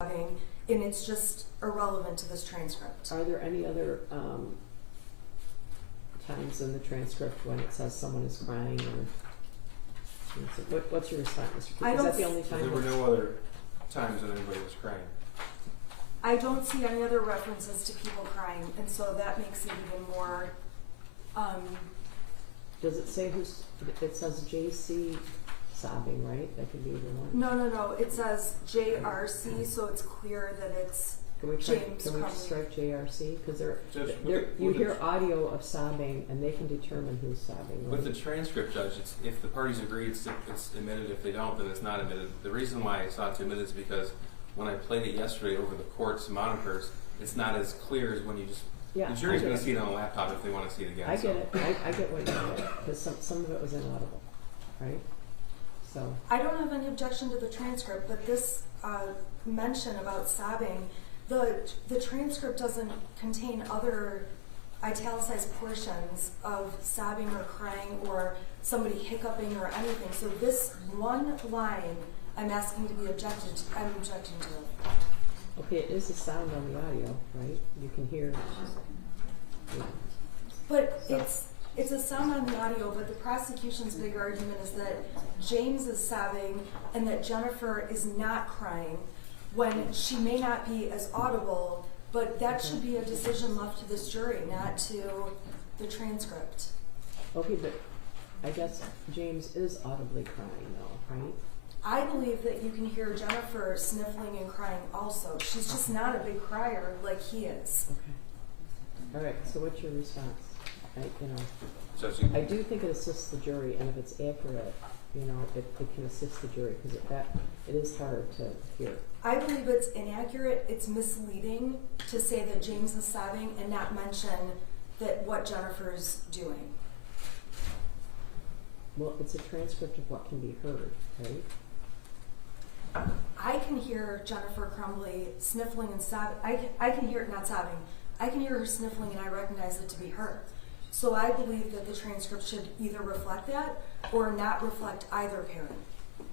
and it's just irrelevant to this transcript. Are there any other times in the transcript when it says someone is crying or what's your response, Mr. Keith? Is that the only time? There were no other times when anybody was crying. I don't see any other references to people crying, and so that makes it even more. Does it say who's? It says JC sobbing, right? That could be either one. No. It says JRC, so it's clear that it's James. Can we strike JRC? Because you hear audio of sobbing, and they can determine who's sobbing. Right? With the transcript, Judge, if the parties agree, it's admitted. If they don't, then it's not admitted. The reason why I sought to admit is because when I played it yesterday over the court's monitors, it's not as clear as when you just. Yeah, the jury's going to see it on a laptop if they want to see it again. I get it. I get what you did, because some of it was inaudible, right? So I don't have any objection to the transcript, but this mention about sobbing, the transcript doesn't contain other italicized portions of sobbing or crying or somebody hiccuping or anything. So this one line, I'm asking to be objected to. I'm objecting to it. okay, it is a sound on the audio, right? You can hear. Yeah. But it's a sound on the audio, but the prosecution's big argument is that James is sobbing and that Jennifer is not crying when she may not be as audible, but that should be a decision left to this jury, not to the transcript. Okay, but I guess James is audibly crying though, right? I believe that you can hear Jennifer sniffling and crying also. She's just not a big crier like he is. Okay. All right, so what's your response? I do think it assists the jury, and if it's accurate, it can assist the jury, because it is hard to hear. I believe it's inaccurate, it's misleading to say that James is sobbing and not mention that what Jennifer's doing. Well, it's a transcript of what can be heard, right? I can hear Jennifer Crumbley sniffling and sobbing. I can hear it, not sobbing. I can hear her sniffling and I recognize it to be her. So I believe that the transcript should either reflect that or not reflect either parent.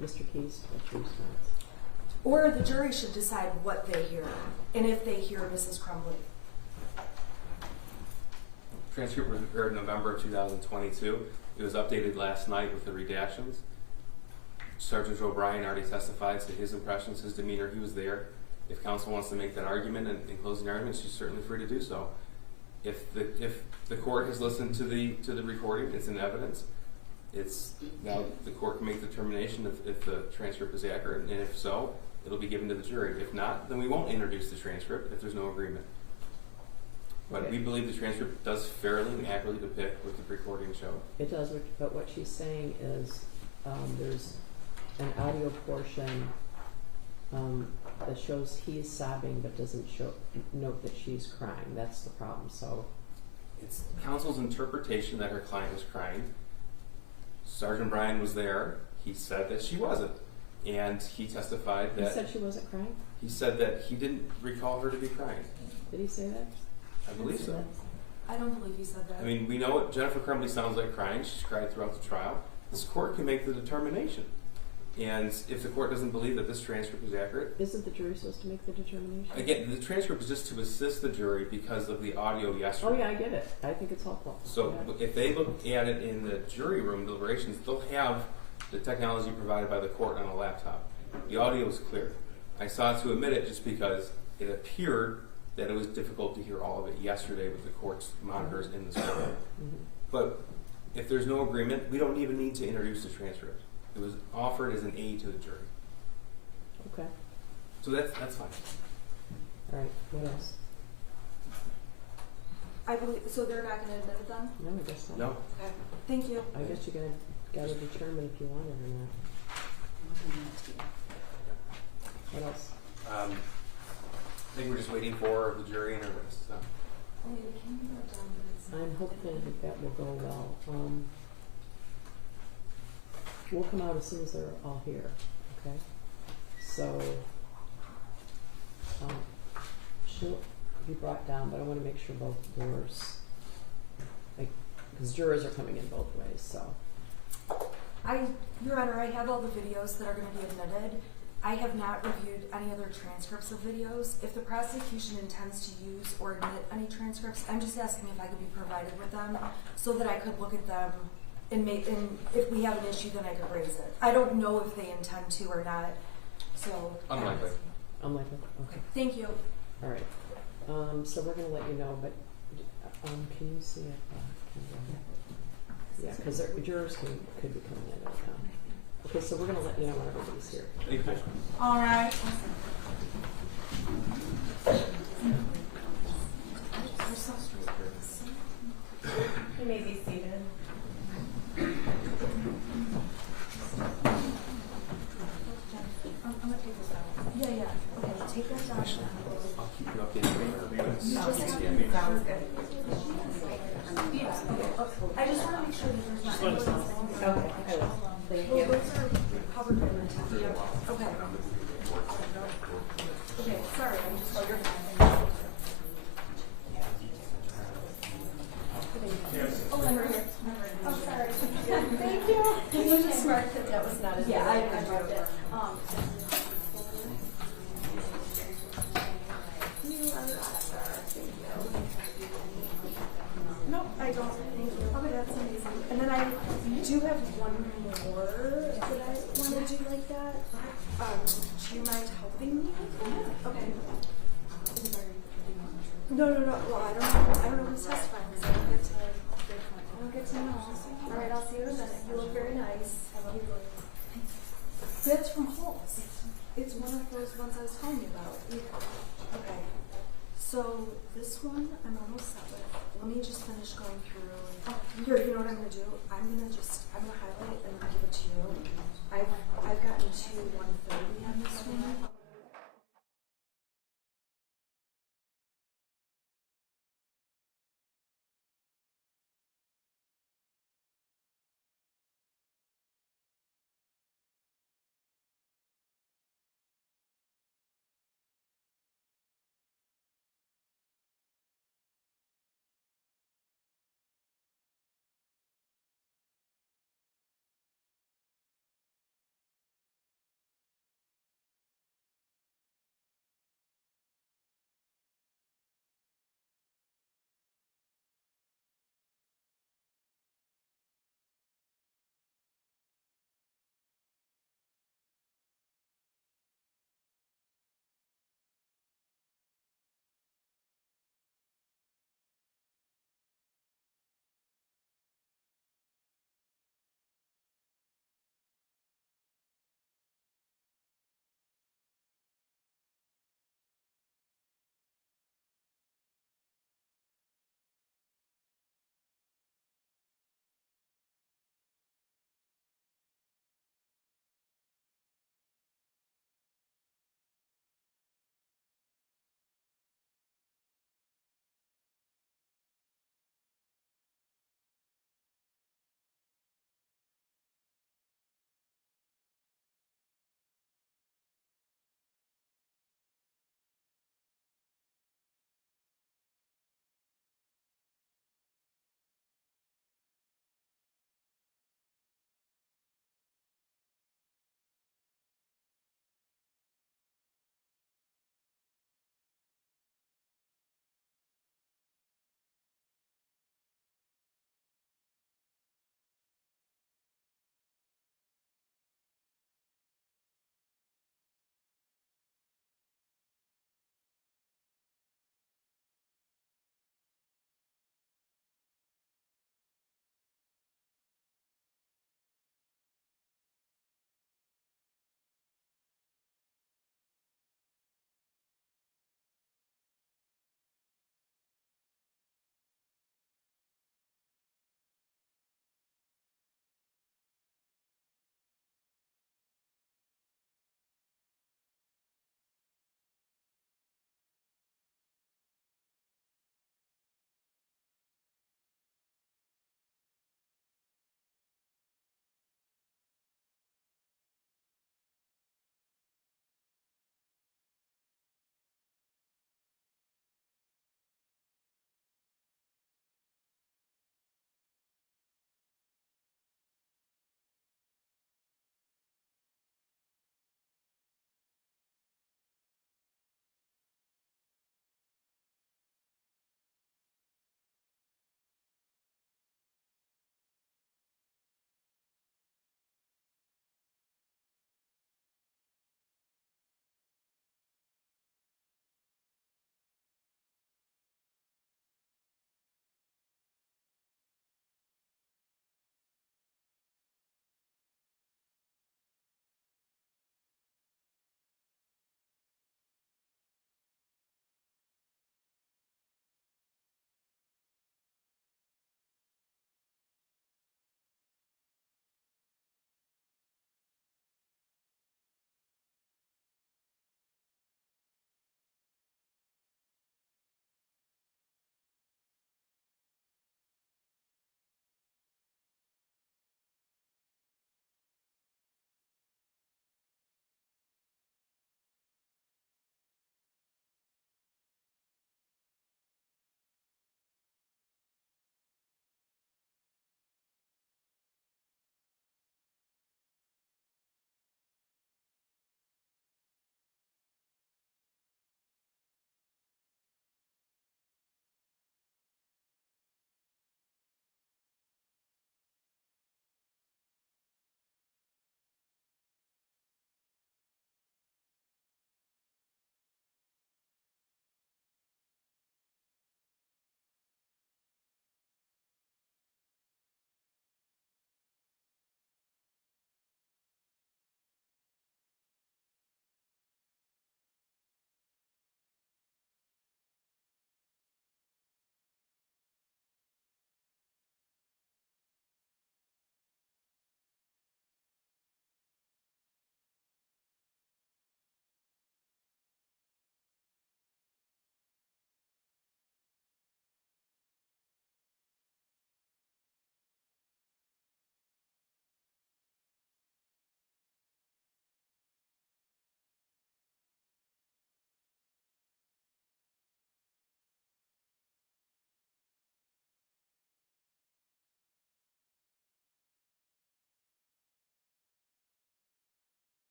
Mr. Keys, what's your response? Or the jury should decide what they hear and if they hear Mrs. Crumbley. Transcript was prepared in November of 2022. It was updated last night with the redactions. Sergeant O'Brien already testified to his impressions, his demeanor. He was there. If counsel wants to make that argument in closing arguments, she's certainly free to do so. If the court has listened to the recording, it's in evidence. It's now the court can make the determination if the transcript is accurate, and if so, it'll be given to the jury. If not, then we won't introduce the transcript if there's no agreement. But we believe the transcript does fairly and accurately depict what the recording showed. It does, but what she's saying is there's an audio portion that shows he's sobbing but doesn't note that she's crying. That's the problem. So it's counsel's interpretation that her client was crying. Sergeant Bryan was there. He said that she wasn't, and he testified that he said she wasn't crying. He said that he didn't recall her to be crying. Did he say that? I believe so. I don't believe he said that. I mean, we know what Jennifer Crumbley sounds like crying. She's cried throughout the trial. This court can make the determination. And if the court doesn't believe that this transcript is accurate... Isn't the jury supposed to make the determination? Again, the transcript is just to assist the jury because of the audio yesterday. Oh yeah, I get it. I think it's helpful. So if they look at it in the jury room deliberations, they'll have the technology provided by the court on a laptop. The audio is clear. I sought to admit it just because it appeared that it was difficult to hear all of it yesterday with the court's monitors in the court. But if there's no agreement, we don't even need to introduce the transcript. It was offered as an aid to the jury. Okay. So that's fine. All right. What else? I believe so. They're not going to admit it then? No, I guess not. No. Okay. Thank you. I guess you gotta determine if you want it or not. What else? I think we're just waiting for the jury and everybody. So. I'm hopeful that will go well. We'll come out as soon as they're all here, okay? So, she'll be brought down, but I want to make sure both doors, because jurors are coming in both ways, so. Your Honor, I have all the videos that are going to be admitted, I have not reviewed any other transcripts of videos. If the prosecution intends to use or admit any transcripts, I'm just asking if I could be provided with them so that I could look at them and if we have an issue, then I could raise it. I don't know if they intend to or not, so. Unlikely. Unlikely, okay. Thank you. All right, so we're gonna let you know, but, can you see if, yeah, cause jurors could be coming in right now. Okay, so we're gonna let you know when everybody's here. Thank you. All right. You may be seated. I'm gonna take this out. Yeah. Okay, take that down. I'll keep you updated. Sounds good. Yeah, okay. I just wanna make sure that there's not anyone else. Okay, I will. Thank Well, you. those are covered in the text. Okay. Okay, sorry, I'm just. Oh, you're fine. Oh, I'm right here. Oh, sorry. Thank you. Can you just mark that that was not a. Yeah, I marked it. You are awesome. Thank you. Nope, I don't. Thank you. Okay, that's amazing. And then I do have one more that I want to do like that. Do you mind helping me with that? Okay. No. Well, I don't know who's testifying, so I don't get to know. All right, I'll see you in a minute. You look very nice. That's from Halls. It's one of those ones I was telling you about. Okay. So this one I'm almost set with. Let me just finish going through. Oh, here, you know what I'm gonna do? I'm gonna highlight it and give it to you. I've gotten to 130 on this one.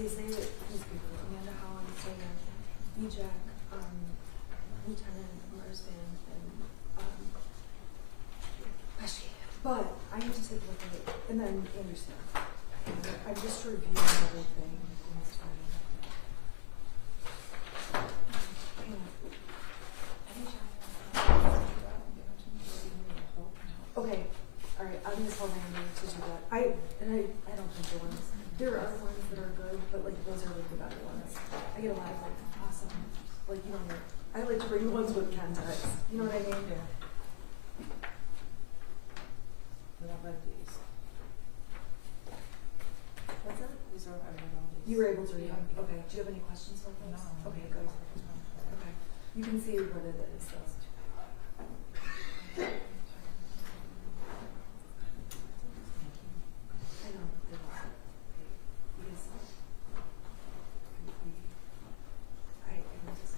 They say that these people, Amanda Holland, Singer, Jack, Lieutenant Marsman, and Pesci. But I need to take a look at it, and then Andrew Smith. I'm just reviewing everything. Okay, all right. I'm gonna tell Randy to do that. I don't think the ones. There are ones that are good, but like those are like the better ones. I get a lot of like awesome, like you know, I like to bring the ones with context. You know what I mean? Yeah. I don't like these. What's that? These are, I read all these. You were able to read them. Okay. Do you have any questions about those? No. Okay, good. Okay. You can see what it is though. I know. Because I just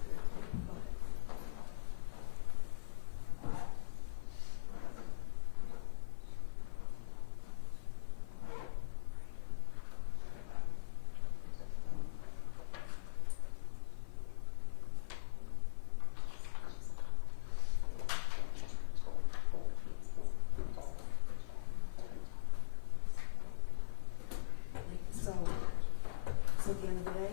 but so at the end of the day,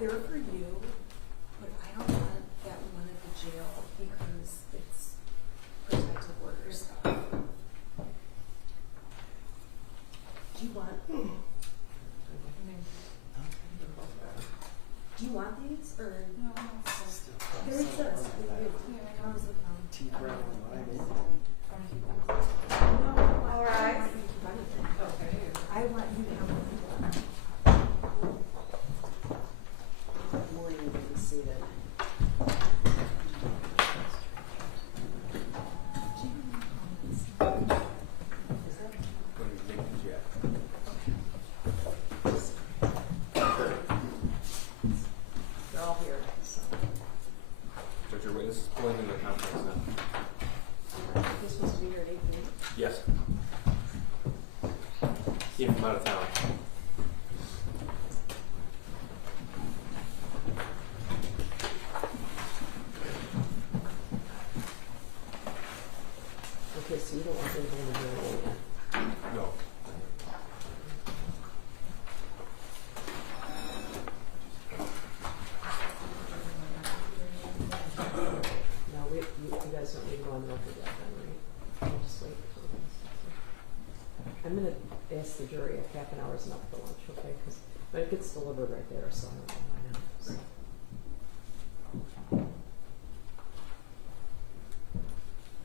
they're for you, but I don't want that one at the jail because it's protective order stuff. Do you want? Do you want these or? No, There is this. How is it now? No, all right. okay. I want you to have one. Morning, you can be seated. They're all here, so. Judge, your witness is pulling into the conference now. This was to be here at 8:30. Yes. Came from out of town. Okay, so you don't want them going to do it yet. No. No, you guys don't need to go on the record yet then, right? I'll just wait for this. I'm gonna ask the jury if half an hour is enough for lunch, okay? But it gets delivered right there, so I don't know why not. So.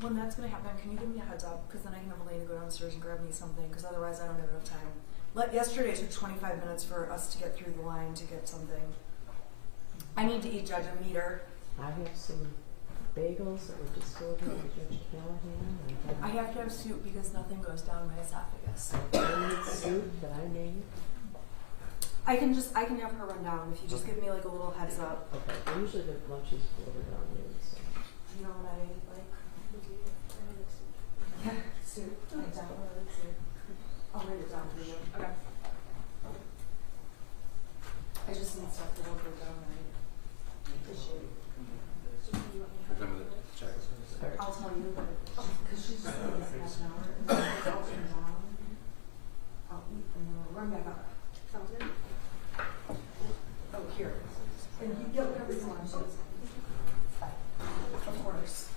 When that's gonna happen, can you give me a heads up? Because then I can have Elena go downstairs and grab me something. Because otherwise, I don't have enough time. Yesterday took 25 minutes for us to get through the line to get something. I need to eat Judge and meet her. I have some bagels that were just delivered to Judge Callahan. I have to have soup because nothing goes down my esophagus. Homemade soup that I made. I can have her run down if you just give me like a little heads up. Okay, usually the lunch is delivered around noon, so. You know what I like? Yeah, soup. I definitely like soup. I'll write it down for you. Okay. I just need stuff that won't go down right. Appreciate it. Remember the check. All right. I'll tell you, but because she's just going to half an hour, and then I'll turn down. I'll eat and then I'll run back up. Sounds good? Oh, here. And you get whatever you want. Of course.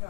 No.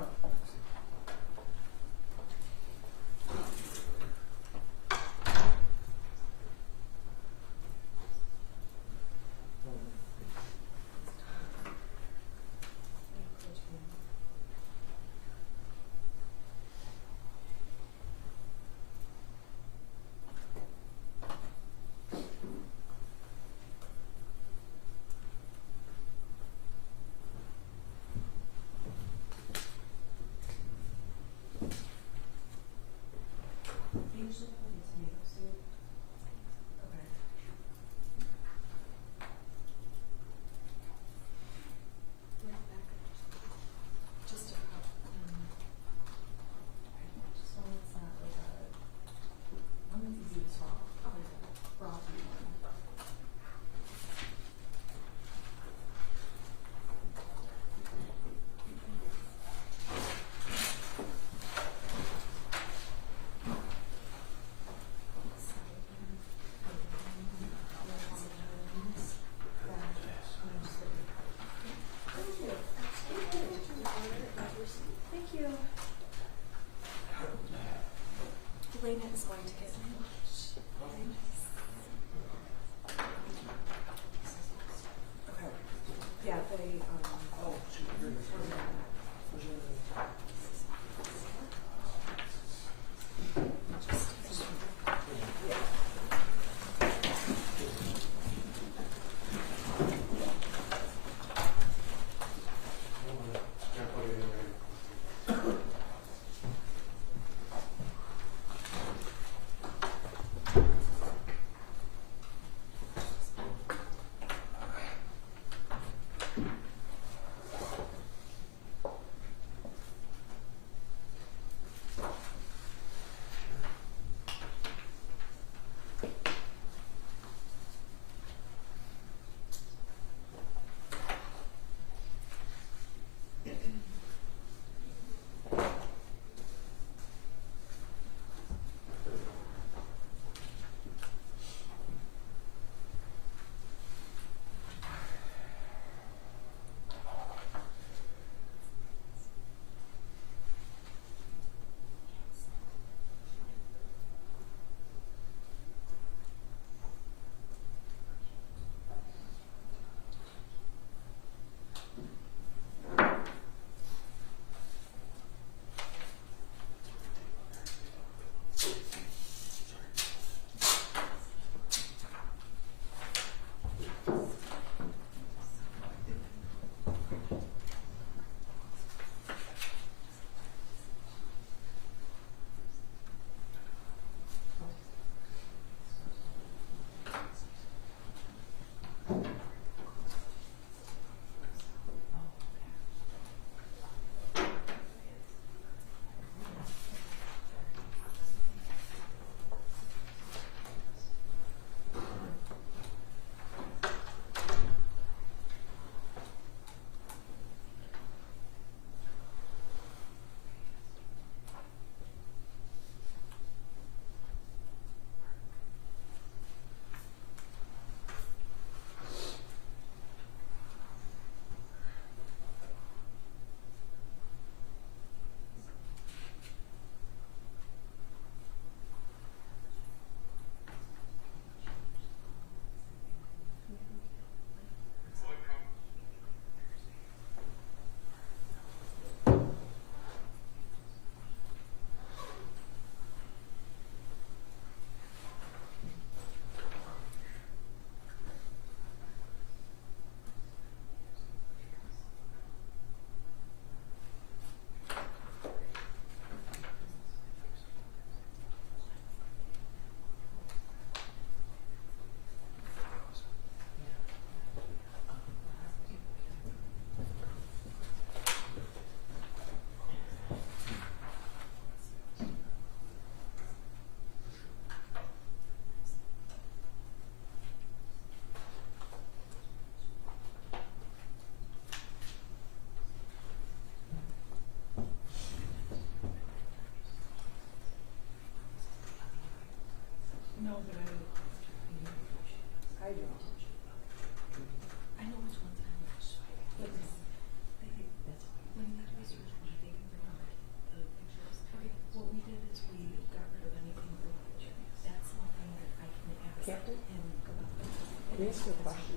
ask you a question?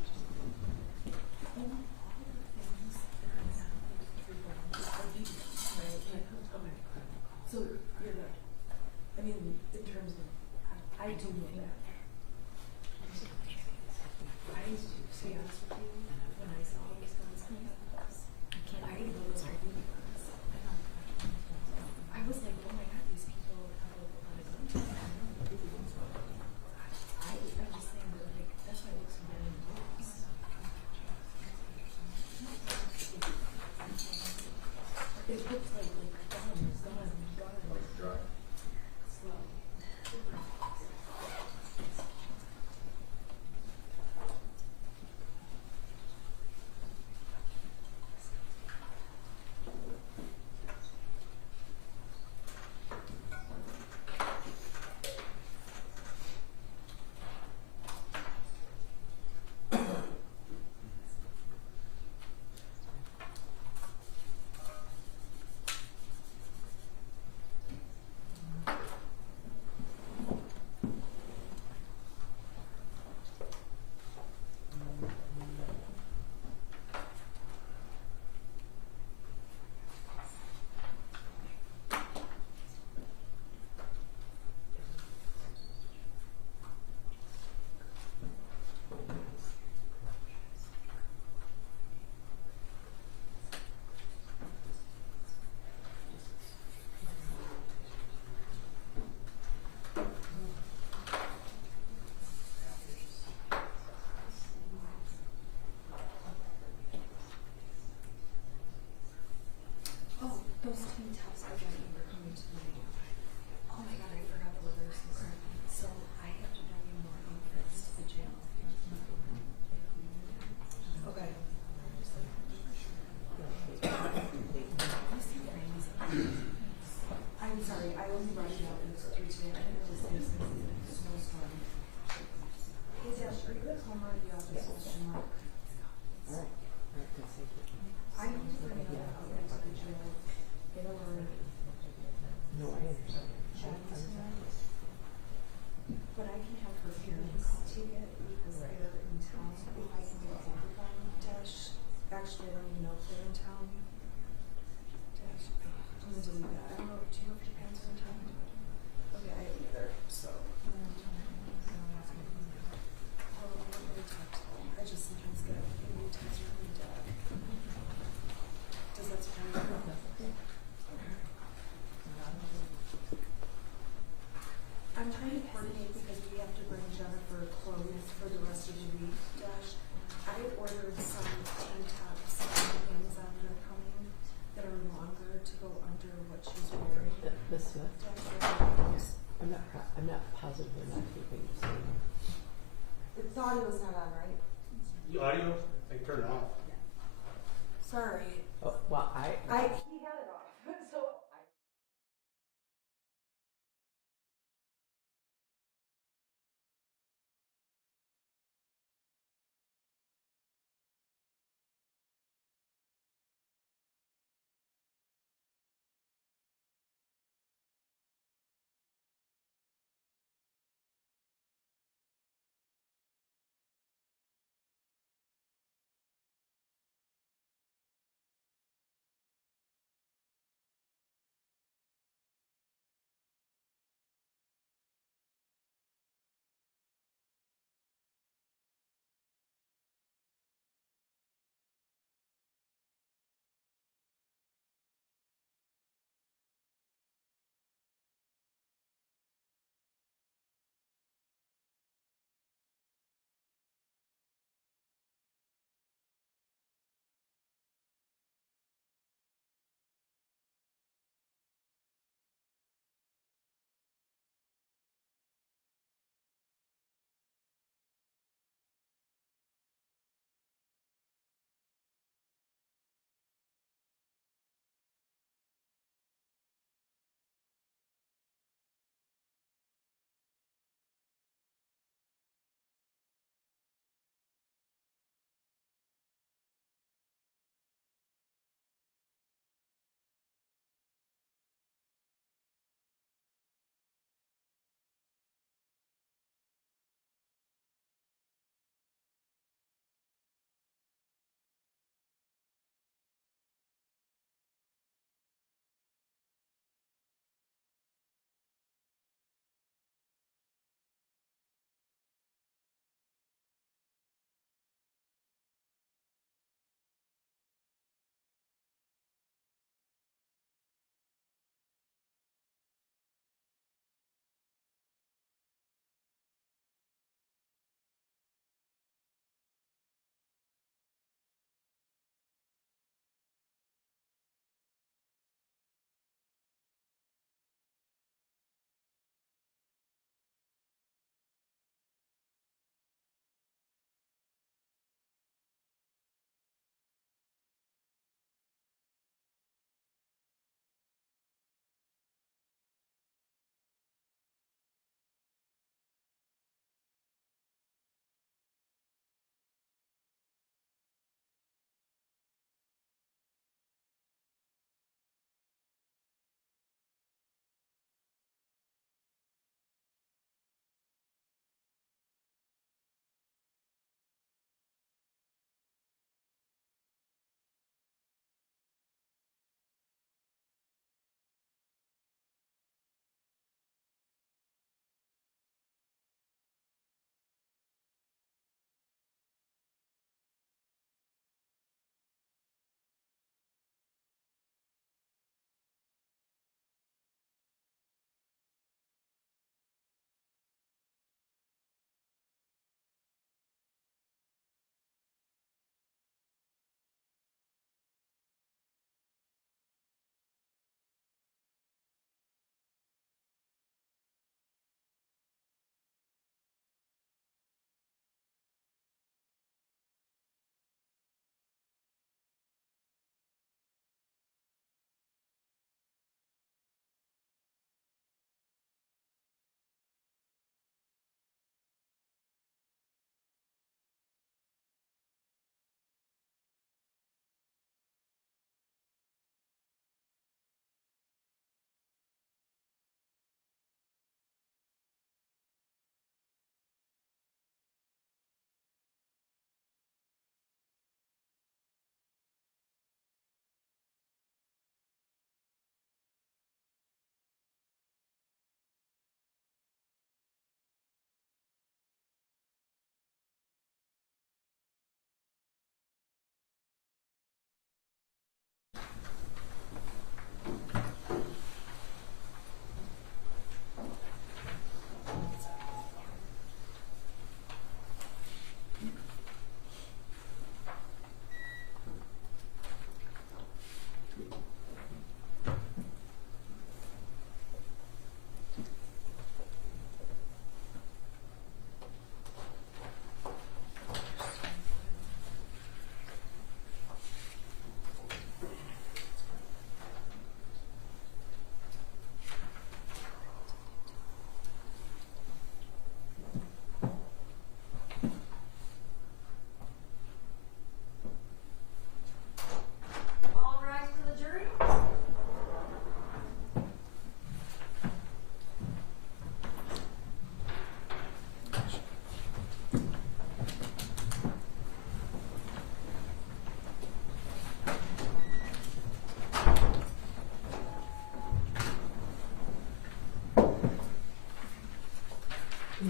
So you're not, I mean, in terms of, I do know that. I used to, to be honest with you, when I saw those guns coming out of us, I didn't know those were BB guns. I was like, oh my god, these people have a lot of guns. I'm just saying that, like, that's why it looks so bad in the books. It looks like guns. Slow. Oh, those tank tops I got were coming tonight. Oh my god, I forgot the weather is so crappy. So I have to bring in more outfits to the jail. Okay. I'm sorry, I only brought you out through today. I didn't really say this because it's a snowstorm. Hey Dash, are you at home or are you at the question mark? All right, good, thank you. I need to bring another outfit to the jail in order No, I understand. but I can have her parents take it because they're in town. If I can get both of them, Dash. Actually, I don't even know if they're in town. Dash, I'm gonna delete that. I don't know. Do you know if your parents are in town? Okay, I don't either. So. Well, I don't really talk to them. I just sometimes get maybe text from my dad. Does that surprise you? I'm trying to coordinate because we have to bring Jennifer clothes for the rest of the week, Dash. I ordered some tank tops on Amazon that are coming that are longer to go under what she's wearing. Miss Smith, Dash, those. I'm not positive they're not keeping the same. The audio was not on, right? The audio, I turned it off. Sorry. Oh, well, I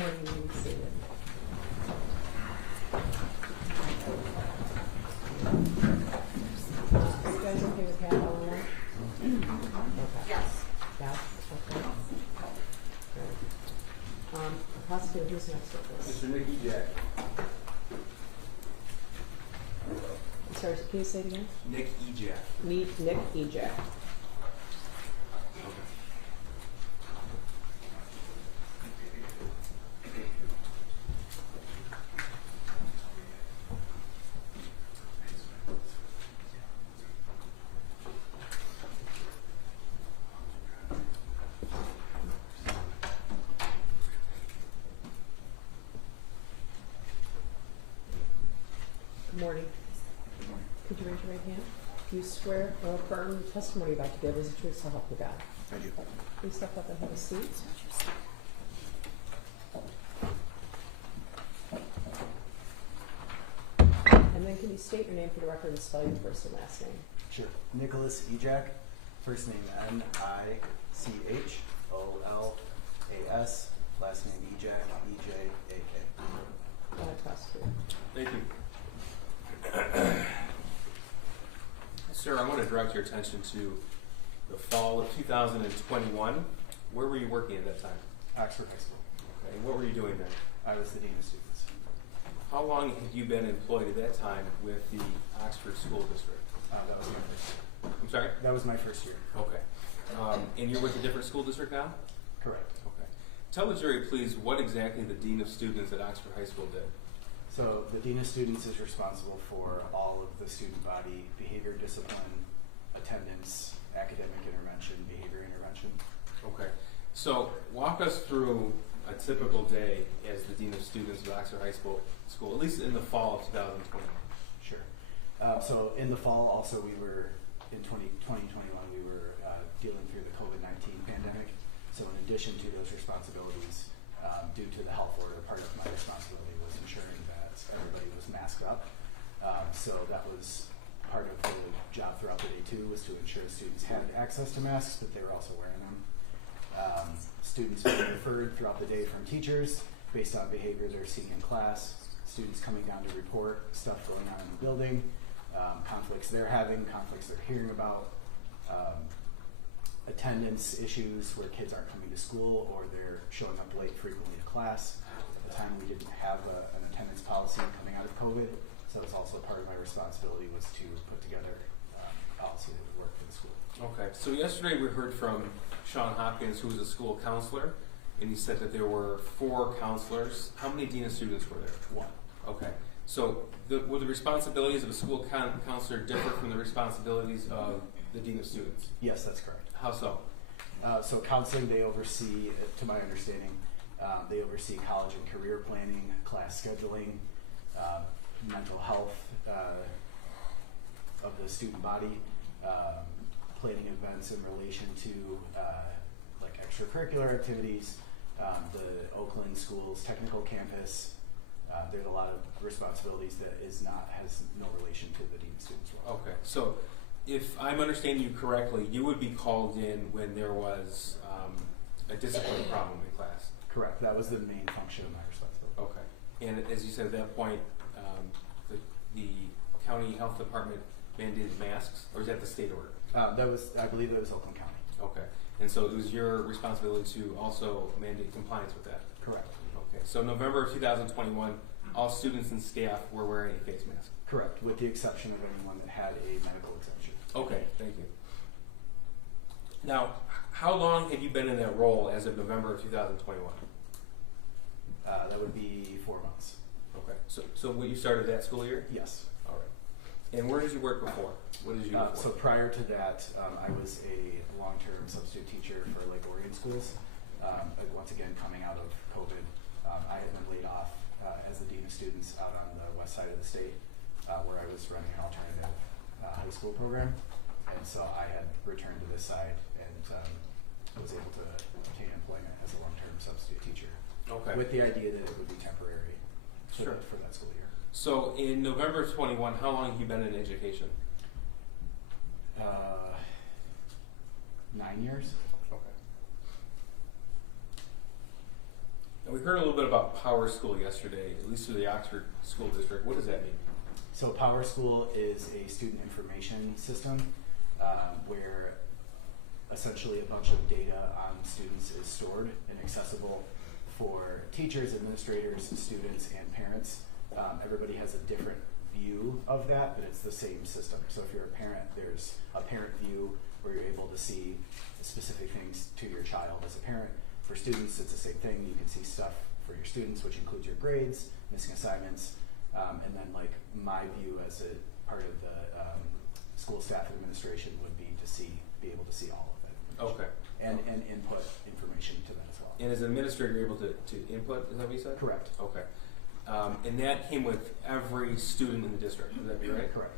morning, you may be seated. Are you guys okay with half hour lunch? Okay. Yes. Yeah, okay. Alright. Prosecutor, who's next with this? Mr. Nicky Jack. I'm sorry, can you say it again? Nick Ejak. Nick Ejak. Good morning. Could you raise your right hand? Do you swear or affirm the testimony you're about to give is the truth so help you God? I do. Please step up and have a seat. And then can you state your name for the record and spell your first and last name? Sure. Nicholas Ejak, first name Nicholaas, last name Ejak, E-J-A-K. Go ahead, prosecutor. Thank you. Sir, I want to direct your attention to the fall of 2021. Where were you working at that time? Oxford High School. Okay, what were you doing there? I was the dean of students. How long had you been employed at that time with the Oxford School District? That was my first year. I'm sorry? That was my first year. Okay. And you're with a different school district now? Correct. Okay. Tell the jury, please, what exactly the Dean of Students at Oxford High School did. So the dean of students is responsible for all of the student body, behavior discipline, attendance, academic intervention, behavior intervention. Okay. So walk us through a typical day as the Dean of Students at Oxford High School, at least in the fall of 2021. Sure. So in the fall, also we were, in 2021, we were dealing through the COVID-19 pandemic. So in addition to those responsibilities, due to the health order, part of my responsibility was ensuring that everybody was masked up. So that was part of the job throughout the day too, was to ensure students had access to masks, but they were also wearing them. Students being referred throughout the day from teachers based on behavior they're seeing in class, students coming down to report stuff going on in the building, conflicts they're having, conflicts they're hearing about, attendance issues where kids aren't coming to school or they're showing up late frequently to class. At the time we didn't have an attendance policy coming out of COVID, so it's also part of my responsibility was to put together a policy that would work for the school. Okay. So yesterday we heard from Sean Hopkins, who was a school counselor, and he said that there were 4 counselors. How many Dean of Students were there? 1. Okay. So will the responsibilities of a school counselor differ from the responsibilities of the Dean of Students? Yes, that's correct. How so? So counseling, they oversee, to my understanding, they oversee college and career planning, class scheduling, mental health of the student body, planning events in relation to like extracurricular activities, the Oakland Schools Technical Campus. There's a lot of responsibilities that has no relation to the Dean of Students role. Okay. So if I'm understanding you correctly, you would be called in when there was a discipline problem in class. Correct. That was the main function of my responsibility. Okay. And as you said at that point, the county health department mandated masks, or is that the state order? I believe that was Oakland County. Okay. And so it was your responsibility to also mandate compliance with that? Correct. Okay. So November of 2021, all students and staff were wearing a face mask? Correct, with the exception of anyone that had a medical exemption. Okay, thank you. Now, how long have you been in that role as of November of 2021? That would be 4 months. Okay. So what you started that school year? Yes. All right. And where did you work before? What did you do before? So prior to that, I was a long-term substitute teacher for Lake Orion schools. Once again, coming out of COVID, I had been laid off as the dean of students out on the west side of the state, where I was running an alternative high school program, and so I had returned to this side and was able to obtain employment as a long-term substitute teacher. Okay. With the idea that it would be temporary Sure. for that school year. So in November of 21, how long have you been in education? 9 years. Okay. And we heard a little bit about Power School yesterday, at least through the Oxford School District. What does that mean? So Power School is a student information system where essentially a bunch of data on students is stored and accessible for teachers, administrators, students, and parents. Everybody has a different view of that, but it's the same system. So if you're a parent, there's a parent view where you're able to see specific things to your child as a parent. For students, it's the same thing. You can see stuff for your students, which includes your grades, missing assignments, and then like my view as a part of the school staff administration would be to be able to see all of it. Okay. And input information to that as well. And as an administrator, you're able to input, is that what you said? Correct. Okay. And that came with every student in the district, would that be right? Correct.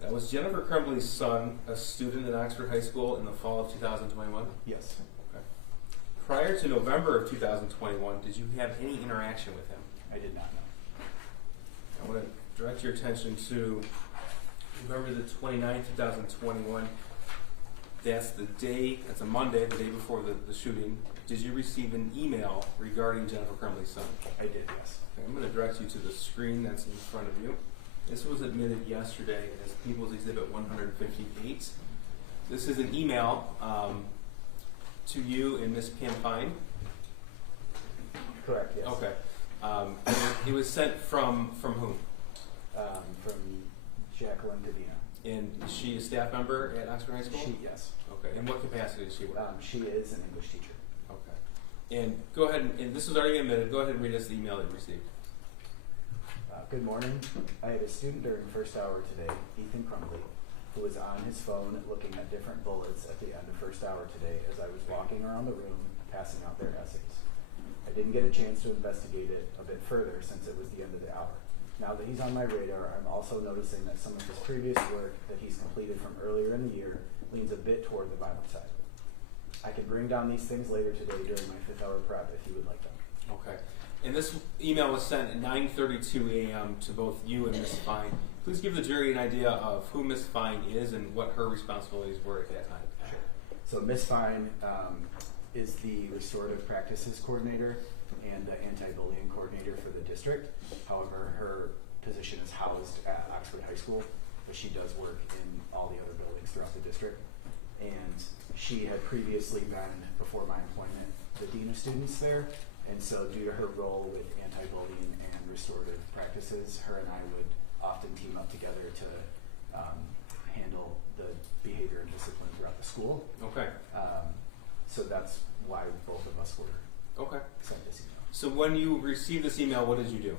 That was Jennifer Crumbley's son, a student at Oxford High School in the fall of 2021? Yes. Okay. Prior to November of 2021, did you have any interaction with him? I did not know. I want to direct your attention to November the 29th, 2021. That's the day, that's a Monday, the day before the shooting. Did you receive an email regarding Jennifer Crumbley's son? I did, yes. Okay, I'm going to direct you to the screen that's in front of you. This was admitted yesterday as People's Exhibit 158. This is an email to you and Ms. Pam Fine. Correct, yes. Okay. It was sent from whom? From Jacqueline Davina. And is she a staff member at Oxford High School? Yes. Okay. In what capacity does she work? She is an English teacher. Okay. And go ahead and this was already admitted. Go ahead and read us the email that you received. Good morning. I had a student during first hour today, Ethan Crumbley, who was on his phone looking at different bullets at the end of first hour today as I was walking around the room passing out their essays. I didn't get a chance to investigate it a bit further since it was the end of the hour. Now that he's on my radar, I'm also noticing that some of his previous work that he's completed from earlier in the year leans a bit toward the violent side. I can bring down these things later today during my 5th hour prep if you would like them. Okay. And this email was sent at 9:32 a.m. to both you and Ms. Fine. Please give the jury an idea of who Ms. Fine is and what her responsibilities were at that time. Sure. So Ms. Fine is the restorative practices coordinator and the anti-bullying coordinator for the district. However, her position is housed at Oxford High School, but she does work in all the other buildings throughout the district. And she had previously been, before my employment, the dean of students there. And so due to her role with anti-bullying and restorative practices, her and I would often team up together to handle the behavior and discipline throughout the school. Okay. So that's why both of us were sent this email. So when you received this email, what did you do?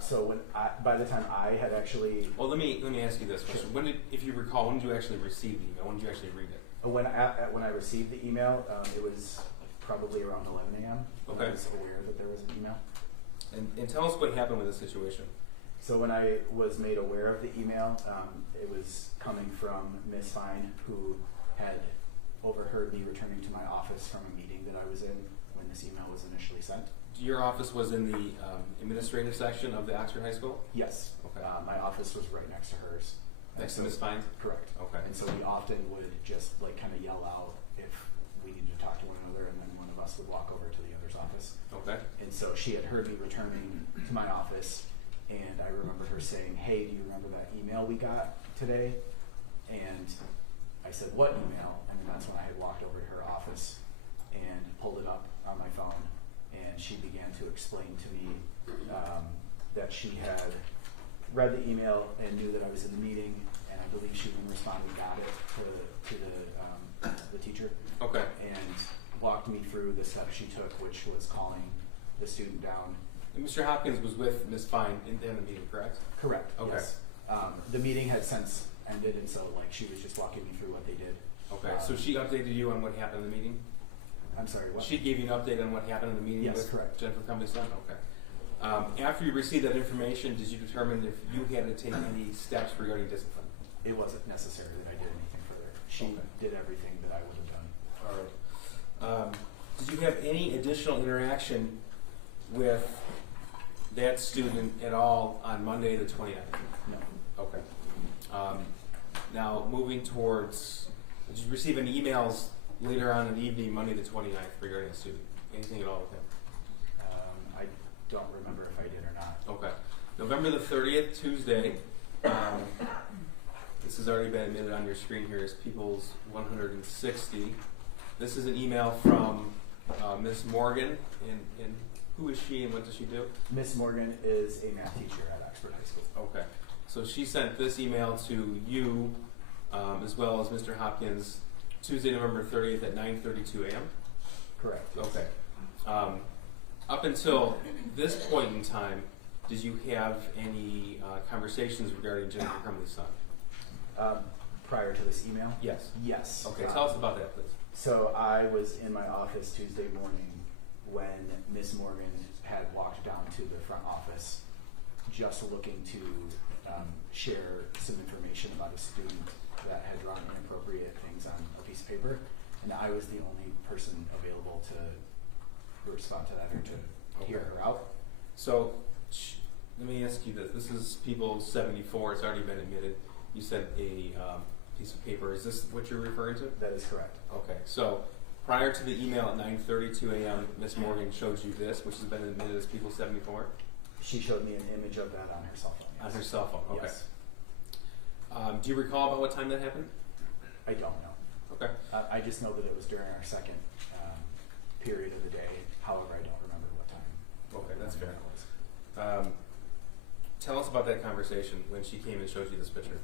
So by the time I had actually... Well, let me ask you this question. Sure. If you recall, when did you actually receive the email? When did you actually read it? When I received the email, it was probably around 11 a.m. Okay. I was aware that there was an email. And tell us what happened with this situation. So when I was made aware of the email, it was coming from Ms. Fine, who had overheard me returning to my office from a meeting that I was in when this email was initially sent. Your office was in the administrative section of the Oxford High School? Yes. Okay. My office was right next to hers. Next to Ms. Fine's? Correct. Okay. And so we often would just like kind of yell out if we needed to talk to one another, and then one of us would walk over to the other's office. Okay. And so she had heard me returning to my office, and I remember her saying, "Hey, do you remember that email we got today?" And I said, "What email?" And that's when I had walked over to her office and pulled it up on my phone, and she began to explain to me that she had read the email and knew that I was in the meeting, and I believe she in responding got it to the teacher. Okay. And walked me through the steps she took, which was calling the student down. And Mr. Hopkins was with Ms. Fine in the meeting, correct? Correct. Okay. Yes. The meeting had since ended, and so like she was just walking me through what they did. Okay. So she updated you on what happened in the meeting? I'm sorry, what? She gave you an update on what happened in the meeting Yes, with correct. Jennifer Crumbley's son? Okay. After you received that information, did you determine if you had to take any steps regarding discipline? It wasn't necessary that I did anything further. She Okay. did everything that I would have done. All right. Did you have any additional interaction with that student at all on Monday the 29th? No. Okay. Now, moving towards, did you receive any emails later on in the evening, Monday the 29th, regarding the student? anything at all with him? I don't remember if I did or not. Okay. November the 30th, Tuesday. This has already been admitted on your screen here as People's 160. This is an email from Miss Morgan. And who is she and what does she do? Miss Morgan is a math teacher at Oxford High School. Okay. So she sent this email to you as well as Mr. Hopkins Tuesday, November 30th at 9:32 a.m. Correct. Yes. Okay. Up until this point in time, did you have any conversations regarding Jennifer Crumbley's son? Prior to this email? Yes. Yes. Okay, tell us about that, please. So I was in my office Tuesday morning when Miss Morgan had walked down to the front office just looking to share some information about a student that had drawn inappropriate things on a piece of paper, and I was the only person available to respond to that or to hear her out. So let me ask you this. This is People 74. It's already been admitted. You said a piece of paper. Is this what you're referring to? That is correct. Okay. So prior to the email at 9:32 a.m., Miss Morgan showed you this, which has been admitted as People 74? She showed me an image of that on her cell phone. Yes. On her cell phone. Okay. Yes. Do you recall about what time that happened? I don't know. Okay. I just know that it was during our second period of the day. However, I don't remember what time. Okay, that's fair. It was. Tell us about that conversation when she came and showed you this picture.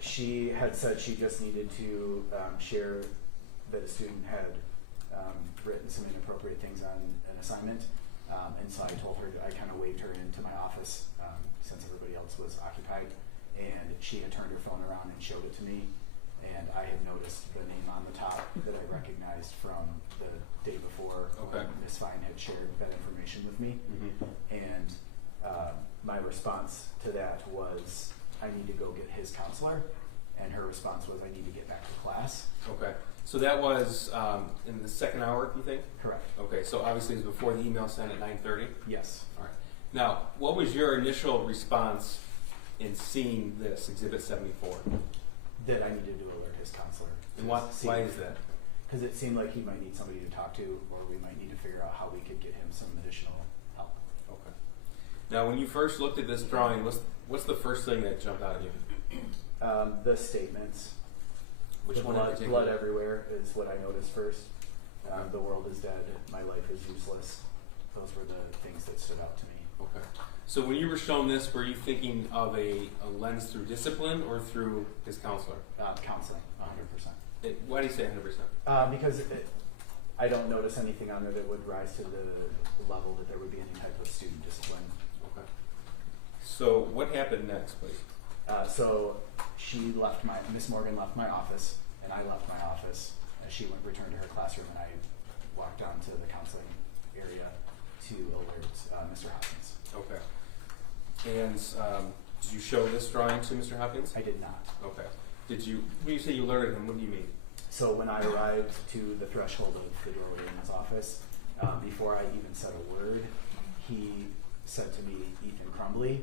She had said she just needed to share that a student had written some inappropriate things on an assignment, and so I told her, I kind of waved her into my office since everybody else was occupied, and she had turned her phone around and showed it to me, and I had noticed the name on the top that I recognized from the day before when Ms. Fine had shared that information with me, and my response to that was, I need to go get his counselor, and her response was, I need to get back to class. Okay. So that was in the second hour, you think? Correct. Okay, so obviously it was before the email sent at 9:30? Yes. All right. Now, what was your initial response in seeing this, Exhibit 74? That I needed to alert his counselor. And why is that? Because it seemed like he might need somebody to talk to, or we might need to figure out how we could get him some additional help. Okay. Now, when you first looked at this drawing, what's the first thing that jumped out at you? The statements. Which one in blood, particular? blood everywhere is what I noticed first. The world is dead. My life is useless. Those were the things that stood out to me. Okay. So when you were shown this, were you thinking of a lens through discipline or through his counselor? Counseling, 100%. Why do you say 100%? Because I don't notice anything on there that would rise to the level that there would be any type of student discipline. Okay. So what happened next, please? So she left Miss Morgan left my office, and I left my office. She returned to her classroom, and I walked down to the counseling area to alert Mr. Hopkins. Okay. And did you show this drawing to Mr. Hopkins? I did not. Okay. When you say you alerted him, what do you mean? So when I arrived to the threshold of the doorway in his office, before I even said a word, he said to me, Ethan Crumbley,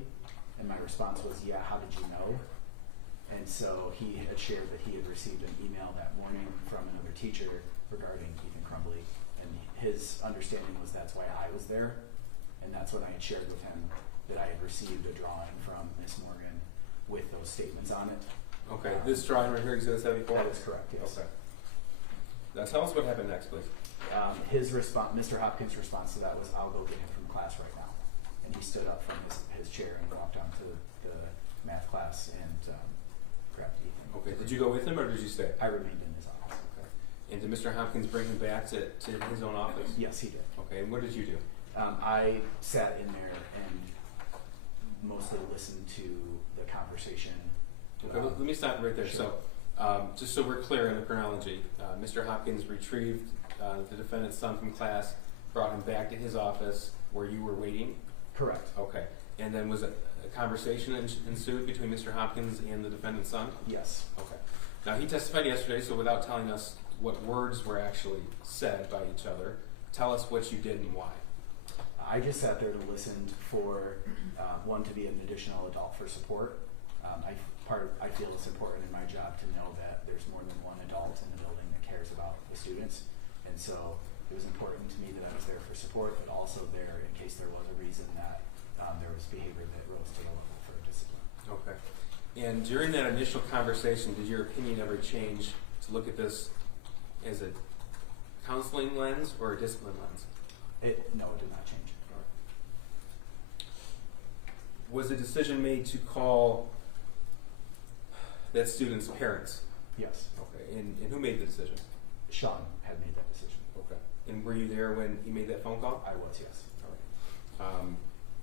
and my response was, yeah, how did you know? And so he had shared that he had received an email that morning from another teacher regarding Ethan Crumbley, and his understanding was that's why I was there, and that's when I had shared with him that I had received a drawing from Miss Morgan with those statements on it. Okay, this drawing right here, Exhibit 74? That is correct, yes. Okay. Now tell us what happened next, please. His response, Mr. Hopkins' response to that was, I'll go get him from class right now. And he stood up from his chair and walked down to the math class and grabbed Ethan. Okay, did you go with him or did you stay? I remained in his office. Okay. And did Mr. Hopkins bring him back to his own office? Yes, he did. Okay, and what did you do? I sat in there and mostly listened to the conversation. Okay, let me stop right there. Sure. So, just so we're clear in the chronology, Mr. Hopkins retrieved the defendant's son from class, brought him back to his office where you were waiting? Correct. Okay. And then was a conversation ensued between Mr. Hopkins and the defendant's son? Yes. Okay. Now, he testified yesterday, so without telling us what words were actually said by each other, tell us what you did and why. I just sat there to listen for one, to be an additional adult for support. I feel it's important in my job to know that there's more than one adult in the building that cares about the students, and so it was important to me that I was there for support, but also there in case there was a reason that there was behavior that rose to the level for discipline. Okay. And during that initial conversation, did your opinion ever change to look at this as a counseling lens or a discipline lens? No, it did not change. Was a decision made to call that student's parents? Yes. Okay. And who made the decision? Sean had made that decision. Okay. And were you there when he made that phone call? I was, yes. All right.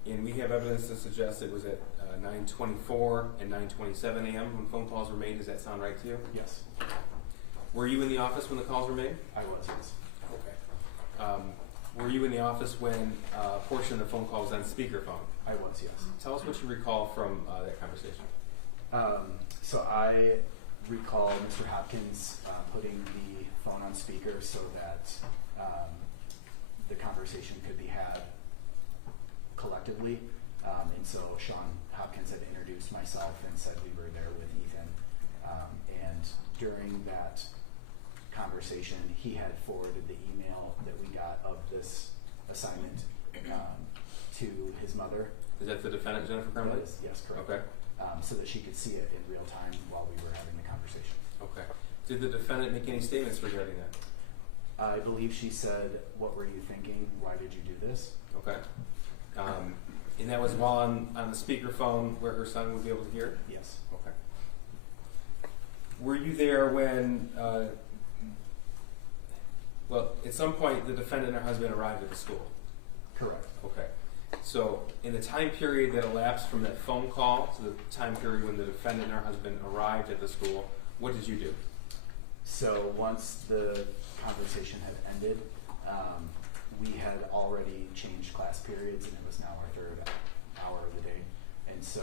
And we have evidence to suggest it was at 9:24 and 9:27 a.m. when phone calls were made. Does that sound right to you? Yes. Were you in the office when the calls were made? I was, yes. Okay. Were you in the office when a portion of the phone call was on speakerphone? I was, yes. Tell us what you recall from that conversation. So I recall Mr. Hopkins putting the phone on speaker so that the conversation could be had collectively. And so Sean Hopkins had introduced myself and said we were there with Ethan. And during that conversation, he had forwarded the email that we got of this assignment to his mother. Is that the defendant, Jennifer Crumbley? That is, yes, correct. Okay. So that she could see it in real time while we were having the conversation. Okay. Did the defendant make any statements regarding that? I believe she said, "What were you thinking? Why did you do this?" Okay. And that was while on the speakerphone where her son would be able to hear? Yes. Okay. Were you there when, well, at some point the defendant and her husband arrived at the school? Correct. Okay. So in the time period that elapsed from that phone call to the time period when the defendant and her husband arrived at the school, what did you do? So once the conversation had ended, we had already changed class periods, and it was now our third hour of the day. And so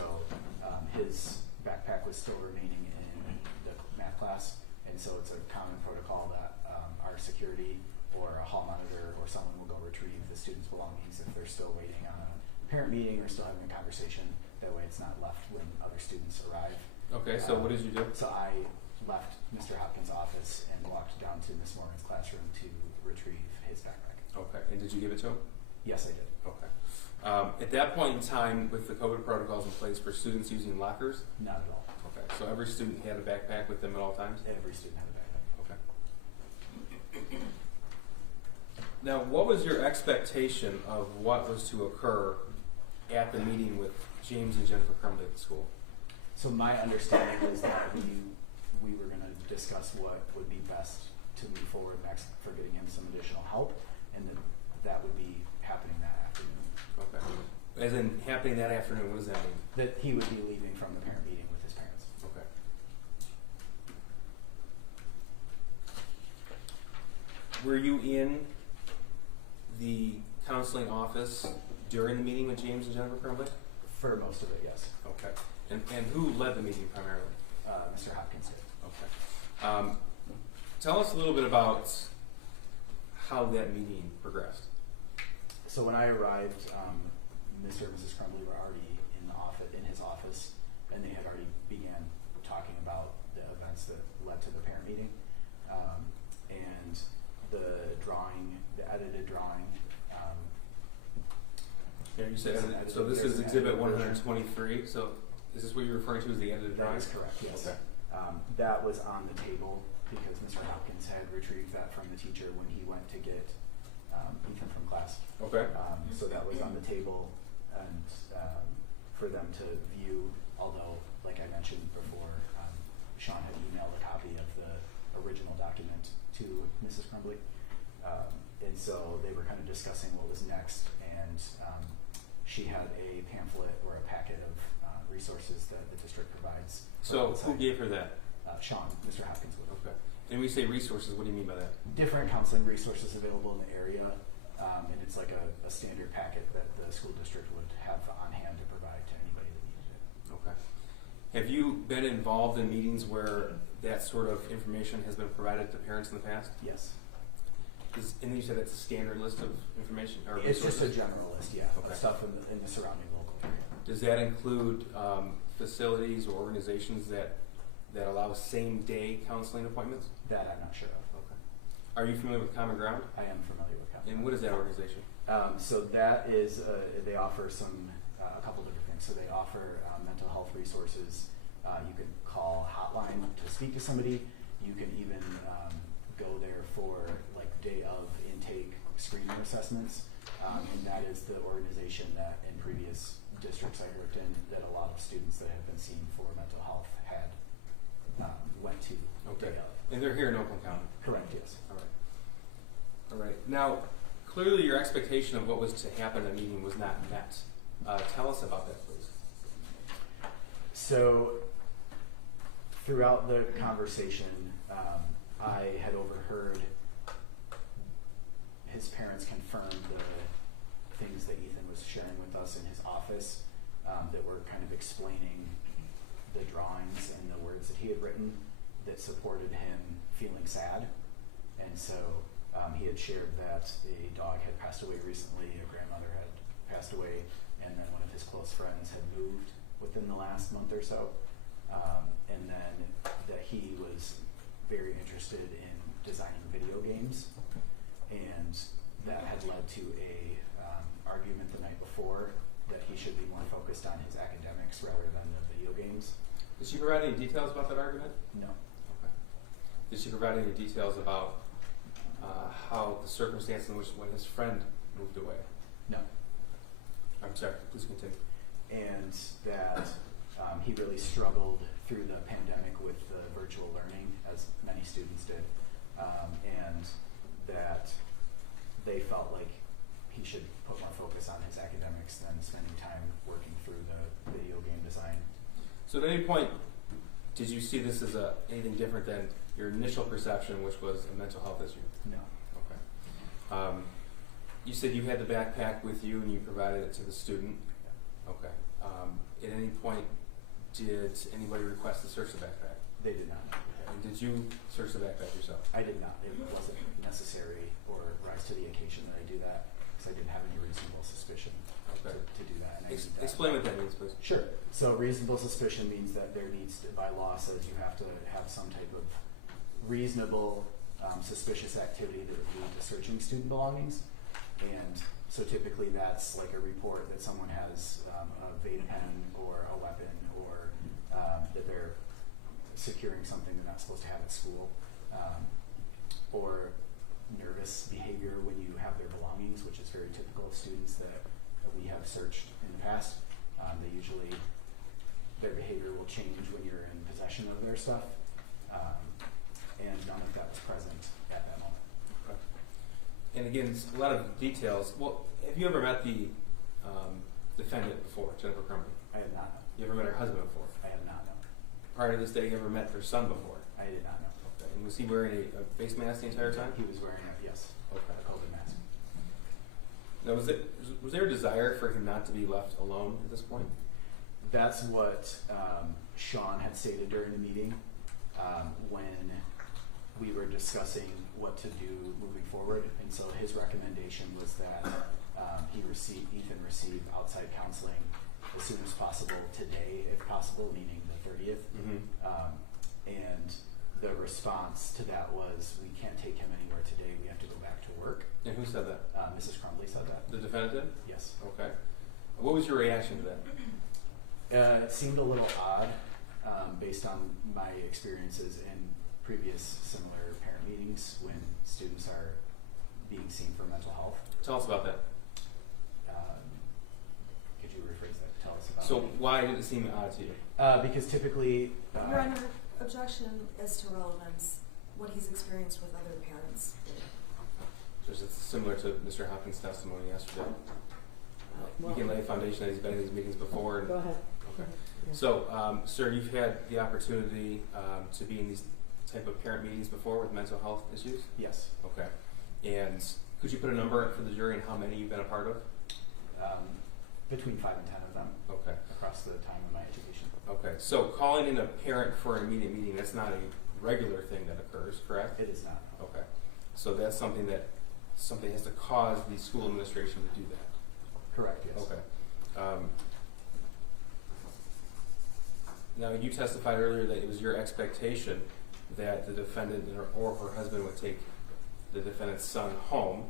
his backpack was still remaining in the math class, and so it's a common protocol that our security or a hall monitor or someone will go retrieve the students' belongings if they're still waiting on a parent meeting or still having a conversation. That way it's not left when other students arrive. Okay, so what did you do? So I left Mr. Hopkins' office and walked down to Miss Morgan's classroom to retrieve his backpack. Okay, and did you give it to him? Yes, I did. Okay. At that point in time, with the COVID protocols in place for students using lockers? Not at all. Okay, so every student had a backpack with them at all times? Every student had a backpack. Okay. Now, what was your expectation of what was to occur at the meeting with James and Jennifer Crumbley at the school? So my understanding is that we were going to discuss what would be best to move forward next for getting him some additional help, and that would be happening that afternoon. Okay. As in happening that afternoon, what does that mean? That he would be leaving from the parent meeting with his parents. Okay. Were you in the counseling office during the meeting with James and Jennifer Crumbley? For most of it, yes. Okay. And who led the meeting primarily? Mr. Hopkins did. Okay. Tell us a little bit about how that meeting progressed. So when I arrived, Mr. and Mrs. Crumbley were already in his office, and they had already began talking about the events that led to the parent meeting, and the edited drawing. Yeah, you said edited. So this there's is an Exhibit edited version. 123. So is this what you're referring to as the edited drawing? That is correct, yes. Okay. That was on the table because Mr. Hopkins had retrieved that from the teacher when he went to get Ethan from class. Okay. So that was on the table, and for them to view, although, like I mentioned before, Sean had emailed a copy of the original document to Mrs. Crumbley. And so they were kind of discussing what was next, and she had a pamphlet or a packet of resources that the district provides. So who gave her that? Sean, Mr. Hopkins would. Okay. And when we say resources, what do you mean by that? Different counseling resources available in the area, and it's like a standard packet that the school district would have on hand to provide to anybody that needed it. Okay. Have you been involved in meetings where that sort of information has been provided to parents in the past? Yes. And you said it's a standard list of information or It's resources? just a general list, yeah, Okay. of stuff in the surrounding local area. Does that include facilities or organizations that allow same-day counseling appointments? That I'm not sure of. Okay. Are you familiar with Common Ground? I am familiar with Common And what is that organization? So that is, they offer a couple different things. So they offer mental health resources. You can call hotline to speak to somebody. You can even go there for like day of intake screening assessments. And that is the organization that in previous districts I worked in, that a lot of students that have been seen for mental health had went to Okay. day of. And they're here in Oakland County. Correct, yes. All right. All right. Now, clearly your expectation of what was to happen at the meeting was not met. Tell us about that, please. So, throughout the conversation, I had overheard his parents confirm the things that Ethan was sharing with us in his office that were kind of explaining the drawings and the words that he had written that supported him feeling sad. And so he had shared that a dog had passed away recently, a grandmother had passed away, and then one of his close friends had moved within the last month or so. And then that he was very interested in designing video games, and that had led to a argument the night before that he should be more focused on his academics rather than the video games. Did she provide any details about that argument? No. Okay. Did she provide any details about how the circumstance in which when his friend moved away? No. I'm sorry, please continue. And that he really struggled through the pandemic with the virtual learning, as many students did, and that they felt like he should put more focus on his academics than spending time working through the video game design. So at any point, did you see this as anything different than your initial perception, which was a mental health issue? No. Okay. You said you had the backpack with you and you provided it to the student. Okay. At any point, did anybody request to search the backpack? They did not. And did you search the backpack yourself? I did not. It wasn't necessary or rise to the occasion that I do that, because I didn't have any reasonable suspicion Okay. to do that. And I did that. Explain what that means, please. Sure. So reasonable suspicion means that there needs to, by law says you have to have some type of reasonable suspicious activity that would lead to searching student belongings. And so typically that's like a report that someone has a vape pen or a weapon, or that they're securing something they're not supposed to have at school, or nervous behavior when you have their belongings, which is very typical of students that we have searched in the past. They usually, their behavior will change when you're in possession of their stuff, and none of that was present at that moment. Okay. And again, it's a lot of details. Well, have you ever met the defendant before, Jennifer Crumbley? I have not known. You ever met her husband before? I have not known. Prior to this day, you ever met their son before? I did not know. Okay. And was he wearing a face mask the entire time? He was wearing a, yes, Okay. a COVID mask. Now, was there a desire for him not to be left alone at this point? That's what Sean had stated during the meeting when we were discussing what to do moving forward. And so his recommendation was that Ethan receive outside counseling as soon as possible today, if possible, meaning the 30th. Mm-hmm. And the response to that was, we can't take him anywhere today, we have to go back to work. And who said that? Mrs. Crumbley said that. The defendant did? Yes. Okay. What was your reaction to that? It seemed a little odd based on my experiences in previous similar parent meetings when students are being seen for mental health. Tell us about that. Could you rephrase that? Tell us about So it. why did it seem odd to you? Because typically... Your Honor, objection as to relevance, what he's experienced with other parents. Just it's similar to Mr. Hopkins' testimony yesterday. Well, You can lay a foundation that he's been in these meetings before. And, go ahead. okay. Yeah. So, sir, you've had the opportunity to be in these type of parent meetings before with mental health issues? Yes. Okay. And could you put a number for the jury and how many you've been a part of? Between 5 and 10 of them Okay. across the time of my education. Okay. So calling in a parent for an immediate meeting, that's not a regular thing that occurs, correct? It is not. Okay. So that's something that something has to cause the school administration to do that. Correct, yes. Okay. Now, you testified earlier that it was your expectation that the defendant or her husband would take the defendant's son home,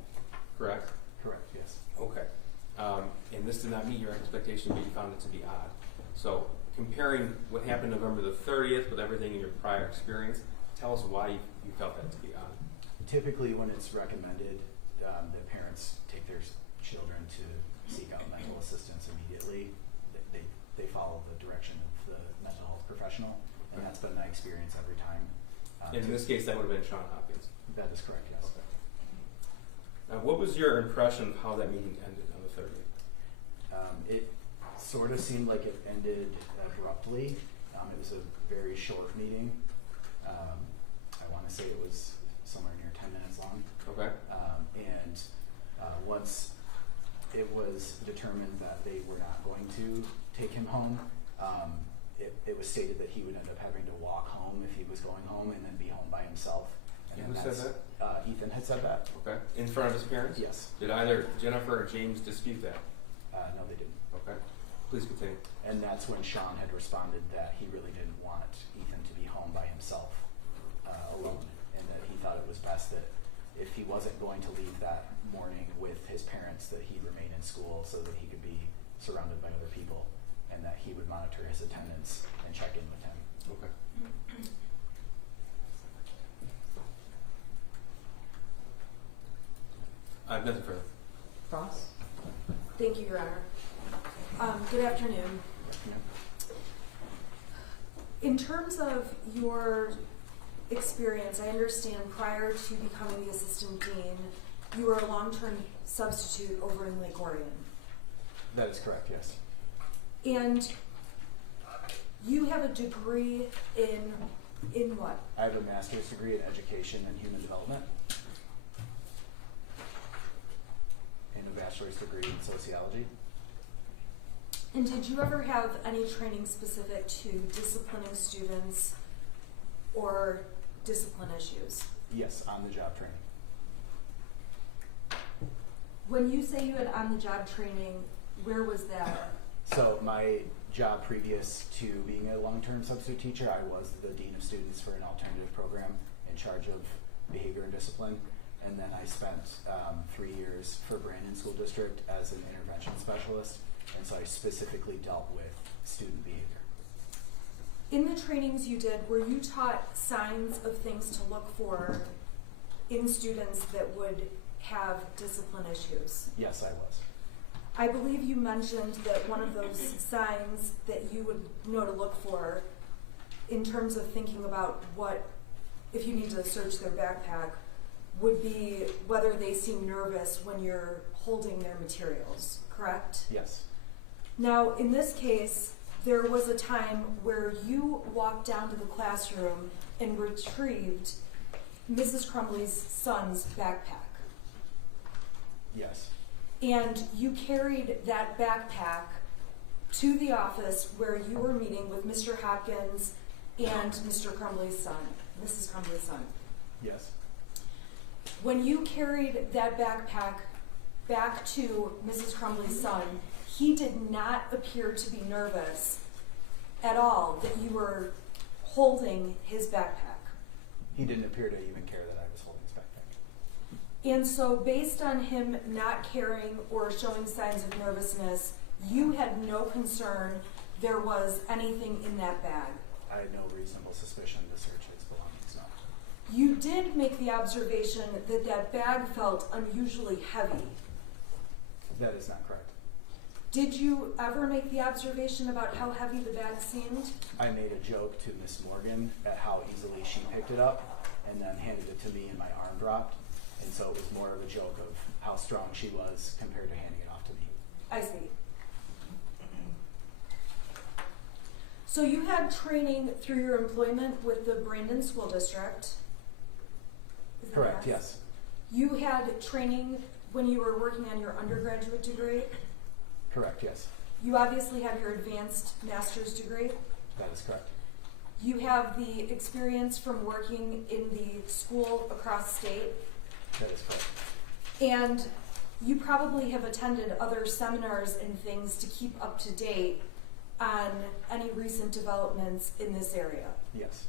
correct? Correct, yes. Okay. And this did not meet your expectation, but you found it to be odd. So comparing what happened November the 30th with everything in your prior experience, tell us why you felt that to be odd. Typically, when it's recommended, that parents take their children to seek out mental assistance immediately. They follow the direction of the mental health professional, and that's been my experience every time. In this case, that would have been Sean Hopkins. That is correct, yes. Okay. Now, what was your impression of how that meeting ended on the 30th? It sort of seemed like it ended abruptly. It was a very short meeting. I want to say it was somewhere near 10 minutes long. Okay. And once it was determined that they were not going to take him home, it was stated that he would end up having to walk home if he was going home and then be home by himself. And then who said that? Ethan had said that. Okay. In front of his parents? Yes. Did either Jennifer or James dispute that? No, they didn't. Okay. Please continue. And that's when Sean had responded that he really didn't want Ethan to be home by himself alone, and that he thought it was best that if he wasn't going to leave that morning with his parents, that he remain in school so that he could be surrounded by other people, and that he would monitor his attendance and check in with him. Okay. Nothing further. Cross? Thank you, Your Honor. Good afternoon. In terms of your experience, I understand prior to becoming the assistant dean, you were a long-term substitute over in Lake Orion. That is correct, yes. And you have a degree in what? I have a master's degree in education and human development, and a bachelor's degree in sociology. And did you ever have any training specific to disciplining students or discipline issues? Yes, on-the-job training. When you say you had on-the-job training, where was that? So my job previous to being a long-term substitute teacher, I was the dean of students for an alternative program in charge of behavior and discipline. And then I spent 3 years for Brandon School District as an intervention specialist. And so I specifically dealt with student behavior. In the trainings you did, were you taught signs of things to look for in students that would have discipline issues? Yes, I was. I believe you mentioned that one of those signs that you would know to look for in terms of thinking about what, if you need to search their backpack, would be whether they seem nervous when you're holding their materials, correct? Yes. Now, in this case, there was a time where you walked down to the classroom and retrieved Mrs. Crumbley's son's backpack. Yes. And you carried that backpack to the office where you were meeting with Mr. Hopkins and Mr. Crumbley's son, Mrs. Crumbley's son. Yes. When you carried that backpack back to Mrs. Crumbley's son, he did not appear to be nervous at all that you were holding his backpack. He didn't appear to even care that I was holding his backpack. And so based on him not caring or showing signs of nervousness, you had no concern there was anything in that bag. I had no reasonable suspicion to search his belongings, no. You did make the observation that that bag felt unusually heavy. That is not correct. Did you ever make the observation about how heavy the bag seemed? I made a joke to Miss Morgan at how easily she picked it up and then handed it to me and my arm dropped. And so it was more of a joke of how strong she was compared to handing it off to me. I see. So you had training through your employment with the Brandon School District. Is that Correct, yes. You had training when you were working on your undergraduate degree. Correct, yes. You obviously have your advanced master's degree. That is correct. You have the experience from working in the school across state. That is correct. And you probably have attended other seminars and things to keep up to date on any recent developments in this area. Yes.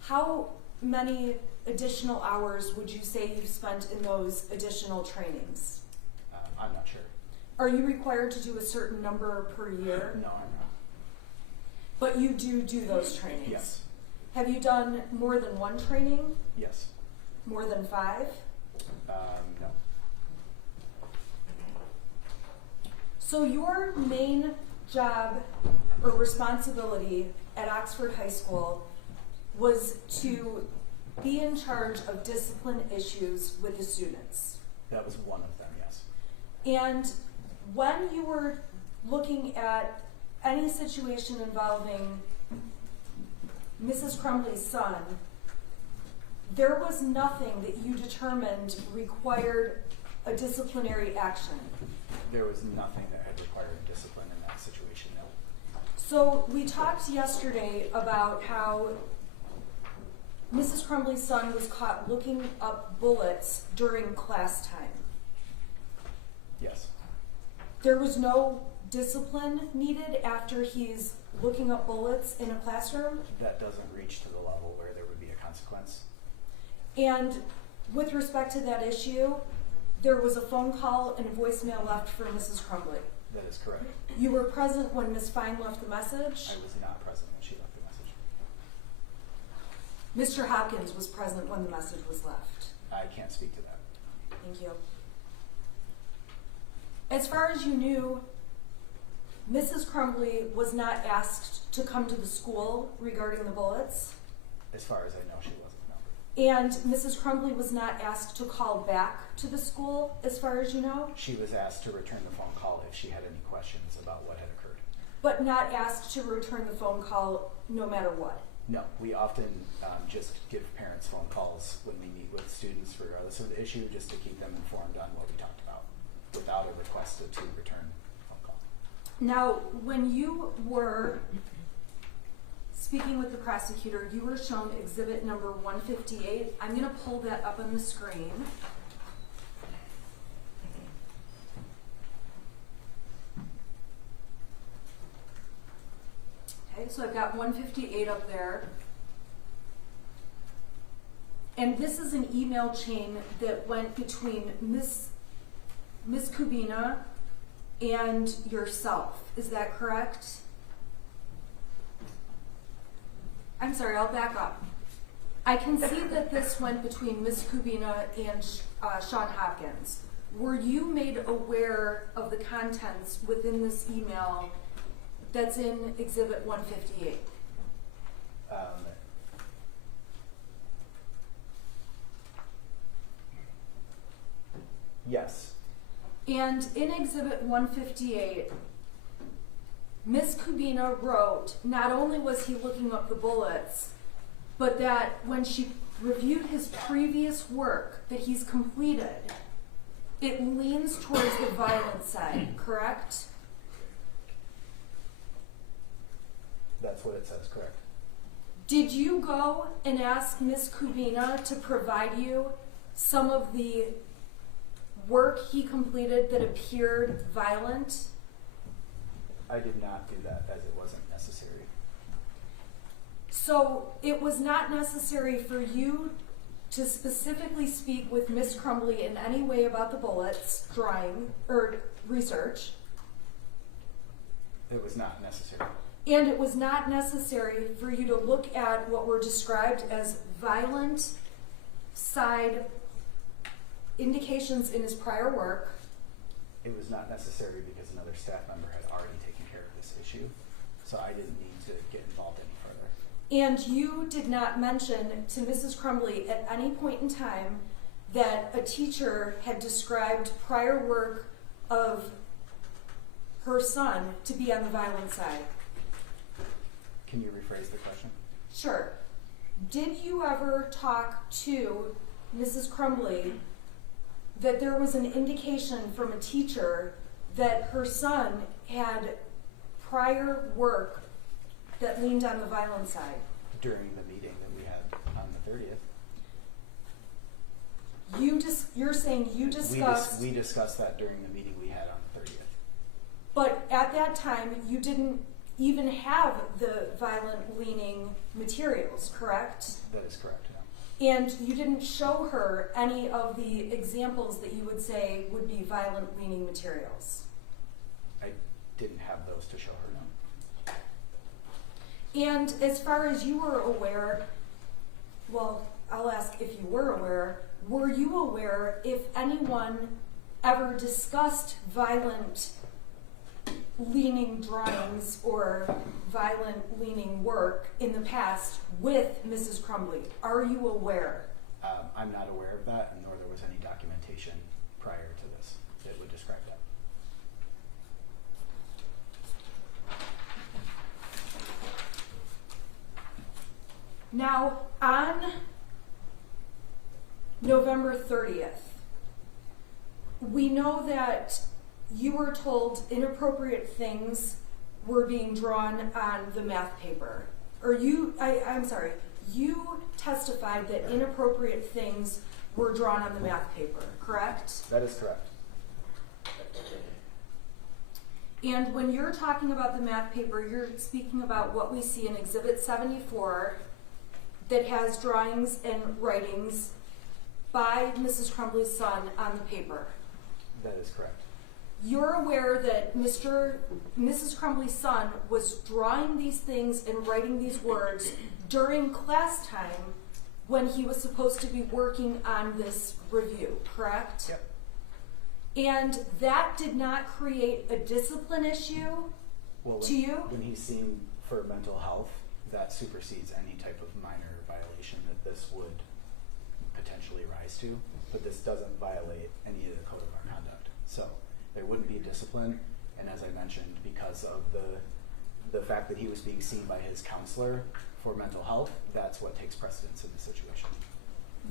How many additional hours would you say you've spent in those additional trainings? I'm not sure. Are you required to do a certain number per year? No, I'm not. But you do those trainings? Yes. Have you done more than one training? Yes. More than 5? No. So your main job or responsibility at Oxford High School was to be in charge of discipline issues with the students. That was one of them, yes. And when you were looking at any situation involving Mrs. Crumbley's son, there was nothing that you determined required a disciplinary action. There was nothing that had required discipline in that situation, no. So we talked yesterday about how Mrs. Crumbley's son was caught looking up bullets during class time. Yes. There was no discipline needed after he's looking up bullets in a classroom? That doesn't reach to the level where there would be a consequence. And with respect to that issue, there was a phone call and a voicemail left for Mrs. Crumbley. That is correct. You were present when Ms. Fine left the message? I was not present when she left the message. Mr. Hopkins was present when the message was left. I can't speak to that. Thank you. As far as you knew, Mrs. Crumbley was not asked to come to the school regarding the bullets, As far as I know, she wasn't, no. and Mrs. Crumbley was not asked to call back to the school, as far as you know, She was asked to return the phone call if she had any questions about what had occurred. but not asked to return the phone call no matter what. No, we often just give parents phone calls when we meet with students regardless of the issue, just to keep them informed on what we talked about, without a request to return phone call. Now, when you were speaking with the prosecutor, you were shown exhibit number 158. I'm going to pull that up on the screen. Okay, so I've got 158 up there. And this is an email chain that went between Miss Kubina and yourself. Is that correct? I'm sorry, I'll back up. I can see that this went between Miss Kubina and Sean Hopkins. Were you made aware of the contents within this email that's in Exhibit 158? Yes. And in Exhibit 158, Ms. Kubina wrote, not only was he looking up the bullets, but that when she reviewed his previous work that he's completed, it leans towards the violent side, correct? That's what it says, correct. Did you go and ask Ms. Kubina to provide you some of the work he completed that appeared violent? I did not do that as it wasn't necessary. So it was not necessary for you to specifically speak with Ms. Crumbley in any way about the bullets, drawing, or research, It was not necessary. and it was not necessary for you to look at what were described as violent side indications in his prior work. It was not necessary because another staff member had already taken care of this issue, so I didn't need to get involved any further. And you did not mention to Mrs. Crumbley at any point in time that a teacher had described prior work of her son to be on the violent side. Can you rephrase the question? Sure. Did you ever talk to Mrs. Crumbley that there was an indication from a teacher that her son had prior work that leaned on the violent side? During the meeting that we had on the 30th. You're saying you discussed, We discussed that during the meeting we had on the 30th. but at that time you didn't even have the violent leaning materials, correct? That is correct, yeah. And you didn't show her any of the examples that you would say would be violent leaning materials. I didn't have those to show her, no. And as far as you were aware, well, I'll ask if you were you aware if anyone ever discussed violent leaning drawings or violent leaning work in the past with Mrs. Crumbley? Are you aware? I'm not aware of that, and nor there was any documentation prior to this that would describe that. Now, on November 30th, we know that you were told inappropriate things were being drawn on the math paper. Or you testified that inappropriate things were drawn on the math paper, correct? That is correct. And when you're talking about the math paper, you're speaking about what we see in Exhibit 74 that has drawings and writings by Mrs. Crumbley's son on the paper. That is correct. You're aware that Mrs. Crumbley's son was drawing these things and writing these words during class time when he was supposed to be working on this review, correct? Yep. And that did not create a discipline issue Well, to you? when he's seen for mental health, that supersedes any type of minor violation that this would potentially rise to, but this doesn't violate any of the code of our conduct. So there wouldn't be discipline, and as I mentioned, because of the fact that he was being seen by his counselor for mental health, that's what takes precedence in this situation.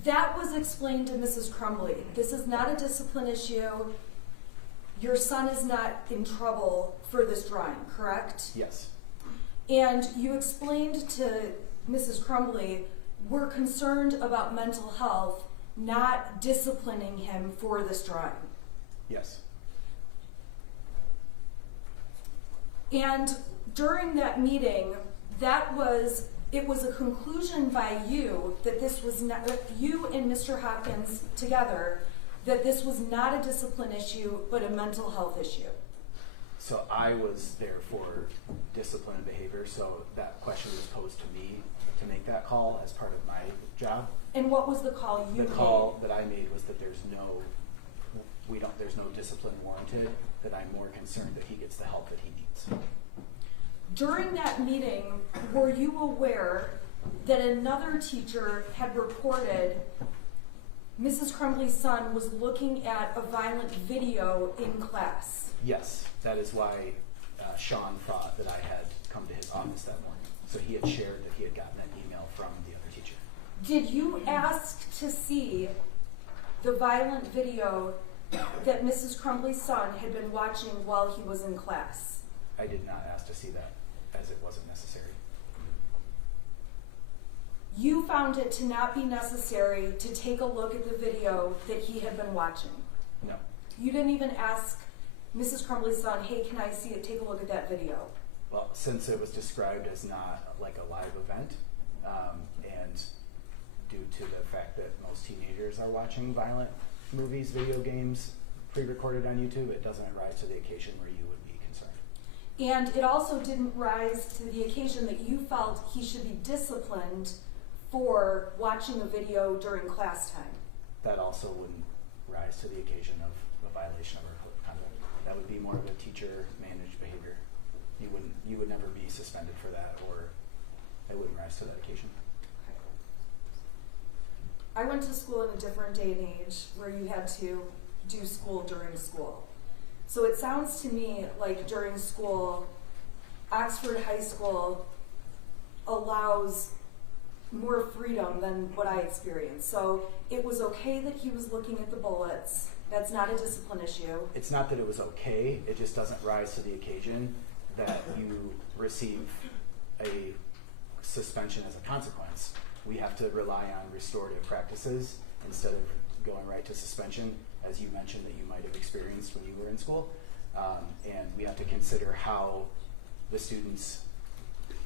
That was explained to Mrs. Crumbley. This is not a discipline issue. Your son is not in trouble for this drawing, correct? Yes. And you explained to Mrs. Crumbley, we're concerned about mental health, not disciplining him for this drawing. Yes. And during that meeting, it was a conclusion by you that this was not, you and Mr. Hopkins together, that this was not a discipline issue, but a mental health issue. So I was there for discipline and behavior, so that question was posed to me to make that call as part of my job. And what was the call you made? The call that I made was that there's no discipline warranted, that I'm more concerned that he gets the help that he needs. During that meeting, were you aware that another teacher had reported Mrs. Crumbley's son was looking at a violent video in class? Yes, that is why Sean thought that I had come to his office that morning. So he had shared that he had gotten an email from the other teacher. Did you ask to see the violent video that Mrs. Crumbley's son had been watching while he was in class? I did not ask to see that, as it wasn't necessary. You found it to not be necessary to take a look at the video that he had been watching? No. You didn't even ask Mrs. Crumbley's son, hey, can I see it? Take a look at that video. Well, since it was described as not like a live event, and due to the fact that most teenagers are watching violent movies, video games, pre-recorded on YouTube, it doesn't rise to the occasion where you would be concerned. And it also didn't rise to the occasion that you felt he should be disciplined for watching a video during class time. That also wouldn't rise to the occasion of a violation of our code of conduct. That would be more of a teacher-managed behavior. You would never be suspended for that, or it wouldn't rise to that occasion. I went to school in a different day and age where you had to do school during school. So it sounds to me like during school, Oxford High School allows more freedom than what I experienced. So it was okay that he was looking at the bullets. That's not a discipline issue. It's not that it was okay, it just doesn't rise to the occasion that you receive a suspension as a consequence. We have to rely on restorative practices instead of going right to suspension, as you mentioned that you might have experienced when you were in school. And we have to consider how the student's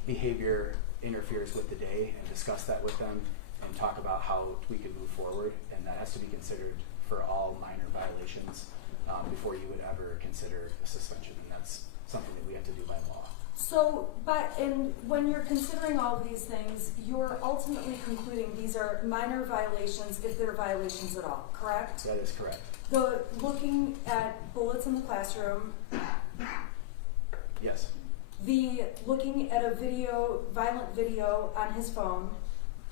behavior interferes with the day and discuss that with them and talk about how we can move forward, and that has to be considered for all minor violations before you would ever consider a suspension, and that's something that we have to do by law. So, when you're considering all of these things, you're ultimately concluding these are minor violations, if they're violations at all, correct? That is correct. The looking at bullets in the classroom, Yes. the looking at a violent video on his phone,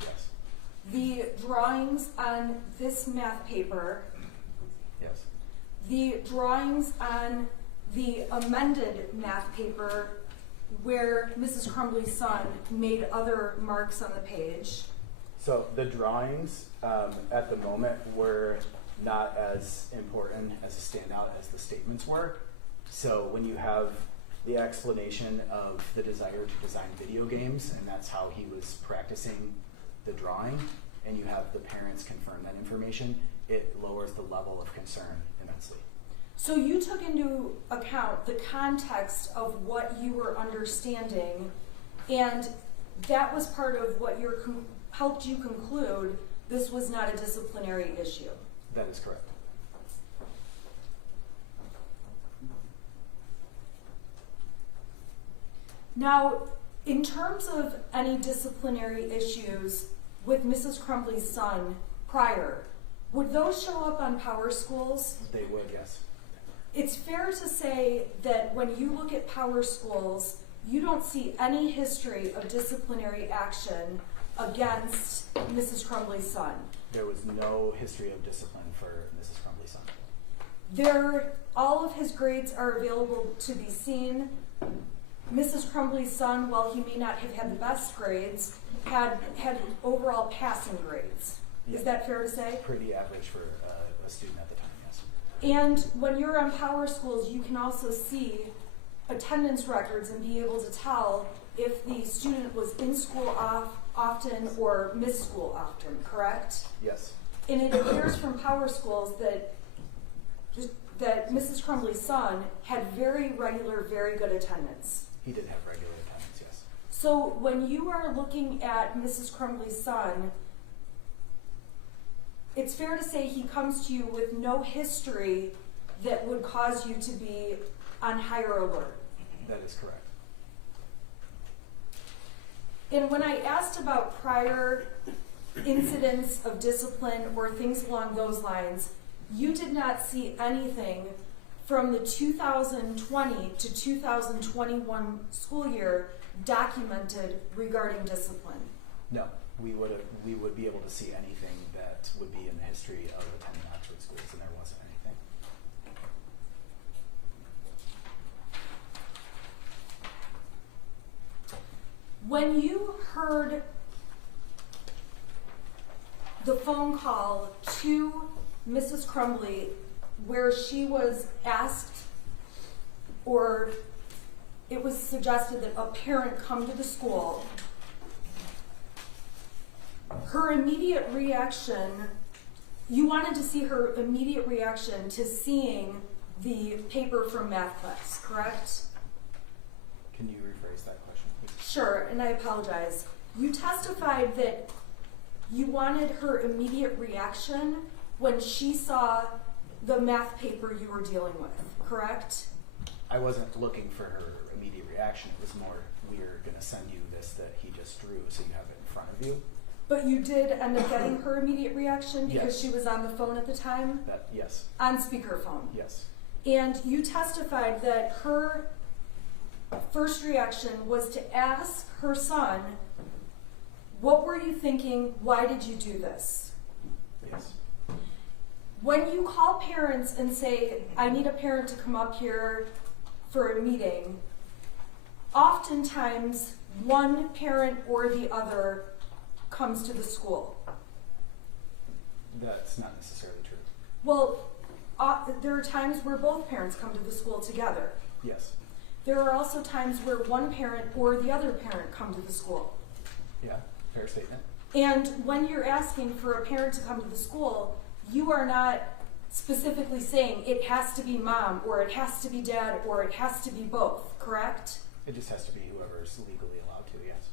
Yes. the drawings on this math paper, Yes. the drawings on the amended math paper where Mrs. Crumbley's son made other marks on the page. So the drawings at the moment were not as important as a standout as the statements were. So when you have the explanation of the desire to design video games, and that's how he was practicing the drawing, and you have the parents confirm that information, it lowers the level of concern immensely. So you took into account the context of what you were understanding, and that was part of what helped you conclude this was not a disciplinary issue. That is correct. Now, in terms of any disciplinary issues with Mrs. Crumbley's son prior, would those show up on Power Schools? They would, yes. It's fair to say that when you look at Power Schools, you don't see any history of disciplinary action against Mrs. Crumbley's son. There was no history of discipline for Mrs. Crumbley's son. All of his grades are available to be seen. Mrs. Crumbley's son, while he may not have had the best grades, had overall passing grades. Is that fair to say? Pretty average for a student at the time, yes. And when you're on Power Schools, you can also see attendance records and be able to tell if the student was in school often or missed school often, correct? Yes. And it appears from Power Schools that Mrs. Crumbley's son had very regular, very good attendance. He did have regular attendance, yes. So when you are looking at Mrs. Crumbley's son, it's fair to say he comes to you with no history that would cause you to be on higher alert. That is correct. And when I asked about prior incidents of discipline or things along those lines, you did not see anything from the 2020 to 2021 school year documented regarding discipline. No, we would be able to see anything that would be in the history of attending Oxford schools, and there wasn't anything. When you heard the phone call to Mrs. Crumbley where she was asked, or it was suggested that a parent come to the school, her immediate reaction, you wanted to see her immediate reaction to seeing the paper from math class, correct? Can you rephrase that question, please? Sure, and I apologize. You testified that you wanted her immediate reaction when she saw the math paper you were dealing with, correct? I wasn't looking for her immediate reaction. It was more, we're going to send you this that he just drew so you have it in front of you. But you did end up getting her immediate reaction because Yes. she was on the phone at the time? Yes. On speakerphone. Yes. And you testified that her first reaction was to ask her son, what were you thinking? Why did you do this? Yes. When you call parents and say, I need a parent to come up here for a meeting, oftentimes one parent or the other comes to the school. That's not necessarily true. Well, there are times where both parents come to the school together. Yes. There are also times where one parent or the other parent come to the school. Yeah, fair statement. And when you're asking for a parent to come to the school, you are not specifically saying it has to be mom or it has to be dad or it has to be both, correct? It just has to be whoever's legally allowed to, yes.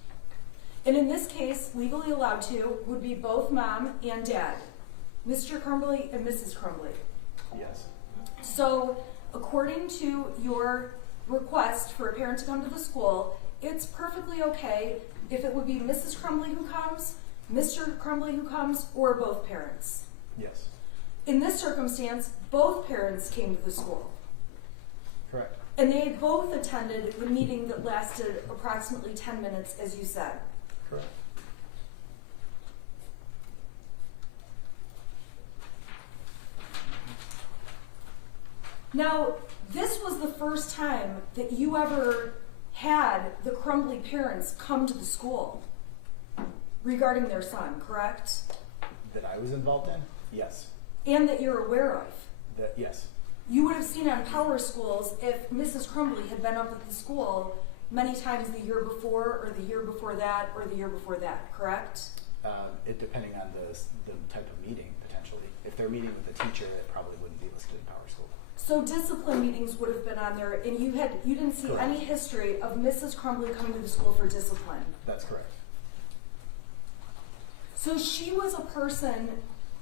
And in this case, legally allowed to would be both mom and dad, Mr. Crumbley and Mrs. Crumbley. Yes. So, according to your request for a parent to come to the school, it's perfectly okay if it would be Mrs. Crumbley who comes, Mr. Crumbley who comes, or both parents. Yes. In this circumstance, both parents came to the school. Correct. And they had both attended the meeting that lasted approximately 10 minutes, as you said. Correct. Now, this was the first time that you ever had the Crumbley parents come to the school regarding their son, correct? That I was involved in? Yes. And that you're aware of. Yes. You would have seen on Power Schools if Mrs. Crumbley had been up at the school many times the year before, or the year before that, or the year before that, correct? It depending on the type of meeting, potentially. If they're meeting with a teacher, it probably wouldn't be listed in Power School. So discipline meetings would have been on there, and you didn't see Correct. any history of Mrs. Crumbley coming to the school for discipline. That's correct. So she was a person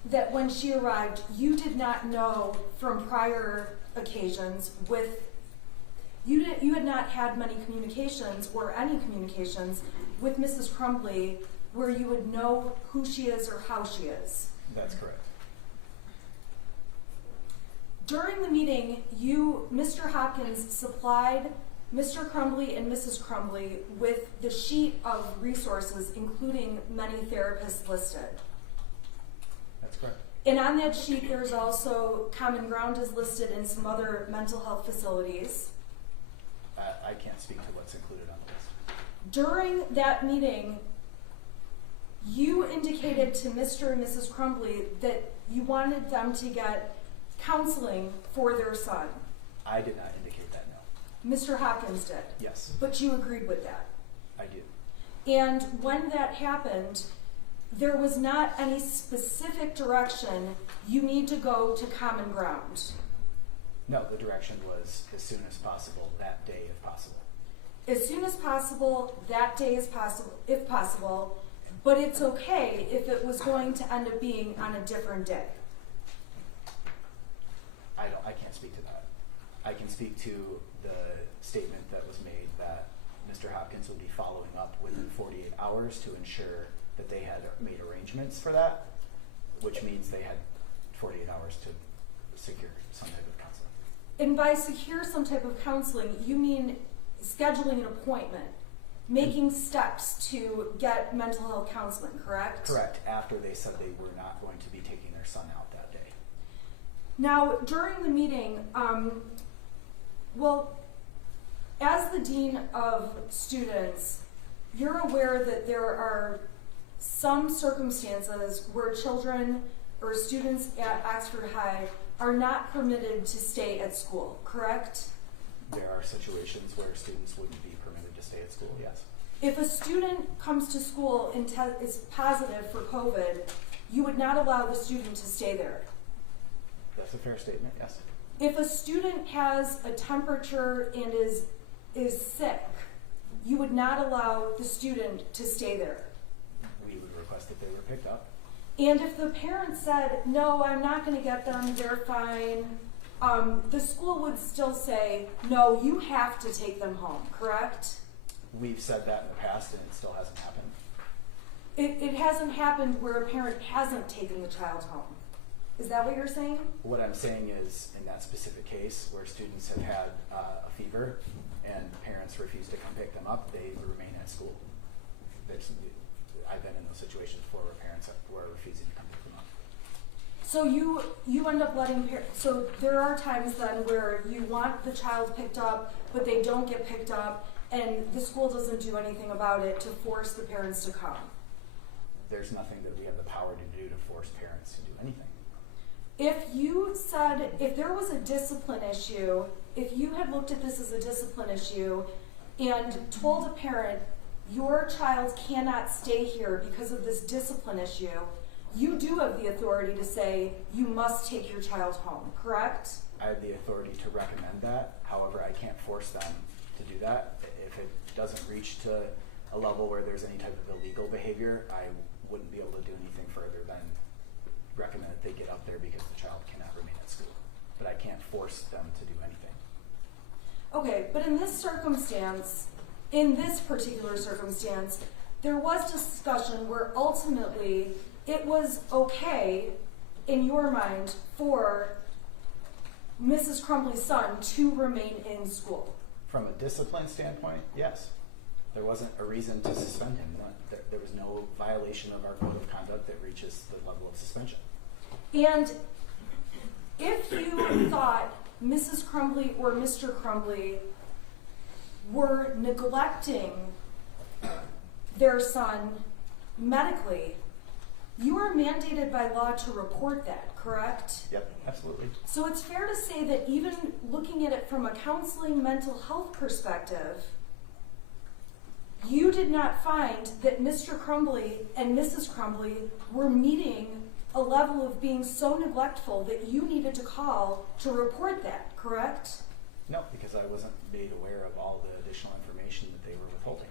that when she arrived, you did not know from prior occasions with, you had not had many communications or any communications with Mrs. Crumbley where you would know who she is or how she is. That's correct. During the meeting, Mr. Hopkins, supplied Mr. Crumbley and Mrs. Crumbley with the sheet of resources, including many therapists listed. That's correct. And on that sheet, there's also Common Ground is listed in some other mental health facilities. I can't speak to what's included on the list. During that meeting, you indicated to Mr. and Mrs. Crumbley that you wanted them to get counseling for their son. I did not indicate that, no. Mr. Hopkins did. Yes, But you agreed with that. I do. And when that happened, there was not any specific direction, you need to go to Common Ground. No, the direction was as soon as possible, that day if possible. As soon as possible, that day is possible, if possible, but it's okay if it was going to end up being on a different day. I can't speak to that. I can speak to the statement that was made that Mr. Hopkins would be following up within 48 hours to ensure that they had made arrangements for that, which means they had 48 hours to secure some type of counseling. And by secure some type of counseling, you mean scheduling an appointment, making steps to get mental health counseling, correct? Correct, after they said they were not going to be taking their son out that day. Now, during the meeting, as the Dean of Students, you're aware that there are some circumstances where children or students at Oxford High are not permitted to stay at school, correct? There are situations where students wouldn't be permitted to stay at school, yes. If a student comes to school and is positive for COVID, you would not allow the student to stay there. That's a fair statement, yes. If a student has a temperature and is sick, you would not allow the student to stay there. We would request that they were picked up. And if the parent said, no, I'm not going to get them, they're fine, the school would still say, no, you have to take them home, correct? We've said that in the past and it still hasn't happened. It hasn't happened where a parent hasn't taken the child home. Is that what you're saying? What I'm saying is, in that specific case where students have had a fever and parents refuse to come pick them up, they remain at school. I've been in those situations before where parents were refusing to come pick them up. So you end up letting parents, so there are times then where you want the child picked up, but they don't get picked up, and the school doesn't do anything about it to force the parents to come. There's nothing that we have the power to do to force parents to do anything. If you said, if there was a discipline issue, if you had looked at this as a discipline issue and told a parent, your child cannot stay here because of this discipline issue, you do have the authority to say, you must take your child home, correct? I have the authority to recommend that. However, I can't force them to do that. If it doesn't reach to a level where there's any type of illegal behavior, I wouldn't be able to do anything further than recommend that they get up there because the child cannot remain at school. But I can't force them to do anything. Okay, but in this circumstance, in this particular circumstance, there was discussion where ultimately it was okay, in your mind, for Mrs. Crumbley's son to remain in school. From a discipline standpoint, yes. There wasn't a reason to suspend him. There was no violation of our code of conduct that reaches the level of suspension. And if you thought Mrs. Crumbley or Mr. Crumbley were neglecting their son medically, you are mandated by law to report that, correct? Yep, absolutely. So it's fair to say that even looking at it from a counseling mental health perspective, you did not find that Mr. Crumbley and Mrs. Crumbley were meeting a level of being so neglectful that you needed to call to report that, correct? No, because I wasn't made aware of all the additional information that they were withholding.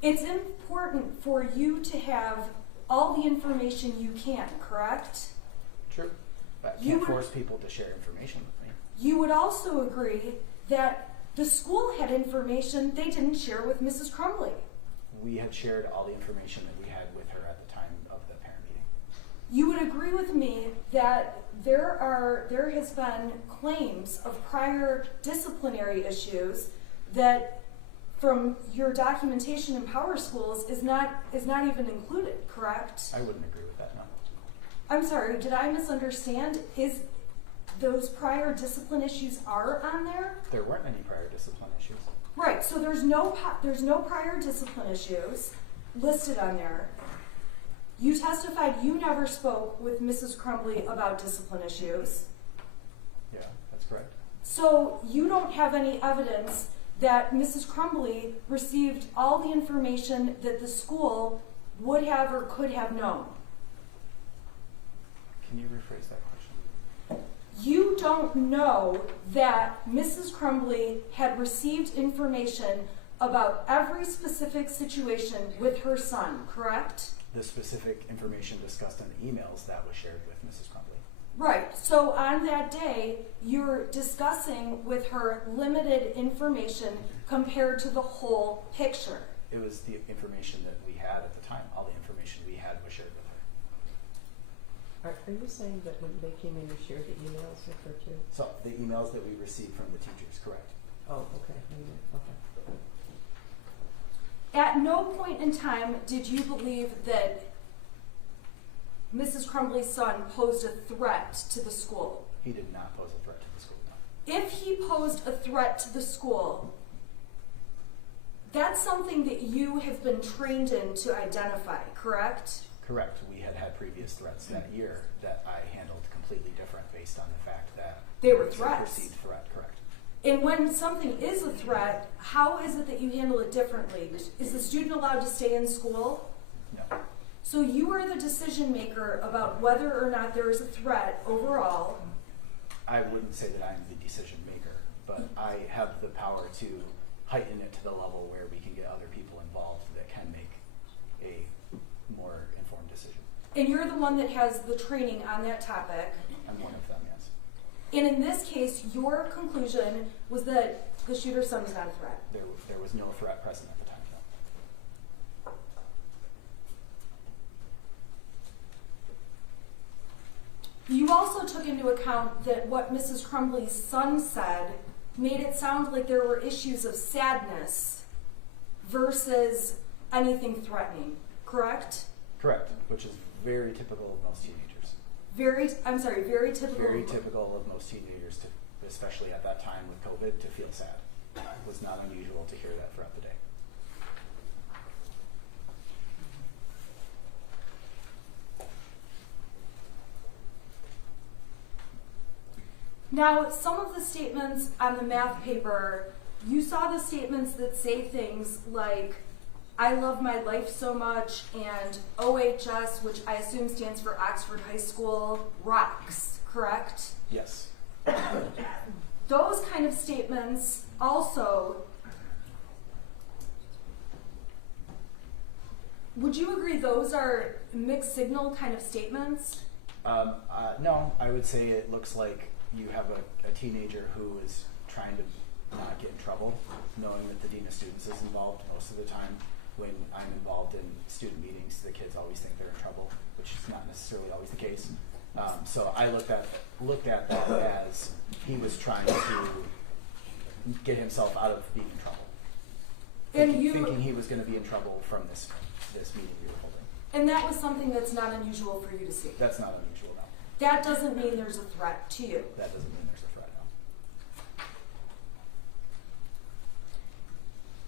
It's important for you to have all the information you can, correct? True. But I You can't would- force people to share information with me. You would also agree that the school had information they didn't share with Mrs. Crumbley. We had shared all the information that we had with her at the time of the parent meeting. You would agree with me that there has been claims of prior disciplinary issues that from your documentation in Power Schools is not even included, correct? I wouldn't agree with that, no. I'm sorry, did I misunderstand? Is those prior discipline issues are on there? There weren't any prior discipline issues. Right, so there's no prior discipline issues listed on there. You testified you never spoke with Mrs. Crumbley about discipline issues. Yeah, that's correct. So you don't have any evidence that Mrs. Crumbley received all the information that the school would have or could have known. Can you rephrase that question? You don't know that Mrs. Crumbley had received information about every specific situation with her son, correct? The specific information discussed in the emails that was shared with Mrs. Crumbley. Right. So on that day, you're discussing with her limited information compared to the whole picture. It was the information that we had at the time. All the information we had was shared with her. Are you saying that when they came in, you shared the emails with her too? So the emails that we received from the teachers, correct. Oh, okay. Okay. At no point in time did you believe that Mrs. Crumbley's son posed a threat to the school. He did not pose a threat to the school, no. If he posed a threat to the school, that's something that you have been trained in to identify, correct? Correct. We had had previous threats that year that I handled completely different based on the fact that They were it was a threats. perceived threat, correct. And when something is a threat, how is it that you handle it differently? Is the student allowed to stay in school? No. So you are the decision maker about whether or not there is a threat overall. I wouldn't say that I'm the decision maker, but I have the power to heighten it to the level where we can get other people involved that can make a more informed decision. And you're the one that has the training on that topic. I'm one of them, yes. And in this case, your conclusion was that the shooter's son was not a threat. There was no threat present at the time, no. You also took into account that what Mrs. Crumbley's son said made it sound like there were issues of sadness versus anything threatening, correct? Correct, which is very typical of most teenagers. Very typical. Very typical of most teenagers, especially at that time with COVID, to feel sad. It was not unusual to hear that throughout the day. Now, some of the statements on the math paper, you saw the statements that say things like, I love my life so much, and OHS, which I assume stands for Oxford High School, rocks, correct? Yes. Those kind of statements also Would you agree those are mixed signal kind of statements? No, I would say it looks like you have a teenager who is trying to not get in trouble, knowing that the Dean of Students is involved most of the time. When I'm involved in student meetings, the kids always think they're in trouble, which is not necessarily always the case. So I looked at that as he was trying to get himself out of being in trouble. Thinking he was going to be in trouble from this meeting we were holding. And that was something that's not unusual for you to see? That's not unusual, no. That doesn't mean there's a threat to you? That doesn't mean there's a threat,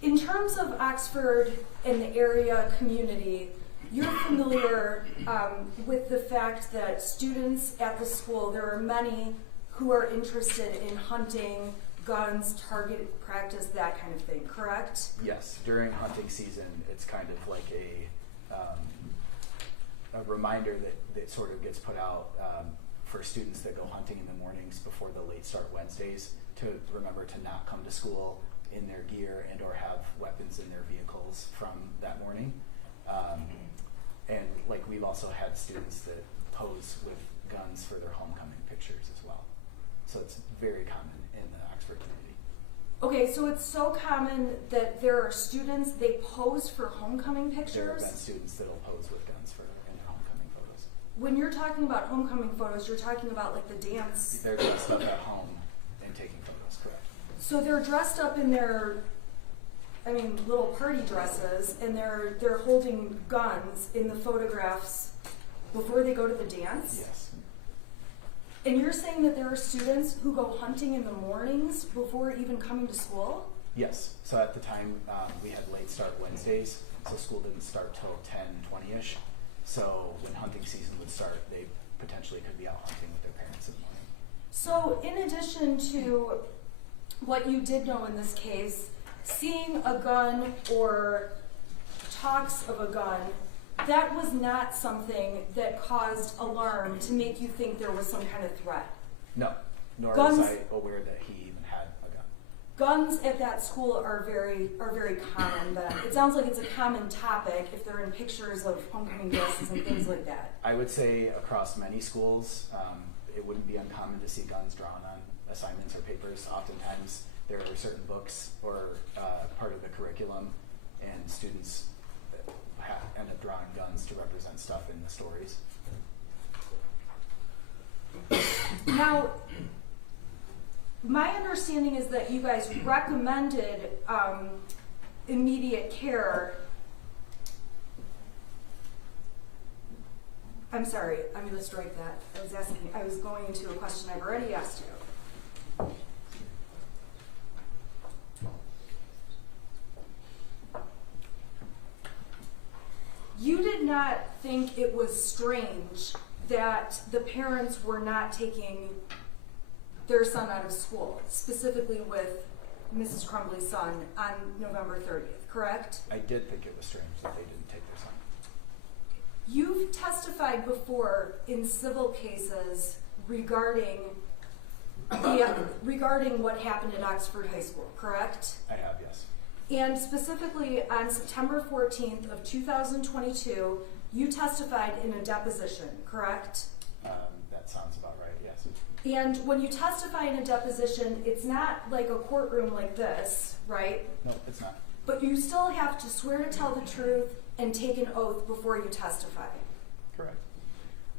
no. In terms of Oxford and the area community, you're familiar with the fact that students at the school, there are many who are interested in hunting, guns, target practice, that kind of thing, correct? Yes, during hunting season, it's kind of like a reminder that sort of gets put out for students that go hunting in the mornings before the late start Wednesdays to remember to not come to school in their gear and or have weapons in their vehicles from that morning. And like we've also had students that pose with guns for their homecoming pictures as well. So it's very common in the Oxford community. Okay, so it's so common that there are students, they pose for homecoming There have pictures? been students that will pose with guns in their homecoming photos. When you're talking about homecoming photos, you're talking about like the dance. They're dressed up at home and taking photos, correct? So they're dressed up in their, little party dresses, and they're holding guns in the photographs before they go to the dance? Yes. And you're saying that there are students who go hunting in the mornings before even coming to school? Yes. So at the time, we had late start Wednesdays, so school didn't start till 10:20ish. So when hunting season would start, they potentially could be out hunting with their parents in the morning. So in addition to what you did know in this case, seeing a gun or talks of a gun, that was not something that caused alarm to make you think there was some kind of threat. No, nor Guns- was I aware that he even had a gun. Guns at that school are very common then. It sounds like it's a common topic if they're in pictures of homecoming dresses and things like that. I would say across many schools, it wouldn't be uncommon to see guns drawn on assignments or papers. Oftentimes, there are certain books or part of the curriculum, and students end up drawing guns to represent stuff in the stories. Now, my understanding is that you guys recommended immediate care. I'm sorry, I'm going to strike that. I was going into a question I've already asked you. You did not think it was strange that the parents were not taking their son out of school, specifically with Mrs. Crumbley's son on November 30th, correct? I did think it was strange that they didn't take their son. You've testified before in civil cases regarding what happened at Oxford High School, correct? I have, yes. And specifically on September 14th of 2022, you testified in a deposition, correct? That sounds about right, yes. And when you testify in a deposition, it's not like a courtroom like this, right? No, it's not. But you still have to swear to tell the truth and take an oath before you testify. Correct.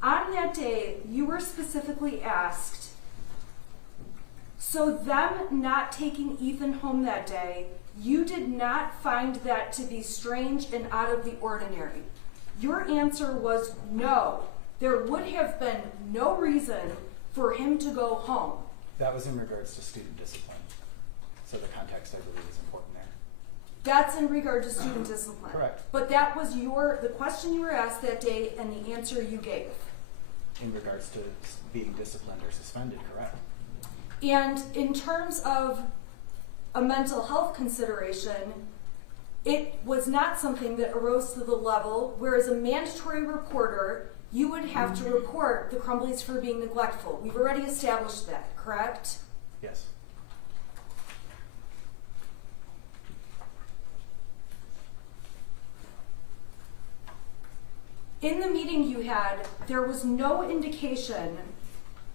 On that day, you were specifically asked, so them not taking Ethan home that day, you did not find that to be strange and out of the ordinary. Your answer was no. There would have been no reason for him to go home. That was in regards to student discipline. So the context, I believe, is important there. That's in regard to student discipline. Correct. But that was the question you were asked that day and the answer you gave. In regards to being disciplined or suspended, correct. And in terms of a mental health consideration, it was not something that arose to the level where as a mandatory reporter, you would have to report the Crumbleys for being neglectful. We've already established that, correct? Yes. in the meeting you had, there was no indication,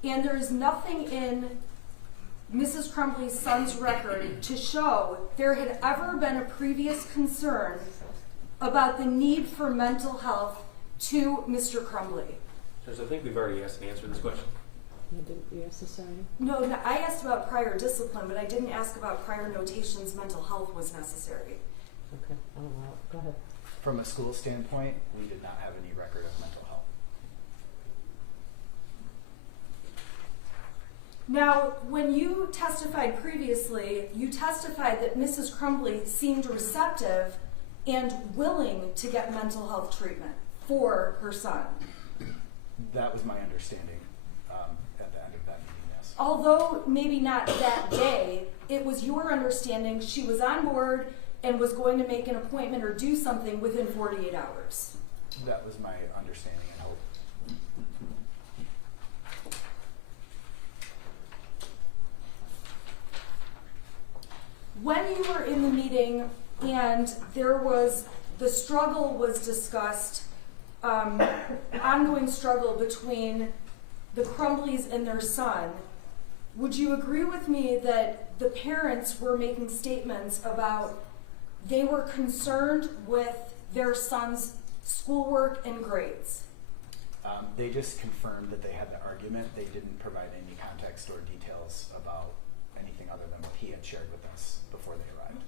and there is nothing in Mrs. Crumbley's son's record to show there had ever been a previous concern about the need for mental health to Mr. Crumbley. Judge, I think we've already asked and answered this question. Yeah, didn't you ask this already? No, I asked about prior discipline, but I didn't ask about prior notations mental health was necessary. Okay, I'll allow it. Go ahead. From a school standpoint, we did not have any record of mental health. Now, when you testified previously, you testified that Mrs. Crumbley seemed receptive and willing to get mental health treatment for her son. That was my understanding at the end of that meeting, yes. Although maybe not that day, it was your understanding she was on board and was going to make an appointment or do something within 48 hours. That was my understanding and hope. When you were in the meeting and the struggle was discussed, ongoing struggle between the Crumbleys and their son, would you agree with me that the parents were making statements about they were concerned with their son's schoolwork and grades? They just confirmed that they had the argument. They didn't provide any context or details about anything other than what he had shared with us before they arrived.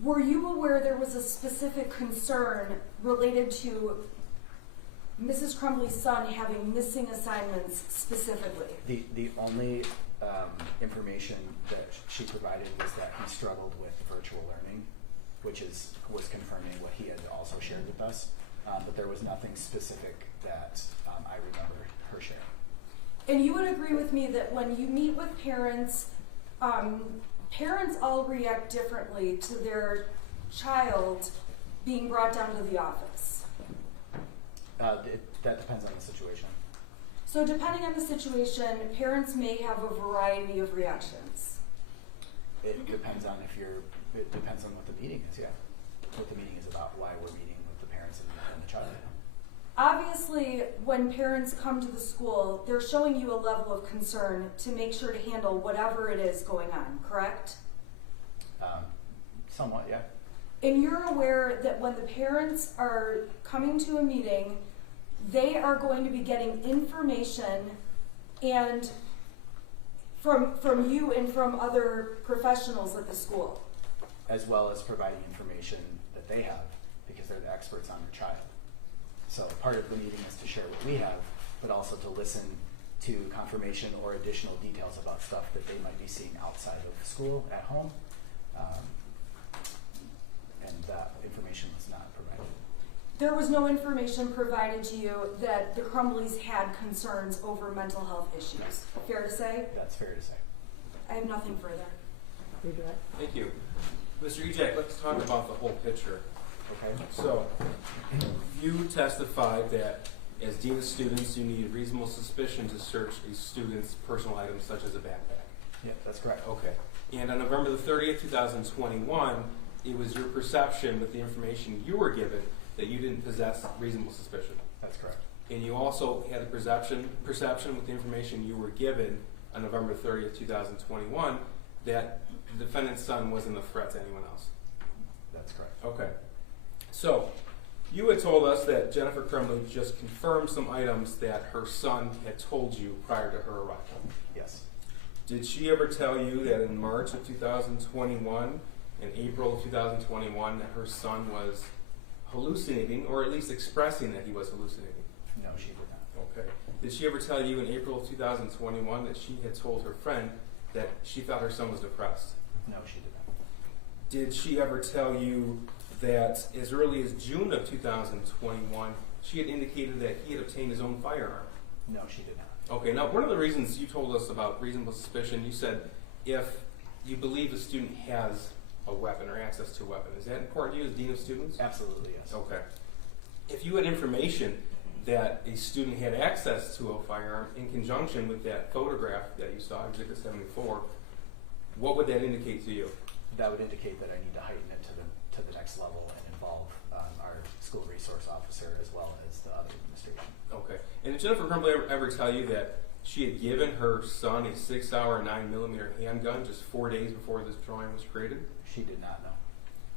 Were you aware there was a specific concern related to Mrs. Crumbley's son having missing assignments specifically? The only information that she provided was that he struggled with virtual learning, which was confirming what he had also shared with us. But there was nothing specific that I remember her sharing. And you would agree with me that when you meet with parents, parents all react differently to their child being brought down to the office. That depends on the situation. So depending on the situation, parents may have a variety of reactions. It depends on it depends on what the meeting is, yeah. What the meeting is about, why we're meeting with the parents and the child. Obviously, when parents come to the school, they're showing you a level of concern to make sure to handle whatever it is going on, correct? Somewhat, yeah. And you're aware that when the parents are coming to a meeting, they are going to be getting information and from you and from other professionals at the school. As well as providing information that they have, because they're the experts on their child. So part of the meeting is to share what we have, but also to listen to confirmation or additional details about stuff that they might be seeing outside of school, at home. And that information was not provided. There was no information provided to you that the Crumbleys had concerns over mental health issues. Fair to say? That's fair to say. I have nothing further. Redirect. Thank you. Mr. Ejak, let's talk about the whole picture. Okay. So, you testified that as Dean of Students, you needed reasonable suspicion to search a student's personal items such as a backpack. Yeah, that's correct. Okay. And on November the 30th, 2021, it was your perception with the information you were given that you didn't possess reasonable suspicion. That's correct. And you also had a perception with the information you were given on November 30th, 2021, that the defendant's son wasn't a threat to anyone else. That's correct. Okay. So, you had told us that Jennifer Crumbley just confirmed some items that her son had told you prior to her arrival. Yes. Did she ever tell you that in March of 2021 and April of 2021 that her son was hallucinating, or at least expressing that he was hallucinating? No, she did not. Okay. Did she ever tell you in April of 2021 that she had told her friend that she thought her son was depressed? No, she did not. Did she ever tell you that as early as June of 2021, she had indicated that he had obtained his own firearm? No, she did not. Okay, now one of the reasons you told us about reasonable suspicion, you said if you believe a student has a weapon or access to a weapon. Is that important to you as Dean of Students? Absolutely, yes. Okay. If you had information that a student had access to a firearm in conjunction with that photograph that you saw, Exhibit 74, what would that indicate to you? That would indicate that I need to heighten it to to the next level and involve our school resource officer as well as the other administration. Okay. And did Jennifer Crumbley ever tell you that she had given her son a 6-hour 9mm handgun just 4 days before this drawing was created? She did not know.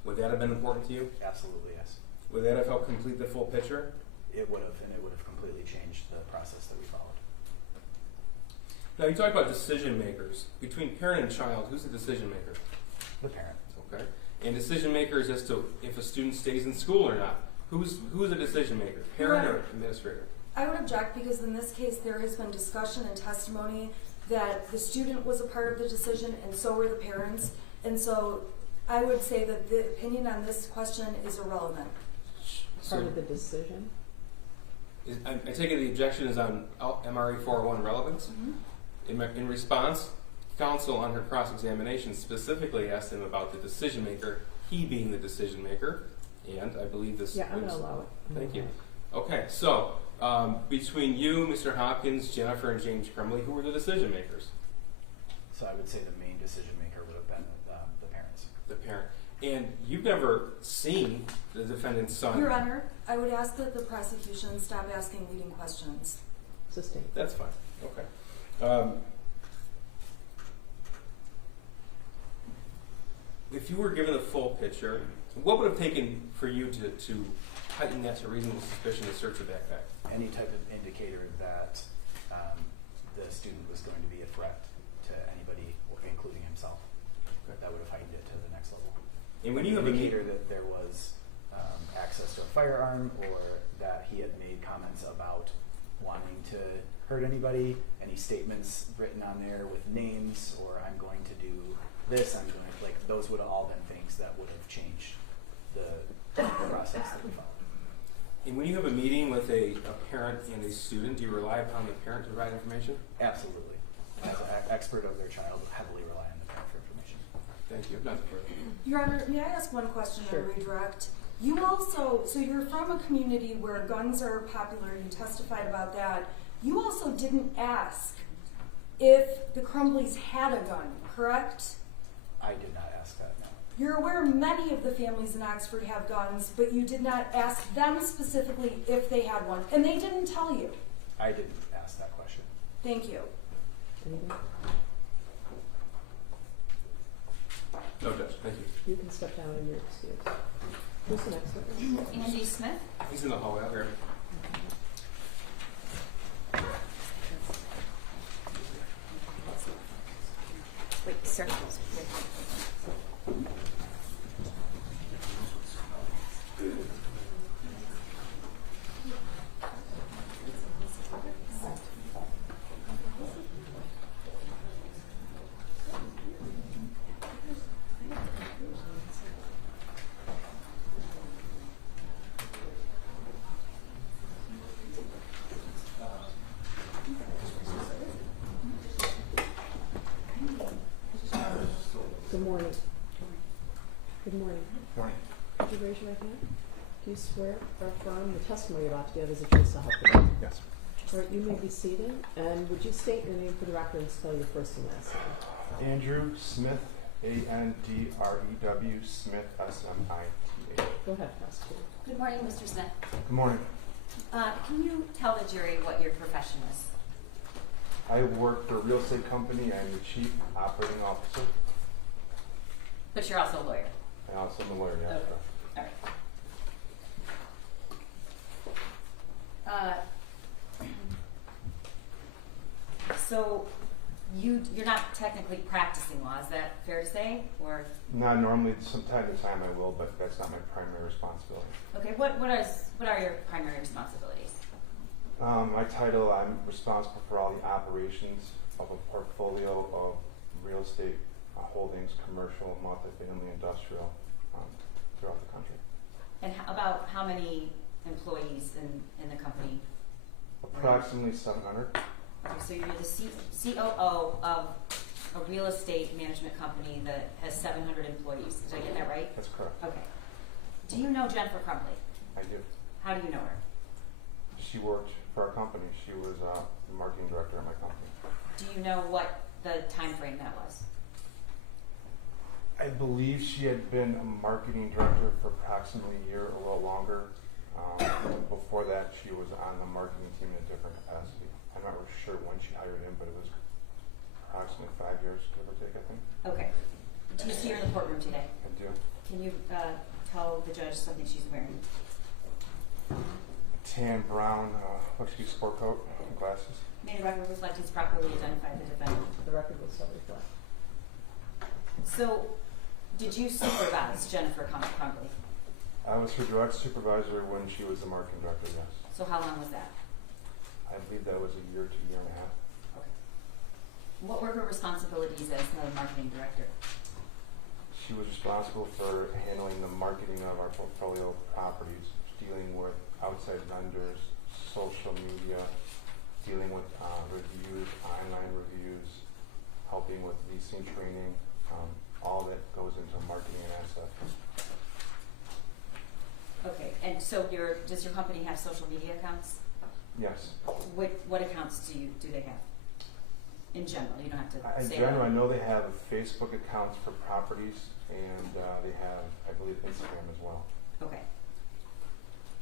Would that have been important to you? Absolutely, yes. Would that have helped complete the full picture? It would have, and it would have completely changed the process that we followed. Now, you talk about decision makers. Between parent and child, who's the decision maker? The parent. Okay. And decision makers as to if a student stays in school or not. Who's a decision maker? Parent or administrator? I would object because in this case there has been discussion and testimony that the student was a part of the decision and so were the parents. And so I would say that the opinion on this question is irrelevant. Part of the decision? I take it the objection is on MRE 401 relevance. In response, counsel on her cross-examination specifically asked him about the decision maker, he being the decision maker, and I believe this Yeah, I'm was- going to allow it. Thank you. Okay, so between you, Mr. Hopkins, Jennifer, and James Crumbley, who were the decision makers? So I would say the main decision maker would have been the parents. The parent. And you've never seen the defendant's son. Your Honor, I would ask that the prosecution stop asking leading questions. Sustained. That's fine. Okay. If you were given the full picture, what would have taken for you to heighten that to reasonable suspicion to search the backpack? Any type of indicator that the student was going to be a threat to anybody, including himself. Okay. That would have heightened it to the next level. And when you An have indicator that there was access to a firearm, or that he had made comments about wanting to hurt anybody, any statements written on there with names, or I'm going to do this, I'm going to, like, those would have all been things that would have changed the process that we followed. And when you have a meeting with a parent and a student, do you rely upon the parent to provide information? Absolutely. As an expert of their child, heavily rely on the parent for information. Thank you. Nothing further. Your Honor, may I ask one question Sure. on redirect? You also, so you're from a community where guns are popular, you testified about that. You also didn't ask if the Crumbleys had a gun, correct? I did not ask that, no. You're aware many of the families in Oxford have guns, but you did not ask them specifically if they had one, and they didn't tell you. I didn't ask that question. Thank you. Anything? No, Judge. Thank you. You can step down in your excuse. Who's the next one? Andy Smith? He's in the hallway out here. Wait, sir. Good morning. Good morning. Morning. Could you raise your right hand? Do you swear or affirm the testimony you're about to give is a truth so help you God? Yes. All right, you may be seated, and would you state your name for the record and spell your first and last name? Andrew Smith, A-N-D-R-E-W, Smith, S-M-I-T-H. Go ahead, prosecutor. Good morning, Mr. Smith. Good morning. Can you tell the jury what your profession is? I work for a real estate company. I'm the chief operating officer. But you're also a lawyer. I also am a lawyer, yes. Okay. All right. So you're not technically practicing law, is that fair to say? Or Not normally, from time to time I will, but that's not my primary responsibility. okay, what are your primary responsibilities? My title, I'm responsible for all the operations of a portfolio of real estate holdings, commercial, multifamily, industrial, throughout the country. And about how many employees in the company? Approximately 700. Okay, so you're the COO of a real estate management company that has 700 employees. Did I get that right? That's correct. Okay. Do you know Jennifer Crumbley? I do. How do you know her? She worked for our company. She was the marketing director at my company. Do you know what the time frame that was? I believe she had been a marketing director for approximately a year, a little longer. Before that, she was on the marketing team in a different capacity. I'm not really sure when she hired him, but it was approximately 5 years, give or take, I think. Okay. Do you see her in the courtroom today? I do. Can you tell the judge something she's wearing? Tan brown, luxury sport coat and glasses. May the record reflect he's properly identified the defendant. The record will so reflect. So, did you supervise Jennifer Crumbley? I was her direct supervisor when she was the marketing director, yes. So how long was that? I believe that was a year to a year and a half. Okay. What were her responsibilities as the marketing director? She was responsible for handling the marketing of our portfolio properties, dealing with outside vendors, social media, dealing with reviews, online reviews, helping with leasing training, all that goes into marketing and asset. Okay, and so does your company have social media accounts? Yes. What accounts do they have? In general, you don't have to In say general, that. I know they have Facebook accounts for properties, and they have, I believe, Instagram as well. Okay.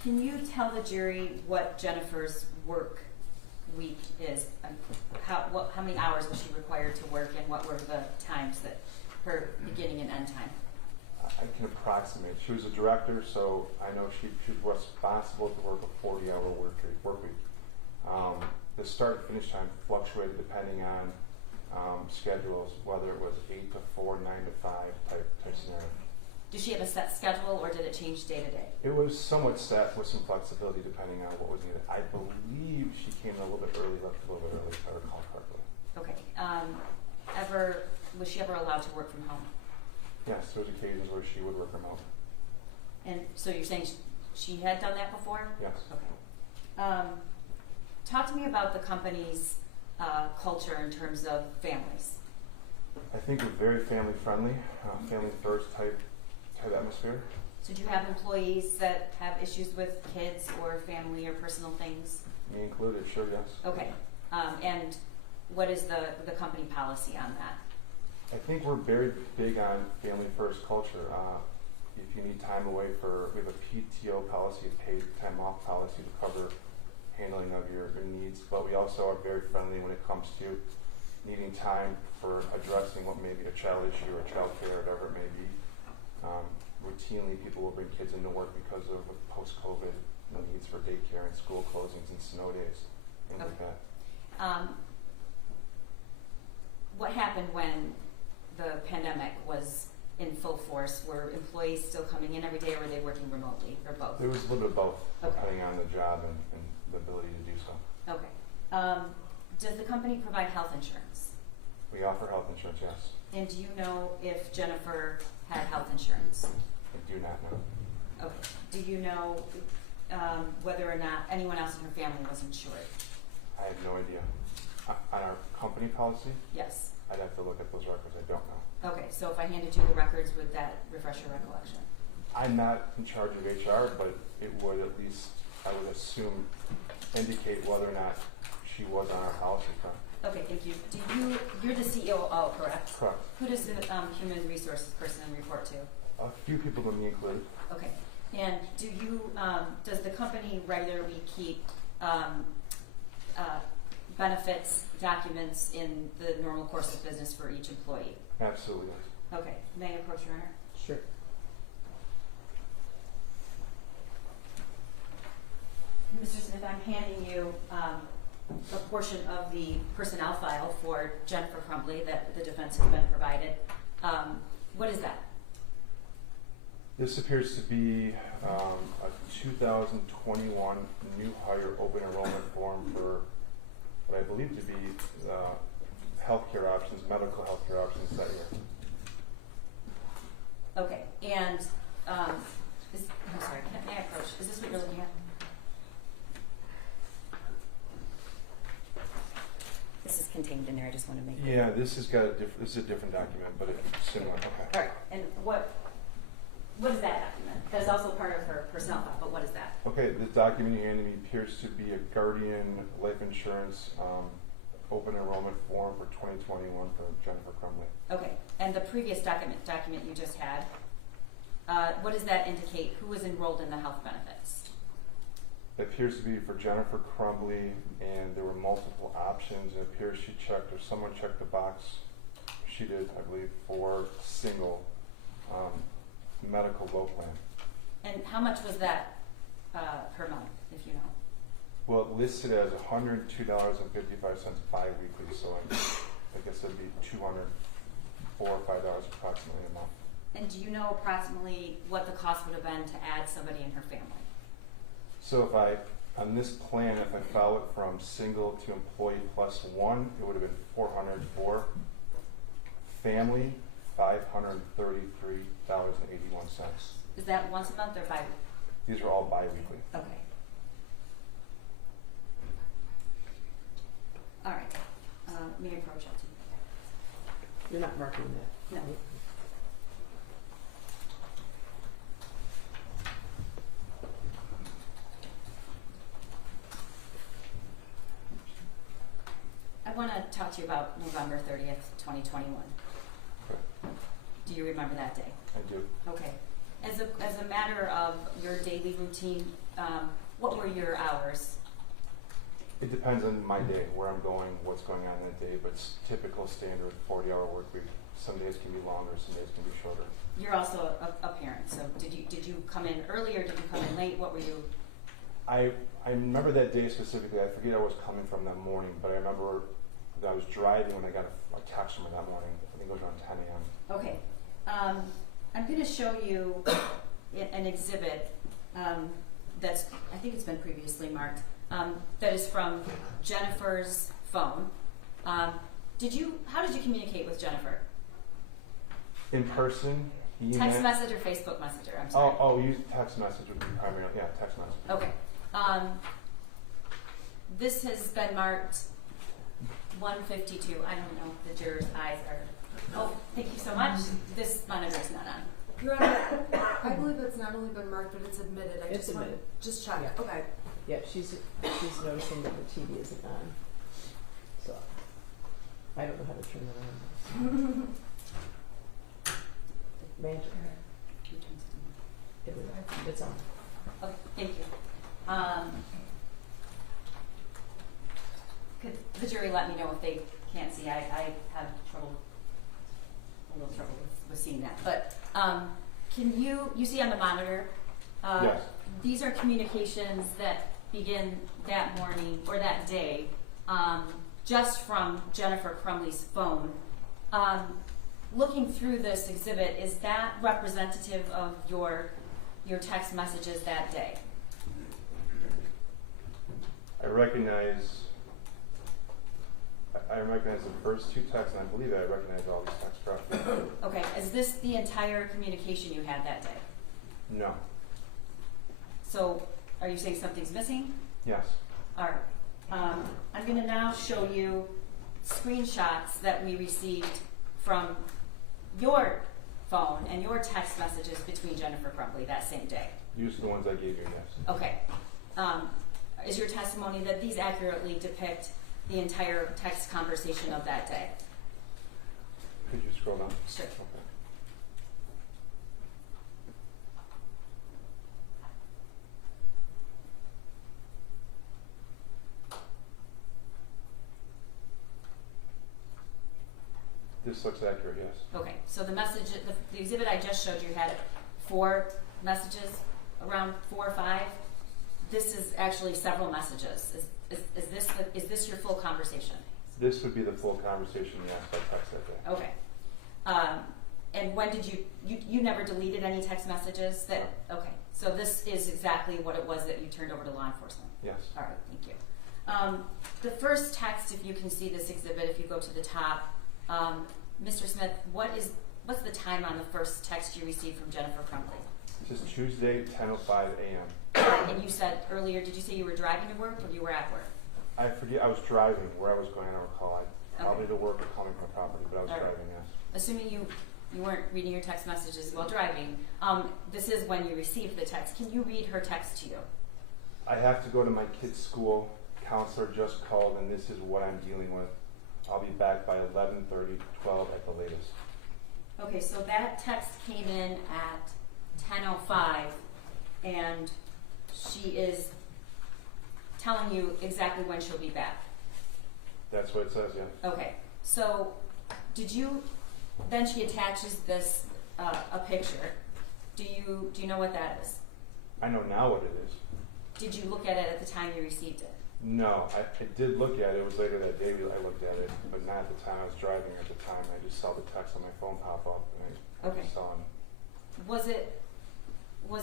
Can you tell the jury what Jennifer's work week is? How many hours was she required to work, and what were the times that her beginning and end time? I can approximate. She was a director, so I know she was responsible to work a 40-hour work week. The start and finish time fluctuated depending on schedules, whether it was 8 to 4, 9 to 5 type scenario. Did she have a set schedule, or did it change day to day? It was somewhat set with some flexibility depending on what was needed. I believe she came in a little bit early, left a little bit early, if I recall correctly. Okay. Was she ever allowed to work from home? Yes, there was occasions where she would work remote. And so you're saying she had done that before? Yes. Okay. Talk to me about the company's culture in terms of families. I think we're very family friendly, family first type atmosphere. So do you have employees that have issues with kids or family or personal things? Me included, sure, yes. Okay. And what is the company policy on that? I think we're very big on family first culture. If you need time away we have a PTO policy, a paid time off policy to cover handling of your needs, but we also are very friendly when it comes to needing time for addressing what may be a child issue or child care, whatever it may be. Routinely, people will bring kids into work because of post-COVID needs for daycare and school closings and snow days, things like that. What happened when the pandemic was in full force? Were employees still coming in every day, or were they working remotely, or both? There was a little bit of both, Okay. depending on the job and the ability to do so. Okay. Does the company provide health insurance? We offer health insurance, yes. And do you know if Jennifer had health insurance? I do not know. Okay. Do you know whether or not anyone else in her family was insured? I have no idea. On our company policy, Yes. I'd have to look at those records. I don't know. Okay, so if I handed you the records, would that refresh your recollection? I'm not in charge of HR, but it would at least, I would assume, indicate whether or not she was on our policy. Okay, thank you. You're the COO, correct? Correct. Who does the human resources person report to? A few people, but me included. Okay. And does the company regularly keep benefits documents in the normal course of business for each employee? Absolutely, yes. Okay. May I approach your Honor? Sure. Mr. Smith, I'm handing you a portion of the personnel file for Jennifer Crumbley that the defense has been provided. What is that? This appears to be a 2021 new hire open enrollment form for what I believe to be healthcare options, medical healthcare options that year. Okay, and I'm sorry, may I approach? Is this what you're looking at? This is contained in there. I just want to make Yeah, this has got this is a different document, but it's similar. Okay. All right, and what is that document? That is also part of her personnel file, but what is that? Okay, this document you handed me appears to be a Guardian life insurance open enrollment form for 2021 for Jennifer Crumbley. Okay, and the previous document you just had, what does that indicate? Who was enrolled in the health benefits? It appears to be for Jennifer Crumbley, and there were multiple options. It appears she checked, or someone checked the box. She did, I believe, for single medical low plan. And how much was that per month, if you know? Well, it listed as $102.55 bi-weekly, so I guess it'd be $204 or $5 approximately a month. And do you know approximately what the cost would have been to add somebody in her family? So if on this plan, if I follow it from single to employee plus one, it would have been $404. Family, $533.81. Is that once a month or bi-weekly? These are all bi-weekly. Okay. All right. May I approach up to you? You're not marking that. No. I want to talk to you about November 30th, 2021. Okay. Do you remember that day? I do. Okay. As a matter of your daily routine, what were your hours? It depends on my day, where I'm going, what's going on that day, but it's typical standard 40-hour work week. Some days can be longer, some days can be shorter. You're also a parent, so did you come in early or did you come in late? What were you? I remember that day specifically. I forget I was coming from that morning, but I remember that I was driving when I got a text from her that morning. I think it was around 10 a.m. Okay. I'm going to show you an exhibit that's, I think it's been previously marked, that is from Jennifer's phone. How did you communicate with Jennifer? In person, email. Text message or Facebook Messenger? I'm sorry. Oh, use text message would be primarily, yeah, text message. Okay. This has been marked 152. I don't know if the jurors' eyes are. Oh, thank you so much. This monitor is not on. Your Honor, I believe it's not only been marked, but it's admitted. I It's just want admitted. just check. Yeah. Okay. Yeah, she's noticing that the TV isn't on. So I don't know how to turn it on. Magic. It's on. Okay, thank you. Could the jury let me know if they can't see? I have a little trouble with seeing that. But can you see on the monitor? Yes. These are communications that begin that morning or that day, just from Jennifer Crumbley's phone. Looking through this exhibit, is that representative of your text messages that day? I recognize the first two texts, and I believe I recognize all these texts correctly. Okay, is this the entire communication you had that day? No. So, are you saying something's missing? Yes. All right. I'm going to now show you screenshots that we received from your phone and your text messages between Jennifer Crumbley that same day. Use the ones I gave you, yes. Okay. Is your testimony that these accurately depict the entire text conversation of that day? Could you scroll down? Sure. Okay. This looks accurate, yes. Okay. So the message, the exhibit I just showed you had 4 messages, around 4 or 5. This is actually several messages. Is this your full conversation? This would be the full conversation, yes, I text that day. Okay. And when did you never deleted any text messages that, okay. So this is exactly what it was that you turned over to law enforcement? Yes. All right, thank you. The first text, if you can see this exhibit, if you go to the top, Mr. Smith, what's the time on the first text you received from Jennifer Crumbley? This is Tuesday, 10:05 a.m. And you said earlier, did you say you were driving to work or you were at work? I forget, I was driving. Where I was going, I don't recall. Probably to work or coming from property, but I was driving, yes. Assuming you weren't reading your text messages while driving, this is when you received the text. Can you read her text to you? I have to go to my kid's school, counselor just called and this is what I'm dealing with. I'll be back by 11:30, 12 at the latest. Okay, so that text came in at 10:05, and she is telling you exactly when she'll be back. That's what it says, yeah. Okay, so did you, then she attaches this, a picture. Do you know what that is? I know now what it is. Did you look at it at the time you received it? No, I did look at it. It was later that day I looked at it, but not at the time. I was driving at the time. I just saw the text on my phone pop up, and I Okay. just saw him. Was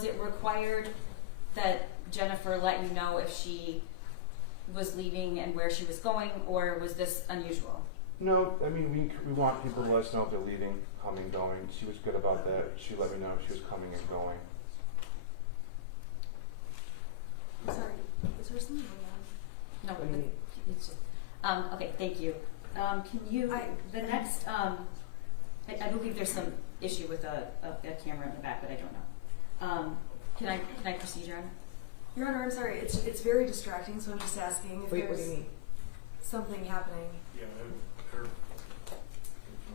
it required that Jennifer let you know if she was leaving and where she was going, or was this unusual? No, I mean, we want people to let us know if they're leaving, coming, going. She was good about that. She let me know if she was coming and going. Sorry, is there something going on? No, What do you mean? it's just, okay, thank you. Can you, the next, I believe there's some issue with a camera in the back, but I don't know. Can I proceed, Your Honor? Your Honor, I'm sorry, it's very distracting, so I'm just asking if Wait, what do there's you mean? something happening. Yeah,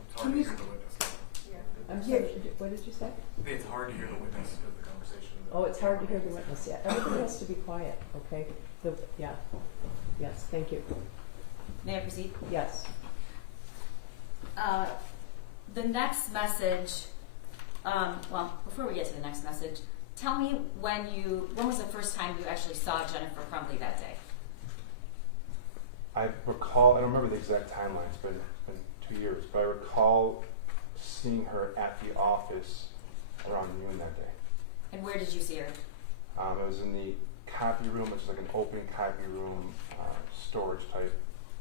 it's Can hard to you- hear the witness. Yeah. I'm sorry, what did you say? It's hard to hear the witness of the conversation. Oh, it's hard to hear the witness, yeah. Everybody has to be quiet, okay? Yeah. Yes, thank you. May I proceed? Yes. The next message, well, before we get to the next message, tell me when was the first time you actually saw Jennifer Crumbley that day? I recall, I don't remember the exact timeline. It's been 2 years, but I recall seeing her at the office around noon that day. And where did you see her? It was in the copy room, which is like an open copy room, storage type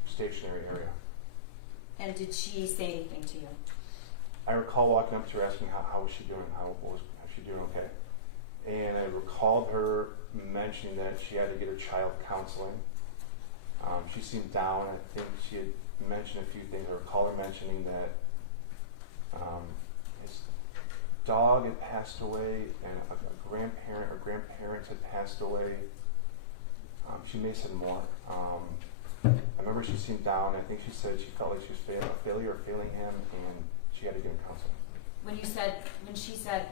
stationary area. And did she say anything to you? I recall walking up to her asking how was she doing, is she doing okay? And I recalled her mentioning that she had to get her child counseling. She seemed down. I think she had mentioned a few things. I recall her mentioning that his dog had passed away and a grandparent or grandparents had passed away. She may have said more. I remember she seemed down. I think she said she felt like she was a failure or failing him, and she had to get him counseling. When she said,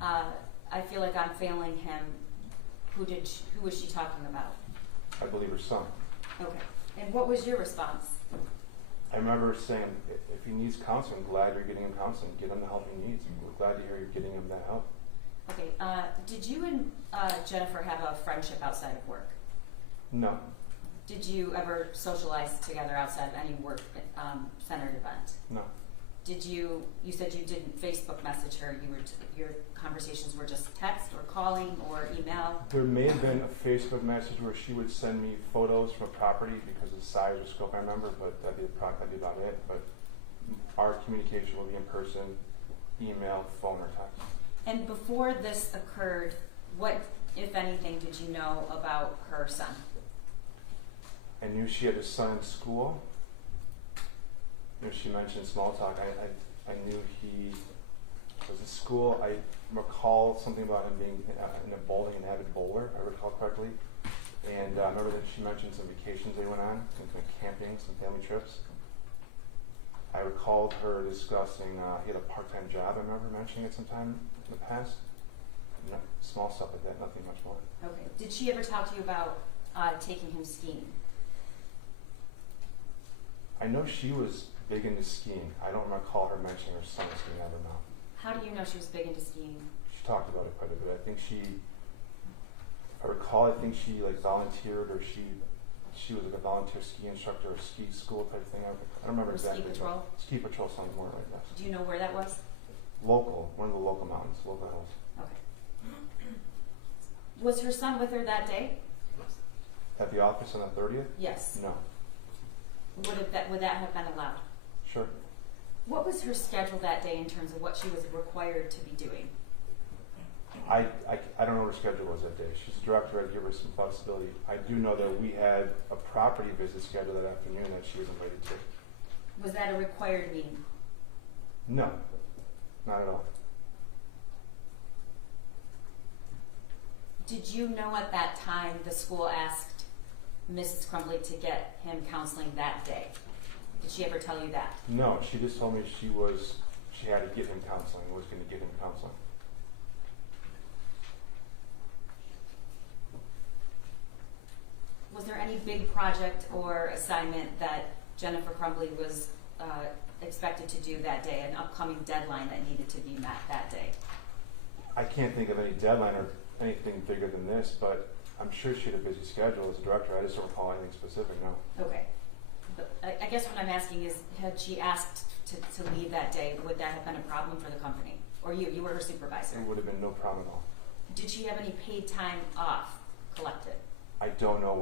I feel like I'm failing him, who was she talking about? I believe her son. Okay. And what was your response? I remember saying, if he needs counseling, I'm glad you're getting him counseling. Get him the help he needs. We're glad to hear you're getting him that help. Okay. Did you and Jennifer have a friendship outside of work? No. Did you ever socialize together outside of any work centered event? No. Did you said you didn't Facebook message her, your conversations were just text or calling or email? There may have been a Facebook message where she would send me photos from a property because of the size or scope I remember, but that'd be about it. But our communication will be in person, email, phone, or text. And before this occurred, what, if anything, did you know about her son? I knew she had a son in school. She mentioned small talk. I knew he was in school. I recall something about him being in a bowling, an avid bowler, I recall correctly. And I remember that she mentioned some vacations they went on, some camping, some family trips. I recalled her discussing, he had a part-time job, I remember mentioning it sometime in the past. No, small stuff like that, nothing much more. Okay. Did she ever talk to you about taking him skiing? I know she was big into skiing. I don't recall her mentioning her son skiing, I don't know. How do you know she was big into skiing? She talked about it quite a bit. I think if I recall, I think she like volunteered, or she was like a volunteer ski instructor or ski school type thing. I don't remember Or exactly. ski patrol? Ski patrol sounds more like that. Do you know where that was? Local, one of the local mountains, local hills. Okay. Was her son with her that day? At the office on the 30th? Yes. No. Would that have been allowed? Sure. What was her schedule that day in terms of what she was required to be doing? I don't know what her schedule was that day. She's the director. I'd give her some flexibility. I do know that we had a property visit scheduled that afternoon that she was invited to. Was that a required meeting? No, not at all. Did you know at that time the school asked Mrs. Crumbley to get him counseling that day? Did she ever tell you that? No, she just told me she had to get him counseling, was going to get him counseling. Was there any big project or assignment that Jennifer Crumbley was expected to do that day, an upcoming deadline that needed to be met that day? I can't think of any deadline or anything bigger than this, but I'm sure she had a busy schedule as a director. I just don't recall anything specific, no. Okay. But I guess what I'm asking is, had she asked to leave that day, would that have been a problem for the company? Or you were her supervisor? It would have been no problem at all. Did she have any paid time off collected? I don't know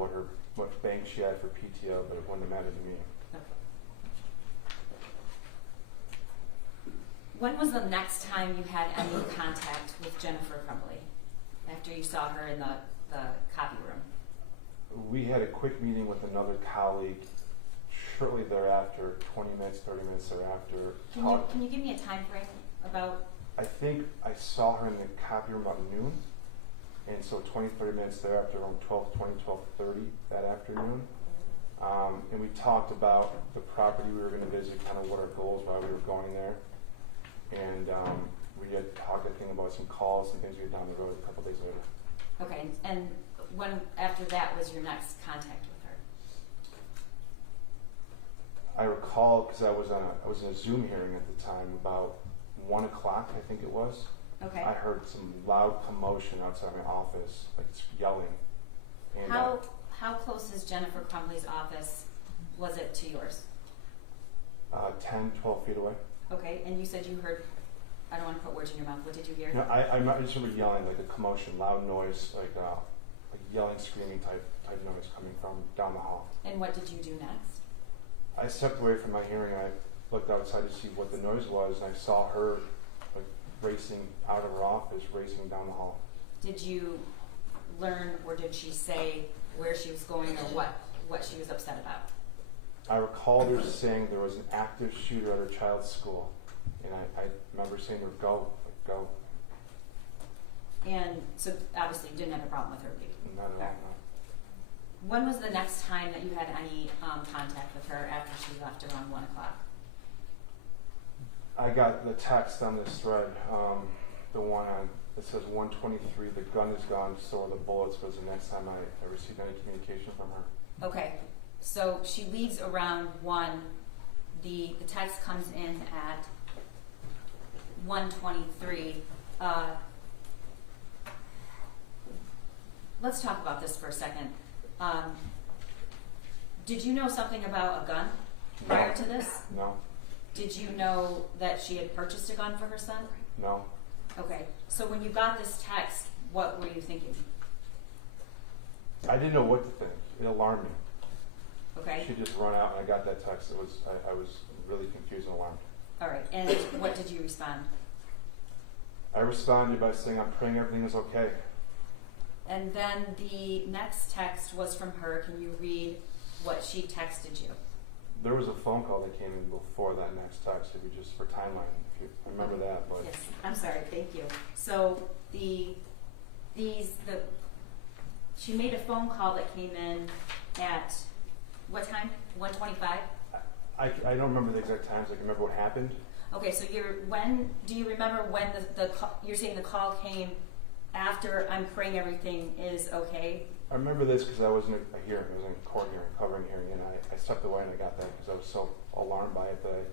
what bank she had for PTO, but it wouldn't have mattered to me. Okay. When was the next time you had any contact with Jennifer Crumbley after you saw her in the copy room? We had a quick meeting with another colleague shortly thereafter, 20 minutes, 30 minutes thereafter. Can you give me a time frame about? I think I saw her in the copy room about noon, and so 20, 30 minutes thereafter, around 12:30 that afternoon. And we talked about the property we were going to visit, kind of what our goals, why we were going there. And we had talked, I think, about some calls and things we had down the road a couple days later. Okay, and when after that was your next contact with her? I recall because I was in a Zoom hearing at the time, about 1 o'clock, I think it was. Okay. I heard some loud commotion outside my office, like it's yelling. And How close is Jennifer Crumbley's office, was it to yours? 10, 12 feet away. Okay, and you said you heard, I don't want to put words in your mouth, what did you hear? No, I just remember yelling, like a commotion, loud noise, like yelling, screaming type noise coming from down the hall. And what did you do next? I stepped away from my hearing. I looked outside to see what the noise was, and I saw her like racing out of her office, racing down the hall. Did you learn, or did she say where she was going, or what she was upset about? I recall her saying there was an active shooter at her child's school, and I remember saying to her, go. And so obviously you didn't have a problem with her leaving. Not at all, no. When was the next time that you had any contact with her after she left around 1 o'clock? I got the text on this thread, the one that says 123, the gun is gone, so are the bullets, was the next time I received any communication from her. Okay, so she leaves around 1. The text comes in at 1:23. Let's talk about this for a second. Did you know something about a gun prior to this? No. Did you know that she had purchased a gun for her son? No. Okay, so when you got this text, what were you thinking? I didn't know what to think. It alarmed me. Okay. She just run out and I got that text. I was really confused and alarmed. All right, and what did you respond? I responded by saying, I'm praying everything is okay. And then the next text was from her. Can you read what she texted you? There was a phone call that came in before that next text, if you just for timeline, if you remember that. But Yes, I'm sorry, thank you. So she made a phone call that came in at what time? 1:25? I don't remember the exact times. I can remember what happened. Okay, so do you remember when you're saying the call came after I'm praying everything is okay? I remember this because I was in a hearing. I was in a court hearing, covering hearing, and I stepped away and I got that because I was so alarmed by it that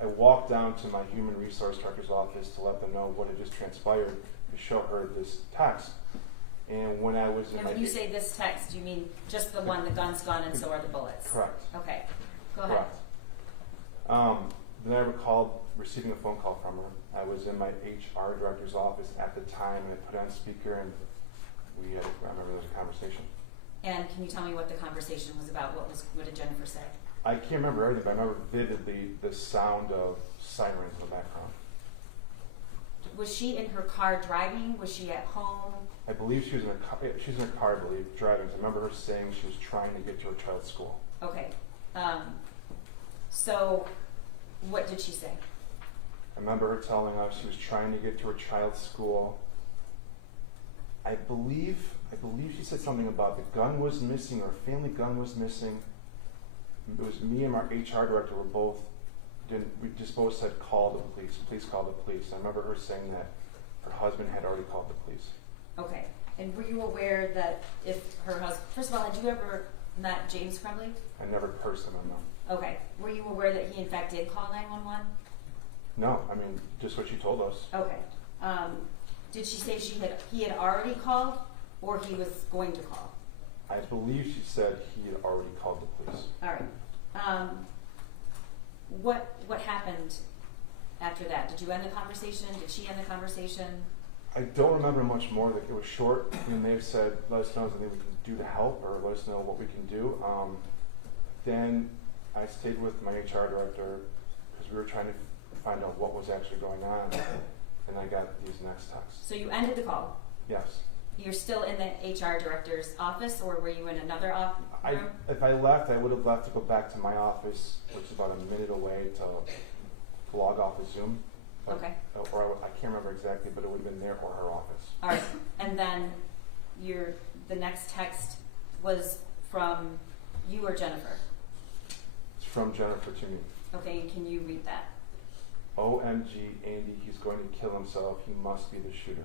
I walked down to my human resource director's office to let them know what had just transpired, to show her this text. And when I was in And when you say this text, you mean just the one, the gun's gone and so are the bullets? Correct. Okay, go ahead. Correct. Then I recalled receiving a phone call from her. I was in my HR director's office at the time, and I put it on speaker, and I remember there was a conversation. And can you tell me what the conversation was about? What did Jennifer say? I can't remember everything, but I remember vividly the sound of sirens in the background. Was she in her car driving? Was she at home? I believe she was in a car. She was in a car, I believe, driving. I remember her saying she was trying to get to her child's school. Okay. So what did she say? I remember her telling us she was trying to get to her child's school. I believe I believe she said something about the gun was missing or family gun was missing. It was me and our HR director were both, we just both said call the police, please call the police. I remember her saying that her husband had already called the police. Okay. And were you aware that if her husband, first of all, had you ever met James Crumbley? I never personally know. Okay. Were you aware that he in fact did call 911? No, I mean, just what she told us. Okay. Did she say he had already called, or he was going to call? I believe she said he had already called the police. All right. What happened after that? Did you end the conversation? Did she end the conversation? I don't remember much more. Like, it was short. I mean, they've said, let us know if there's anything we can do to help, or let us know what we can do. Then I stayed with my HR director because we were trying to find out what was actually going on, and I got these next texts. So you ended the call. Yes. You're still in the HR director's office, or were you in another room? If I left, I would have left to go back to my office, which is about a minute away, to log off of Zoom. Okay. Or I can't remember exactly, but it would have been there or her office. All right. And then the next text was from you or Jennifer? It's from Jennifer to me. Okay, and can you read that? OMG, Andy, he's going to kill himself. He must be the shooter.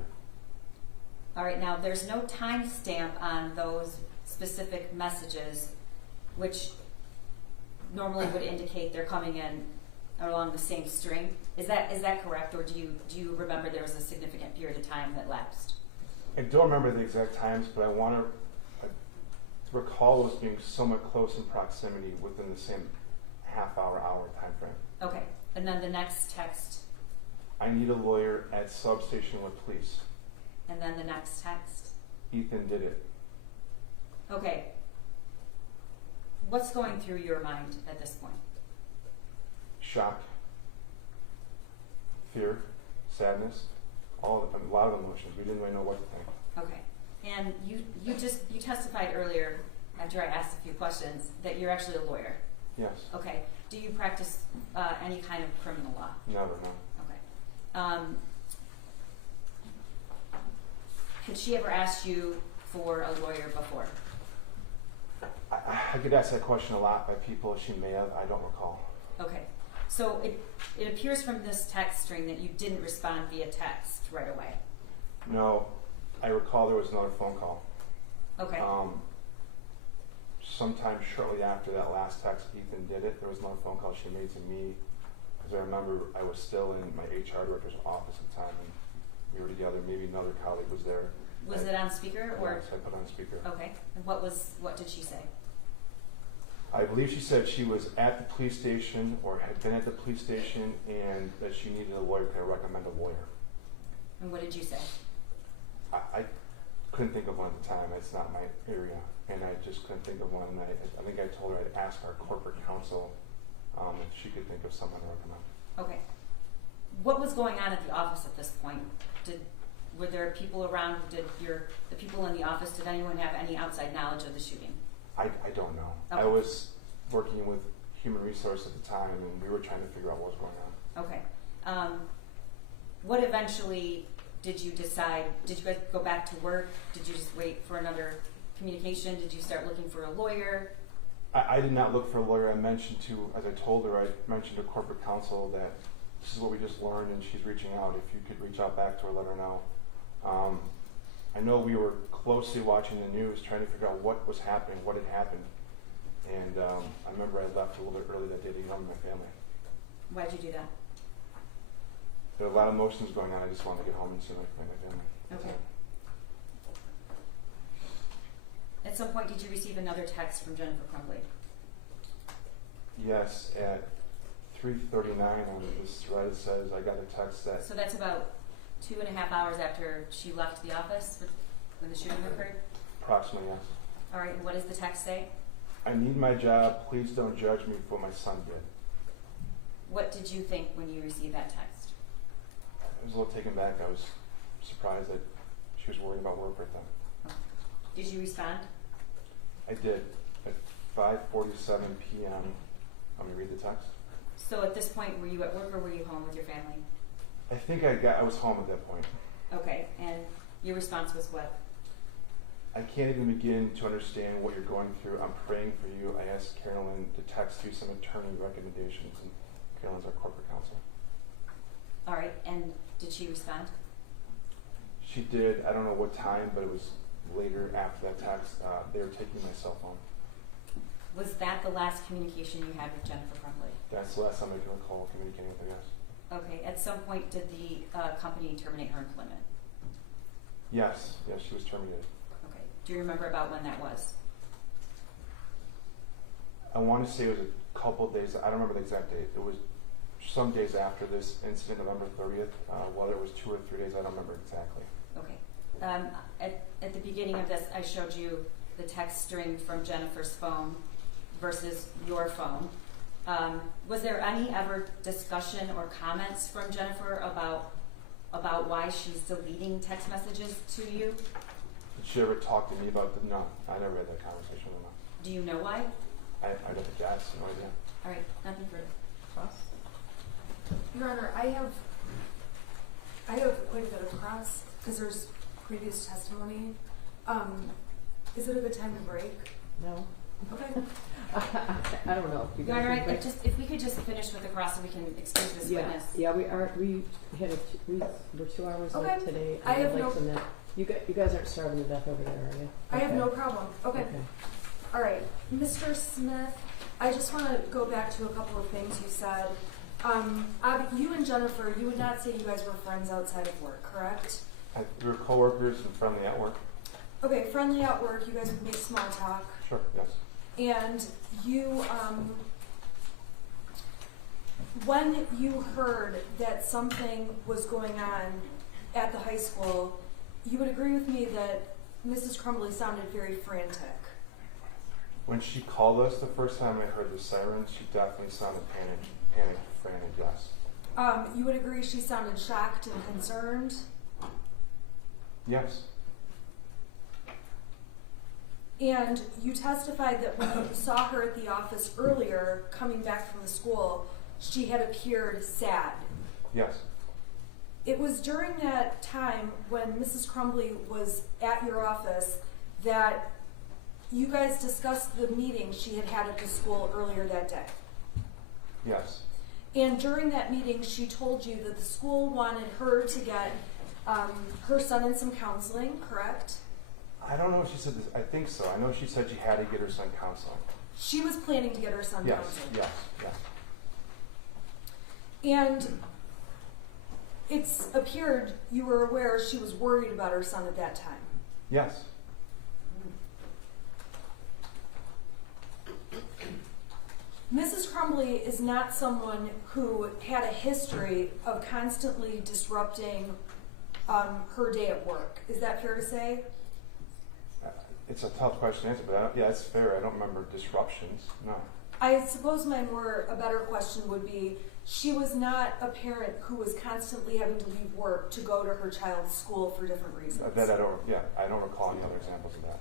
All right, now there's no timestamp on those specific messages, which normally would indicate they're coming in along the same string. Is that correct, or do you remember there was a significant period of time that lapsed? I don't remember the exact times, but I want to recall those being somewhat close in proximity within the same hour time frame. Okay, and then the next text. I need a lawyer at substation with police. And then the next text. Ethan did it. Okay. What's going through your mind at this point? Shock, fear, sadness, a lot of emotions. We didn't really know what to think. Okay. And you testified earlier, after I asked a few questions, that you're actually a lawyer. Yes. Okay. Do you practice any kind of criminal law? Never, no. Okay. Had she ever asked you for a lawyer before? I get asked that question a lot by people. She may have. I don't recall. Okay. So it appears from this text string that you didn't respond via text right away. No, I recall there was another phone call. Okay. Sometime shortly after that last text, Ethan did it. There was another phone call she made to me, because I remember I was still in my HR director's office at the time, and we were together. Maybe another colleague was there. Was it on speaker or? Yes, I put on speaker. Okay. And what did she say? I believe she said she was at the police station or had been at the police station, and that she needed a lawyer. Could I recommend a lawyer? And what did you say? I couldn't think of one at the time. It's not my area, and I just couldn't think of one. And I think I told her I'd ask our corporate counsel if she could think of someone to recommend. Okay. What was going on at the office at this point? Were there people around? Did the people in the office, did anyone have any outside knowledge of the shooting? I don't know. Okay. I was working with human resource at the time, and we were trying to figure out what was going on. Okay. What eventually did you decide? Did you guys go back to work? Did you just wait for another communication? Did you start looking for a lawyer? I did not look for a lawyer. I mentioned as I told her, I mentioned to corporate counsel that this is what we just learned, and she's reaching out. If you could reach out back to her, let her know. I know we were closely watching the news, trying to figure out what was happening, what had happened. And I remember I left a little bit early that day to get home to my family. Why'd you do that? There were a lot of emotions going on. I just wanted to get home and see my family. Okay. At some point, did you receive another text from Jennifer Crumbley? Yes, at 3:39 on this thread it says I got a text that. So that's about 2.5 hours after she left the office when the shooting occurred? Approximately, yes. All right, and what does the text say? I need my job. Please don't judge me for what my son did. What did you think when you received that text? I was a little taken back. I was surprised that she was worried about work right then. Did you respond? I did. At 5:47 p.m. Let me read the text. So at this point, were you at work or were you home with your family? I think I was home at that point. Okay, and your response was what? I can't even begin to understand what you're going through. I'm praying for you. I asked Carolyn to text you some attorney recommendations, and Carolyn's our corporate counsel. All right, and did she respond? She did. I don't know what time, but it was later after that text. They were taking my cell phone. Was that the last communication you had with Jennifer Crumbley? That's the last time I can recall communicating with her, yes. Okay, at some point did the company terminate her employment? Yes, she was terminated. Okay, do you remember about when that was? I want to say it was a couple of days. I don't remember the exact date. It was some days after this incident, November 30th. Whether it was 2 or 3 days, I don't remember exactly. Okay. At the beginning of this, I showed you the text string from Jennifer's phone versus your phone. Was there any ever discussion or comments from Jennifer about why she's deleting text messages to you? Did she ever talk to me about it? No, I never had that conversation with her. Do you know why? I don't guess, no idea. All right, nothing further. Ross? Your Honor, I have quite a bit of cross because there's previous testimony. Is it a good time to break? No. Okay. I don't know. If you All guys right, think- if we could just finish with the cross and we can excuse this witness. Yeah, we we're 2 hours Okay. late today. I have would like no- to know. You guys aren't starving to death over there, are you? I have no problem. Okay. Okay. All right. Mr. Smith, I just want to go back to a couple of things you said. You and Jennifer, you would not say you guys were friends outside of work, correct? We were coworkers and friendly at work. Okay, friendly at work, you guys would make small talk. Sure, yes. And you, when you heard that something was going on at the high school, you would agree with me that Mrs. Crumbley sounded very frantic. When she called us the first time I heard the sirens, she definitely sounded panicked, frantic, yes. You would agree she sounded shocked and concerned? Yes. And you testified that when you saw her at the office earlier, coming back from the school, she had appeared sad. Yes. It was during that time when Mrs. Crumbley was at your office that you guys discussed the meeting she had had at the school earlier that day. Yes. And during that meeting, she told you that the school wanted her to get her son in some counseling, correct? I don't know if she said this. I think so. I know she said she had to get her son counseling. She was planning to get her son Yes, counseling. yes. And it's appeared you were aware she was worried about her son at that time. Yes. Mrs. Crumbley is not someone who had a history of constantly disrupting her day at work. Is that fair to say? It's a tough question to answer, but yeah, it's fair. I don't remember disruptions. No. I suppose a better question would be, she was not a parent who was constantly having to leave work to go to her child's school for different reasons. I don't recall any other examples of that.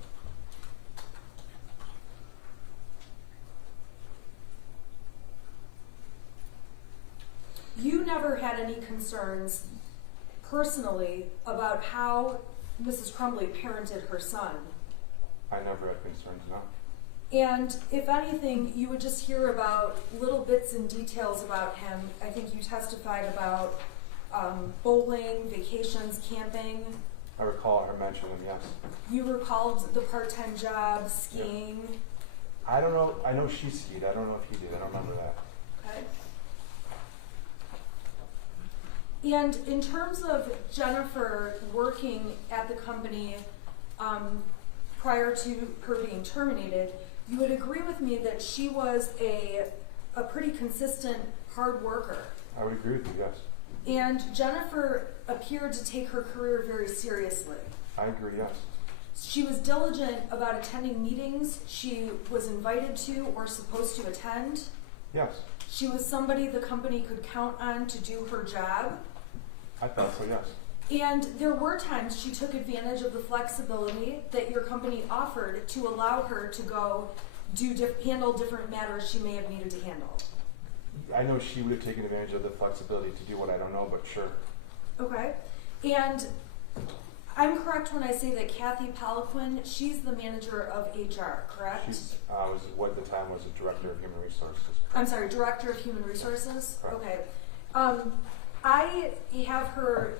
You never had any concerns personally about how Mrs. Crumbley parented her son. I never had concerns, no. And if anything, you would just hear about little bits and details about him. I think you testified about bowling, vacations, camping. I recall her mentioning them, yes. You recalled the part-time job, skiing. I don't know. I know she skied. I don't know if he did. I don't remember that. Okay. And in terms of Jennifer working at the company prior to her being terminated, you would agree with me that she was a pretty consistent hard worker. I would agree with you, yes. And Jennifer appeared to take her career very seriously. I agree, yes. She was diligent about attending meetings she was invited to or supposed to attend. Yes. She was somebody the company could count on to do her job. I thought so, yes. And there were times she took advantage of the flexibility that your company offered to allow her to go handle different matters she may have needed to handle. I know she would have taken advantage of the flexibility to do what I don't know, but sure. Okay. And I'm correct when I say that Kathy Palaquin, she's the manager of HR, correct? She's, was what at the time was the Director of Human Resources. I'm sorry, Director of Human Resources? Correct. Okay. I have her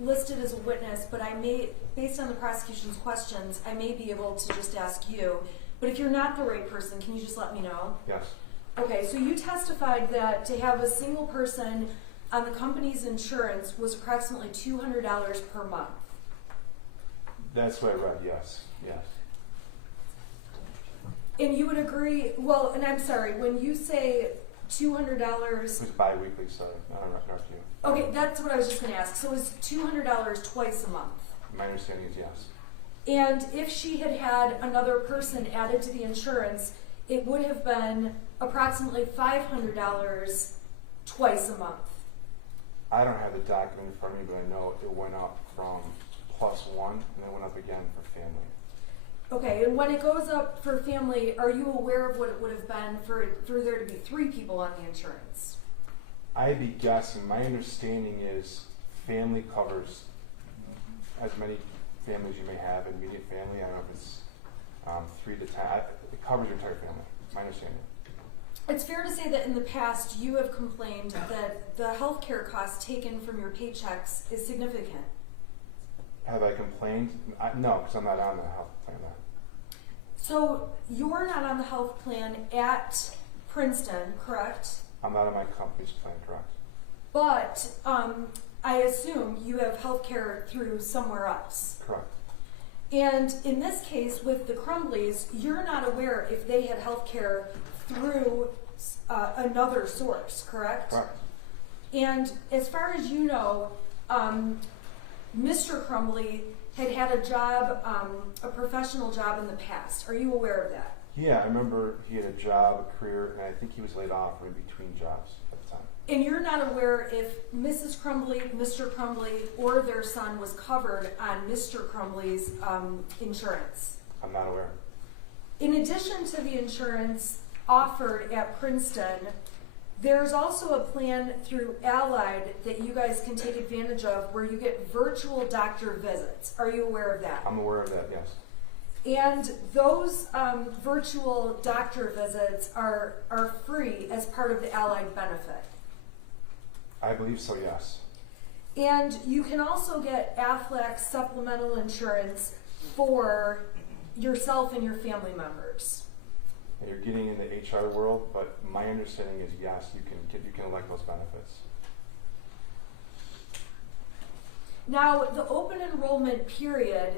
listed as a witness, but I may, based on the prosecution's questions, I may be able to just ask you. But if you're not the right person, can you just let me know? Yes. Okay, so you testified that to have a single person on the company's insurance was approximately $200 per month. That's what I read, yes. Yes. And you would agree, well, and I'm sorry, when you say $200, It was bi-weekly, sorry. I don't know if you. okay, that's what I was just going to ask. So is $200 twice a month? My understanding is yes. And if she had had another person added to the insurance, it would have been approximately $500 twice a month. I don't have the document in front of me, but I know it went up from +1 and then went up again for family. Okay, and when it goes up for family, are you aware of what it would have been for there to be 3 people on the insurance? I'd be guessing. My understanding is family covers as many families you may have, immediate family. I don't know if it's 3 to 10. It covers your entire family. My understanding. It's fair to say that in the past you have complained that the health care cost taken from your paychecks is significant. Have I complained? No, because I'm not on the health plan. So you're not on the health plan at Princeton, correct? I'm not on my company's plan, correct? But I assume you have health care through somewhere else. Correct. And in this case with the Crumbleys, you're not aware if they had health care through another source, correct? Correct. And as far as you know, Mr. Crumbley had a job, a professional job in the past. Are you aware of that? Yeah, I remember he had a job, a career, and I think he was laid off or in between jobs at the time. And you're not aware if Mrs. Crumbley, Mr. Crumbley, or their son was covered on Mr. Crumbley's insurance? I'm not aware. In addition to the insurance offered at Princeton, there's also a plan through Allied that you guys can take advantage of where you get virtual doctor visits. Are you aware of that? I'm aware of that, yes. And those virtual doctor visits are free as part of the Allied benefit. I believe so, yes. And you can also get Aflac supplemental insurance for yourself and your family members. And you're getting in the HR world, but my understanding is yes, you can elect those benefits. Now, the open enrollment period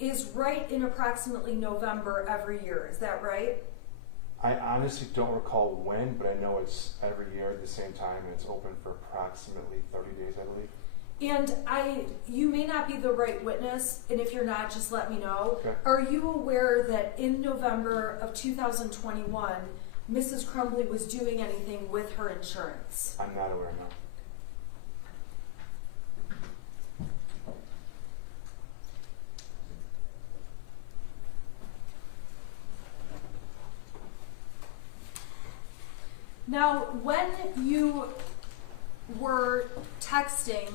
is right in approximately November every year. Is that right? I honestly don't recall when, but I know it's every year at the same time, and it's open for approximately 30 days, I believe. And you may not be the right witness, and if you're not, just let me know. Okay. Are you aware that in November of 2021, Mrs. Crumbley was doing anything with her insurance? I'm not aware, no. Now, when you were texting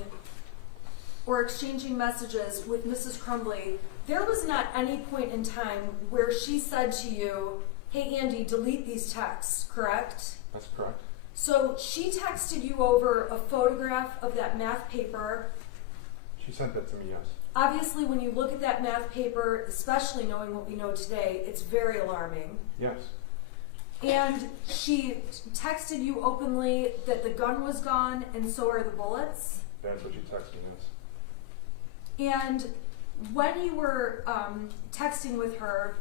or exchanging messages with Mrs. Crumbley, there was not any point in time where she said to you, "Hey Andy, delete these texts," correct? That's correct. So she texted you over a photograph of that math paper. She sent that to me, yes. Obviously, when you look at that math paper, especially knowing what we know today, it's very alarming. Yes. And she texted you openly that the gun was gone and so are the bullets. That's what she texted me, yes. And when you were texting with her,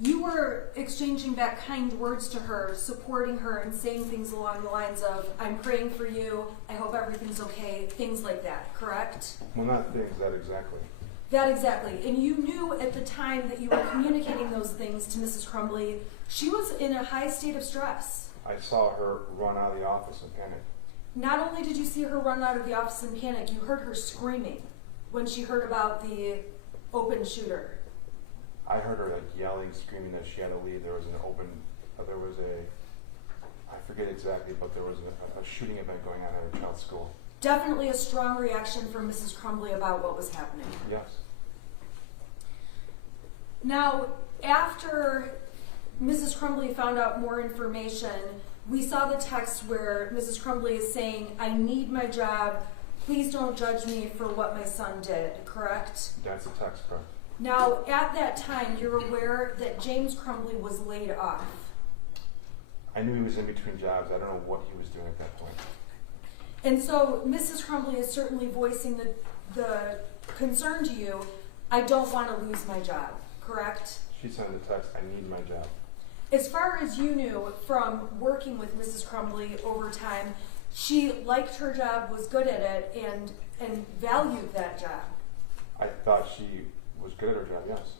you were exchanging back kind words to her, supporting her and saying things along the lines of, "I'm praying for you, I hope everything's okay," things like that, correct? Well, not things, that exactly. That exactly. And you knew at the time that you were communicating those things to Mrs. Crumbley, she was in a high state of stress. I saw her run out of the office in panic. Not only did you see her run out of the office in panic, you heard her screaming when she heard about the open shooter. I heard her like yelling, screaming that she had to leave. There was an open, I forget exactly, but there was a shooting event going on at a child's school. Definitely a strong reaction from Mrs. Crumbley about what was happening. Yes. Now, after Mrs. Crumbley found out more information, we saw the text where Mrs. Crumbley is saying, I need my job. Please don't judge me for what my son did, correct? That's a text, correct? Now, at that time, you're aware that James Crumbley was laid off. I knew he was in between jobs. I don't know what he was doing at that point. And so Mrs. Crumbley is certainly voicing the concern to you, I don't want to lose my job, correct? She sent the text, I need my job. As far as you knew from working with Mrs. Crumbley over time, she liked her job, was good at it, and valued that job. I thought she was good at her job, yes.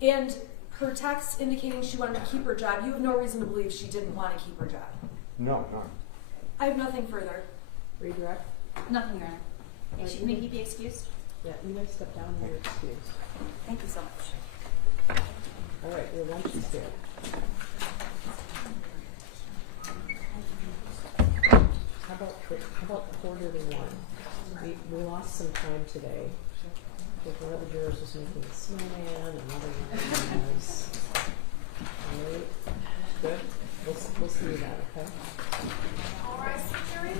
And her text indicating she wanted to keep her job, you have no reason to believe she didn't want to keep her job. No, none. I have nothing further. Redirect? Nothing, Your Honor. May he be excused? Yeah, you guys step down and you're excused. Thank you so much. All right, your lunch is here. How about 4:31? We lost some time today. I think one of the jurors was making a snowman, another one was. All right, good. We'll see you then, okay? All right, jury.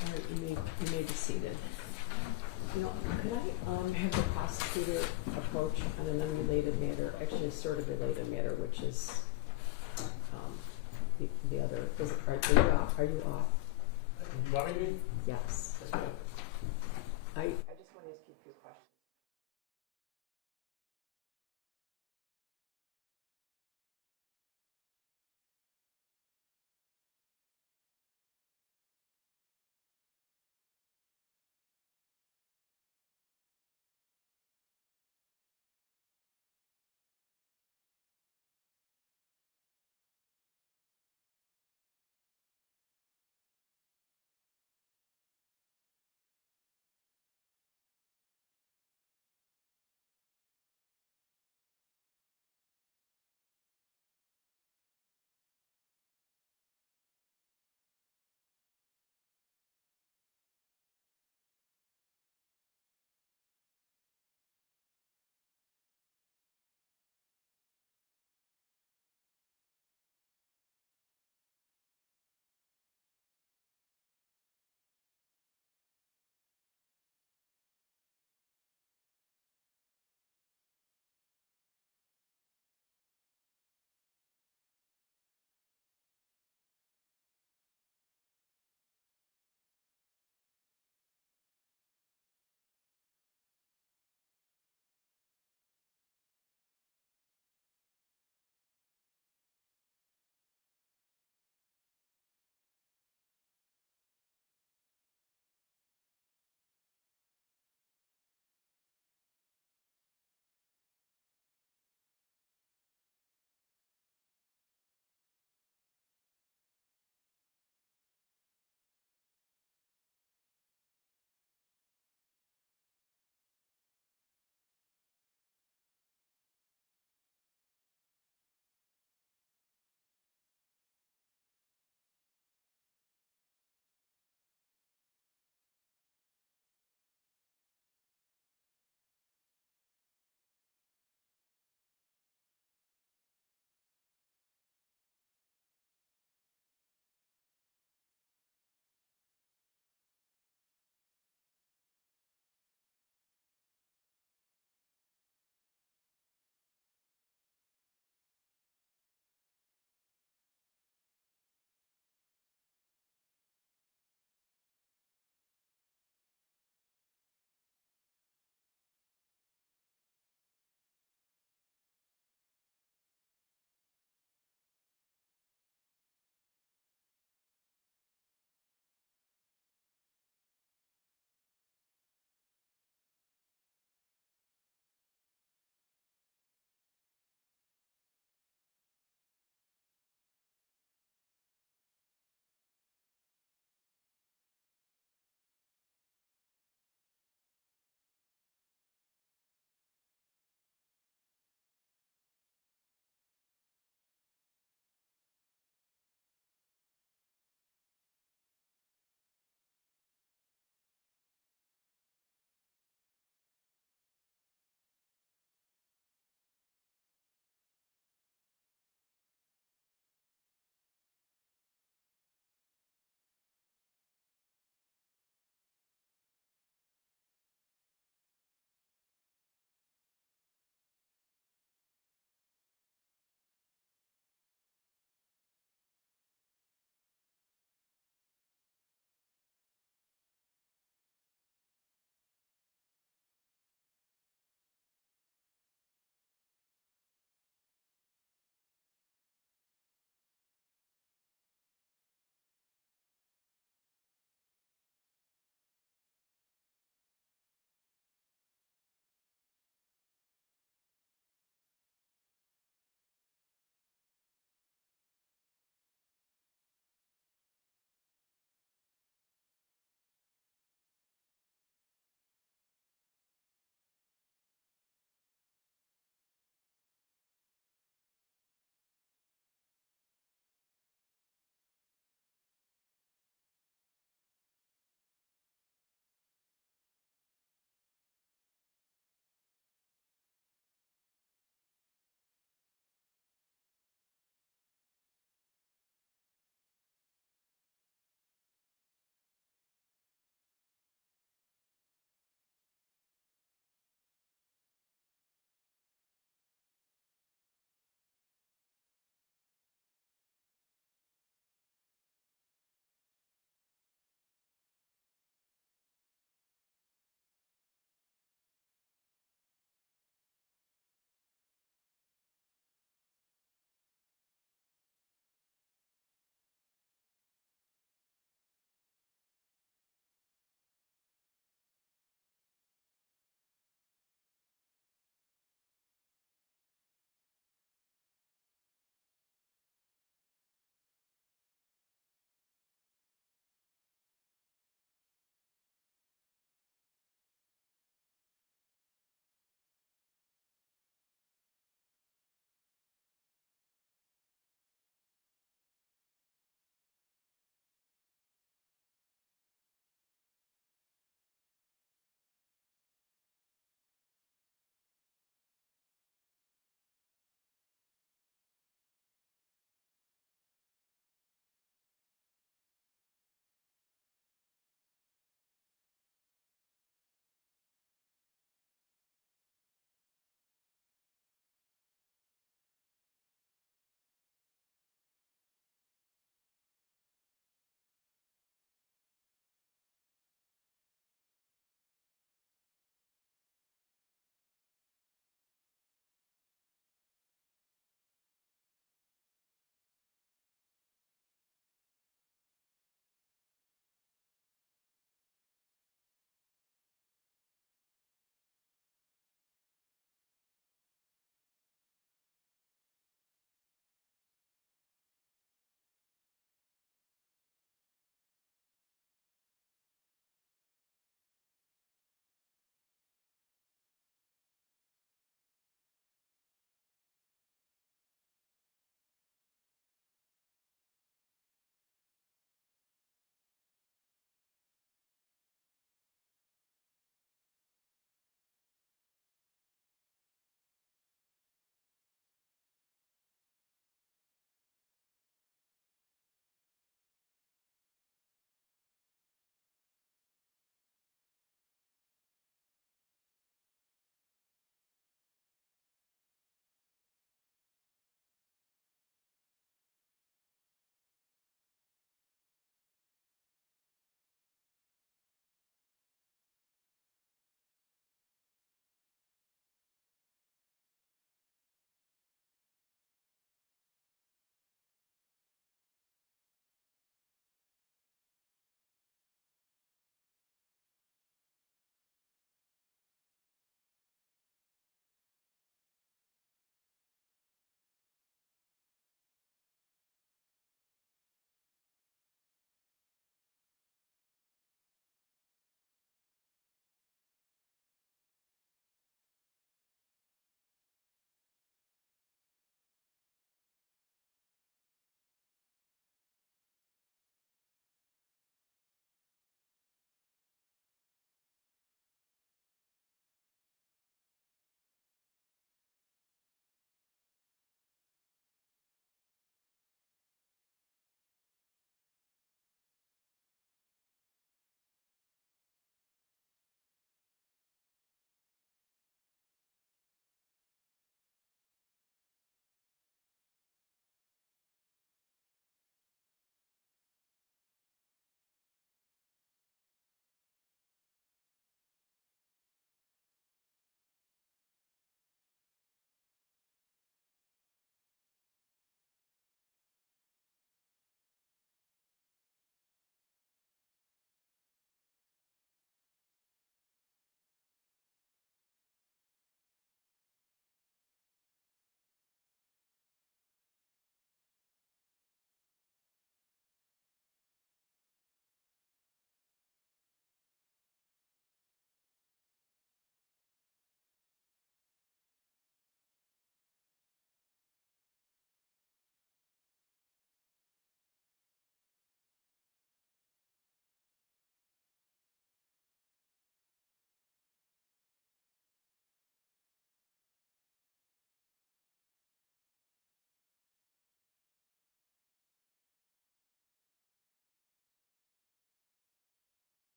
All right, you may be seated. You know, could I have the prosecutor approach on an unrelated matter, actually a sort of related matter, which is the other. Are you off? Are you off? You want me to be? Yes. That's good. I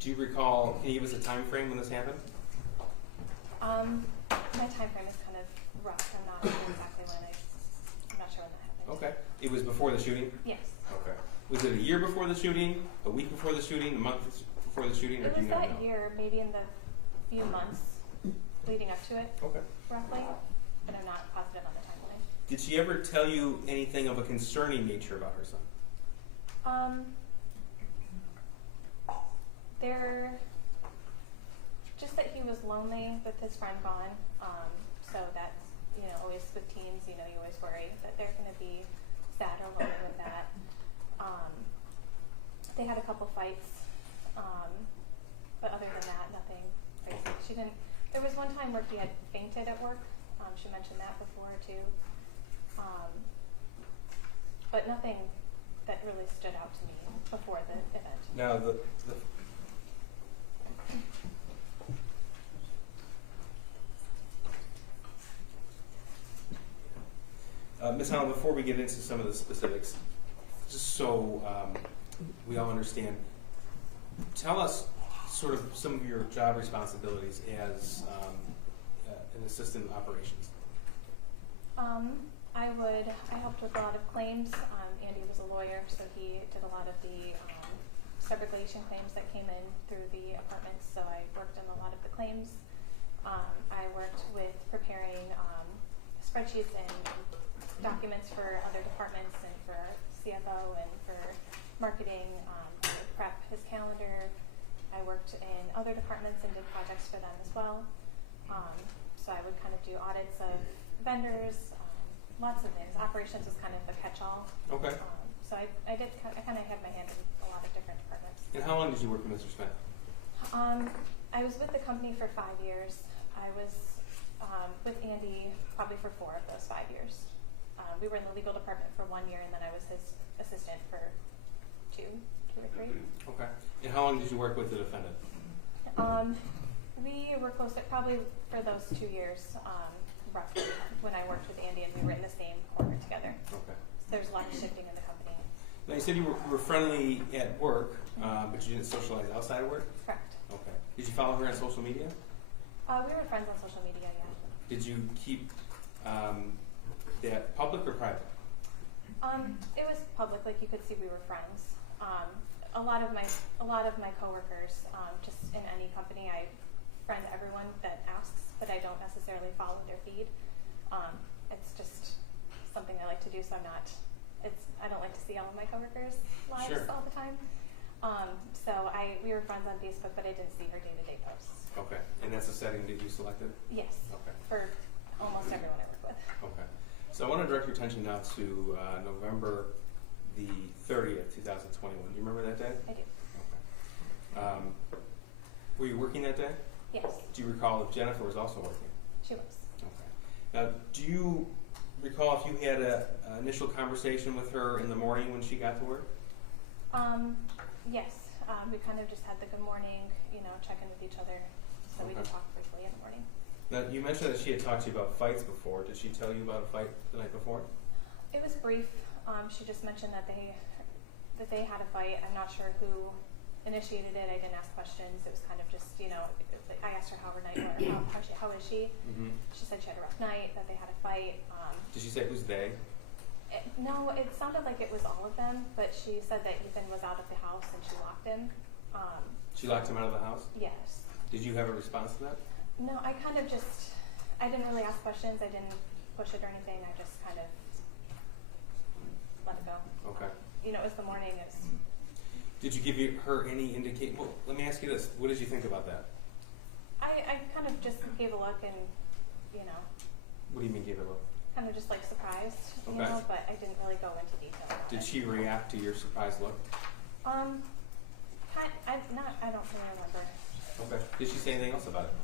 Do you recall, can you give us a time frame when this happened? My time frame is kind of rough. I'm not sure exactly when I'm not sure when that happened. Okay. It was before the shooting? Yes. Okay. Was it a year before the shooting, a week before the shooting, a month before the shooting, or It do was you not know? that year, maybe in the few months leading up to it, Okay. roughly, but I'm not positive on the timeline. Did she ever tell you anything of a concerning nature about her son? Just that he was lonely with his friend gone. So that's, always with teens, you always worry that they're going to be sad or lonely with that. They had a couple fights, but other than that, nothing crazy. There was one time where he had fainted at work. She mentioned that before too. But nothing that really stood out to me before the event. Now, Ms. Holland, before we get into some of the specifics, just so we all understand, tell us sort of some of your job responsibilities as an assistant in operations. I helped with a lot of claims. Andy was a lawyer, so he did a lot of the subrogation claims that came in through the apartments, so I worked on a lot of the claims. I worked with preparing spreadsheets and documents for other departments and for CFO and for marketing, I would prep his calendar. I worked in other departments and did projects for them as well. So I would kind of do audits of vendors, lots of things. Operations was kind of a catch-all. Okay. So I kind of had my hand in a lot of different departments. And how long did you work with Mr. Smith? I was with the company for 5 years. I was with Andy probably for 4 of those 5 years. We were in the legal department for 1 year, and then I was his assistant for two or three. Okay. And how long did you work with the defendant? We were close to probably for those 2 years, roughly, when I worked with Andy and we were in the same corner together. Okay. So there's a lot of shifting in the company. Now, you said you were friendly at work, but you didn't socialize outside of work? Correct. Okay. Did you follow her on social media? We were friends on social media, yeah. Did you keep that public or private? It was public, like you could see we were friends. A lot of my coworkers, just in any company, I friend everyone that asks, but I don't necessarily follow their feed. It's just something I like to do, so I don't like to see all of my coworkers' lives Sure. all the time. We were friends on Facebook, but I didn't see her day-to-day posts. Okay. And that's the setting that you selected? Yes. Okay. For almost everyone I work with. Okay. So I want to direct your attention now to November the 30th, 2021. Do you remember that day? I do. Okay. Were you working that day? Yes, Do you recall if Jennifer was also working? she was. Okay. Now, do you recall if you had an initial conversation with her in the morning when she got to work? Yes. We kind of just had the good morning, check in with each other. So we did Okay. talk briefly in the morning. Now, you mentioned that she had talked to you about fights before. Did she tell you about a fight the night before? It was brief. She just mentioned that they had a fight. I'm not sure who initiated it. I didn't ask questions. It was kind of just, I asked her how her night was, how is she? Mm-hmm. She said she had a rough night, that they had a fight. Did she say who's they? No, it sounded like it was all of them, but she said that Ethan was out of the house and she locked him. She locked him out of the house? Yes. Did you have a response to that? No, I didn't really ask questions. I didn't push it or anything. I just kind of let it go. Okay. It was the morning. Did you give her any indication? Well, let me ask you this. What did you think about that? I kind of just gave a look and, What do you mean gave it a look? kind of just like surprised, Okay. but I didn't really go into detail about Did it. she react to your surprised look? I don't really remember. Okay. Did she say anything else about it?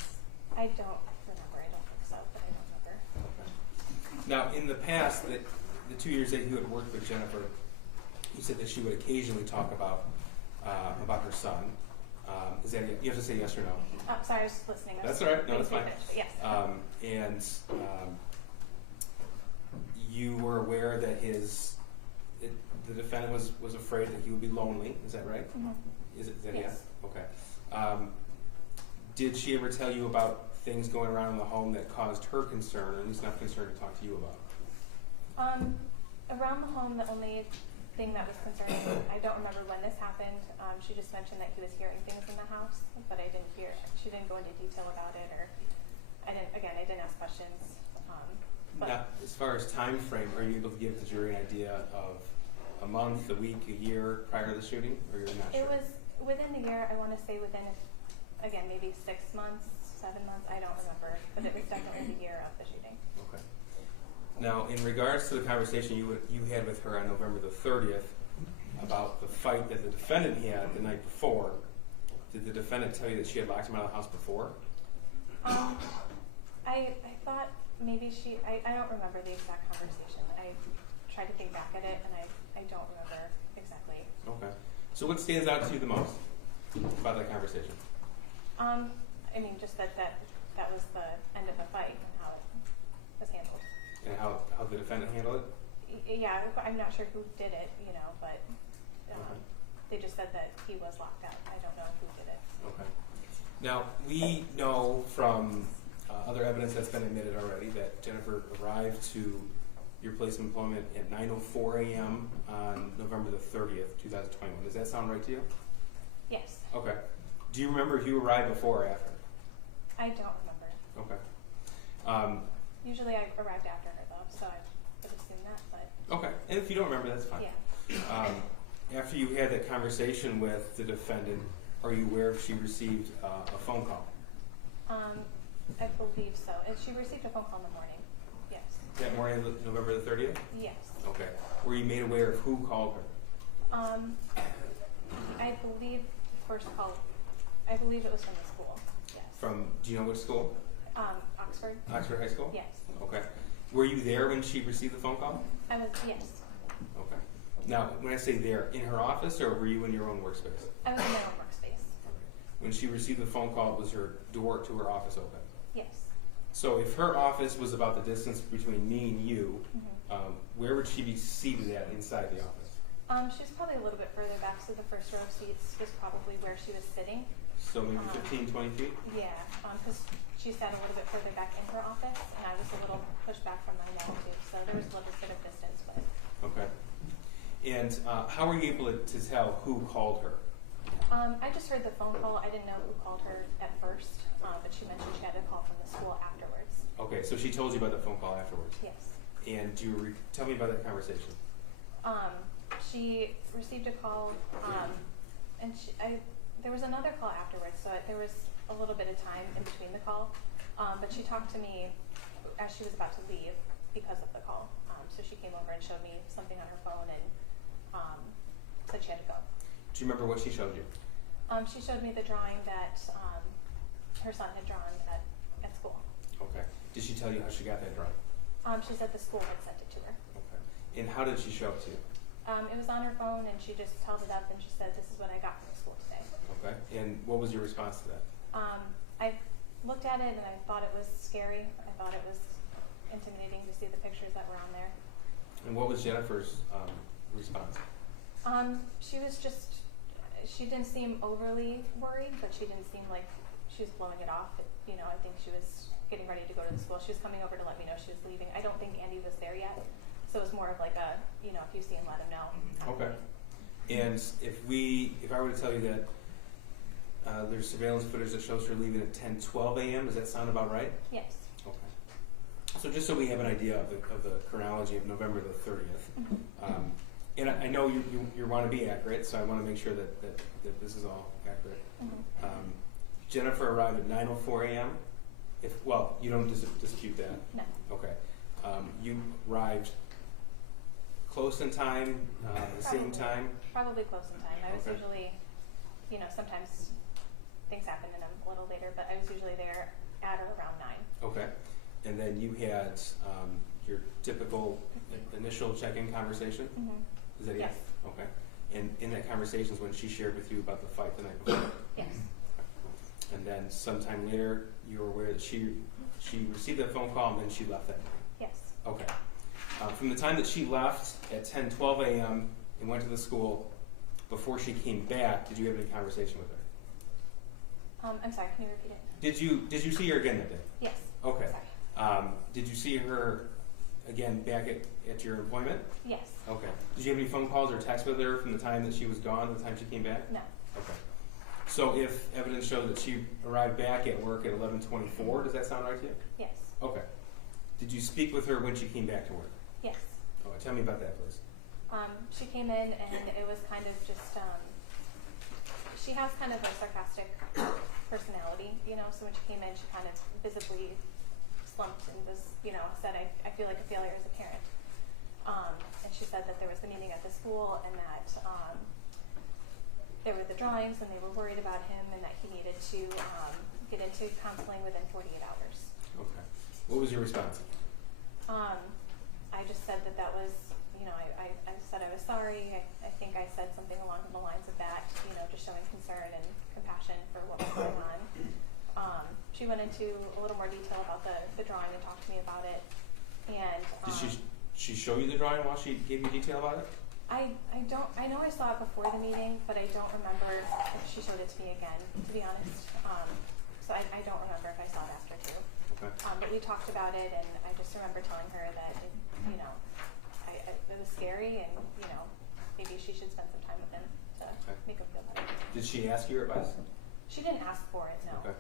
I don't remember. I don't think so, but I don't remember. Okay. Now, in the past, the 2 years that you had worked with Jennifer, you said that she would occasionally talk about her son. Is that you have to say yes or no? Oh, sorry, I was just listening. That's all right. No, that's fine. Yes. And you were aware that the defendant was afraid that he would be lonely. Is that right? Mhm. Is that Yes. yes? Okay. Did she ever tell you about things going around in the home that caused her concern, or at least enough concern to talk to you about? Around the home, the only thing that was concerning, I don't remember when this happened. She just mentioned that he was hearing things in the house, but she didn't go into detail about it, or I didn't ask questions. But Now, as far as time frame, are you able to give the jury an idea of a month, a week, a year prior to the shooting, or you're not sure? it was within the year. I want to say within, again, maybe 6 months, 7 months. I don't remember, but it was definitely the year of the shooting. Okay. Now, in regards to the conversation you had with her on November the 30th about the fight that the defendant had the night before, did the defendant tell you that she had locked him out of the house before? I thought maybe I don't remember the exact conversation. I tried to think back at it, and I don't remember exactly. Okay. So what stands out to you the most about that conversation? I mean, just that was the end of the fight and how it was handled. And how the defendant handled it? Yeah, I'm not sure who did it, but Okay. they just said that he was locked out. I don't know who did it. Okay. Now, we know from other evidence that's been admitted already that Jennifer arrived to your place of employment at 9:04 a.m. on November the 30th, 2021. Does that sound right to you? Yes. Okay. Do you remember if you arrived before or after? I don't remember. Okay. Usually I arrived after her, though, so I would assume that, but Okay. And if you don't remember, that's fine. yeah. After you had that conversation with the defendant, are you aware if she received a phone call? I believe so. And she received a phone call in the morning. Yes. That morning of November the 30th? Yes. Okay. Were you made aware of who called her? I believe the first call, I believe it was from the school. Yes. Do you know which school? Oxford. Oxford High School? Yes. Okay. Were you there when she received the phone call? I was, yes. Okay. Now, when I say there, in her office, or were you in your own workspace? I was in my own workspace. When she received the phone call, was her door to her office open? Yes. So if her office was about the distance between me and you, Mm-hmm. where would she be seated at inside the office? She was probably a little bit further back, so the first row of seats was probably where she was sitting. So maybe 15, 20 feet? Yeah, because she sat a little bit further back in her office, and I was a little pushed back from my wall too, so there was a little bit of distance, but. Okay. And how were you able to tell who called her? I just heard the phone call. I didn't know who called her at first, but she mentioned she had a call from the school afterwards. Okay, so she told you about the phone call afterwards. Yes. And do you tell me about that conversation? She received a call, and there was another call afterwards, so there was a little bit of time in between the call. But she talked to me as she was about to leave because of the call. So she came over and showed me something on her phone and said she had to go. Do you remember what she showed you? She showed me the drawing that her son had drawn at school. Okay. Did she tell you how she got that drawing? She said the school had sent it to her. Okay. And how did she show it to you? It was on her phone, and she just held it up and she said, "This is what I got from the school today." Okay. And what was your response to that? I looked at it and I thought it was scary. I thought it was intimidating to see the pictures that were on there. And what was Jennifer's response? She didn't seem overly worried, but she didn't seem like she was blowing it off. I think she was getting ready to go to the school. She was coming over to let me know she was leaving. I don't think Andy was there yet, so it was more of like a, if you see him, let him know. Okay. And if I were to tell you that there's surveillance footage that shows her leaving at 10:12 a.m., does that sound about right? Yes. Okay. So just so we have an idea of the chronology of November the 30th, Mm-hmm. and I know you want to be accurate, so I want to make sure that this is all accurate. Mm-hmm. Jennifer arrived at 9:04 a.m. You don't dispute that. No. Okay. You arrived close in time, the same time. Probably close in time. I was Okay. usually, sometimes things happen and I'm a little later, but I was usually there at or around 9. Okay. And then you had your typical initial check-in conversation? Mm-hmm. Is that Yes. it? Okay. And in that conversation is when she shared with you about the fight the night before? Yes. And then sometime later you were aware that she received that phone call and then she left that night? Yes. Okay. From the time that she left at 10:12 a.m. and went to the school, before she came back, did you have any conversation with her? I'm sorry, can you repeat it? Did you see her again that day? Yes. Okay. Sorry. Did you see her again back at your employment? Yes. Okay. Did you have any phone calls or texts with her from the time that she was gone to the time she came back? No. Okay. So if evidence showed that she arrived back at work at 11:24, does that sound right to you? Yes. Okay. Did you speak with her when she came back to work? Yes. Oh, tell me about that, please. She came in and it was kind of just, she has kind of a sarcastic personality, you know, so when she came in, she kind of visibly slumped and was, you know, said, I feel like a failure as a parent. And she said that there was the meeting at the school and that there were the drawings and they were worried about him and that he needed to get into counseling within 48 hours. Okay. What was your response? I just said that was, you know, I said I was sorry. I think I said something along the lines of that, you know, just showing concern and compassion for what was going on. She went into a little more detail about the drawing and talked to me about it. And Did she show you the drawing while she gave you detail about it? I know I saw it before the meeting, but I don't remember if she showed it to me again, to be honest. So I don't remember if I saw it after too. Okay. But we talked about it, and I just remember telling her that, you know, it was scary, and you know, maybe she should spend some time with him to make him feel better. Did she ask you your advice? She didn't ask for it, no. Okay.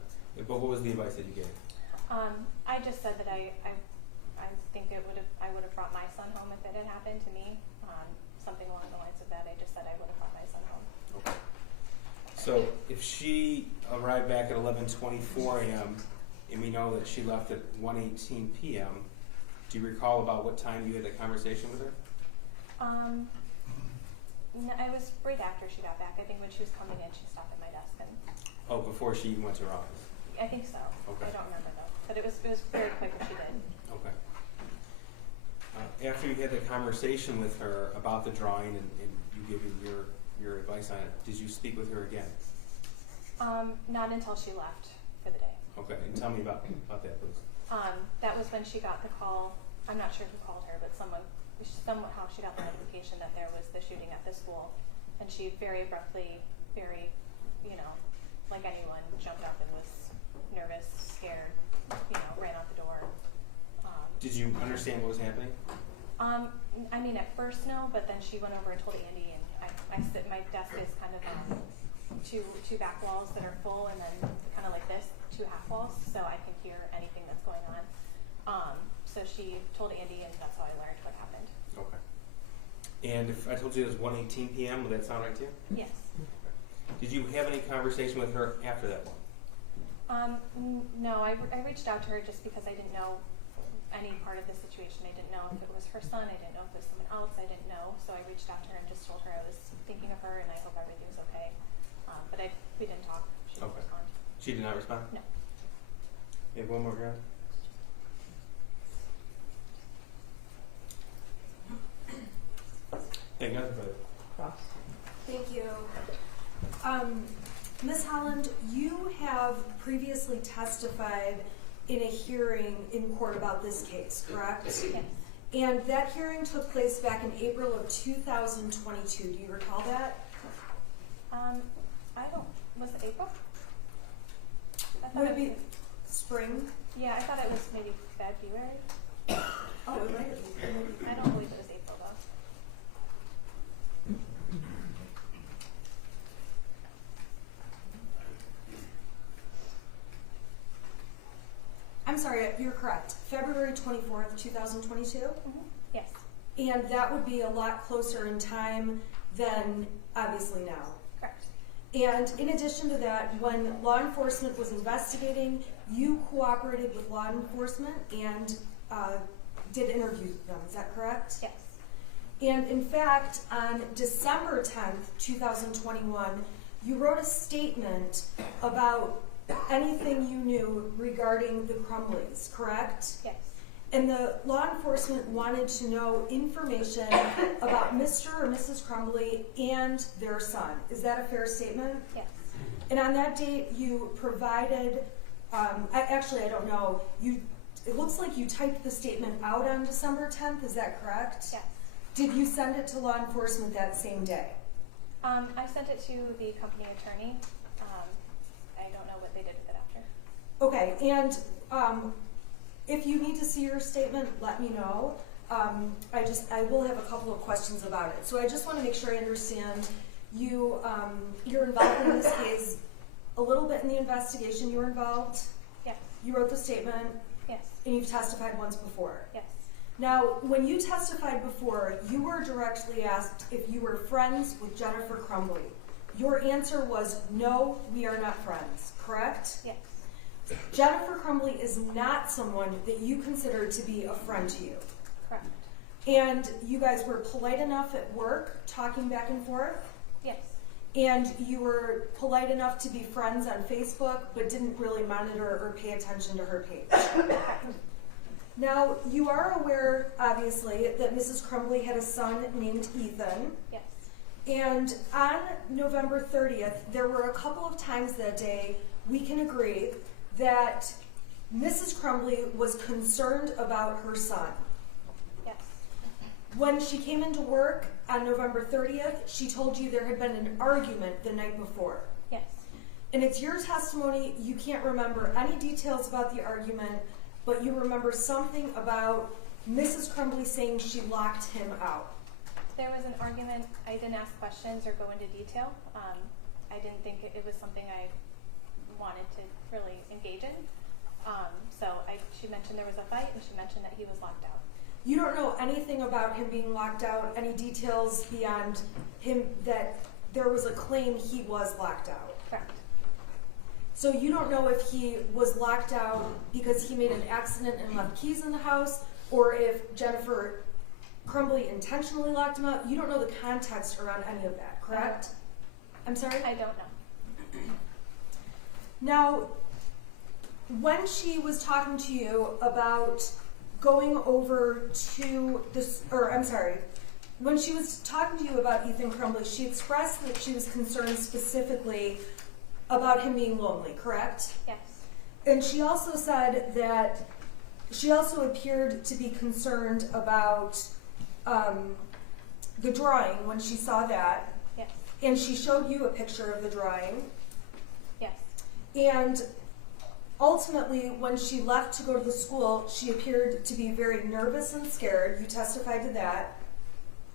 But what was the advice that you gave? I just said that I think I would have brought my son home if it had happened to me. Something along the lines of that. I just said I would have brought my son home. Okay. So if she arrived back at 11:24 a.m. and we know that she left at 1:18 p.m., do you recall about what time you had that conversation with her? No, it was right after she got back. I think when she was coming in, she stopped at my desk, and Oh, before she even went to her office. I think so. Okay. I don't remember though, but it was very quick when she did. Okay. After you had the conversation with her about the drawing and you gave your advice on it, did you speak with her again? Not until she left for the day. Okay, and tell me about that, please. That was when she got the call. I'm not sure who called her, but somehow she got the notification that there was the shooting at the school, and she very abruptly, very, you know, like anyone, jumped up and was nervous, scared, you know, ran out the door. Did you understand what was happening? I mean, at first no, but then she went over and told Andy, and I sit. My desk is kind of two back walls that are full, and then kind of like this, 2 half walls, so I can hear anything that's going on. So she told Andy, and that's how I learned what happened. Okay. And if I told you it was 1:18 p.m., would that sound right to you? Yes. Did you have any conversation with her after that one? No, I reached out to her just because I didn't know any part of the situation. I didn't know if it was her son. I didn't know if it was someone else. I didn't know. So I reached out to her and just told her I was thinking of her and I hope everything was okay. But we didn't talk. She didn't respond. She did not respond? No. You have one more round? Thank you. Cross. Thank you. Ms. Holland, you have previously testified in a hearing in court about this case, correct? Yes. And that hearing took place back in April of 2022. Do you recall that? Was it April? Would it be spring? Yeah, I thought it was maybe February. Oh, it might have been. I don't believe it was April though. I'm sorry, you're correct. February 24th, 2022? Mm-hmm. Yes. And that would be a lot closer in time than obviously now. Correct. And in addition to that, when law enforcement was investigating, you cooperated with law enforcement and did interviews with them, is that correct? Yes. And in fact, on December 10th, 2021, you wrote a statement about anything you knew regarding the Crumbleys, correct? Yes. And the law enforcement wanted to know information about Mr. or Mrs. Crumbley and their son. Is that a fair statement? Yes. And on that date, you provided, I don't know, it looks like you typed the statement out on December 10th, is that correct? Yes. Did you send it to law enforcement that same day? I sent it to the company attorney, I don't know what they did with it after. Okay, and if you need to see your statement, let me know. I will have a couple of questions about it. So I just want to make sure I understand you, you're involved in this case a little bit in the investigation. You were involved? Yes. You wrote the statement? Yes. And you've testified once before? Yes. Now, when you testified before, you were directly asked if you were friends with Jennifer Crumbley. Your answer was, no, we are not friends, correct? Yes. Jennifer Crumbley is not someone that you consider to be a friend to you. Correct. And you guys were polite enough at work, talking back and forth? Yes. And you were polite enough to be friends on Facebook, but didn't really monitor or pay attention to her page. Now, you are aware, obviously, that Mrs. Crumbley had a son named Ethan. Yes. And on November 30th, there were a couple of times that day, we can agree, that Mrs. Crumbley was concerned about her son. Yes. When she came into work on November 30th, she told you there had been an argument the night before. Yes. And it's your testimony, you can't remember any details about the argument, but you remember something about Mrs. Crumbley saying she locked him out. There was an argument. I didn't ask questions or go into detail. I didn't think it was something I wanted to really engage in. She mentioned there was a fight, and she mentioned that he was locked out. You don't know anything about him being locked out, any details beyond him that there was a claim he was locked out? Correct. So you don't know if he was locked out because he made an accident and left keys in the house, or if Jennifer Crumbley intentionally locked him out. You don't know the context around any of that, correct? I'm sorry? I don't know. Now, when she was talking to you about going over to this, when she was talking to you about Ethan Crumbley, she expressed that she was concerned specifically about him being lonely, correct? Yes. And she also said that she also appeared to be concerned about the drawing when she saw that. Yes. And she showed you a picture of the drawing. Yes. And ultimately, when she left to go to the school, she appeared to be very nervous and scared. You testified to that.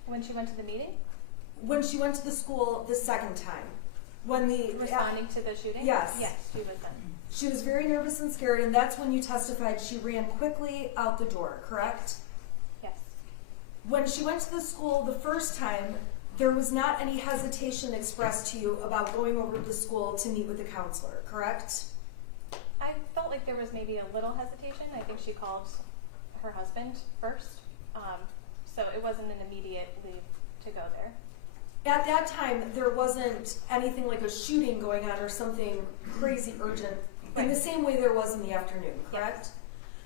When she went to the meeting? When she went to the school the second time. When the Responding to the shooting? Yes. Yes, she was then. She was very nervous and scared, and that's when you testified she ran quickly out the door, correct? Yes. When she went to the school the first time, there was not any hesitation expressed to you about going over to the school to meet with the counselor, correct? I felt like there was maybe a little hesitation. I think she called her husband first. So it wasn't an immediate leave to go there. At that time, there wasn't anything like a shooting going on or something crazy urgent in the same way there was in the afternoon, correct? Yes.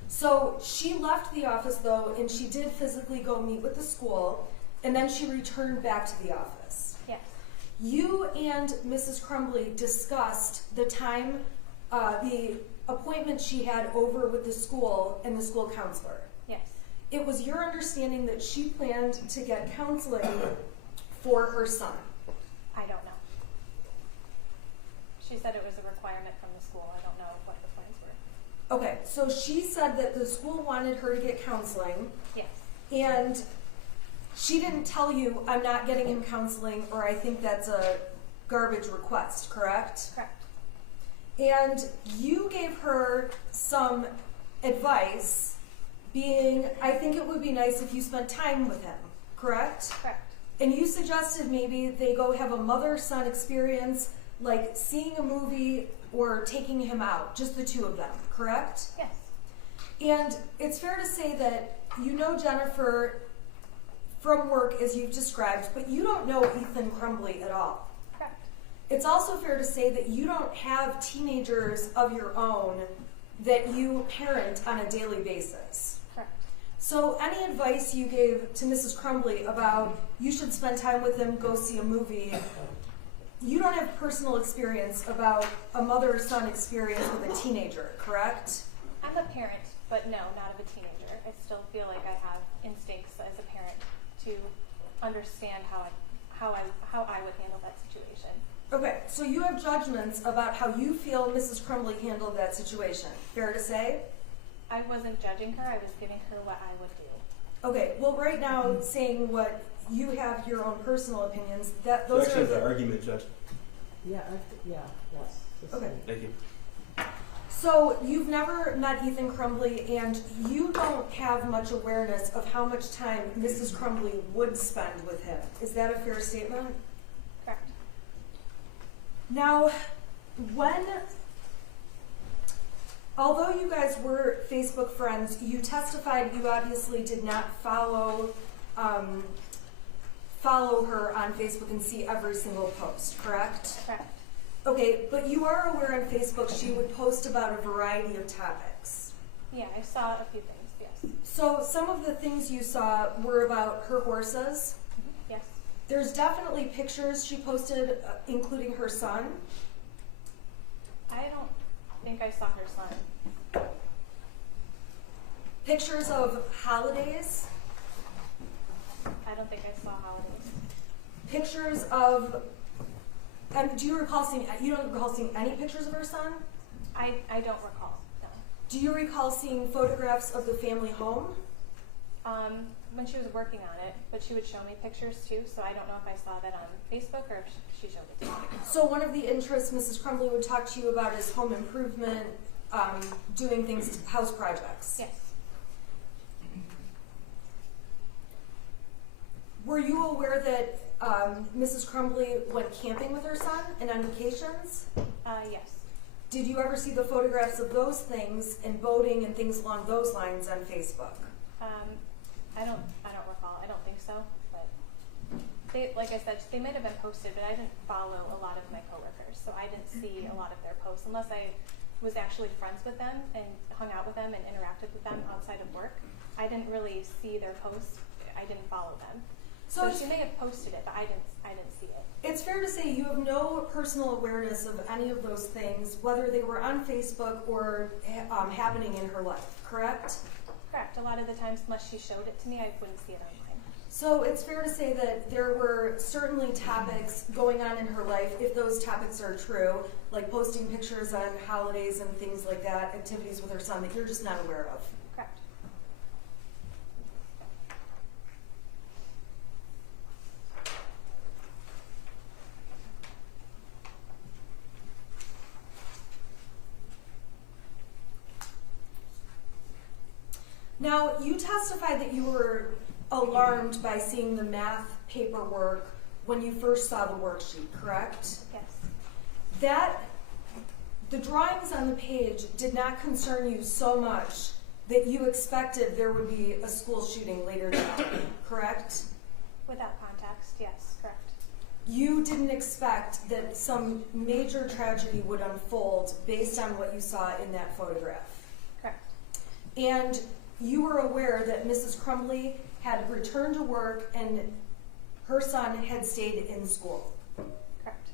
So she left the office though, and she did physically go meet with the school, and then she returned back to the office. Yes. You and Mrs. Crumbley discussed the time, the appointment she had over with the school and the school counselor. Yes. It was your understanding that she planned to get counseling for her son. I don't know. She said it was a requirement from the school. I don't know what the plans were. Okay, so she said that the school wanted her to get counseling, Yes. and she didn't tell you, I'm not getting him counseling, or I think that's a garbage request, correct? Correct. And you gave her some advice, being, I think it would be nice if you spent time with him, correct? Correct. And you suggested maybe they go have a mother-son experience, like seeing a movie or taking him out, just the two of them, correct? Yes. And it's fair to say that you know Jennifer from work, as you've described, but you don't know Ethan Crumbley at all. Correct. It's also fair to say that you don't have teenagers of your own that you parent on a daily basis. Correct. So any advice you gave to Mrs. Crumbley about you should spend time with them, go see a movie, you don't have personal experience about a mother-son experience with a teenager, correct? I'm a parent, but no, not of a teenager. I still feel like I have instincts as a parent to understand how I would handle that situation. Okay, so you have judgments about how you feel Mrs. Crumbley handled that situation. Fair to say? I wasn't judging her, I was giving her what I would do. Okay, well, right now, saying what you have your own personal opinions, that So those actually, are the argument, Judge. Yeah, yes. Just Okay. saying. Thank you. So you've never met Ethan Crumbley, and you don't have much awareness of how much time Mrs. Crumbley would spend with him. Is that a fair statement? Correct. Now, although you guys were Facebook friends, you testified you obviously did not follow her on Facebook and see every single post, correct? Correct. Okay, but you are aware on Facebook she would post about a variety of topics. Yeah, I saw a few things, yes. So some of the things you saw were about her horses. Yes. There's definitely pictures she posted, including her son. I don't think I saw her son. Pictures of holidays. I don't think I saw holidays. Pictures of, and do you recall seeing, you don't recall seeing any pictures of her son? I don't recall, no. Do you recall seeing photographs of the family home? When she was working on it, but she would show me pictures too, so I don't know if I saw that on Facebook or if she showed it to me. So one of the interests Mrs. Crumbley would talk to you about is home improvement, doing things, house projects. Yes. Were you aware that Mrs. Crumbley went camping with her son and on vacations? Yes. Did you ever see the photographs of those things and boating and things along those lines on Facebook? I don't recall. I don't think so. But they, like I said, they might have been posted, but I didn't follow a lot of my coworkers, so I didn't see a lot of their posts unless I was actually friends with them and hung out with them and interacted with them outside of work. I didn't really see their posts. I didn't follow them. So she may have posted it, but I didn't see it. It's fair to say you have no personal awareness of any of those things, whether they were on Facebook or happening in her life, correct? Correct. A lot of the times, unless she showed it to me, I wouldn't see it online. So it's fair to say that there were certainly topics going on in her life, if those topics are true, like posting pictures on holidays and things like that, activities with her son that you're just not aware of. Correct. Now, you testified that you were alarmed by seeing the math paperwork when you first saw the worksheet, correct? Yes. The drawings on the page did not concern you so much that you expected there would be a school shooting later that day, correct? Without context, yes, correct. You didn't expect that some major tragedy would unfold based on what you saw in that photograph. Correct. And you were aware that Mrs. Crumbley had returned to work and her son had stayed in school. Correct.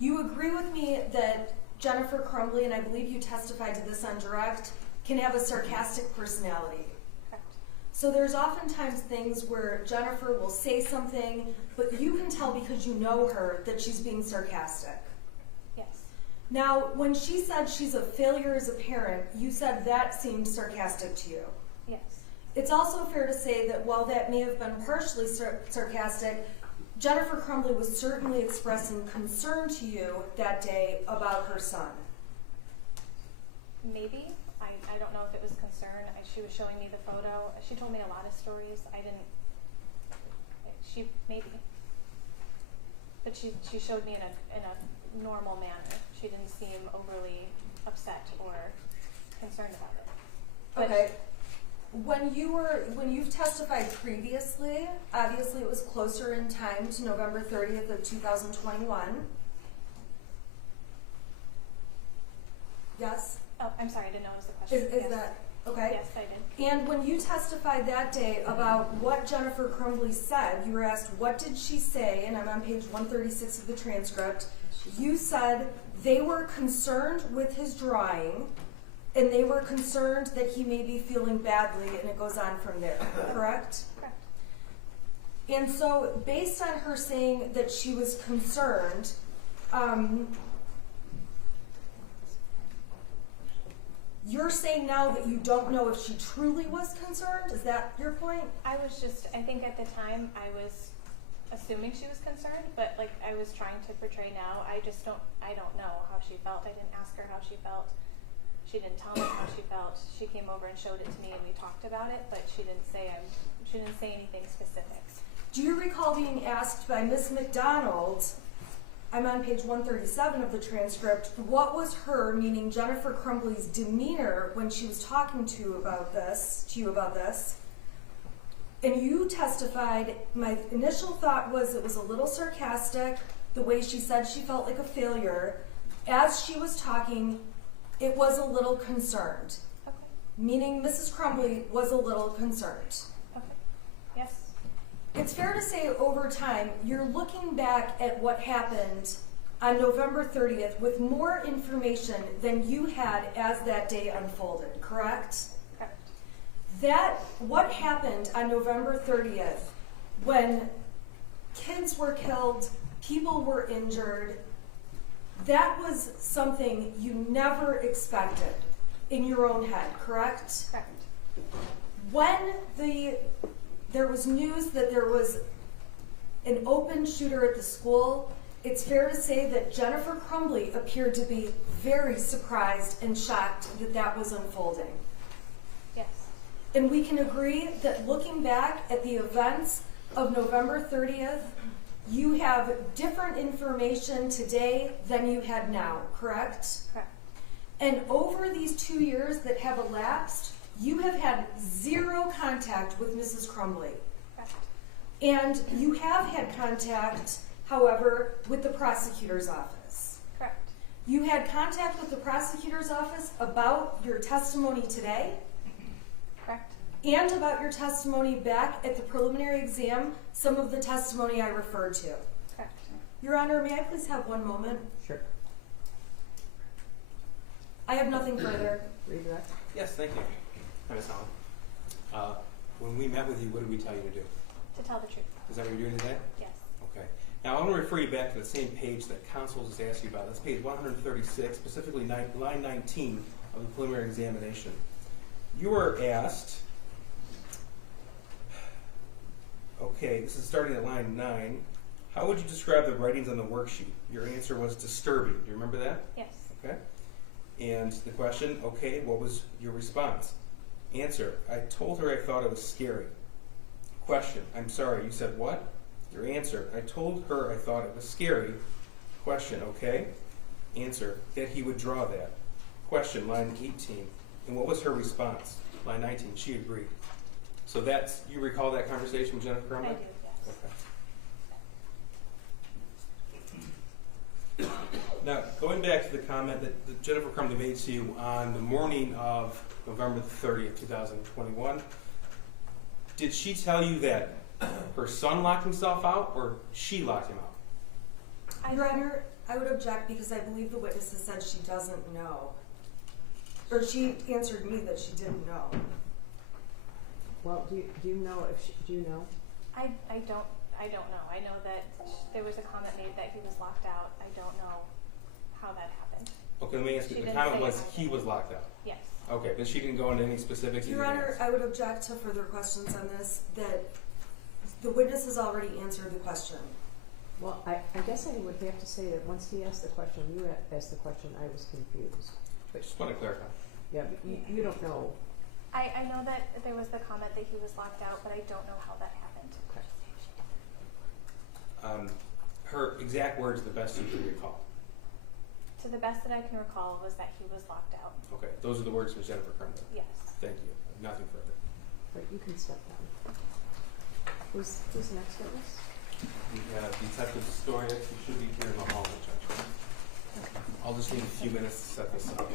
You agree with me that Jennifer Crumbley, and I believe you testified to this on direct, can have a sarcastic personality. Correct. So there's oftentimes things where Jennifer will say something, but you can tell because you know her that she's being sarcastic. Yes. Now, when she said she's a failure as a parent, you said that seemed sarcastic to you. Yes. It's also fair to say that while that may have been partially sarcastic, Jennifer Crumbley was certainly expressing concern to you that day about her son. Maybe. I don't know if it was concern. She was showing me the photo. She told me a lot of stories. Maybe. But she showed me in a normal manner. She didn't seem overly upset or concerned about it. But Okay. When you've testified previously, obviously it was closer in time to November 30th of 2021. Yes? Oh, I'm sorry, I didn't notice the question. Is Yes. that okay? Yes, I did. And when you testified that day about what Jennifer Crumbley said, you were asked, what did she say? And I'm on page 136 of the transcript. You said they were concerned with his drawing, and they were concerned that he may be feeling badly, and it goes on from there, correct? Correct. And so based on her saying that she was concerned, you're saying now that you don't know if she truly was concerned? Is that your point? I think at the time I was assuming she was concerned, but like I was trying to portray now, I don't know how she felt. I didn't ask her how she felt. She didn't tell me how she felt. She came over and showed it to me and we talked about it, but she didn't say anything specific. Do you recall being asked by Miss McDonald, I'm on page 137 of the transcript, what was her, meaning Jennifer Crumbley's, demeanor when she was talking to you about this? And you testified, my initial thought was it was a little sarcastic, the way she said she felt like a failure. As she was talking, it was a little concerned. Okay. Meaning Mrs. Crumbley was a little concerned. Okay. Yes. It's fair to say over time, you're looking back at what happened on November 30th with more information than you had as that day unfolded, correct? Correct. What happened on November 30th when kids were killed, people were injured, that was something you never expected in your own head, correct? Correct. When there was news that there was an open shooter at the school, it's fair to say that Jennifer Crumbley appeared to be very surprised and shocked that that was unfolding. Yes. And we can agree that looking back at the events of November 30th, you have different information today than you had now, correct? Correct. And over these 2 years that have elapsed, you have had zero contact with Mrs. Crumbley. Correct. And you have had contact, however, with the prosecutor's office. Correct. You had contact with the prosecutor's office about your testimony today Correct. and about your testimony back at the preliminary exam, some of the testimony I referred to. Correct. Your Honor, may I please have one moment? Sure. I have nothing further. Redirect. Yes, thank you. Hi, Ms. Allen. When we met with you, what did we tell you to do? To tell the truth. Is that what you're doing today? Yes. Okay. Now, I want to refer you back to the same page that counsel just asked you about. That's page 136, specifically line 19 of the preliminary examination. You were asked, okay, this is starting at line 9, how would you describe the writings on the worksheet? Your answer was disturbing. Do you remember that? Yes. Okay. And the question, okay, what was your response? Answer, I told her I thought it was scary. Question, I'm sorry, you said what? Your answer, I told her I thought it was scary. Question, okay. Answer, that he would draw that. Question, line 18. And what was her response? Line 19, she agreed. So that's, you recall that conversation with Jennifer Crumbley? I do, yes. Okay. Now, going back to the comment that Jennifer Crumbley made to you on the morning of November the 30th, 2021, did she tell you that her son locked himself out or she locked him out? Your Honor, I would object because I believe the witness has said she doesn't know. Or she answered me that she didn't know. Well, do you know do you know? I don't know. I know that there was a comment made that he was locked out. I don't know how that happened. Okay, let me ask you, She the didn't comment say was anything. he was locked out. Yes. Okay, but she didn't go into any specifics. Your Honor, I would object to further questions on this, that the witness has already answered the question. Well, I guess I would have to say that once he asked the question, you asked the question, I was confused. I just want to clarify. Yeah, but you don't know. I know that there was the comment that he was locked out, but I don't know how that happened. Okay. Her exact words, the best you can recall. To the best that I can recall was that he was locked out. Okay, those are the words from Jennifer Crumbley. Yes. Thank you. Nothing further. Right, you can step down. Who's the next witness? We have Detective Storia. You should be here in the hall, Judge. I'll just need a few minutes to set this up.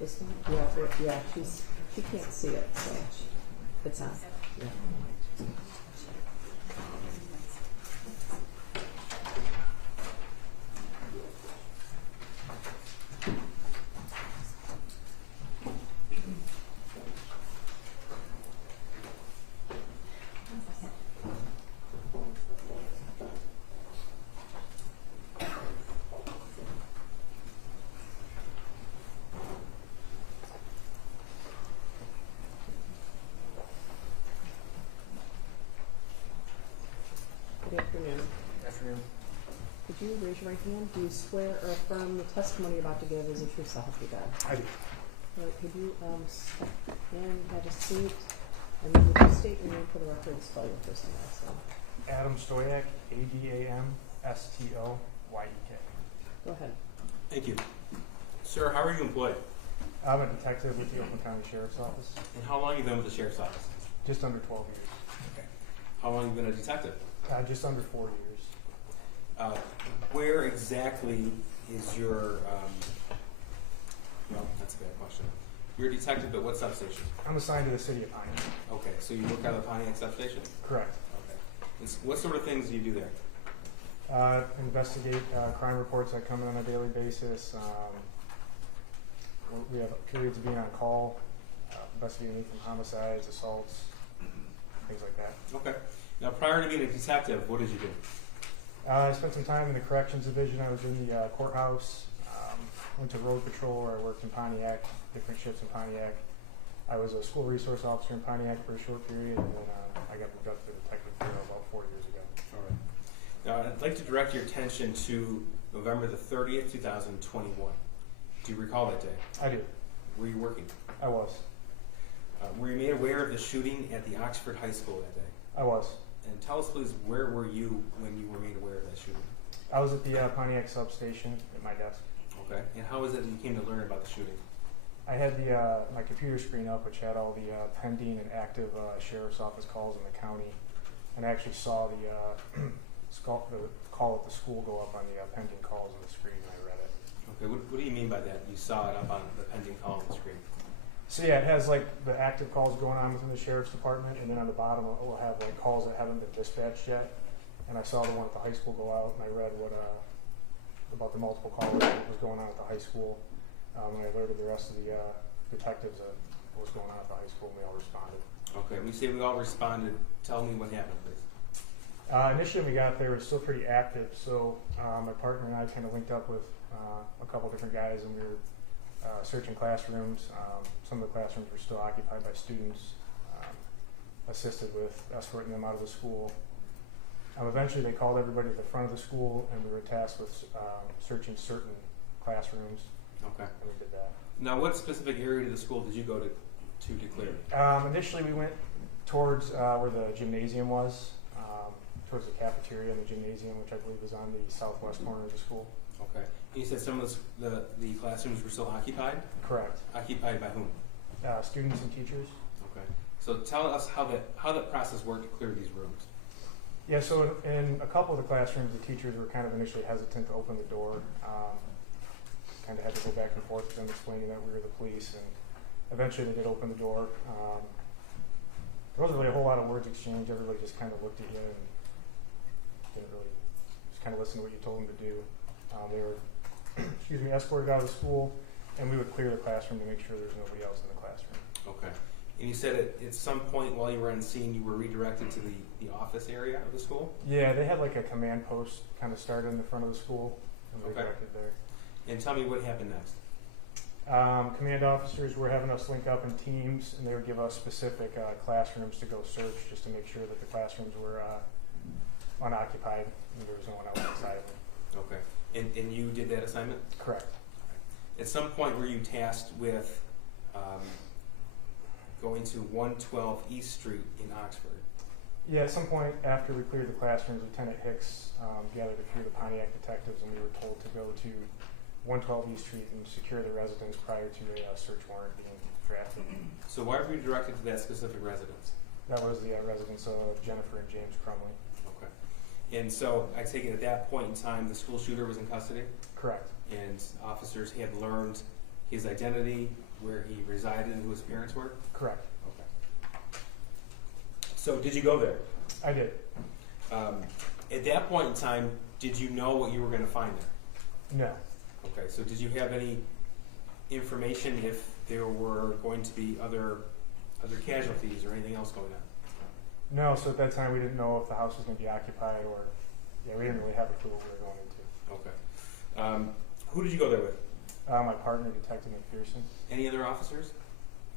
This one? Yeah, she can't see it, so it's on. Yeah. Good afternoon. Afternoon. Could you raise your right hand? Do you swear or affirm the testimony you're about to give is the true self you got? I do. All right, could you step in, have a seat, and then would you state your name for the record and spell your first and last name? Adam Stoyak, ADAMSTOYEK. Go ahead. Thank you. Sir, how are you employed? I'm a detective with the Oakland County Sheriff's Office. And how long have you been with the Sheriff's Office? Just under 12 years. Okay. How long have you been a detective? Just under 4 years. Where exactly is your, well, that's a bad question. You're a detective at what substation? I'm assigned to the city of Pontiac. Okay, so you work out of the Pontiac substation? Correct. Okay. And what sort of things do you do there? Investigate crime reports that come in on a daily basis. We have periods of being on call, investigating from homicides, assaults, things like that. Okay. Now, prior to being a detective, what did you do? I spent some time in the corrections division. I was in the courthouse, went to road patrol where I worked in Pontiac, different shifts in Pontiac. I was a school resource officer in Pontiac for a short period, and then I got moved up to the detective bureau about 4 years ago. All right. Now, I'd like to direct your attention to November the 30th, 2021. Do you recall that day? I do. Were you working? I was. Were you made aware of the shooting at the Oxford High School that day? I was. And tell us, please, where were you when you were made aware of that shooting? I was at the Pontiac substation at my desk. Okay. And how is it that you came to learn about the shooting? I had the my computer screen up, which had all the pending and active sheriff's office calls in the county, and I actually saw the call at the school go up on the pending calls on the screen, and I read it. Okay. What do you mean by that? You saw it up on the pending call on the screen? So yeah, it has like the active calls going on within the sheriff's department, and then on the bottom it will have like calls that haven't been dispatched yet. And I saw the one at the high school go out, and I read what about the multiple calls that was going on at the high school. And I alerted the rest of the detectives of what was going on at the high school, and we all responded. Okay. When you say we all responded, tell me what happened, please. Initially, when we got there, it was still pretty active. So my partner and I kind of linked up with a couple different guys, and we were searching classrooms. Some of the classrooms were still occupied by students, assisted with escorting them out of the school. Eventually, they called everybody at the front of the school, and we were tasked with searching certain classrooms. Okay. And we did that. Now, what specific area of the school did you go to clear? Initially, we went towards where the gymnasium was, towards the cafeteria and the gymnasium, which I believe is on the southwest corner of the school. Okay. And you said some of the classrooms were still occupied? Correct. Occupied by whom? Students and teachers. Okay. So tell us how that process worked to clear these rooms. Yeah, so in a couple of the classrooms, the teachers were kind of initially hesitant to open the door. Kind of had to go back and forth with them explaining that we were the police, and eventually they did open the door. There wasn't really a whole lot of words exchanged. Everybody just kind of looked at you and didn't really just kind of listen to what you told them to do. They were, escorted out of the school, and we would clear the classroom to make sure there's nobody else in the classroom. Okay. And you said at some point while you were on scene, you were redirected to the office area of the school? Yeah, they had like a command post kind of started in the front of the school, and we redirected there. And tell me what happened next. Command officers were having us link up in teams, and they would give us specific classrooms to go search just to make sure that the classrooms were unoccupied and there was no one else inside them. Okay. And you did that assignment? Correct. At some point were you tasked with going to 112 East Street in Oxford? Yeah, at some point after we cleared the classrooms, Lieutenant Hicks gathered a few of the Pontiac detectives, and we were told to go to 112 East Street and secure the residence prior to a search warrant being drafted. So why were you directed to that specific residence? That was the residence of Jennifer and James Crumbley. Okay. And so I take it at that point in time the school shooter was in custody? Correct. And officers had learned his identity, where he resided and who his parents were? Correct. Okay. So did you go there? I did. At that point in time, did you know what you were going to find there? No. Okay, so did you have any information if there were going to be other casualties or anything else going on? No, so at that time we didn't know if the house was going to be occupied or, yeah, we didn't really have a clue what we were going into. Okay. Who did you go there with? My partner, Detective McPherson. Any other officers?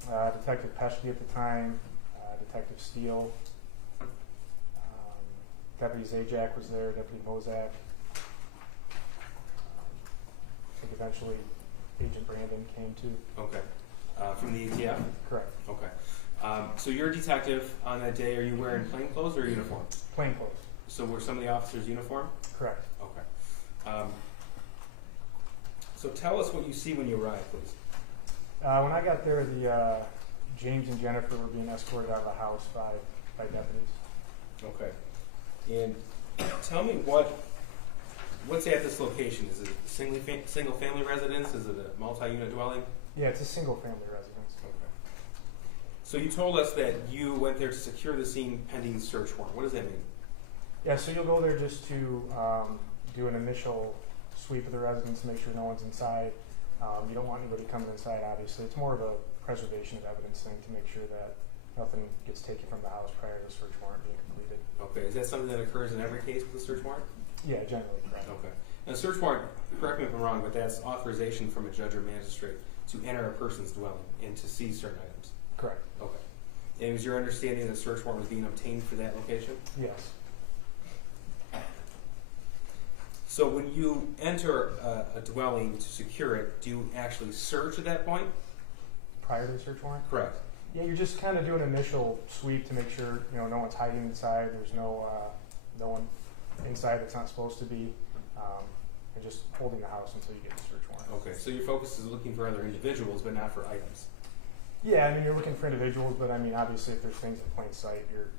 Detective Peschke at the time, Detective Steele, Deputy Zajac was there, Deputy Mozak. I think eventually Agent Brandon came too. Okay. From the ATF? Correct. Okay. So you're a detective on that day. Are you wearing plain clothes or uniform? Plain clothes. So were some of the officers uniform? Correct. Okay. So tell us what you see when you arrive, please. When I got there, the James and Jennifer were being escorted out of the house by deputies. Okay. And tell me what's at this location? Is it a single family residence? Is it a multi-unit dwelling? Yeah, it's a single family residence. Okay. So you told us that you went there to secure the scene pending search warrant. What does that mean? Yeah, so you'll go there just to do an initial sweep of the residence to make sure no one's inside. You don't want anybody coming inside, obviously. It's more of a preservation of evidence thing to make sure that nothing gets taken from the house prior to the search warrant being completed. Okay. Is that something that occurs in every case with a search warrant? Yeah, generally correct. Okay. Now, search warrant, correct me if I'm wrong, but that's authorization from a judge or magistrate to enter a person's dwelling and to seize certain items. Correct. Okay. And was your understanding that a search warrant was being obtained for that location? Yes. So when you enter a dwelling to secure it, do you actually search at that point? Prior to the search warrant? Correct. Yeah, you're just kind of doing an initial sweep to make sure no one's hiding inside. There's no one inside that's not supposed to be, and just holding the house until you get the search warrant. Okay, so your focus is looking for other individuals, but not for items. Yeah, I mean you're looking for individuals, but I mean obviously if there's things in plain sight, you're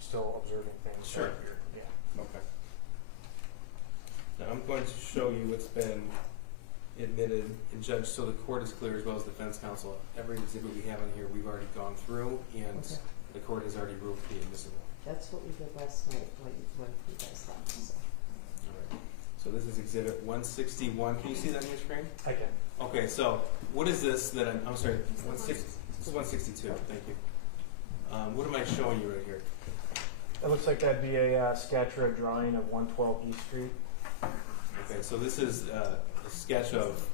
still observing things. Sure. Yeah. Okay. Now I'm going to show you what's been admitted and judged, so the court is clear as well as defense counsel. Every exhibit we have in here, we've already gone through, and Okay. the court has already ruled to be admissible. That's what we did last night when you guys left, so. All right. So this is exhibit 161. Can you see that on your screen? I can. Okay, so what is this that I'm sorry, 160, this is 162, thank you. What am I showing you right here? It looks like that'd be a sketch or a drawing of 112 East Street. Okay, so this is a sketch of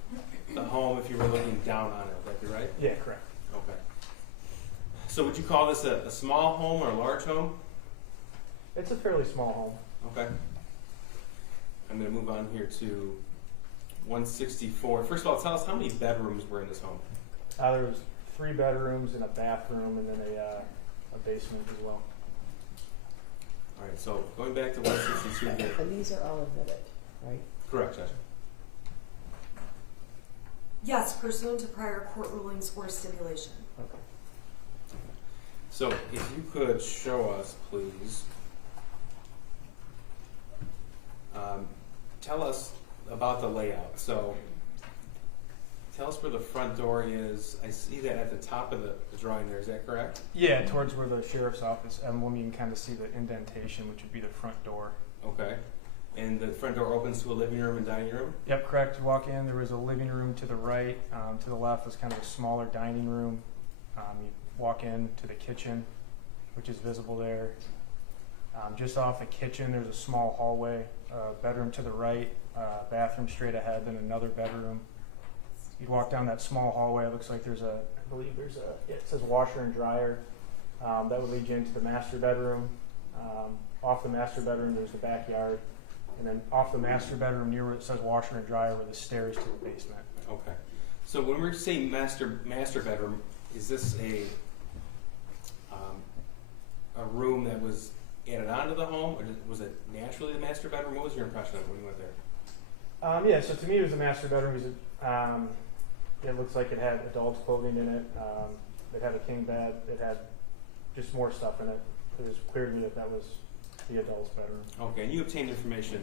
the home if you were looking down on it, would that be right? Yeah, correct. Okay. So would you call this a small home or a large home? It's a fairly small home. Okay. I'm going to move on here to 164. First of all, tell us how many bedrooms were in this home? There was 3 bedrooms and a bathroom and then a basement as well. All right, so going back to 162 here. And these are all admitted, right? Correct, Judge. Yes, pursuant to prior court rulings or stipulation. Okay. So if you could show us, please, tell us about the layout. So tell us where the front door is. I see that at the top of the drawing there. Is that correct? Yeah, towards where the sheriff's office emblem, you can kind of see the indentation, which would be the front door. Okay. And the front door opens to a living room and dining room? Yep, correct. You walk in, there was a living room to the right. To the left was kind of a smaller dining room. You walk into the kitchen, which is visible there. Just off the kitchen, there's a small hallway, bedroom to the right, bathroom straight ahead, then another bedroom. You'd walk down that small hallway. It looks like there's I believe it says washer and dryer. That would lead you into the master bedroom. Off the master bedroom, there's the backyard. And then off the master bedroom, near where it says washer and dryer, were the stairs to the basement. Okay. So when we're saying master bedroom, is this a room that was added onto the home, or was it naturally the master bedroom? What was your impression of it when you went there? Yeah, so to me it was a master bedroom because it looks like it had adults' clothing in it. It had a king bed. It had just more stuff in it. It was clear to me that was the adult's bedroom. Okay, and you obtained information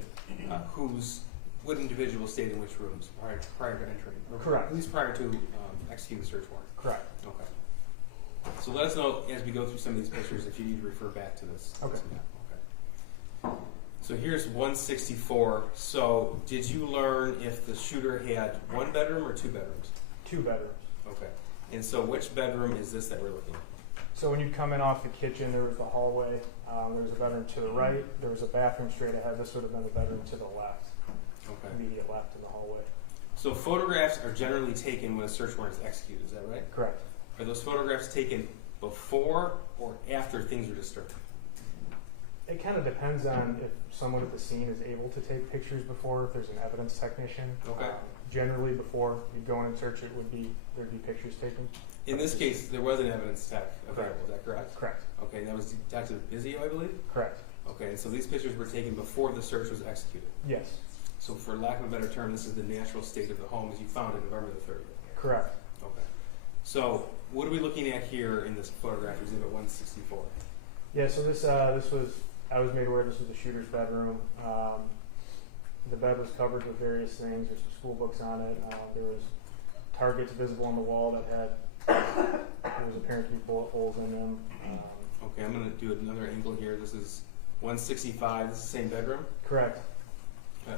whose what individual stayed in which rooms prior to entering? Or Correct. At least prior to executing the search warrant. Correct. Okay. So let us know as we go through some of these pictures if you need to refer back to this. Okay. this map. Okay. So here's 164. So did you learn if the shooter had one bedroom or two bedrooms? 2 bedrooms. Okay. And so which bedroom is this that we're looking at? So when you come in off the kitchen, there was the hallway. There was a bedroom to the right. There was a bathroom straight ahead. This would have been the bedroom to the left, Okay. immediate left in the hallway. So photographs are generally taken when a search warrant is executed, is that right? Correct. Are those photographs taken before or after things are disturbed? It kind of depends on if someone at the scene is able to take pictures before, if there's an evidence technician. Okay. Generally, before you go in and search, there'd be pictures taken. In this case, there was an evidence tech available, is that correct? Correct. Okay, and that was Detective Bizio, I believe? Correct. Okay, and so these pictures were taken before the search was executed. Yes. So for lack of a better term, this is the natural state of the home as you found it November the 30th. Correct. Okay. So what are we looking at here in this photograph, Exhibit 164? Yeah, so I was made aware this was the shooter's bedroom. The bed was covered with various things. There's some school books on it. There was targets visible on the wall that there was apparent to be bullet holes in them. Okay, I'm going to do another angle here. This is 165. This is the same bedroom? Correct.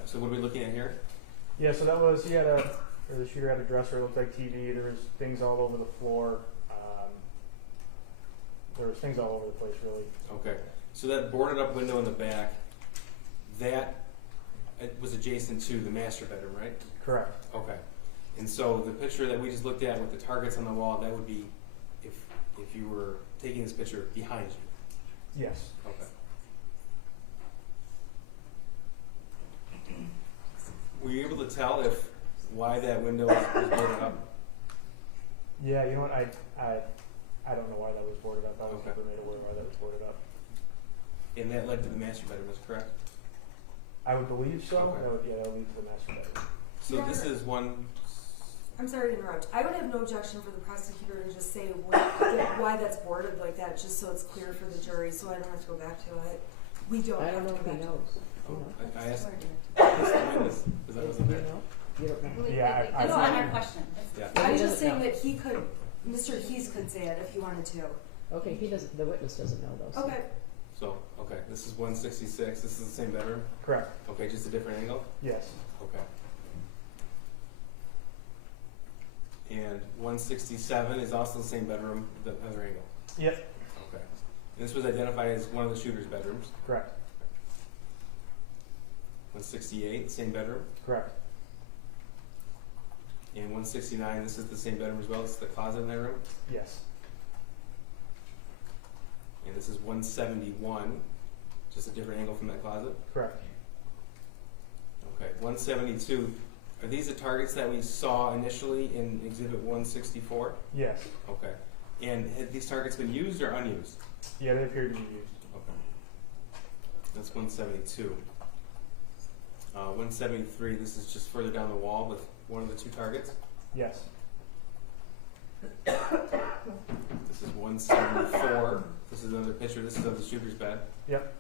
So what are we looking at here? Yeah, so the shooter had a dresser, it looked like TV. There was things all over the floor. There was things all over the place, really. Okay. So that boarded up window in the back, that it was adjacent to the master bedroom, right? Correct. Okay. And so the picture that we just looked at with the targets on the wall, that would be if you were taking this picture behind you. Yes. Okay. Were you able to tell why that window was boarded up? Yeah, you know what? I don't know why that was boarded up. I was Okay. never made aware why that was boarded up. And that led to the master bedroom, is correct? I would believe so. Okay. That would lead to the master bedroom. So Yeah. this is one. I'm sorry to interrupt. I would have no objection for the prosecutor to just say why that's boarded like that, just so it's clear for the jury, so I don't have to go back to it. We don't I have don't know to if go he back knows. Oh, You know? I asked the witness because I Do wasn't you there. know? You don't know? Yeah, That's I- not our question. Yeah. Yeah, I'm he just doesn't saying know. that he could, Mr. Hees could say it if he wanted to. Okay, the witness doesn't know those. Okay. So, okay, this is 166. This is the same bedroom? Correct. Okay, just a different angle? Yes. Okay. And 167 is also the same bedroom, the other angle? Yep. Okay. And this was identified as one of the shooter's bedrooms? Correct. 168, same bedroom? Correct. And 169, this is the same bedroom as well? This is the closet in that room? Yes. And this is 171, just a different angle from that closet? Correct. Okay, 172. Are these the targets that we saw initially in Exhibit 164? Yes. Okay. And had these targets been used or unused? Yeah, they appear to be used. Okay. That's 172. 173, this is just further down the wall with one of the two targets. Yes. This is 174. This is another picture. This is of the shooter's bed. Yep.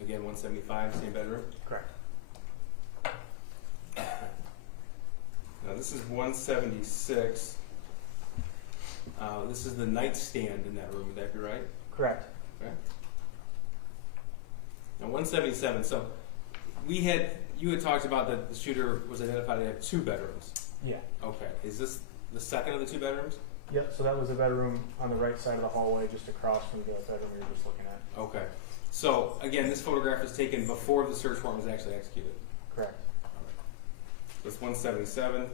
Again, 175, same bedroom. Correct. Now this is 176. This is the nightstand in that room. Would that be right? Correct. Okay. Now 177. So you had talked about that the shooter was identified to have two bedrooms. Yeah. Okay. Is this the second of the two bedrooms? Yep. So that was the bedroom on the right side of the hallway, just across from the bedroom we were just looking at. Okay. So again, this photograph was taken before the search warrant was actually executed. Correct. So it's 177.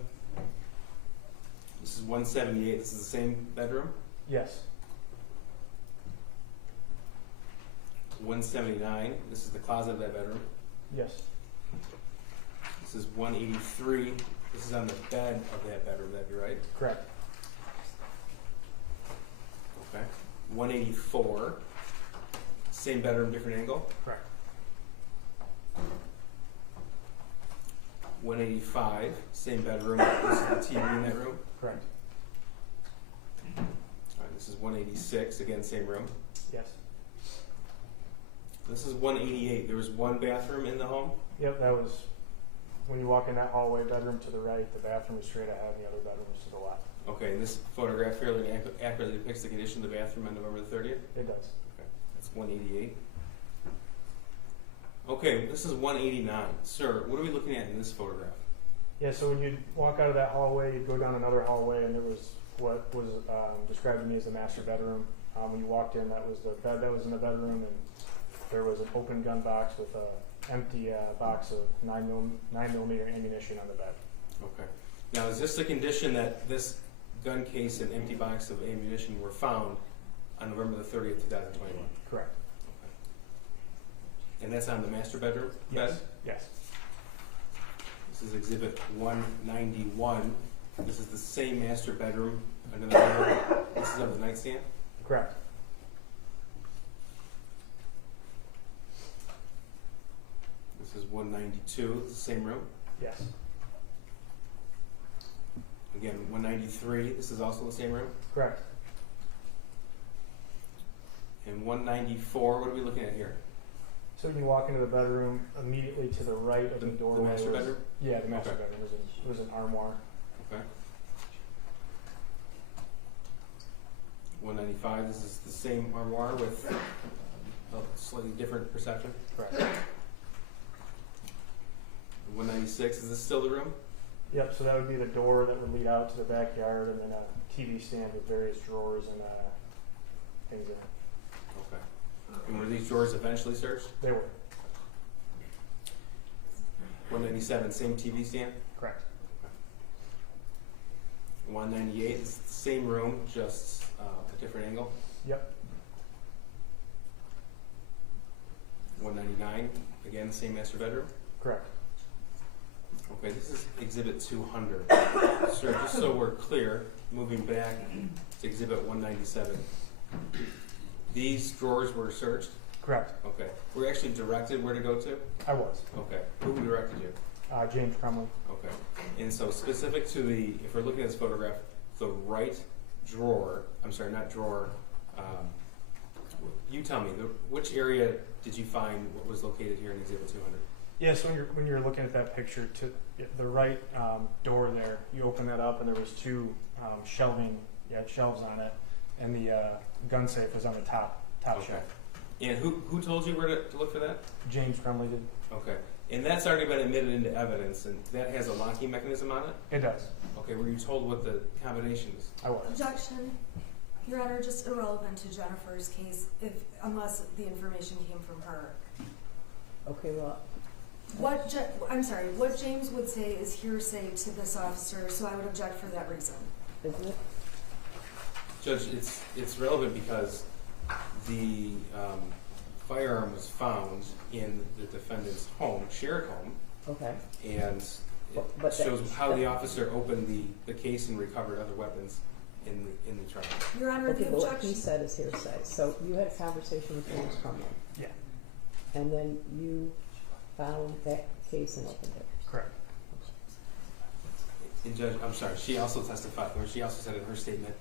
This is 178. This is the same bedroom. Yes. 179. This is the closet of that bedroom. Yes. This is 183. This is on the bed of that bedroom. Would that be right? Correct. Okay. 184. Same bedroom, different angle. Correct. 185. Same bedroom. This is the TV in that room. Correct. All right. This is 186. Again, same room. Yes. This is 188. There was one bathroom in the home? Yep, that was, when you walk in that hallway, bedroom to the right, the bathroom is straight ahead, and the other bedroom is to the left. Okay, and this photograph fairly accurately depicts the condition of the bathroom on November the 30th? It does. Okay, that's 188. Okay, this is 189. Sir, what are we looking at in this photograph? Yeah, so when you walk out of that hallway, you'd go down another hallway, and there was what was described to me as the master bedroom. When you walked in, that was the bed that was in the bedroom, and there was an open gun box with an empty box of 9mm ammunition on the bed. Okay. Now, is this the condition that this gun case and empty box of ammunition were found on November the 30th, 2021? Correct. Okay. And that's on the master bedroom Yes. bed? Yes. This is Exhibit 191. This is the same master bedroom. This is on the nightstand? Correct. This is 192. It's the same room? Yes. Again, 193. This is also the same room? Correct. And 194, what are we looking at here? So when you walk into the bedroom, immediately to the right of the doorway. The master was- bedroom? Yeah, the master Okay. bedroom was an armoire. Okay. 195, this is the same armoire with a slightly different perception. Correct. 196, is this still the room? Yep, so that would be the door that would lead out to the backyard, and then a TV stand with various drawers and things in it. Okay. And were these drawers eventually searched? They were. 197, same TV stand? Correct. 198, it's the same room, just a different angle. Yep. 199, again, the same master bedroom. Correct. Okay, this is Exhibit 200. Sir, just so we're clear, moving back to Exhibit 197, these drawers were searched? Correct. Okay. Were you actually directed where to go to? I was. Okay. Who directed you? James Crumbley. Okay. And so specific to the, if we're looking at this photograph, the right drawer, I'm sorry, not drawer, you tell me, which area did you find what was located here in Exhibit 200? Yeah, so when you're looking at that picture, to the right door there, you open that up, and there was two shelving, shelves on it, and the gun safe was on the top Okay. shelf. And who told you where to look for that? James Crumbley did. Okay. And that's already been admitted into evidence, and that has a locking mechanism on it? It does. Okay, were you told what the combination is? I was. Objection. Your Honor, just irrelevant to Jennifer's case, unless the information came from her. Okay, well, I'm sorry, what James would say is hearsay to this officer, so I would object for that reason. isn't it? Judge, it's relevant because the firearm was found in the defendant's home, shared home, Okay. and it But that- shows how the officer opened the case and recovered other weapons in the trial. Your Honor, Okay, the but what he objection. said is hearsay. So you had a conversation with James Crumbley, Yeah. and then you found that case and opened it. Correct. And Judge, I'm sorry, she also testified, or she also said in her statement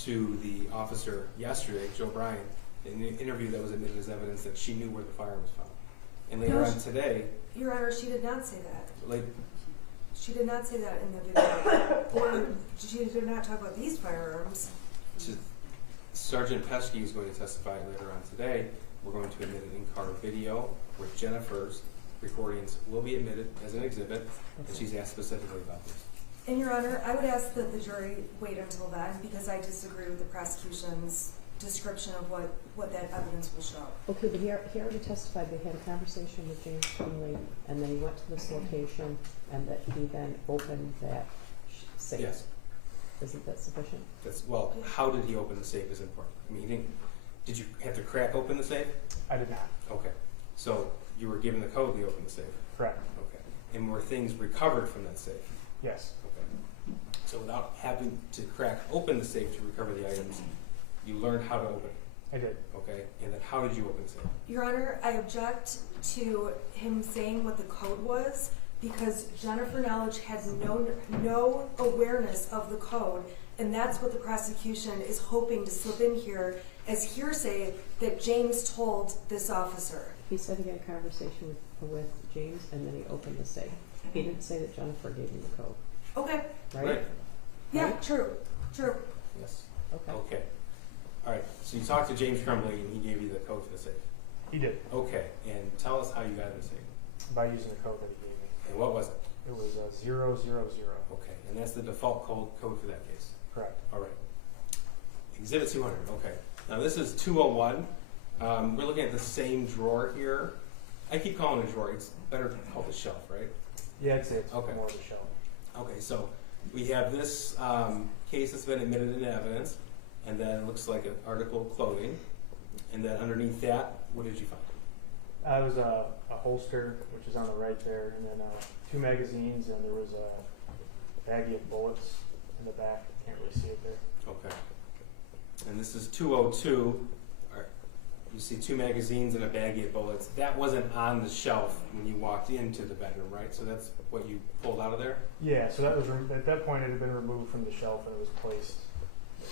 to the officer yesterday, Joe Bryan, in the interview that was admitted as evidence, that she knew where the firearm was found. And later No, on today, Your Honor, she did not say that. like, She did not say that in the video. Or she did not talk about these firearms. Sergeant Pesky is going to testify later on today. We're going to admit an in-car video where Jennifer's recordings will be admitted as an exhibit, and she's asked specifically about this. And Your Honor, I would ask that the jury wait until then, because I disagree with the prosecution's description of what that evidence will show. Okay, but he already testified that he had a conversation with James Crumbley, and then he went to this location, and that he then opened that safe. Yes, Isn't that sufficient? well, how did he open the safe is important. I mean, did you have to crack open the safe? I did not. Okay, so you were given the code to open the safe. Correct. Okay, and were things recovered from that safe? Yes. Okay, so without having to crack open the safe to recover the items, you learned how to open it. I did. Okay, and then how did you open the safe? Your Honor, I object to him saying what the code was, because Jennifer Knowledge had no awareness of the code And that's what the prosecution is hoping to slip in here as hearsay that James told this officer. He said he had a conversation with James and then he opened the safe. He didn't say that Jennifer gave him the code, Okay. right? Yeah, Right? true. Yes. Okay. Okay. All right. So you talked to James Crumbley and he gave you the code for the safe. He did, Okay. And tell us how you got in the safe. by using the code that he gave me. And what was it? It was 000. Okay. And that's the default code for that case. Correct. All right. Exhibit 200. Okay. Now this is 201. We're looking at the same drawer here. I keep calling it a drawer. It's better called a shelf, right? Yeah, I'd say it's Okay. more of a shelf. Okay. So we have this case that's been admitted into evidence, and then it looks like an article of clothing, and then underneath that, what did you find? It was a holster, which is on the right there, and then 2 magazines, and there was a baggie of bullets in the back. Can't really see it there. Okay. And this is 202. You see 2 magazines and a baggie of bullets. That wasn't on the shelf when you walked into the bedroom, right? So that's what you pulled out of there? Yeah, so that was at that point it had been removed from the shelf and it was placed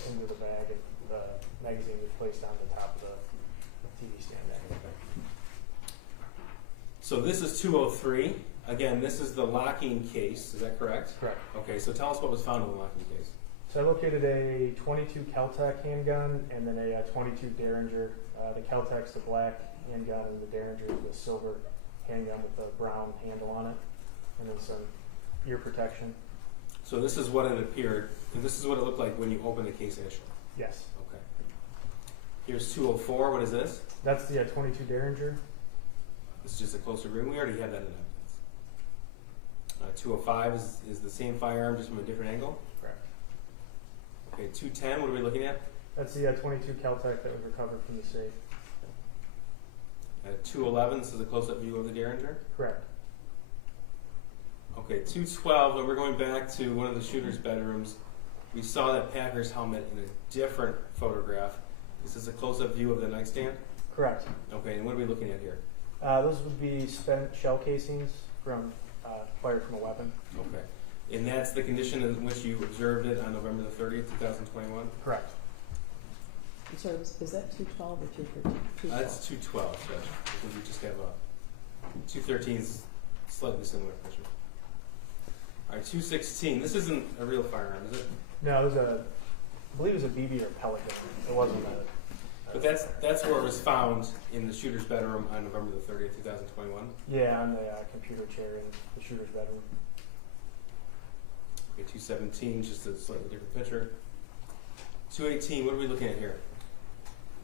into the bag, and the magazine was placed on the top of the TV stand there. So this is 203. Again, this is the locking case. Is that correct? Correct. Okay, so tell us what was found in the locking case. So I located a 22 Kel-Tec handgun and then a 22 Derringer. The Kel-Tec's the black handgun and the Derringer is the silver handgun with the brown handle on it, and then some ear protection. So this is what it appeared. And this is what it looked like when you opened the case initially. Yes. Okay. Here's 204. What is this? That's the 22 Derringer. This is just a closer room. We already have that in evidence. 205 is the same firearm, just from a different angle. Correct. Okay, 210. What are we looking at? That's the 22 Kel-Tec that was recovered from the safe. 211. This is a close-up view of the Derringer. Correct. Okay, 212. When we're going back to one of the shooter's bedrooms, we saw that Packer's helmet in a different photograph. This is a close-up view of the nightstand. Correct. Okay, and what are we looking at here? Those would be spent shell casings from fired from a weapon. Okay, and that's the condition in which you observed it on November the 30th, 2021? Correct. I'm sorry, is that 212 or 213? That's 212, Judge, because we just have a 213 is slightly similar picture. All right, 216. This isn't a real firearm, is it? No, it was I believe it was a BB or pellet gun. It wasn't a. But that's where it was found in the shooter's bedroom on November the 30th, 2021. Yeah, on the computer chair in the shooter's bedroom. Okay, 217, just a slightly different picture. 218, what are we looking at here?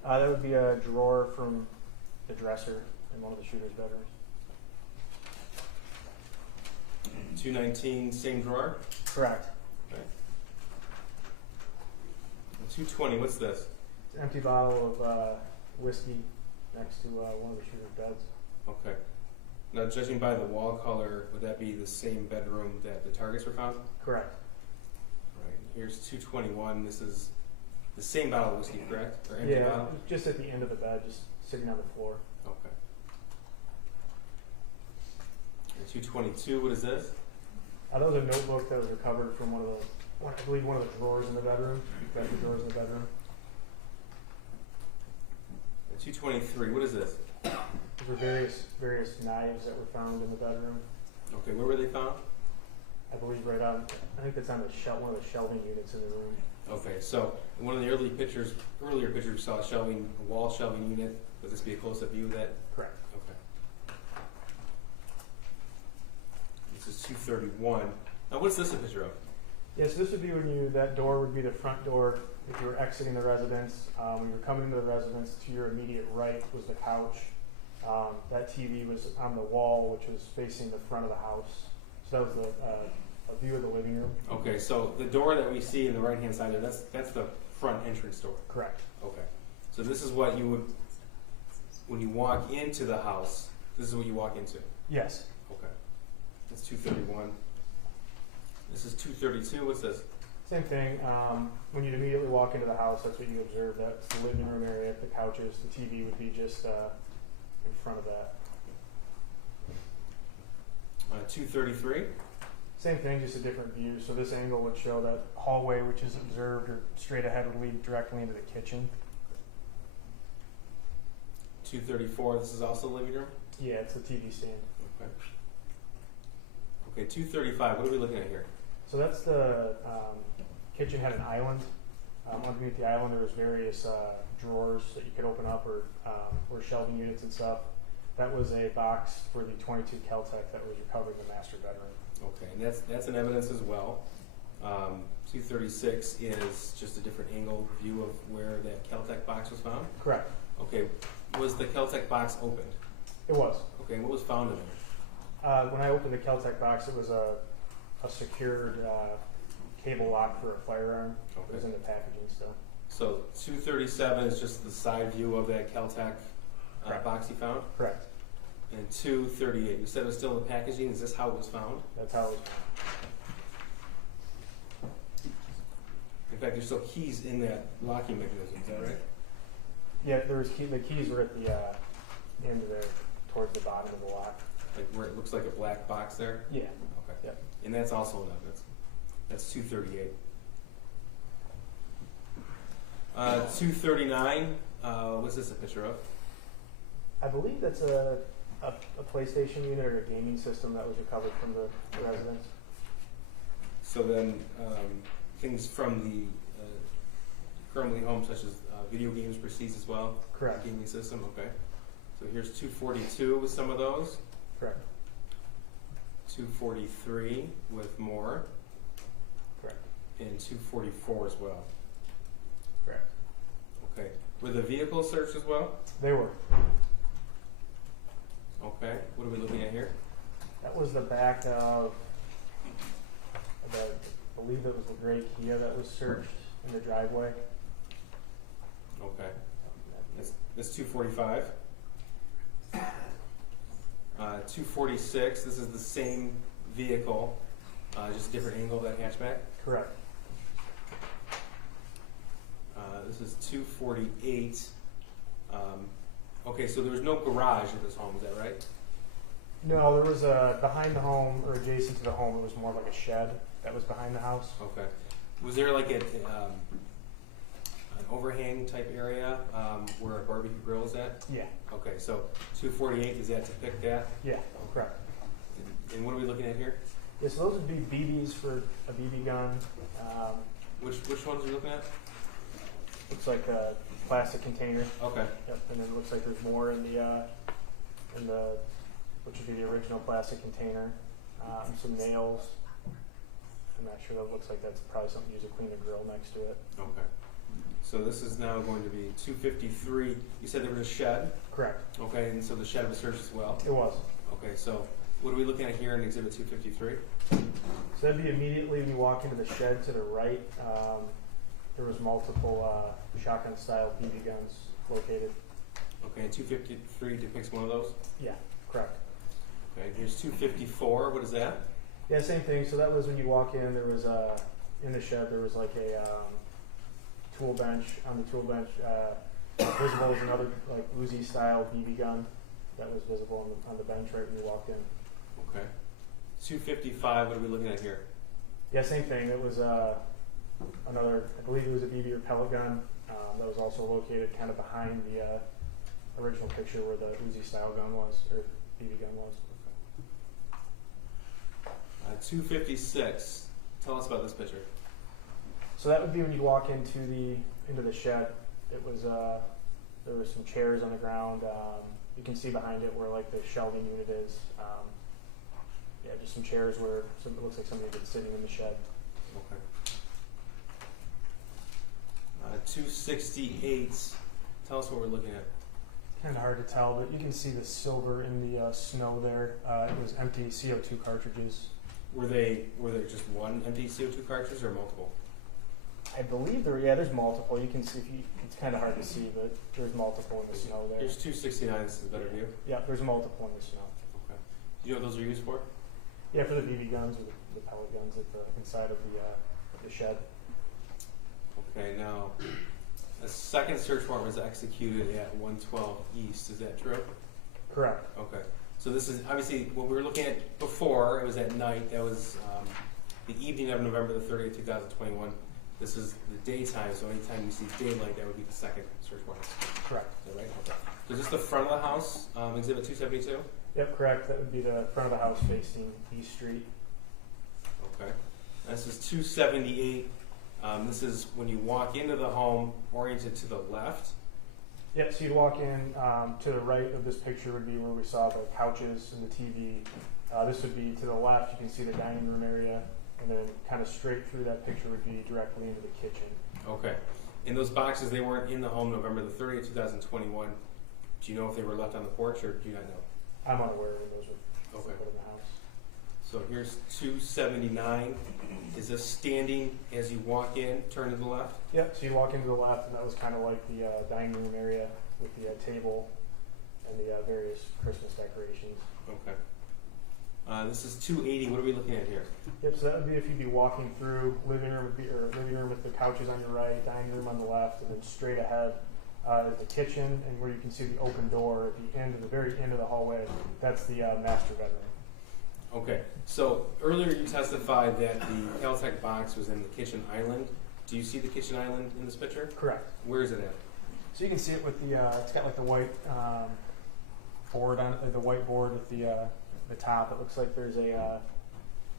That would be a drawer from the dresser in one of the shooter's bedrooms. 219, same drawer. Correct. Okay. 220, what's this? It's an empty bottle of whiskey next to one of the shooter's beds. Okay. Now, judging by the wall color, would that be the same bedroom that the targets were found? Correct. Right. Here's 221. This is the same bottle of whiskey, correct? Or empty Yeah, bottle? just at the end of the bed, just sitting on the floor. Okay. And 222, what is this? That was a notebook that was recovered from one of the drawers in the bedroom. The drawers in the bedroom. And 223, what is this? There were various knives that were found in the bedroom. Okay, where were they found? I believe right on. I think that's on one of the shelving units in the room. Okay, so in one of the earlier pictures, we saw a wall shelving unit. Would this be a close-up view of that? Correct. Okay. This is 231. Now, what's this a picture of? Yes, this would be that door would be the front door if you were exiting the residence. When you were coming into the residence, to your immediate right was the couch. That TV was on the wall, which was facing the front of the house. So that was a view of the living room. Okay, so the door that we see in the right-hand side there, that's the front entrance door. Correct. Okay. So this is what you would, when you walk into the house, this is what you walk into? Yes. Okay. That's 231. This is 232. What's this? Same thing. When you'd immediately walk into the house, that's what you observe. That's the living room area, the couches. The TV would be just in front of that. 233. Same thing, just a different view. So this angle would show that hallway, which is observed, or straight ahead would lead directly into the kitchen. 234, this is also living room? Yeah, it's the TV stand. Okay. Okay, 235, what are we looking at here? So that's the kitchen had an island. Underneath the island, there was various drawers that you could open up, or shelving units and stuff. That was a box for the 22 Kel-Tec that was recovered in the master bedroom. Okay, and that's an evidence as well. 236 is just a different angle view of where that Kel-Tec box was found? Correct. Okay, was the Kel-Tec box opened? It was. Okay, and what was found in there? When I opened the Kel-Tec box, it was a secured cable lock for a firearm. It was in the packaging still. So 237 is just the side view of that Kel-Tec box you found? Correct. And 238, you said it was still in the packaging. Is this how it was found? That's how it was found. In fact, there's still keys in that locking mechanism. Is that right? Yeah, there was the keys were at the end of there, towards the bottom of the lock. Like where it looks like a black box there? Yeah. Okay. Yep. And that's also an evidence. That's 238. 239, what's this a picture of? I believe that's a PlayStation unit or a gaming system that was recovered from the residence. So then, things from the Crumbley home, such as video games, were seized as well? Correct. Gaming system, okay. So here's 242 with some of those. Correct. 243 with more. Correct. And 244 as well. Correct. Okay. Were the vehicles searched as well? They were. Okay. What are we looking at here? That was the back of I believe it was the gray Kia that was searched in the driveway. Okay. That's 245. 246, this is the same vehicle, just different angle of that hatchback. Correct. This is 248. Okay, so there was no garage at this home, is that right? No, there was behind the home, or adjacent to the home, it was more like a shed that was behind the house. Okay. Was there like an overhang type area where a barbecue grill is at? Yeah. Okay, so 248, is that to pick that? Yeah, correct. And what are we looking at here? Yeah, so those would be BBs for a BB gun. Which ones are you looking at? Looks like a plastic container. Okay. Yep, and then it looks like there's more in the which would be the original plastic container. Some nails. I'm not sure. That looks like that's probably something used to clean the grill next to it. Okay. So this is now going to be 253. You said there was a shed? Correct. Okay, and so the shed was searched as well? It was. Okay, so what are we looking at here in Exhibit 253? So that'd be immediately when you walk into the shed to the right. There was multiple shotgun-style BB guns located. Okay, and 253 depicts one of those? Yeah, correct. Okay, here's 254. What is that? Yeah, same thing. So that was when you walk in. There was in the shed. There was like a tool bench. On the tool bench, visible was another like Uzi-style BB gun that was visible on the bench right when you walked in. Okay. 255. What are we looking at here? Yeah, same thing. It was another. I believe it was a BB or pellet gun that was also located kind of behind the original picture where the Uzi-style gun was, or BB gun was. 256. Tell us about this picture. So that would be when you walk into the shed. It was there was some chairs on the ground. You can see behind it where like the shelving unit is. Yeah, just some chairs where it looks like somebody had been sitting in the shed. Okay. 268. Tell us what we're looking at. Kind of hard to tell, but you can see the silver in the snow there. It was empty CO2 cartridges. Were there just one empty CO2 cartridge or multiple? I believe there's multiple. You can see it's kind of hard to see, but there's multiple in the snow there. There's 269. This is a better view. Yeah, there's multiple in the snow. Okay. Do you know what those are used for? Yeah, for the BB guns or the pellet guns at the inside of the shed. Okay, now a second search warrant was executed at 112 East. Is that true? Correct. Okay. So this is obviously what we were looking at before. It was at night. That was the evening of November the 30th, 2021. This is the daytime, so anytime you see daylight, that would be the second search warrant. Correct. Is that right? Okay. So is this the front of the house, Exhibit 272? Yep, correct. That would be the front of the house facing East Street. Okay. This is 278. This is when you walk into the home, oriented to the left. Yep, so you'd walk in, to the right of this picture would be where we saw the couches and the TV. This would be to the left, you can see the dining room area, and then kind of straight through that picture would be directly into the kitchen. Okay. And those boxes, they weren't in the home November the 30th, 2021. Do you know if they were left on the porch, or do you not know? I'm unaware of those were put in the house. So here's 279. Is this standing as you walk in, turn to the left? Yep, so you walk into the left, and that was kind of like the dining room area with the table and the various Christmas decorations. Okay. This is 280. What are we looking at here? Yep, so that would be if you'd be walking through living room with the couches on your right, dining room on the left, and then straight ahead is the kitchen, and where you can see the open door at the end of the very end of the hallway. That's the master bedroom. Okay. So earlier you testified that the Caltech box was in the kitchen island. Do you see the kitchen island in this picture? Correct. Where is it at? So you can see it with the it's got like the white board on it, the white board with the top. It looks like there's a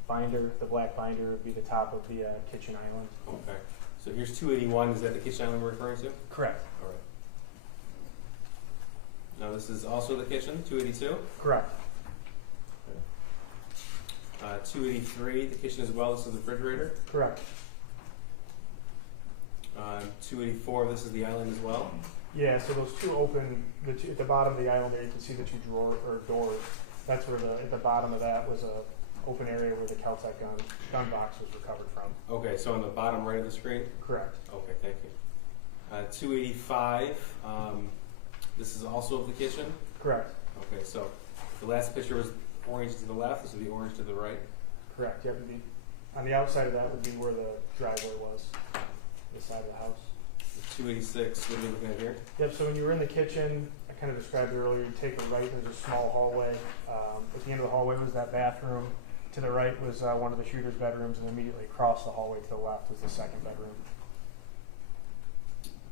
binder. The black binder would be the top of the kitchen island. Okay. So here's 281. Is that the kitchen island we're referring to? Correct. All right. Now this is also the kitchen, 282. Correct. 283, the kitchen as well. This is the refrigerator. Correct. 284, this is the island as well. Yeah, so those two open, at the bottom of the island there, you can see the two doors. That's where at the bottom of that was a open area where the Caltech gun box was recovered from. Okay, so on the bottom right of the screen? Correct. Okay, thank you. 285, this is also of the kitchen? Correct. Okay, so the last picture was orange to the left, this would be orange to the right? Correct. Yep, on the outside of that would be where the driveway was, the side of the house. 286, what are we looking at here? Yep, so when you were in the kitchen, I kind of described it earlier, you take a right, there's a small hallway. At the end of the hallway was that bathroom. To the right was one of the shooter's bedrooms, and immediately across the hallway to the left was the second bedroom.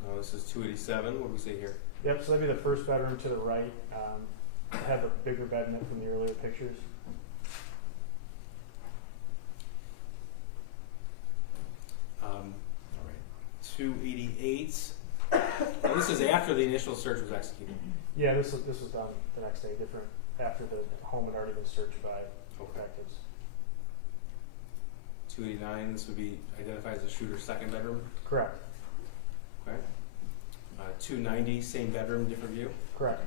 Oh, this is 287, what do we see here? Yep, so that'd be the first bedroom to the right. It had the bigger bed in it from the earlier pictures. All right. 288. Now, this is after the initial search was executed. Yeah, this was done the next day, different after the home had already been searched by detectives. 289, this would be identified as the shooter's second bedroom. Correct. Okay. 290, same bedroom, different view. Correct.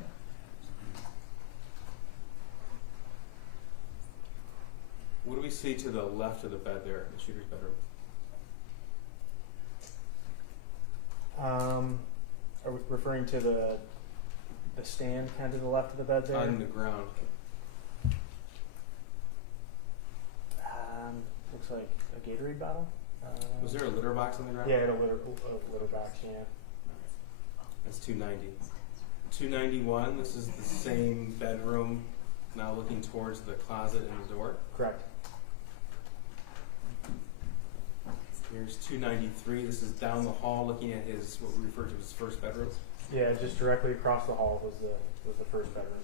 What do we see to the left of the bed there, the shooter's bedroom? Are we referring to the stand kind of to the left of the bed there? On the ground. Looks like a Gatorade bottle. Was there a litter box on the ground? Yeah, it had a litter box, yeah. That's 290. 291, this is the same bedroom, now looking towards the closet and the door. Correct. Here's 293, this is down the hall looking at his, what we refer to as first bedroom. Yeah, just directly across the hall was the first bedroom.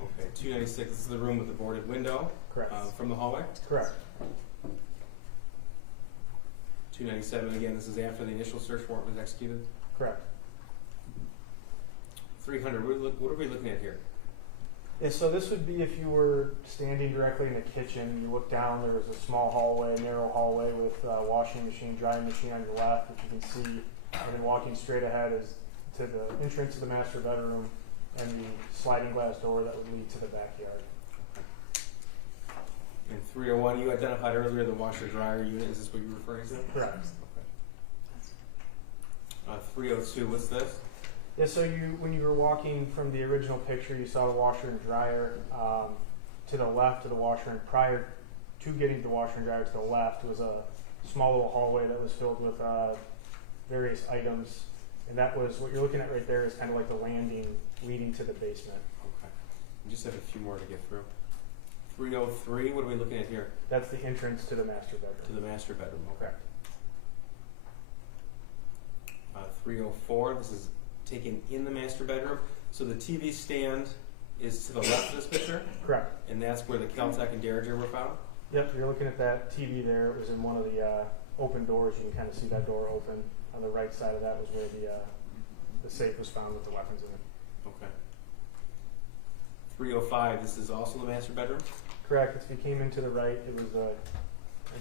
Okay, 296, this is the room with the boarded window. Correct. From the hallway. Correct. 297, again, this is after the initial search warrant was executed. Correct. 300, what are we looking at here? Yeah, so this would be if you were standing directly in the kitchen, you look down, there was a small hallway, narrow hallway with washing machine, drying machine on your left, which you can see, and then walking straight ahead is to the entrance of the master bedroom and the sliding glass door that would lead to the backyard. In 301, you identified earlier the washer-dryer unit, is this what you're referring to? Correct. Okay. 302, what's this? Yeah, so when you were walking from the original picture, you saw the washer and dryer to the left of the washer, and prior to getting to the washer and dryer to the left was a small little hallway that was filled with various items, and that was what you're looking at right there is kind of like the landing leading to the basement. Okay. We just have a few more to get through. 303, what are we looking at here? That's the entrance to the master bedroom. To the master bedroom, okay. Correct. 304, this is taken in the master bedroom. So the TV stand is to the left of this picture, Correct. and that's where the Caltech and Derringer were found? Yep, you're looking at that TV there. It was in one of the open doors. You can kind of see that door open. On the right side of that was where the safe was found with the weapons in it. Okay. 305, this is also the master bedroom? Correct. If you came into the right, it was I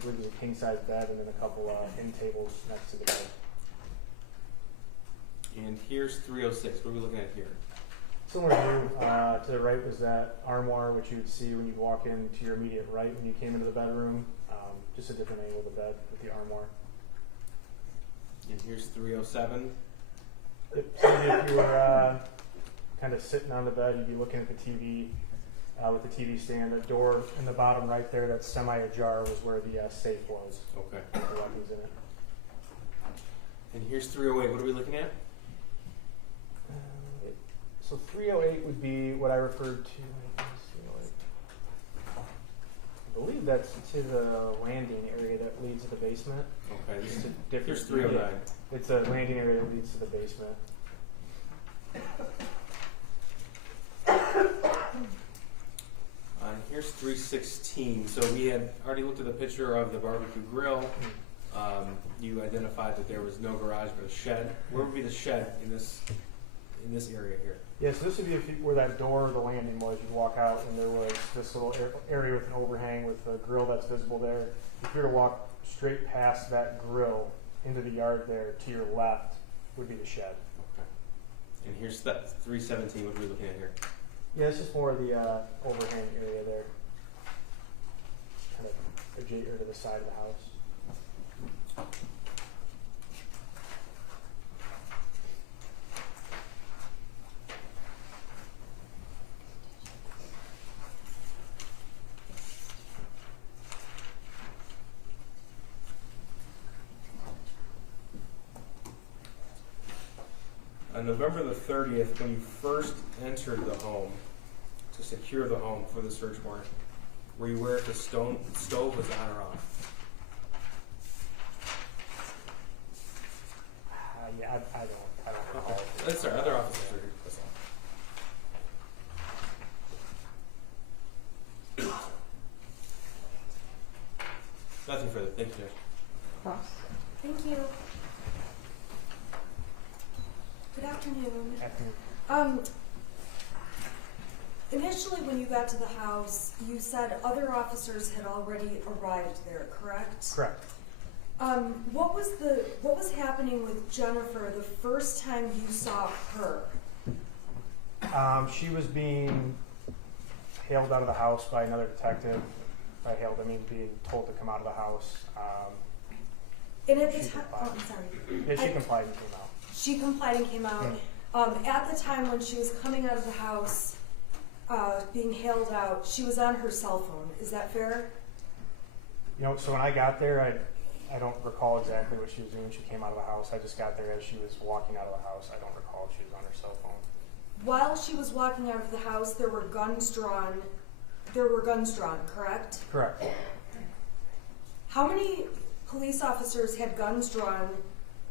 believe it was a king-size bed and then a couple end tables next to the bed. And here's 306, what are we looking at here? Similar view. To the right was that armoire, which you would see when you walk in to your immediate right when you came into the bedroom. Just a different angle of the bed with the armoire. And here's 307. So if you were kind of sitting on the bed, you'd be looking at the TV with the TV stand. The door in the bottom right there that's semi-ajar was where the safe was. Okay. With the weapons in it. And here's 308, what are we looking at? So 308 would be what I referred to. I believe that's to the landing area that leads to the basement. Okay, this It's is, a different. here's 309. It's a landing area that leads to the basement. Here's 316. So we had already looked at the picture of the barbecue grill. You identified that there was no garage but a shed. Where would be the shed in this area here? Yeah, so this would be where that door, the landing was. You'd walk out and there was this little area with an overhang with the grill that's visible there. If you were to walk straight past that grill into the yard there, to your left would be the shed. Okay. And here's that 317. What are we looking at here? Yeah, it's just more of the overhang area there. Kind of adjacent to the side of the house. On November the 30th, when you first entered the home to secure the home for the search warrant, were you aware if the stove was on or off? Yeah, I don't recall. Okay. That's our other officers are here. That's all. Nothing further. Thank you, Judge. Cross. Thank you. Good afternoon. Afternoon. Initially, when you got to the house, you said other officers had already arrived there, correct? Correct. What was happening with Jennifer the first time you saw her? She was being hailed out of the house by another detective. By hailed, I mean being told to come out of the house. And at the She time, complied. I'm sorry. Yeah, she complied and came out. She complied and came out. At the time when she was coming out of the house, being hailed out, she was on her cell phone. Is that fair? You know, so when I got there, I don't recall exactly what she was doing. She came out of the house. I just got there as she was walking out of the house. I don't recall if she was on her cell phone. While she was walking out of the house, there were guns drawn. There were guns drawn, correct? Correct. How many police officers had guns drawn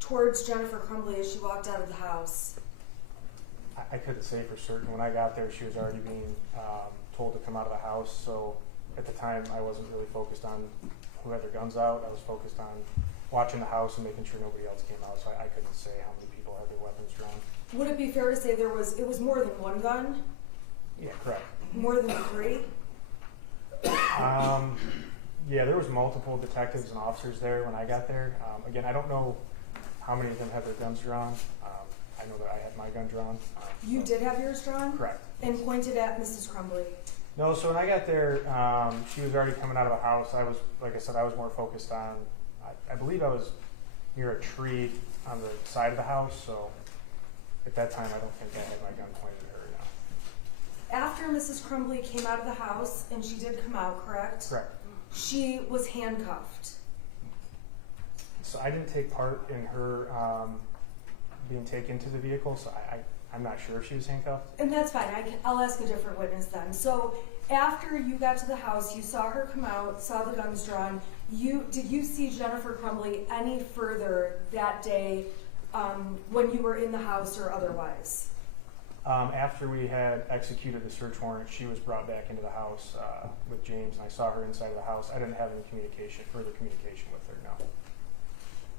towards Jennifer Crumbley as she walked out of the house? I couldn't say for certain. When I got there, she was already being told to come out of the house. So at the time, I wasn't really focused on who had their guns out. I was focused on watching the house and making sure nobody else came out. So I couldn't say how many people had their weapons drawn. Would it be fair to say it was more than one gun? Yeah, correct. More than three? Yeah, there was multiple detectives and officers there when I got there. Again, I don't know how many of them had their guns drawn. I know that I had my gun drawn. You did have yours drawn? Correct. And pointed at Mrs. Crumbley? No, so when I got there, she was already coming out of the house. I was, like I said, I was more focused on, I believe I was near a tree on the side of the house, so at that time I don't think I had my gun pointed at her, no. After Mrs. Crumbley came out of the house, and she did come out, correct? Correct. She was handcuffed. So I didn't take part in her being taken to the vehicle, so I'm not sure if she was handcuffed. And that's fine. I'll ask a different witness then. So after you got to the house, you saw her come out, saw the guns drawn. Did you see Jennifer Crumbley any further that day when you were in the house or otherwise? After we had executed the search warrant, she was brought back into the house with James, and I saw her inside of the house. I didn't have any further communication with her, no.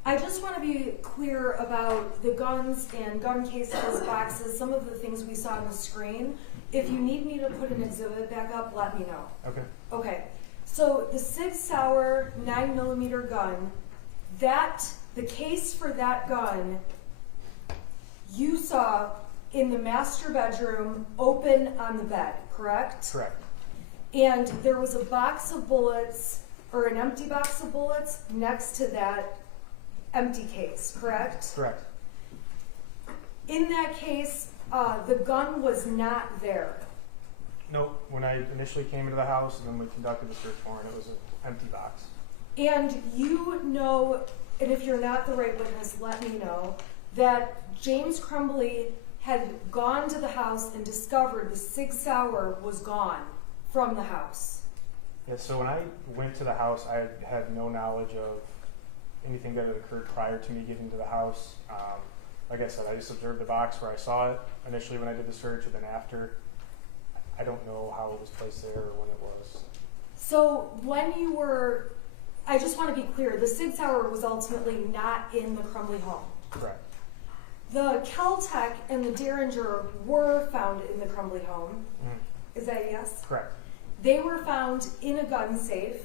I just want to be clear about the guns and gun cases, boxes, some of the things we saw on the screen. If you need me to put an exhibit back up, let me know. Okay. Okay. So the Sig Sauer 9mm gun, the case for that gun, you saw in the master bedroom, open on the bed, correct? Correct. And there was a box of bullets, or an empty box of bullets, next to that empty case, correct? Correct. In that case, the gun was not there. Nope. When I initially came into the house and then we conducted the search warrant, it was an empty box. And you know, and if you're not the right witness, let me know, that James Crumbley had gone to the house and discovered the Sig Sauer was gone from the house. Yeah, so when I went to the house, I had no knowledge of anything that had occurred prior to me getting to the house. Like I said, I just observed the box where I saw it initially when I did the search, and then after. I don't know how it was placed there or when it was. So when you were, I just want to be clear, the Sig Sauer was ultimately not in the Crumbley home. Correct. The Kel-Tec and the Derringer were found in the Crumbley home. Is that a yes? Correct. They were found in a gun safe.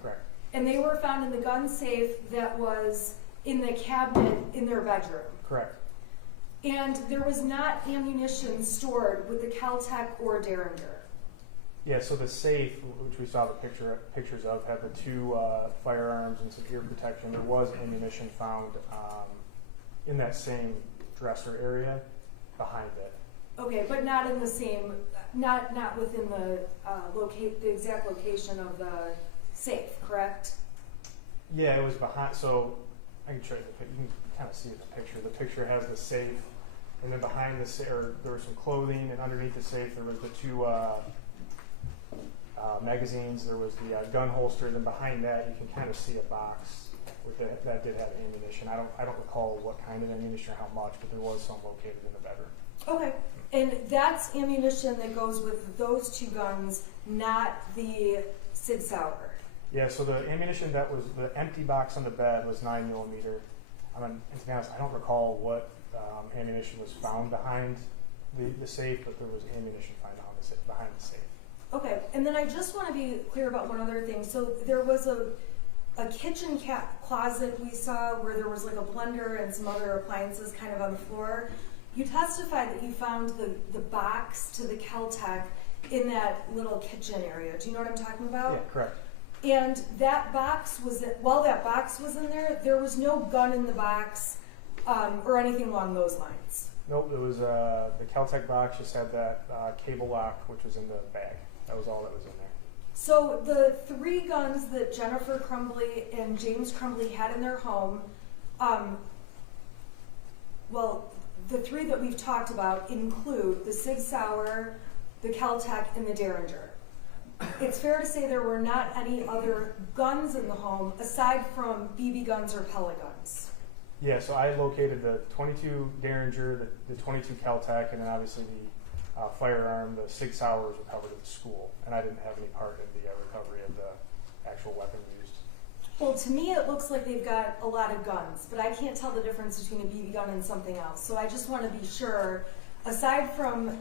Correct. And they were found in the gun safe that was in the cabinet in their bedroom. Correct. And there was not ammunition stored with the Kel-Tec or Derringer. Yeah, so the safe, which we saw the pictures of, had the two firearms and some ear protection. There was ammunition found in that same dresser area behind it. Okay, but not in the same, not within the the exact location of the safe, correct? Yeah, it was behind. So I can show you the picture. You can kind of see the picture. The picture has the safe, and then behind the safe, there was some clothing, and underneath the safe there was the two magazines. There was the gun holster. Then behind that, you can kind of see a box with that did have ammunition. I don't recall what kind of ammunition or how much, but there was some located in the bedroom. Okay, and that's ammunition that goes with those two guns, not the Sig Sauer. Yeah, so the ammunition that was the empty box on the bed was 9mm. And to be honest, I don't recall what ammunition was found behind the safe, but there was ammunition found behind the safe. Okay, and then I just want to be clear about one other thing. So there was a kitchen closet we saw where there was like a blender and some other appliances kind of on the floor. You testified that you found the box to the Kel-Tec in that little kitchen area. Do you know what I'm talking about? Yeah, correct. And that box was, while that box was in there was no gun in the box or anything along those lines. Nope, it was the Kel-Tec box just had that cable lock, which was in the bag. That was all that was in there. So the three guns that Jennifer Crumbley and James Crumbley had in their home, the three that we've talked about include the Sig Sauer, the Kel-Tec, and the Derringer. It's fair to say there were not any other guns in the home aside from BB guns or pellet guns. Yeah, so I located the .22 Derringer, the .22 Kel-Tec, and then obviously the firearm, the Sig Sauer, was recovered at the school, and I didn't have any part in the recovery of the actual weapon used. Well, to me it looks like they've got a lot of guns, but I can't tell the difference between a BB gun and something else. So I just want to be sure, aside from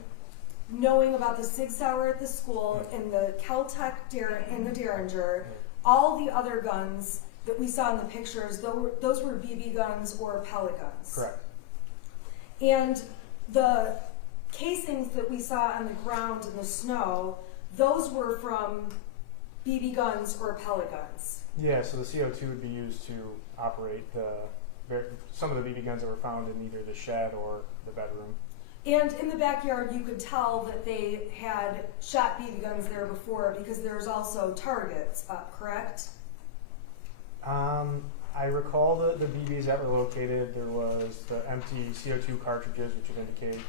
knowing about the Sig Sauer at the school and the Kel-Tec and the Derringer, all the other guns that we saw in the pictures, those were BB guns or pellet guns. Correct. And the casings that we saw on the ground in the snow, those were from BB guns or pellet guns. Yeah, so the CO2 would be used to operate some of the BB guns that were found in either the shed or the bedroom. And in the backyard, you could tell that they had shot BB guns there before because there's also targets up, correct? I recall the BBs that were located. There was the empty CO2 cartridges, which would indicate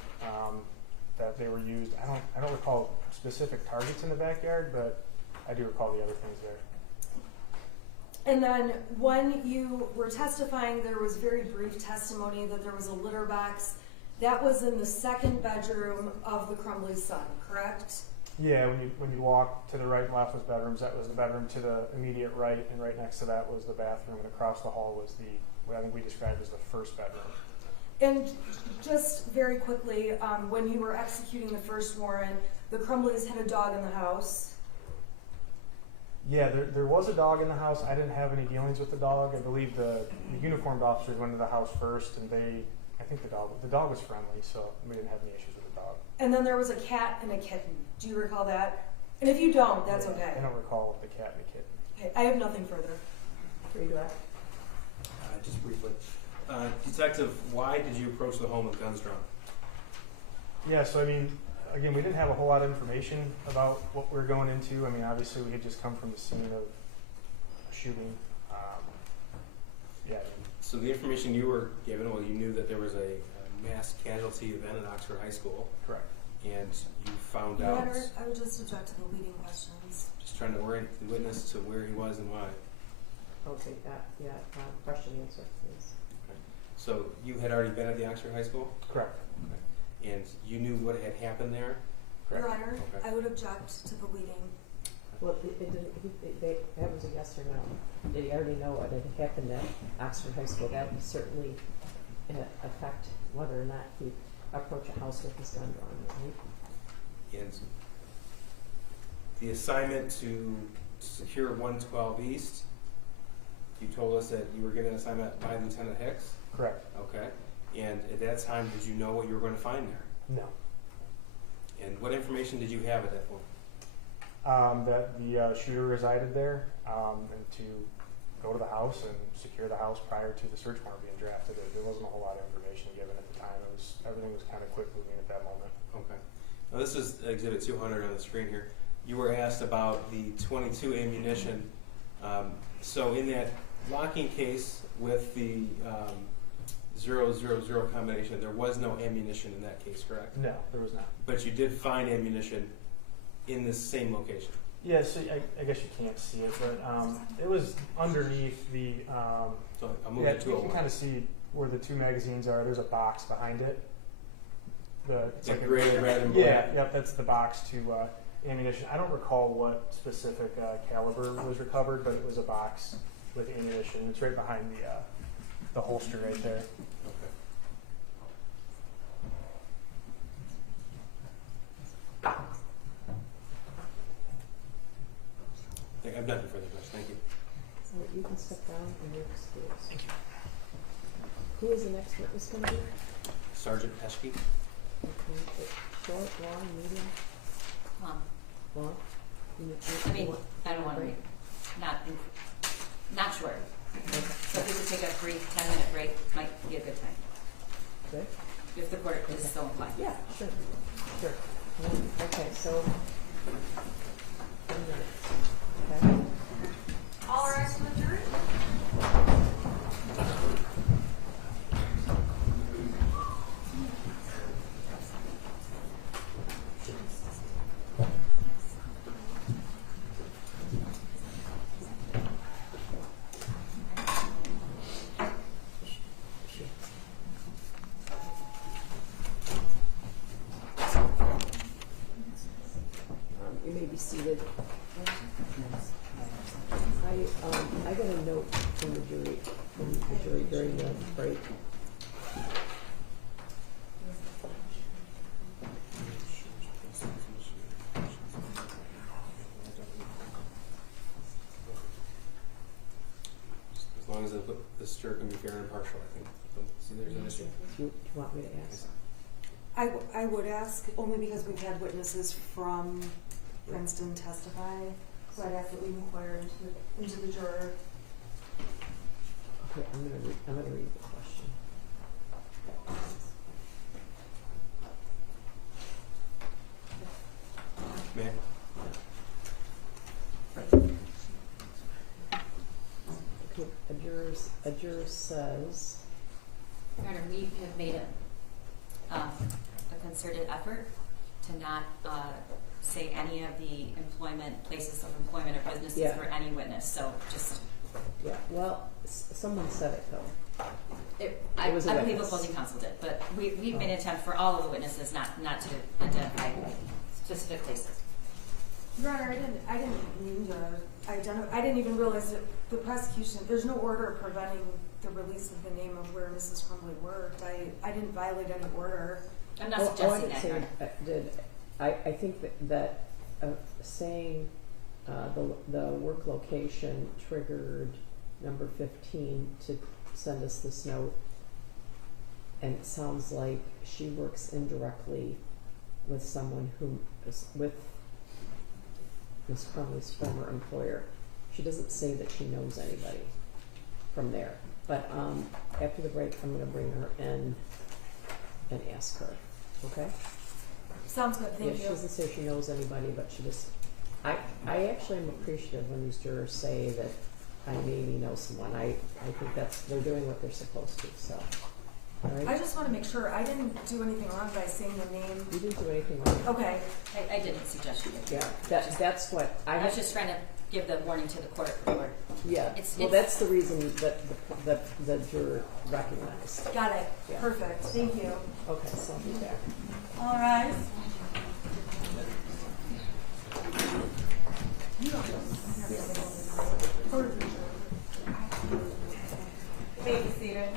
that they were used. I don't recall specific targets in the backyard, but I do recall the other things there. And then when you were testifying, there was very brief testimony that there was a litter box. That was in the second bedroom of the Crumbley son, correct? Yeah, when you walk to the right and left was bedrooms. That was the bedroom to the immediate right, and right next to that was the bathroom, and across the hall was what I think we described as the first bedroom. And just very quickly, when you were executing the first warrant, the Crumbleys had a dog in the house. Yeah, there was a dog in the house. I didn't have any dealings with the dog. I believe the uniformed officers went to the house first, and I think the dog was friendly, so we didn't have any issues with the dog. And then there was a cat and a kitten. Do you recall that? And if you don't, that's okay. I don't recall the cat and the kitten. Okay, I have nothing further. Redirect. Just briefly. Detective, why did you approach the home with guns drawn? Yeah, so I mean, again, we didn't have a whole lot of information about what we were going into. I mean, obviously we had just come from the scene of a shooting. So the information you were given, well, you knew that there was a mass casualty event at Oxford High School. Correct. And you found Your out, Honor, I would just object to the leading questions. just trying to orient the witness to where he was and why. Okay, question answer, please. So you had already been at the Oxford High School? Correct. Okay. And you knew what had happened there? Correct. Your Honor, Okay. I would object to the leading. Well, that was a yes or no. Did he already know what had happened at Oxford High School? That would certainly affect whether or not he approached a house with his gun drawn, right? And the assignment to secure 112 East, you told us that you were given an assignment by Lieutenant Hicks? Correct. Okay. And at that time, did you know what you were going to find there? No. And what information did you have at that point? That the shooter resided there, and to go to the house and secure the house prior to the search warrant being drafted. There wasn't a whole lot of information given at the time. Everything was kind of quick moving at that moment. Okay. Now this is Exhibit 200 on the screen here. You were asked about the .22 ammunition. So in that locking case with the 000 combination, there was no ammunition in that case, correct? No, there was not. But you did find ammunition in this same location. Yeah, so I guess you can't see it, but it was underneath the. So I'll move Yeah, it to you can kind of see where the two magazines are. There's a box behind it. It's like gray, red, and black. Yeah, yep, that's the box to ammunition. I don't recall what specific caliber was recovered, but it was a box with ammunition. It's right behind the holster right there. Okay. I've done it for the question. Thank you. So you can step down and you're excused. Who is the next witness going to be? Sergeant Eschke. Okay, short, long, medium, long. I mean, I don't want to, not short. So if we could take a brief 10-minute break, might be a good time. Good. If the court is so inclined. Yeah, sure. Okay, so 10 minutes. Okay. All rise to the jury. You may be seated. I got a note from the jury during the break. As long as this juror can be fair and impartial, I think. See, there's an issue. Do you want me to ask? I would ask, only because we've had witnesses from Princeton testify, so I'd ask that we inquire into the juror. Okay, I'm gonna read the question. May I? Okay, a says, Your Honor, we have made a concerted effort to not say any of the places of employment or businesses Yeah. for any witness, so just, yeah, well, someone said it though. I was a believe witness. opposing counsel did, but we've made an attempt for all of the witnesses not to identify specific places. Your Honor, I didn't mean to identify, I didn't even realize that the prosecution, there's no order preventing the release of the name of where Mrs. Crumbley worked. I didn't violate any order. I'm not I suggesting didn't that, say Your Honor. I think that saying the work location triggered number 15 to send us this note, and it sounds like she works indirectly with someone who is with Ms. Crumbley's former employer. She doesn't say that she knows anybody from there, but after the break, I'm going to bring her in and ask her. Okay? Sounds good, Yeah, thank she you. doesn't say she knows anybody, but she just, I actually am appreciative when these jurors say that I maybe know someone. I think they're doing what they're supposed to, so. All right? I just want to make sure, I didn't do anything wrong by saying the name. You didn't do anything wrong. Okay, I didn't suggest you did. Yeah, that's what, I was just trying to give the warning to the court before. yeah, it's- that's the reason that the juror recognized. got it. Yeah. Perfect, thank you. Okay, so I'll be back. All rise. Please be seated.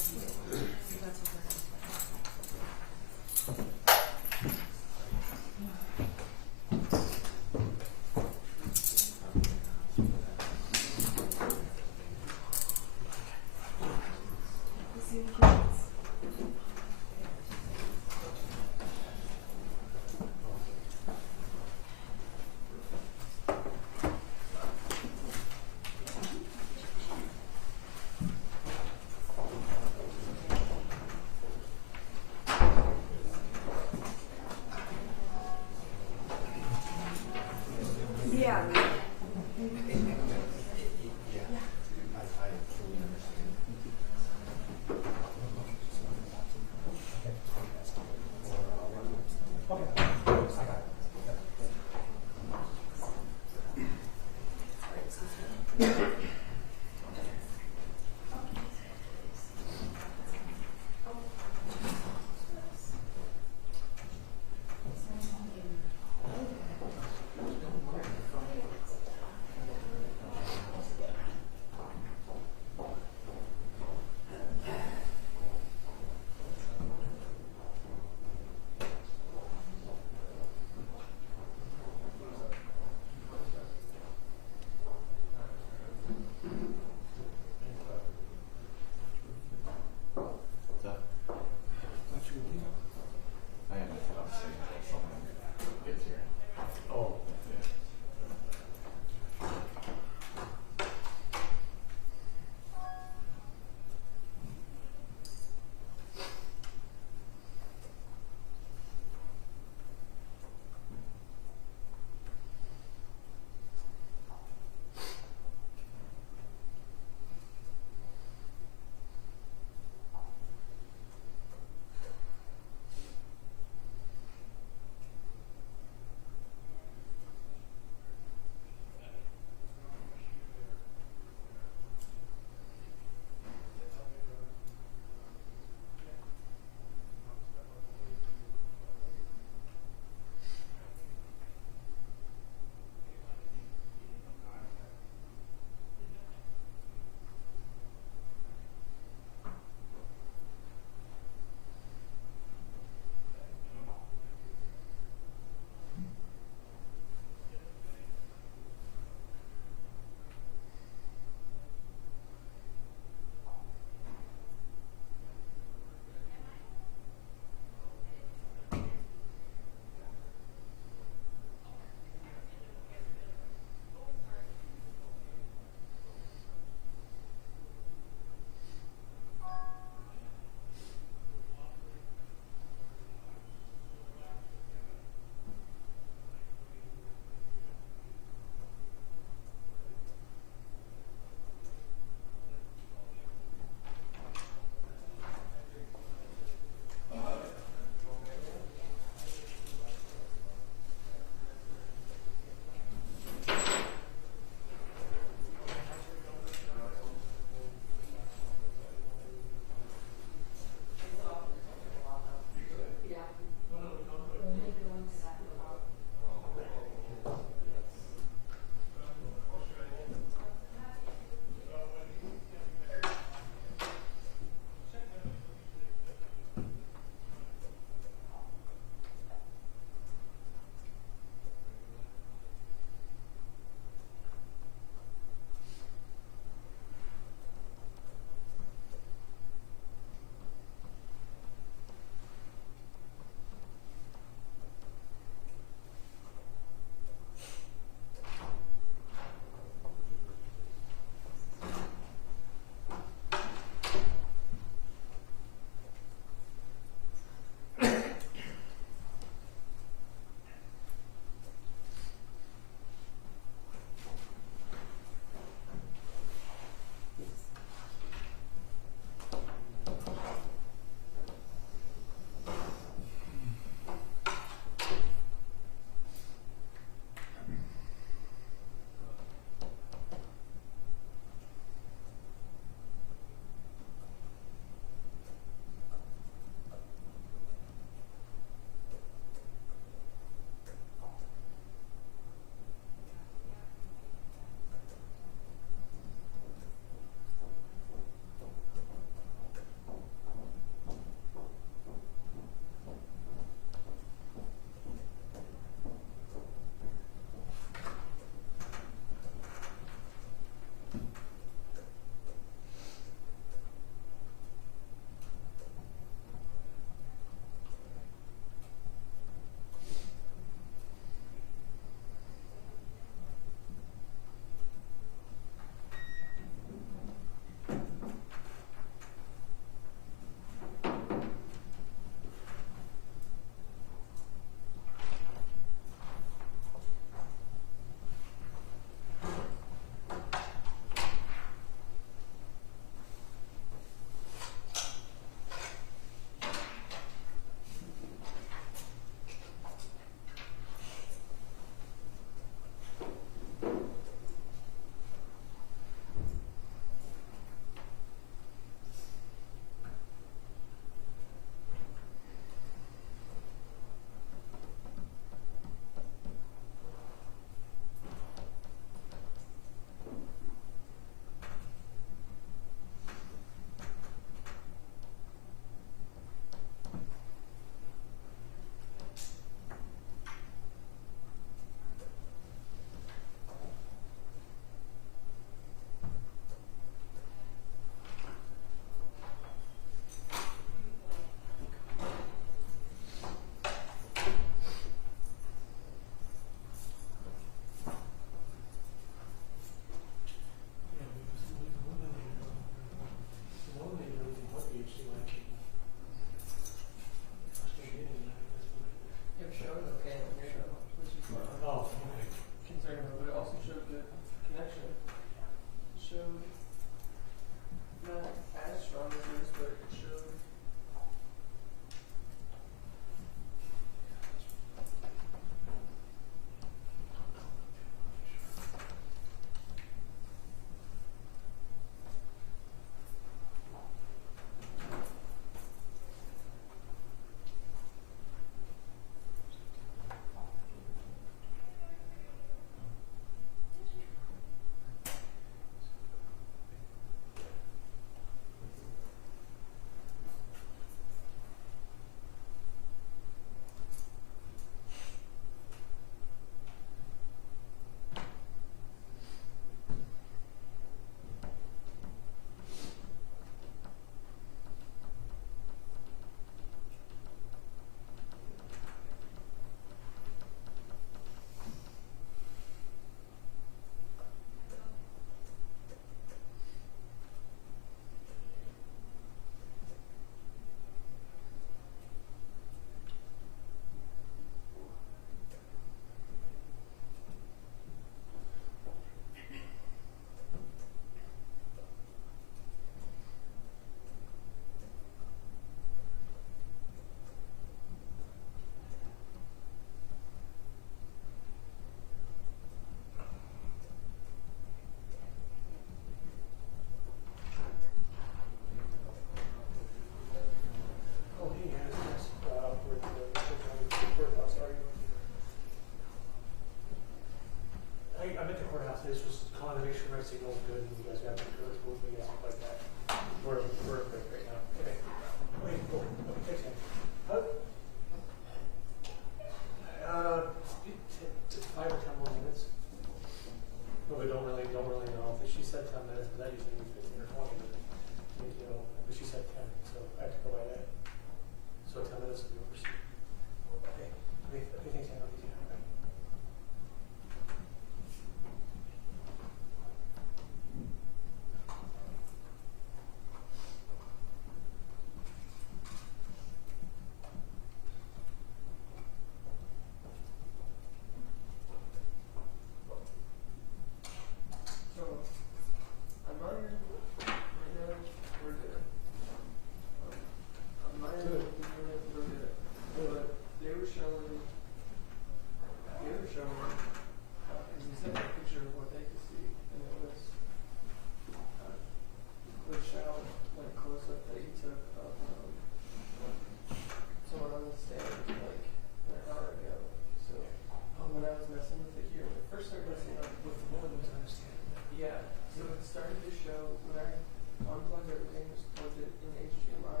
unplugged everything, just plugged it in HDMI.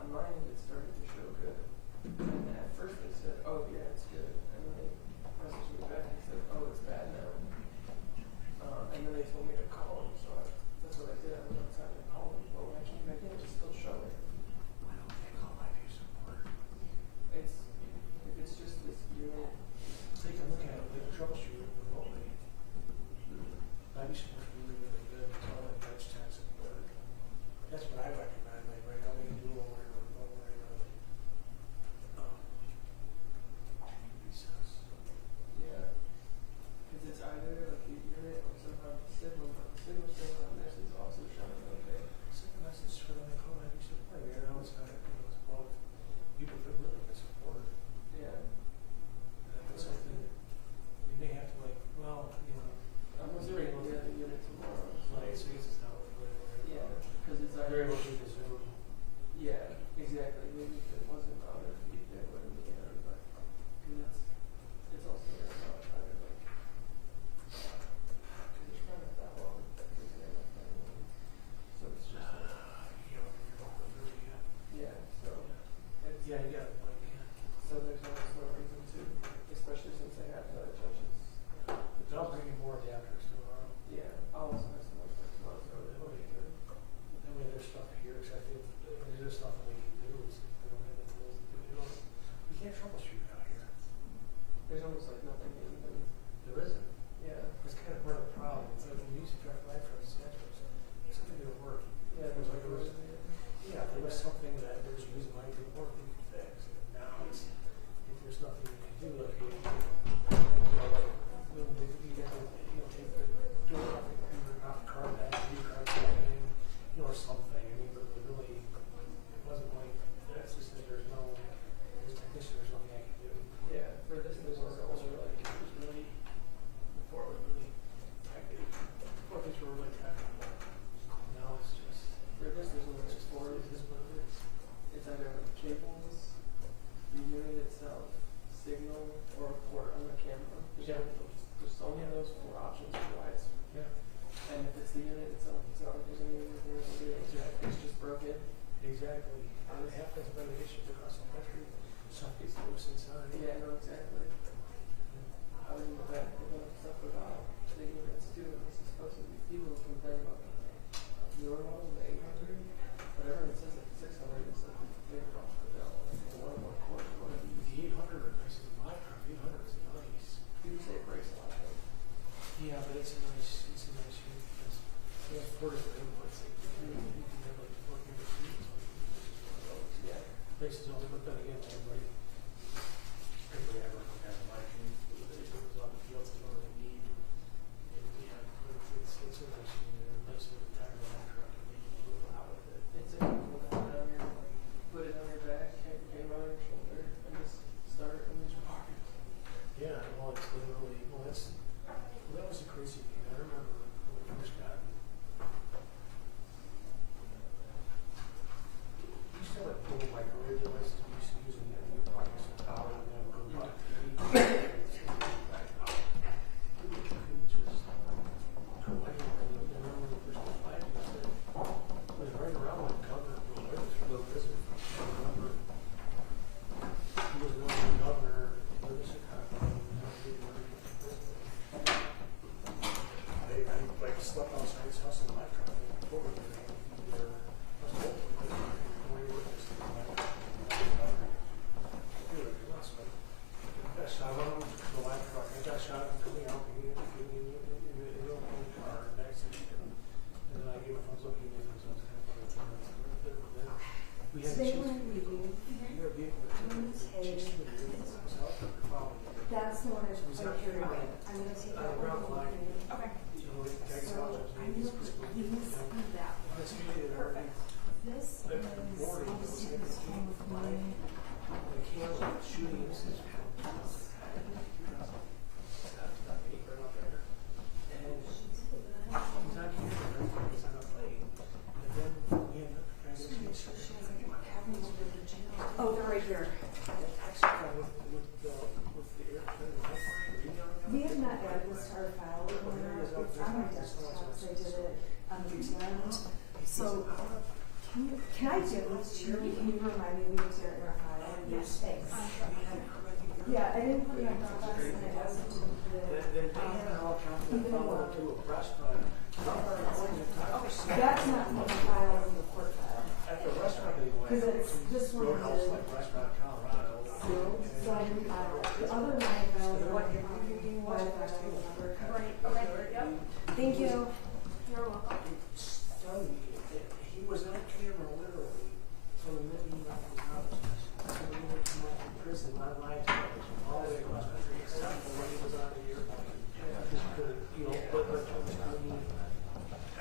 On my end, it started to show good. And at first they said, oh yeah, it's good. And then they messaged me back and said, oh, it's bad now. And then they told me to call them, so that's what I did. I went outside and called them. But when I came back in, it was still showing. Why don't they call IT support? If it's just this unit. They can look at it, they can troubleshoot it remotely. IT support's really, really good. It's all like touch text and word. That's what I recommend. Like right now, they can do it where recess. Yeah. Because it's either like the unit or somehow the signal, but the signal strength on this is also showing okay. Send a message for them to call IT support. I know it's not, it's both people that really can support. Yeah. And if it's something, you may have to like, well, you know. I'm assuming we'll get the unit tomorrow. Right, so I guess it's not like Yeah, because it's they're either. able to do Zoom. Yeah, exactly. Maybe if it wasn't on their feet, they wouldn't be in it, but it's also either like, because it's not that long. So it's just yeah. So it's, Yeah, you got it. Like, yeah. so there's almost no reason to, especially since they have the touches. But I'll bring you more adapters tomorrow. Yeah, I'll also have some more stuff tomorrow, so it will be good. That way there's stuff here, because I think there's stuff that we can do. Is we don't have anything to do. We can't troubleshoot out here. There's almost like nothing even. There isn't. Yeah. That's kind of part of the problem. It's like when you used to drive live from Santos, something didn't work. Yeah, It was like it was, yeah, there was something that there was a reason why it didn't work, you could fix. And now it's, if there's nothing you can do, like you know, like when you get to, take the door off the computer, off the car back, do your car checking, or something. I mean, but really, it wasn't like that's just that there's no, there's technician, there's nothing I can do. Yeah, for this, there's also like, It was really, before it was really technical. Before things were really technical. Now it's just, for this, there's only it's just four. it is what it is. It's either like cables, the unit itself, signal, or a port on the camera. There's only those four options for why it's. Yeah. And if it's the unit itself, it's not like there's any other thing to do. Exactly. It's just broken. Exactly. And it happens by the issues across the country. Stuff gets loose inside. Yeah, no, exactly. I was in the back looking up stuff about the units too, and this is supposed to be people who complain about the newer model, the 800, whatever, it says like 600, it's like bigger off the bill, like one more cord or whatever. The 800 is my car. 800 is nice. People say it breaks a lot, though. Yeah, but it's a nice unit because it has 4 different inputs. Like, you can have like 4 different units. Yeah. Places all, but then again, everybody ever has a life. It goes on the fields they don't really need. And yeah, it's a nice unit. Nice little tire on the truck. And you can move out with it. It's a cool to put on your, put it on your back, hang it on your shoulder, and just start and just walk. Yeah, well, it's literally, that was the crazy thing. I remember when we first got it. We used to have like little microwave devices we used to use in the new products and power and then go back to the you couldn't just go anywhere. I remember when we first got live, it was right around when Governor Bill President. I remember he was known as governor of the Chicago. I like slept outside his house in my truck over there. I was hoping that when we worked this thing, I shot him to the live truck. I got shot at him coming out in the car next to him. And then I gave a thumbs up, he gave a thumbs up. We had Today chased when we vehicle. We had a vehicle that chased the vehicle that was out there following it. That's the one I was So he's out here. there. I'm gonna take Out that around the one. line. Okay. You know, the guy's So out there. I'm gonna use that. It's usually the This is morning, the student's home with me. the camera shooting us is not me right out there. And he's on camera, right? He's on a plane. And then we end up trying to get Oh, they're right here. actually with the airplane Wi-Fi. We have not added this to our file. It's on my desktop, so I did it on the weekend. So, can I do this? Can you remind me we need to get it in our file? Yes, thanks. Yeah, I didn't put it in our file, and I also didn't put it. Then they had all kinds of follow to a restaurant. That's not in the file, in the court file. At the restaurant they went. Because it's, this one Roadhouse is like Restaurant Colorado. sealed, so I didn't file it. The other one I filed, what you're doing, what I filed, Right, okay, yep. Thank you. You're welcome. He was on camera literally from the minute he left his house. So he went to prison on live television all the way across the country, except for when he was on the airplane. Just the, I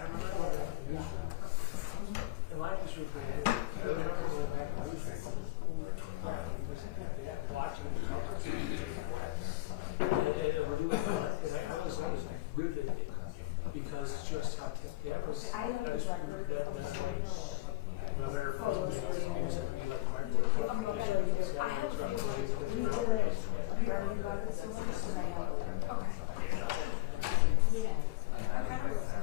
remember that in the newsroom. And life is really great. I remember going back to the newsroom. Watching the coverage. And we're doing fun. And I was riveted because it's just how that was. I have a record That of like another photos music where you- like microwave. I'm not gonna do it. I have a few, we did it, we argued about it so much, and I have it. Okay. Yeah.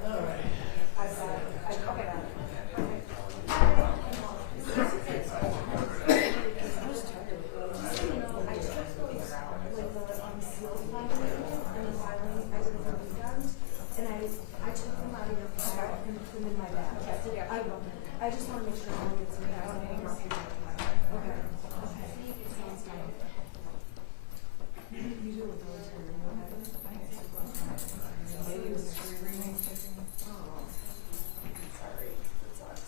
All right. I got it, I got it. I took those, like the unsealed filing and the filing I did over the weekend, and I took them out of your file and put them in my bag. I just wanna make sure I don't get some bag. Okay. Sounds good. You do with those here, you know, maybe it was screaming. Oh, sorry, that sucks.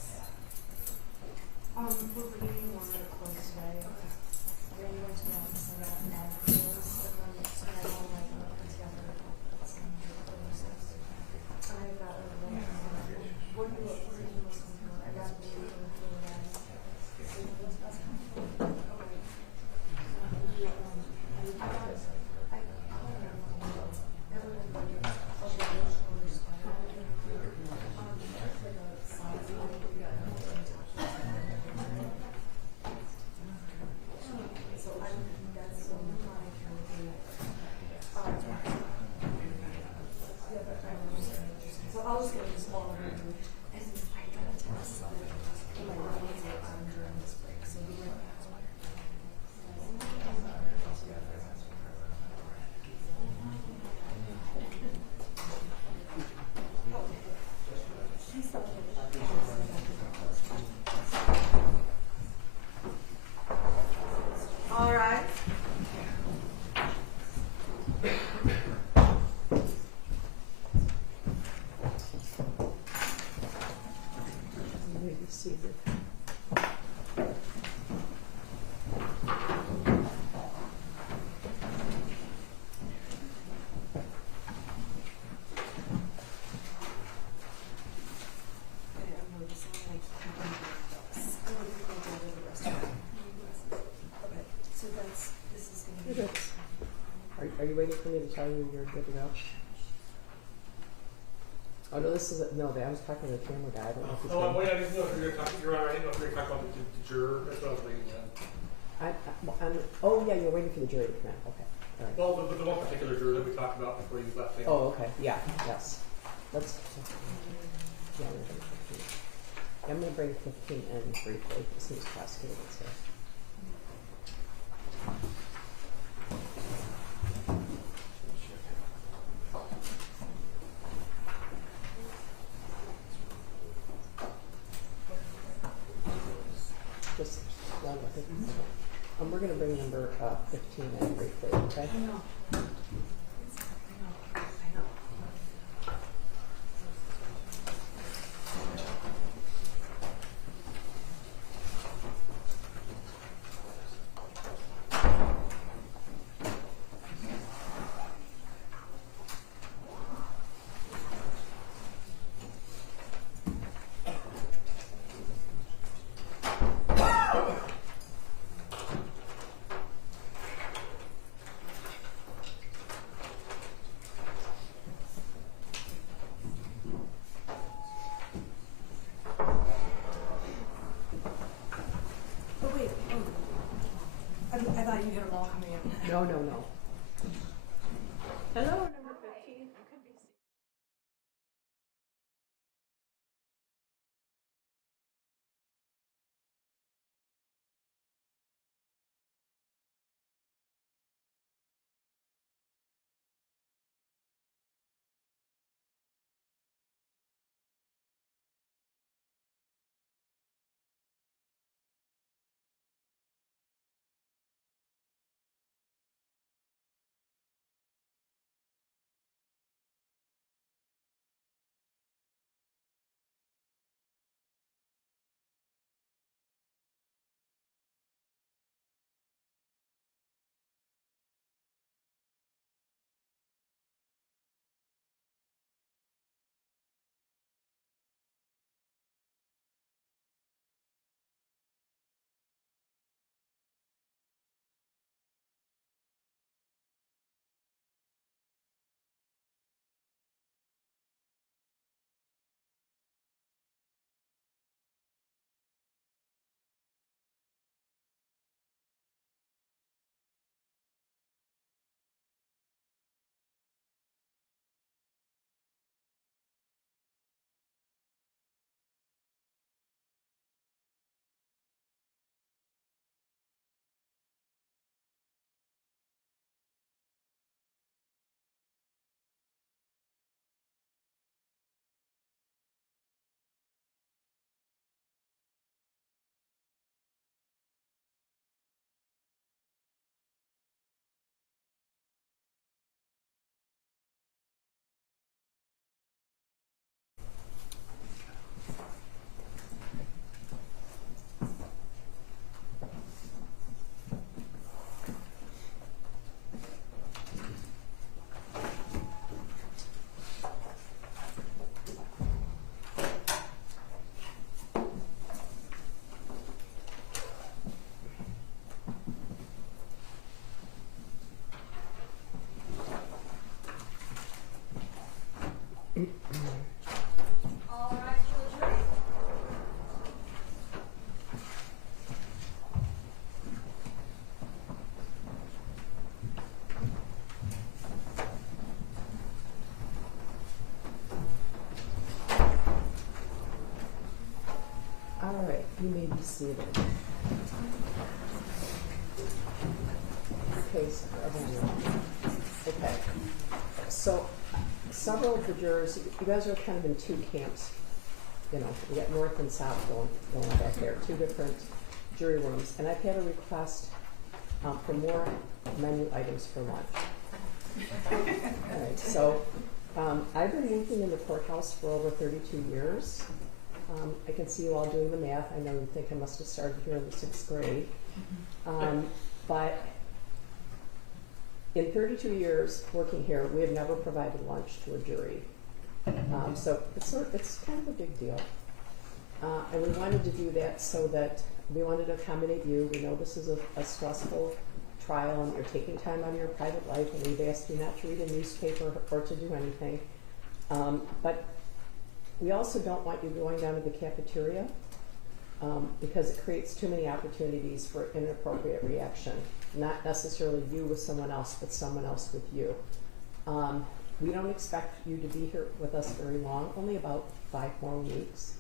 We're reading one of the close today. We're going to know some of that and then so I don't like put together some closes. I've got a little, what do you listen to? I got two of the guys. So I'll just get this all over to and I got a test. My levels are on during this break, so we went back. All right. Maybe see the So that's, this is gonna be. It is. Are you waiting for me to tell you you're good to go? Oh no, this is no. I was talking to the camera guy. I don't know if he's Oh, gonna- wait, I didn't know if you were talking, you're all right, I didn't know if you were talking about the juror, that's what I was reading then. oh yeah, you're waiting for the jury to come in. Okay, all right. Well, the one particular juror that we talked about before you left. Oh, okay. Yeah. Yes. Let's. Yeah, I'm gonna bring 15 in briefly. As soon as prosecutor gets here. Just one with it. We're gonna bring number 15 in briefly. Okay. I thought you had them all coming in. No, no, no. Hello. You may be seated. Okay. So, several of the jurors, you guys are kind of in two camps. You know, we got north and south going back there, two different jury rooms. And I've had a request for more menu items for lunch. All right, so I've been working in the courthouse for over 32 years. I can see you all doing the math. I know you think I must have started here in the 6th grade. But in 32 years working here, we have never provided lunch to a jury. So it's kind of a big deal. And we wanted to do that so that we wanted to accommodate you. We know this is a stressful trial and you're taking time out of your private life, and we've asked you not to read a newspaper or to do anything. But we also don't want you going down to the cafeteria because it creates too many opportunities for inappropriate reaction. Not necessarily you with someone else, but someone else with you. We don't expect you to be here with us very long, only about 5 more weeks.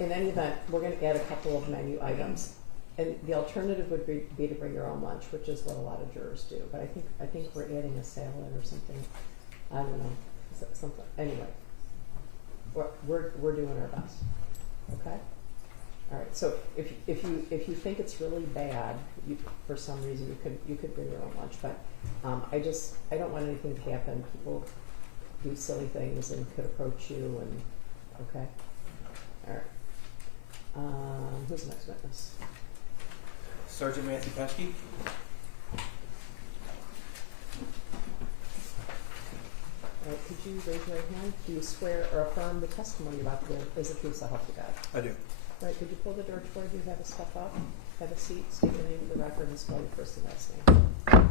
In any event, we're going to add a couple of menu items. And the alternative would be to bring your own lunch, which is what a lot of jurors do. But I think we're adding a salad or something. I don't know. Is that something? Anyway, we're doing our best. Okay. All right. So if you think it's really bad, for some reason you could bring your own lunch. But I don't want anything to happen. People do silly things and could approach you and okay. All right. Who's the next witness? Sergeant Matthew Pesky. All right, could you raise your right hand? Do you swear or affirm the testimony you're about to give is the truth so help you God? I do. All right, could you pull the door toward you, have a step up, have a seat, state your name for the record, and spell your first and last name.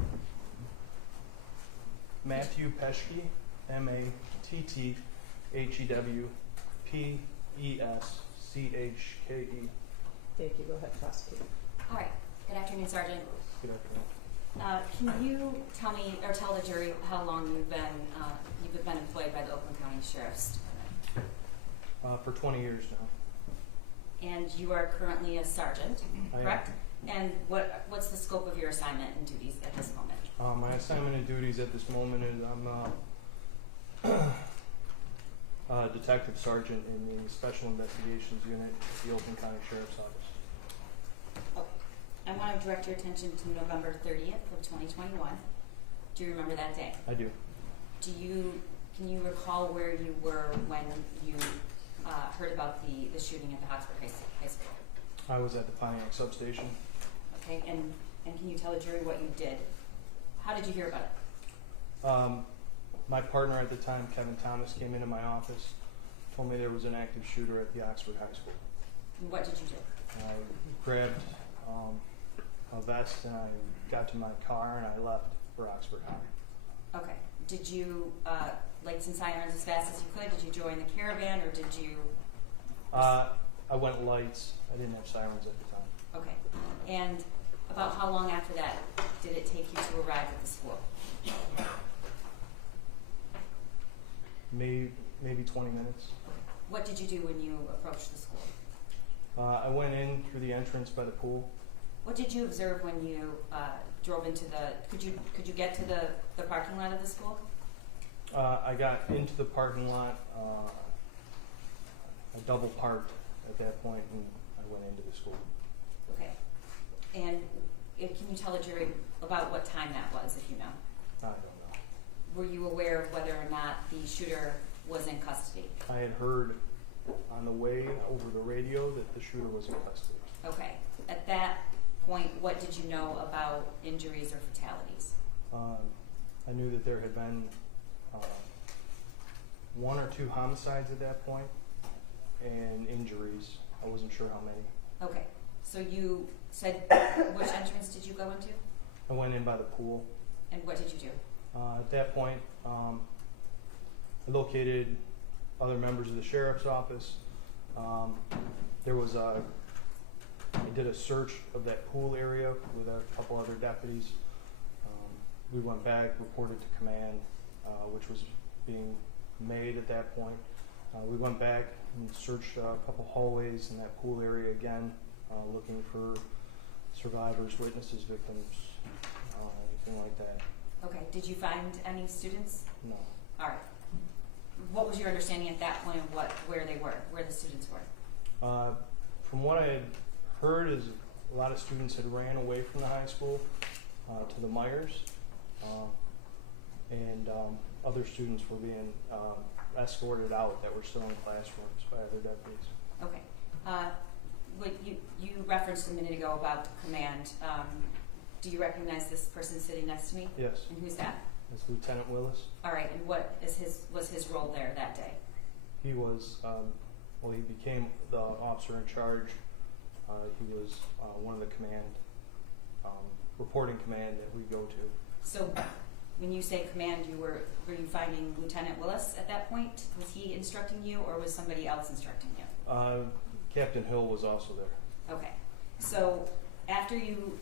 Matthew Peschke, Matthew Peschke. Thank you. Go ahead, prosecute. All right. Good afternoon, Sergeant. Good afternoon. Can you tell me or tell the jury how long you've been employed by the Oakland County Sheriff's Department? For 20 years now. And you are currently a sergeant, correct? And what's the scope of your assignment and duties at this moment? My assignment and duties at this moment is I'm a detective sergeant in the Special Investigations Unit at the Oakland County Sheriff's Office. Oh, I want to direct your attention to November 30th of 2021. Do you remember that day? I do. Can you recall where you were when you heard about the shooting at the Hotspur High School? I was at the Pontiac substation. Okay, and can you tell the jury what you did? How did you hear about it? My partner at the time, Kevin Thomas, came into my office, told me there was an active shooter at the Oxford High School. And what did you do? I grabbed a vest and I got to my car and I left for Oxford High. Okay. Did you light some sirens as fast as you could? Did you join the caravan or did you? I went lights. I didn't have sirens at the time. Okay. And about how long after that did it take you to arrive at the school? Maybe 20 minutes. What did you do when you approached the school? I went in through the entrance by the pool. What did you observe when you drove into the? Could you get to the parking lot of the school? I got into the parking lot. I double parked at that point, and I went into the school. Okay. And can you tell the jury about what time that was, if you know? I don't know. Were you aware of whether or not the shooter was in custody? I had heard on the way over the radio that the shooter was in custody. Okay. At that point, what did you know about injuries or fatalities? I knew that there had been 1 or 2 homicides at that point and injuries. I wasn't sure how many. Okay. So you said, which entrance did you go into? I went in by the pool. And what did you do? At that point, I located other members of the sheriff's office. There was I did a search of that pool area with a couple other deputies. We went back, reported to command, which was being made at that point. We went back and searched a couple hallways in that pool area again, looking for survivors, witnesses, victims, anything like that. Okay, did you find any students? No. All right. What was your understanding at that point of where they were, where the students were? From what I had heard is a lot of students had ran away from the high school to the Myers, and other students were being escorted out that were still in classrooms by other deputies. Okay. What you referenced a minute ago about command. Do you recognize this person sitting next to me? Yes. And who's that? It's Lieutenant Willis. All right. And what was his role there that day? He was, he became the officer in charge. He was one of the command, reporting command that we go to. So when you say command, were you finding Lieutenant Willis at that point? Was he instructing you or was somebody else instructing you? Captain Hill was also there. Okay. So after you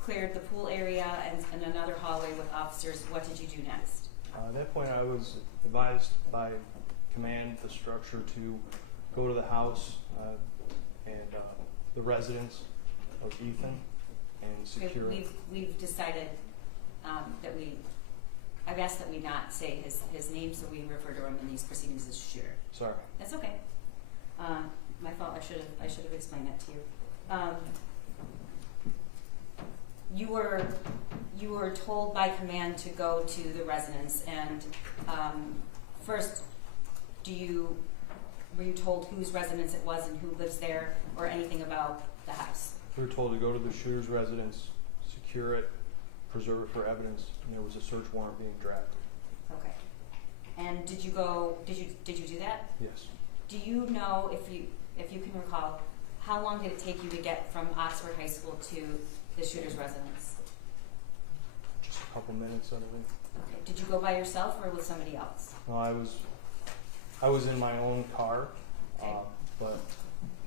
cleared the pool area and another hallway with officers, what did you do next? At that point, I was advised by command, the structure, to go to the house and the residence of Ethan and secure. We've decided that I've asked that we not say his name, so we refer to him in these proceedings as shooter. Sorry. That's okay. My fault. I should have explained that to you. You were told by command to go to the residence, and first, were you told whose residence it was and who lives there, or anything about the house? We were told to go to the shooter's residence, secure it, preserve it for evidence, and there was a search warrant being drafted. Okay. And did you do that? Yes. Do you know, if you can recall, how long did it take you to get from Oxford High School to the shooter's residence? Just a couple minutes out of it. Okay. Did you go by yourself or with somebody else? No, I was in my own car, Okay. but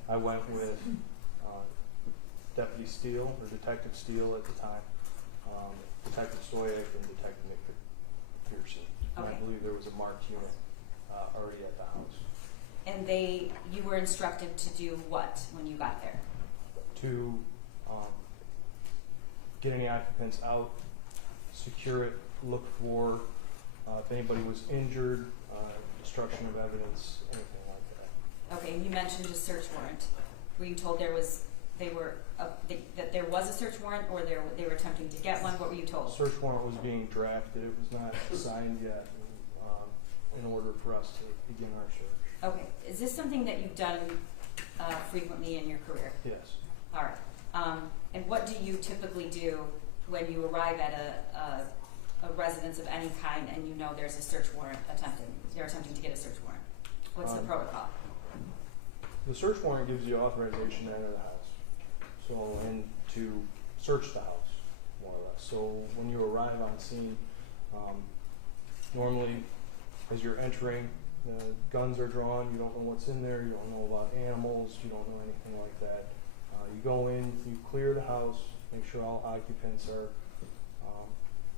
I went with Deputy Steele, or Detective Steele at the time, Detective Stoyak, and Detective McPherson. And I Okay. believe there was a marked unit already at the house. And you were instructed to do what when you got there? To get any occupants out, secure it, look for if anybody was injured, destruction of evidence, anything like that. Okay, and you mentioned a search warrant. Were you told that there was a search warrant, or they were attempting to get one? What were you told? Search warrant was being drafted. It was not signed yet in order for us to begin our search. Okay, is this something that you've done frequently in your career? Yes. All right. And what do you typically do when you arrive at a residence of any kind and you know there's a search warrant you're attempting to get a search warrant? What's the protocol? The search warrant gives you authorization to enter the house, and to search the house, more or less. So when you arrive on scene, normally as you're entering, the guns are drawn, you don't know what's in there, you don't know about animals, you don't know anything like that. You go in, you clear the house, make sure all occupants are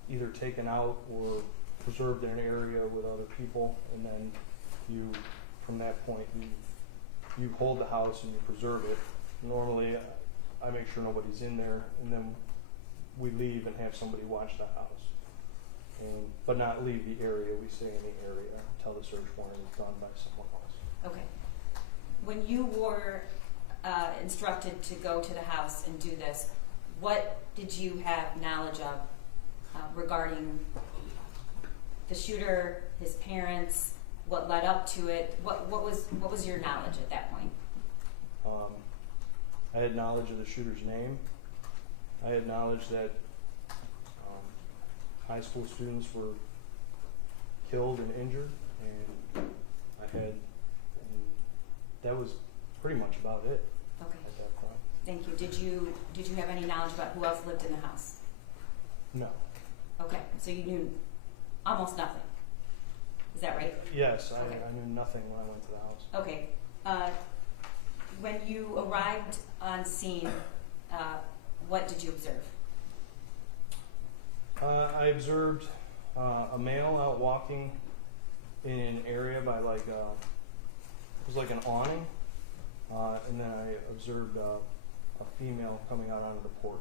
either taken out or preserved in an area with other people, and then from that point, you hold the house and you preserve it. Normally, I make sure nobody's in there, and then we leave and have somebody watch the house. But not leave the area. We stay in the area until the search warrant is done by someone else. Okay. When you were instructed to go to the house and do this, what did you have knowledge of regarding the shooter, his parents, what led up to it? What was your knowledge at that point? I had knowledge of the shooter's name. I had knowledge that high school students were killed and injured, and that was pretty much about it. Okay. At that point. Thank you. Did you have any knowledge about who else lived in the house? No. Okay, so you knew almost nothing. Is that right? Yes, Okay. I knew nothing when I went to the house. Okay. When you arrived on scene, what did you observe? I observed a male out walking in an area by like it was like an awning, and then I observed a female coming out onto the porch.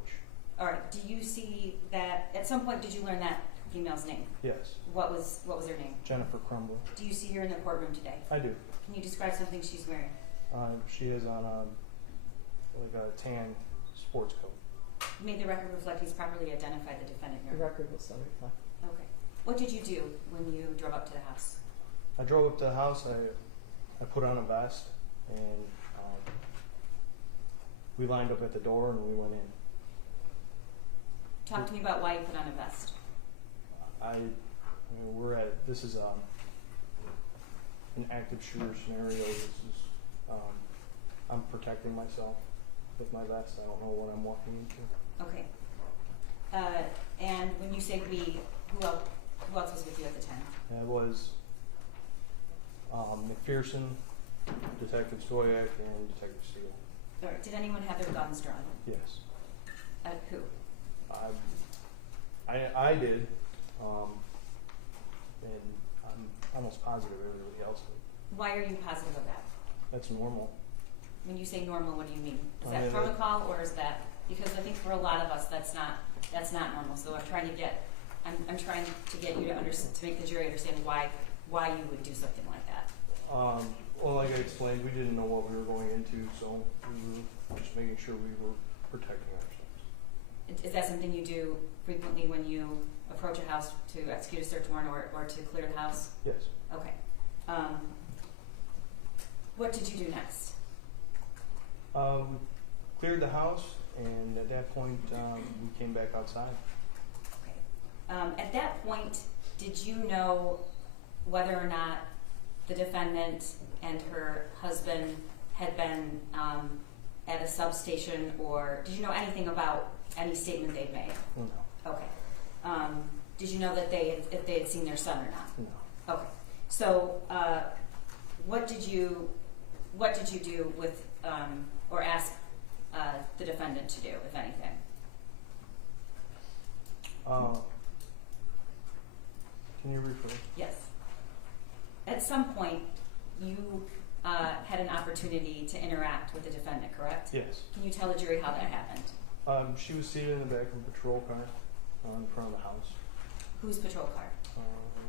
All right. Do you see that at some point? Did you learn that female's name? Yes, What was her name? Jennifer Crumbley. Do you see her in the courtroom today? I do. Can you describe something she's wearing? She is on like a tan sports coat. You made the record reflect he's properly identified the defendant The here. record will still reflect. Okay. What did you do when you drove up to the house? I drove up to the house. I put on a vest, and we lined up at the door, and we went in. Talk to me about why you put on a vest. This is an active shooter scenario. This is I'm protecting myself with my vest. I don't know what I'm walking into. Okay. And when you say we, who else was with you at the time? That was McPherson, Detective Stoyak, and Detective Steele. All right. Did anyone have their guns drawn? Yes. Who? I did, and I'm almost positive everybody else did. Why are you positive of that? That's normal. When you say normal, what do you mean? Is I that mean, protocol, or is that because I think for a lot of us that's not normal. So I'm trying to get you to make the jury understand why you would do something like that. Well, like I explained, we didn't know what we were going into, so we were just making sure we were protecting ourselves. Is that something you do frequently when you approach a house to execute a search warrant or to clear the house? Yes. Okay. What did you do next? We cleared the house, and at that point, we came back outside. Okay. At that point, did you know whether or not the defendant and her husband had been at a substation, or did you know anything about any statement they'd made? No. Okay. Did you know that if they had seen their son or not? No. Okay. So, what did you do with or ask the defendant to do, if anything? Can you rephrase? Yes. At some point, you had an opportunity to interact with the defendant, correct? Yes. Can you tell the jury how that happened? She was seated in the back of a patrol car in front of the house. Whose patrol car?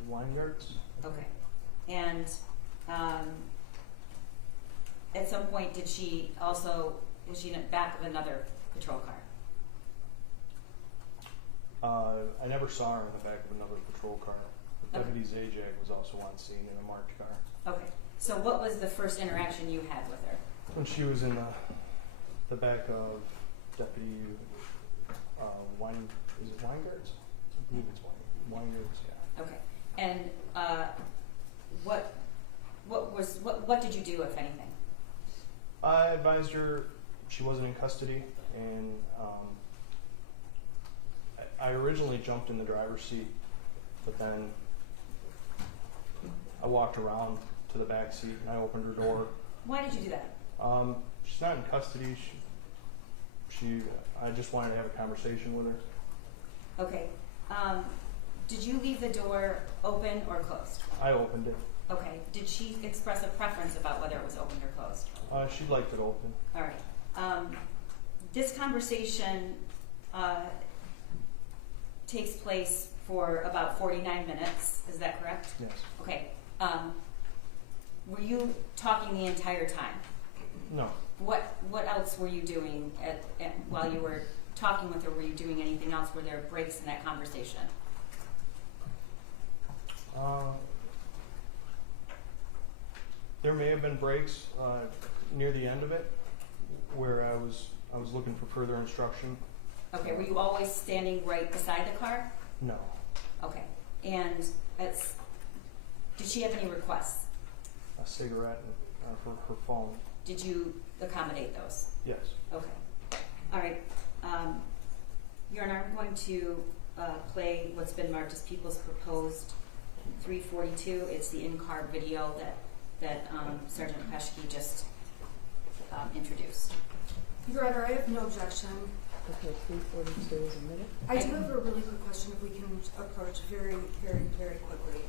Weingart's. Okay. And at some point, was she in the back of another patrol car? I never saw her in the back of another patrol car. Okay. Deputy Zajac was also on scene in a marked car. Okay. So what was the first interaction you had with her? When she was in the back of Deputy is it Weingart's? I believe it's Weingart's, yeah. Okay. And what did you do, if anything? I advised her she wasn't in custody, and I originally jumped in the driver's seat, but then I walked around to the back seat and I opened her door. Why did you do that? She's not in custody. I just wanted to have a conversation with her. Okay. Did you leave the door open or closed? I opened it. Okay. Did she express a preference about whether it was opened or closed? She liked it open. All right. This conversation takes place for about 49 minutes. Is that correct? Yes. Okay. Were you talking the entire time? No. What else were you doing while you were talking with her? Were you doing anything else? Were there breaks in that conversation? There may have been breaks near the end of it, where I was looking for further instruction. Okay. Were you always standing right beside the car? No. Okay. And did she have any requests? A cigarette and for her phone. Did you accommodate those? Yes. Okay. All right. Your Honor, I'm going to play what's been marked as People's Proposed 342. It's the in-car video that Sergeant Peschke just introduced. Your Honor, I have no objection. Okay, 342 is a minute. I do have a really quick question if we can approach very, very, very quickly.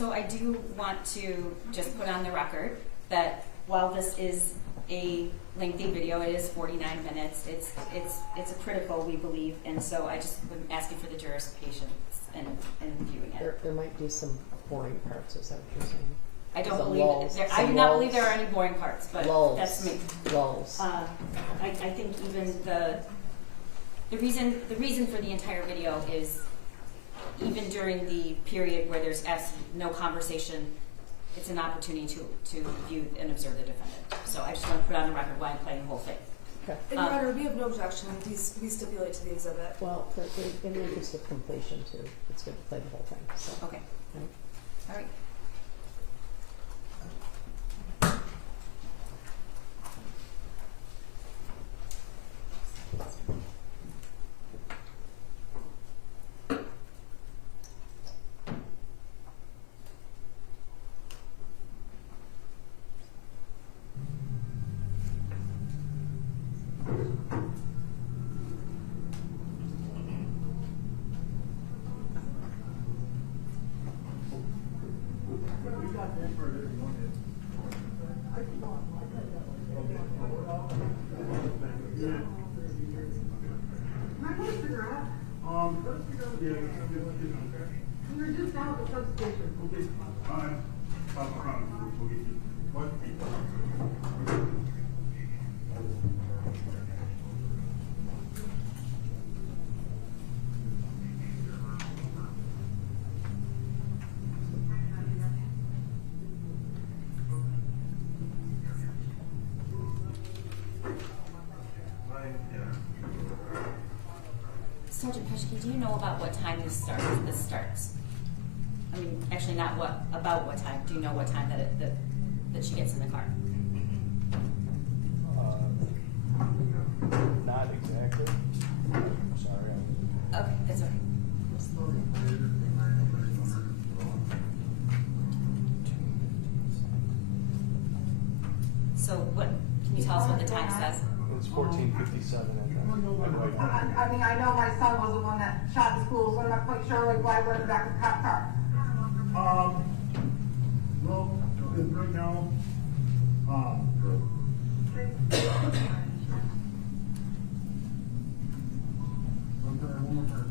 So I do want to just put on the record that while this is a lengthy video, it is 49 minutes. It's a critical, we believe, and so I just am asking for the jurors' patience in viewing it. There might be some boring parts, is that what you're saying? I don't Some believe lulls, I some do not believe lulls. there are any boring parts, but Lulls. that's me. Lulls. I think even the reason for the entire video is even during the period where there's no conversation, it's an opportunity to view and observe the defendant. So I just want to put on the record why I'm playing the whole thing. Okay. And Your Honor, we have no objection. We stipulate to the exhibit. Well, in the interest of completion too, it's good to play the whole thing, so. Okay. Right. All right. Sergeant Peschke, do you know about what time this starts? I mean, actually not about what time. Do you know what time that she gets in the car? Not exactly. Sorry. Okay, that's okay. So what, can you tell us what the time says? It's 14:57 at that. I mean, I know my son was the one that shot the schools, but I'm not quite sure like why we're in the back of the cop car. Well, right now, one more time.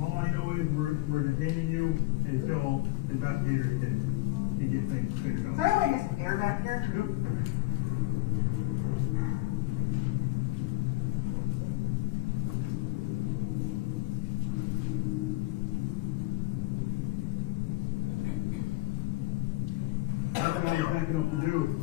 All I know is we're detaining you until investigators can get things figured out. Is there like some air back here? Yep. Nothing else backing up to do.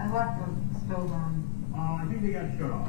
I left the stove on. I think they got shut off.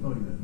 tell you that.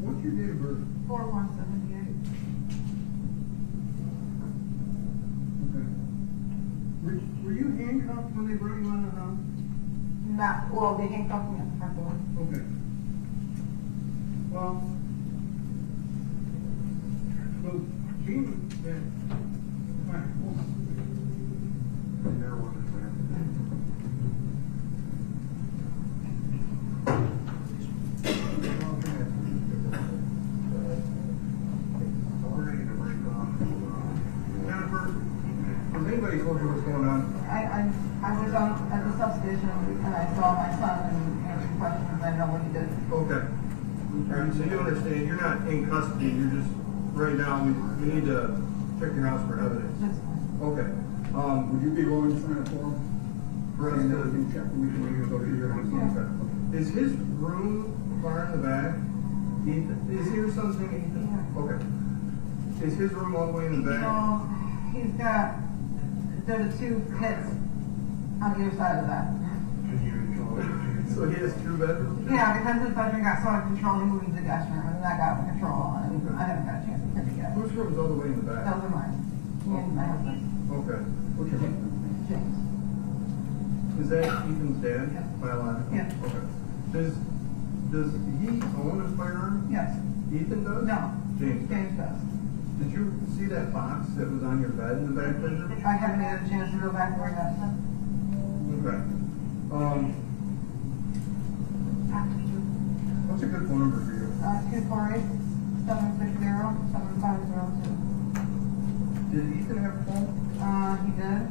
What's your date of birth? 4178. Okay. Were you handcuffed when they brought you out of the house? Not, well, they handcuffed me at the front door. Okay. Well, so being that, fine, hold on. Jennifer, does anybody told you what's going on? I was at the substation and I saw my son and answered questions. I know what he did. Okay. All right, so you understand, you're not in custody, you're just, right now, we need to check your house for evidence. That's fine. Okay. Would you be willing to sign a form? For us to check, we can go to your house? Yeah. Okay. Is his room far in the back? Is here something? Yeah. Okay. Is his room all the way in the back? No, he's got, there's 2 pits on either side of that. So he has 2 bedrooms? Yeah, because his bedroom got so out of control, he moved to the guest room, and that got out of control, and I haven't got a chance to put it yet. Whose room's all the way in the back? Those are mine. Me and my husband. Okay. What's your husband? James. Is that Ethan's dad? Yeah. Biological? Yeah. Okay. Does he own a firearm? Yes. Ethan does? No. James? James does. Did you see that box that was on your bed in the back bedroom? I haven't had a chance to go back where that. Okay. What's a good phone number for you? 248-760-7502. Did Ethan have a phone? He did.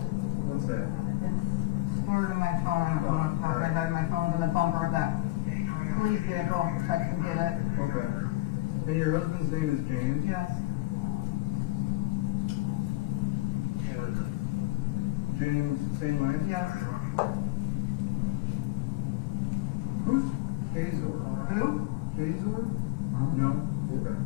What's that? It's stored in my phone. I don't know off the top of my head. My phone's in the bumper of that police vehicle, so I can get it. Okay. And your husband's name is James? Yes. James, same line? Yes. Who's Hazor? Who? Hazor? No? Okay.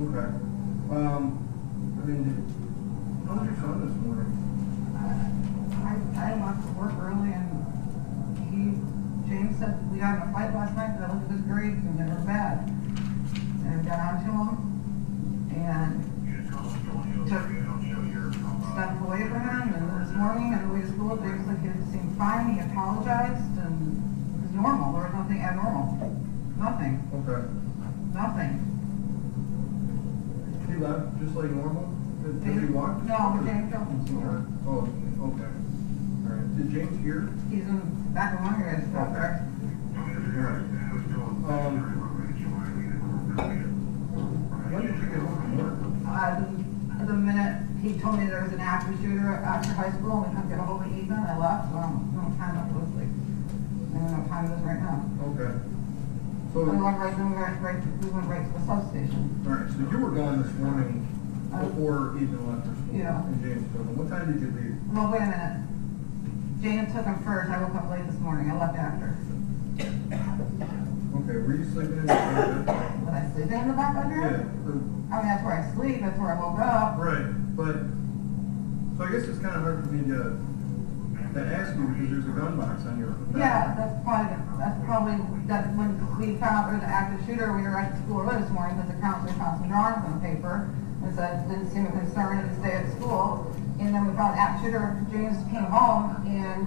Okay. I mean, how was your son this morning? I left to work early and James said we got in a fight last night, but I looked at his grades and they were bad. And got on to him and took stuff away from him, and this morning on the way to school, they said he seemed fine, he apologized, and it was normal, there was nothing abnormal. Nothing. Okay. Nothing. He left just like normal? Did he walk? No, James drove him to work. Oh, okay. All right. Did James hear? He's in back of one of your guys' stuff there. When did you get home from work? The minute he told me there was an active shooter after high school, and we couldn't get a hold of Ethan, I left, so I don't know what time it was, like, I don't know what time it is right now. Okay. So, We went right to the substation. alright, so you were gone this morning before Ethan left for school? Yeah. And James took him. What time did you leave? Well, wait a minute. Jane took him first, I woke up late this morning, I left after. Okay, were you sleeping in the bed? Was I sleeping in the back bedroom? Yeah. I mean, that's where I sleep, that's where I woke up. Right, but, so I guess it's kind of hard for me to ask you because there's a gun box on your bed. Yeah, that's probably, that when we found out there was an active shooter, we were at school early this morning, because the counselor found some drawings on the paper, and said, didn't seem a concern to stay at school, and then we found an active shooter, James came home, and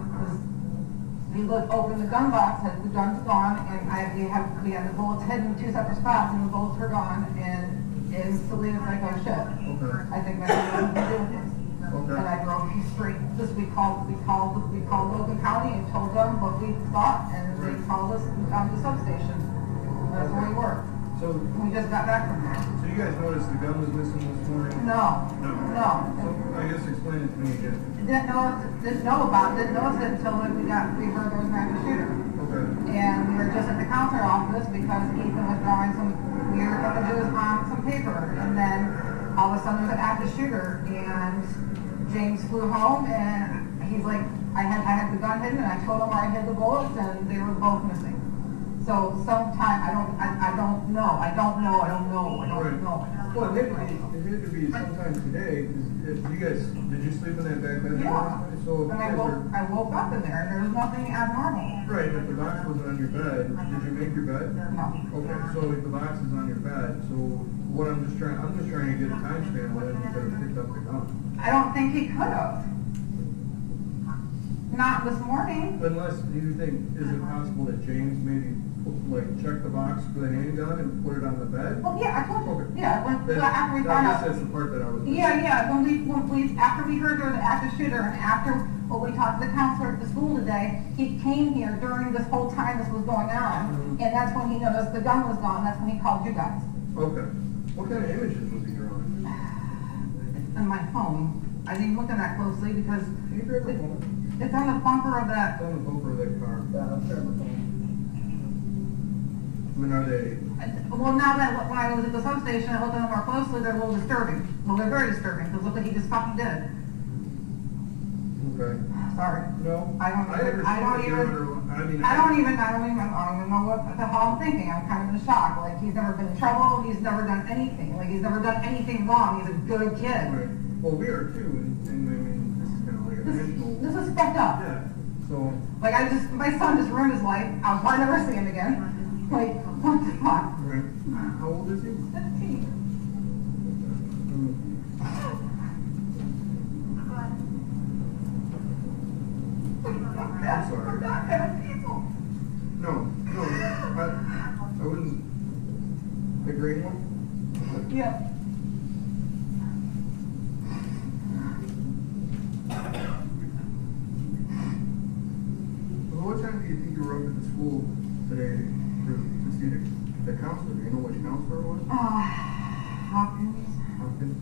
he opened the gun box, had the guns gone, and we had the bullets hidden in two separate spots, and the bullets were gone, and instantly it's like, oh shit. Okay. I think that's what we do with this. Okay. And I drove straight, we called Logan County and told them what we thought, and they called us down to the substation. That's where we were. So, We just got back from there. so you guys noticed the gun was missing this morning? No. No. No. So, I guess explain it to me again. Didn't notice it until we heard there was an active shooter. Okay. And we were just at the counselor office because Ethan was drawing some weird images on some paper. And then all of a sudden there's an active shooter, and James flew home, and he's like, I had the gun hidden, and I told him where I hid the bullets, and they were both missing. So sometime, I don't know. Well, it had to be sometime today, 'cause did you sleep in that back bedroom? Yeah. So, And I woke up in there, and there was nothing abnormal. right, if the box wasn't on your bed, did you make your bed? No. Okay, so if the box is on your bed, so what I'm just trying to get a time span when he could have picked up the gun. I don't think he could have. Not this morning. Unless, do you think, is it possible that James maybe, checked the box for the handgun and put it on the bed? Well, yeah, I told you. Okay. Yeah, after we found I out. guess that's the part that I was missing. Yeah, after we heard there was an active shooter, and after what we talked to the counselor at the school today, he came here during this whole time this was going on, and that's when he noticed the gun was gone, that's when he called you guys. Okay. What kind of images was he drawing? On my phone. I didn't look at that closely because Can you grab the phone? it's on the bumper of that. It's on the bumper of that car. I mean, are they, Well, now that when I was at the substation, I looked at them more closely, they're a little disturbing. Well, they're very disturbing, because look what he just fucking did. okay. Sorry. No, I don't even know what the hell I'm thinking. I'm kind of in shock. Like, he's never been in trouble, he's never done anything. Like, he's never done anything wrong, he's a good kid. Right. Well, we are too, and I mean, this is kind of like a national. This is fucked up. Yeah, so, Like, my son just ruined his life, I'll probably never see him again. Like, what the fuck? right. How old is he? 15. I'm sorry. No, I wouldn't. The green one? Yeah. Well, what time do you think you were up at the school today to see the counselor? Do you know which counselor it was? Hopkins. Hopkins?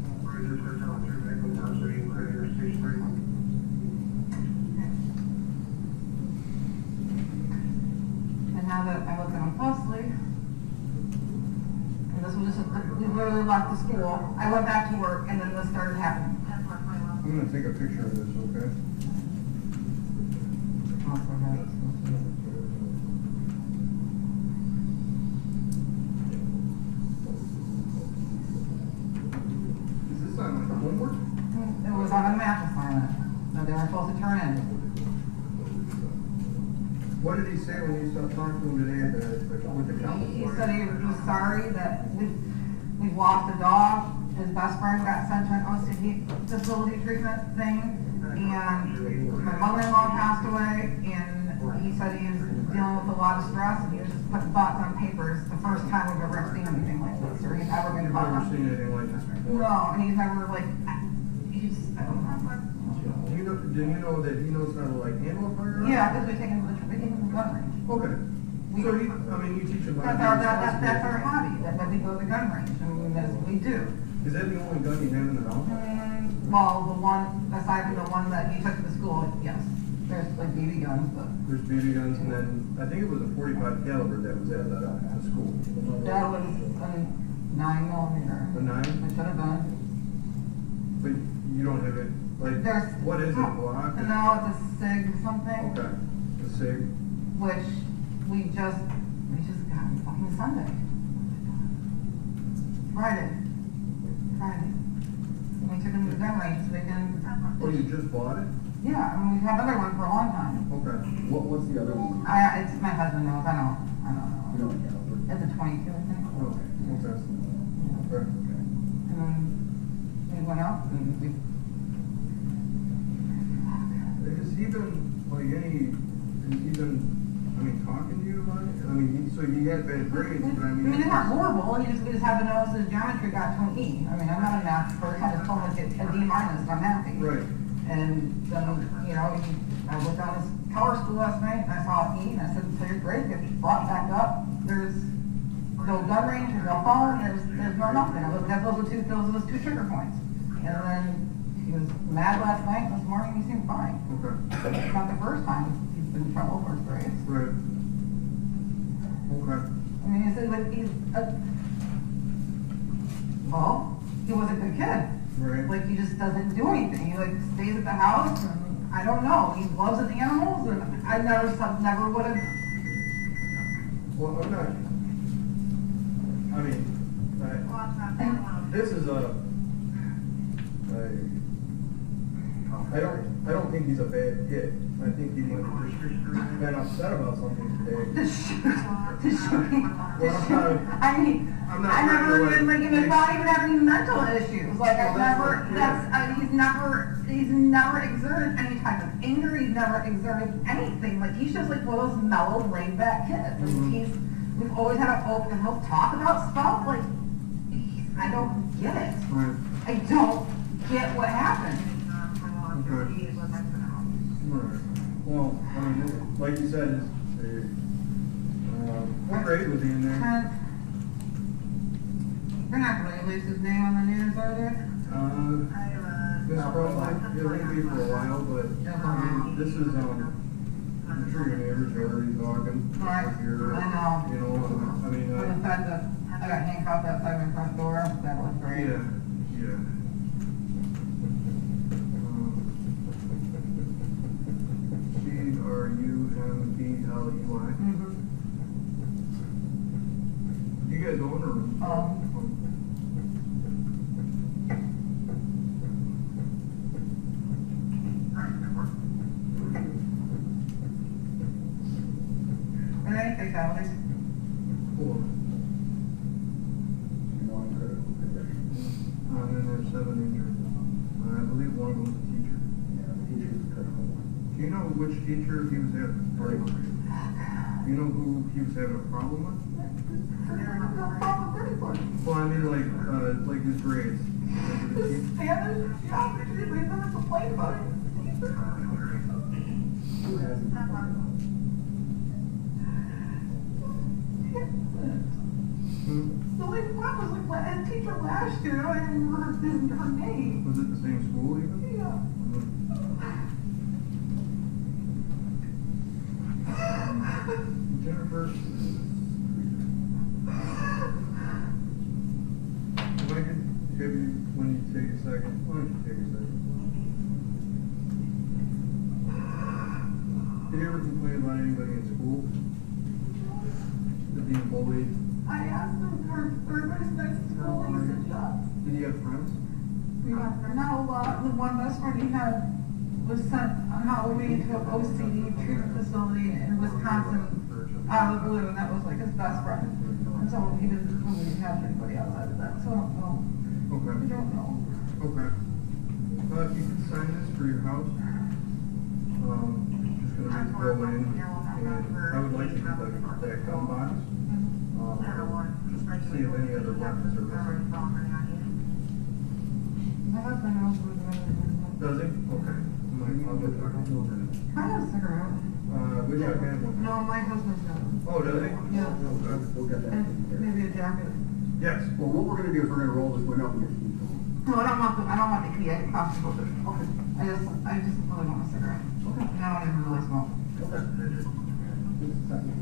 And now that I look at him closely, and this was just, we literally left the school, I went back to work, and then this started happening. I'm gonna take a picture of this, okay? Is this on like homework? It was on a math assignment that they were supposed to turn in. What did he say when you started talking to him today with the counselor? He said he was sorry that we lost a dog. His best friend got sent to an OCD facility treatment thing, and my mother-in-law passed away, and he said he was dealing with a lot of stress, and he was just putting thoughts on paper. It's the first time we've ever seen anything like this, or he's ever been You've involved. never seen anything like this before? No, and he's never I don't know. Do you know that he knows how to like handle a firearm? Yeah, because we take him to the gun range. Okay. So you teach him how to That's our hobby, that we go to the gun range, and we do. Is that the only gun you have in the house? Well, the one, aside from the one that he took to the school, yes. There's like BB guns, but There's BB guns, and then I think it was a 45 caliber that was at the school. that was a 9mm. A 9? It should have been. But you don't have it, like, There's, what is it, Glock? no, it's a SIG something, Okay, the SIG. which we just got on fucking Sunday. Friday. And we took him to the gun range so they can. Oh, you just bought it? Yeah, I mean, we've had another one for a long time. Okay. What's the other one? It's my husband knows, I don't know. You don't know. It's a 22, I think. Oh, okay. Okay. And then we went out and we. Has he been, like, talking to you about it? I mean, so he had bad grades, but I mean. they weren't horrible, we just had to notice his geometry got to an E. I mean, I'm not a math person, I just told him to get a D minus, and I'm happy. Right. And then, I looked on his power school last night, and I saw an E, and I said, so your grade gets brought back up. There's no gun range, there's no phone, there's no nothing. Those are two trigger points. And then he was mad last night, this morning he seemed fine. Okay. It's not the first time he's been in trouble for his grades. Right. Okay. I mean, he was a good kid. Right. Like, he just doesn't do anything. He, like, stays at the house, and I don't know. He loves his animals, and I never would have. Well, I'm not, I mean, this is I don't think he's a bad kid. I think he might have just been upset about something today. Well, I mean, I never even thought he would have any mental issues. Like, he's never exerted any type of anger. He's never exerted anything. Like, he's just like one of those mellow, laid back kids. And we've always had an open, he'll talk about stuff. Like, I don't get it. Right. I don't get what happened. Okay. Right. Well, I mean, like you said, what grade was he in there? They're not gonna release his name on the news, are they? This probably, it'll be for a while, but, I mean, this is, I'm sure your neighbors are already talking. Right. I know. You know, I mean, I got handcuffed outside my front door. That was great. Yeah. C-R-U-M-B-L-E-Y. Mm-hmm. You guys own or? Are there any fatalities? Four. Non-critical condition. And then there's 7 injured. I believe one of them was a teacher. Yeah, the teacher was a critical one. Do you know which teacher he was having? Do you know who he was having a problem with? Well, I mean, like his grades. Spanish? Yeah, we've never complained about it. Who hasn't complained about it? So, like, what was like a teacher last year? I don't even remember her name. Was it the same school even? Yeah. Jennifer. If I could have you, when you take a second, why don't you take a second? Did you ever complain about anybody in school? Being bullied? I asked him for everybody's nice to school, and he said yes. Did he have friends? Not a lot. The one best friend he had was sent on Halloween to an OCD treatment facility in Wisconsin out of the blue, and that was like his best friend. And so he didn't really have anybody outside of that, so I don't know. Okay. I don't know. Okay. If you could sign this for your house, just gonna go in, and I would like to get that gun box. Just see if any other weapons are missing. My husband knows where the other one. Does he? Okay. I'll go talk to him. I have a cigarette. We don't have one. No, my husband's got one. Oh, does he? Yeah. Okay. We'll get that. And maybe a jacket. Yes. Well, what we're gonna do is we're gonna roll this one up and get some. No, I don't want the key. I can cross the border. Okay. I just really want a cigarette. Okay. No, I never really smoke. Okay. Just a second.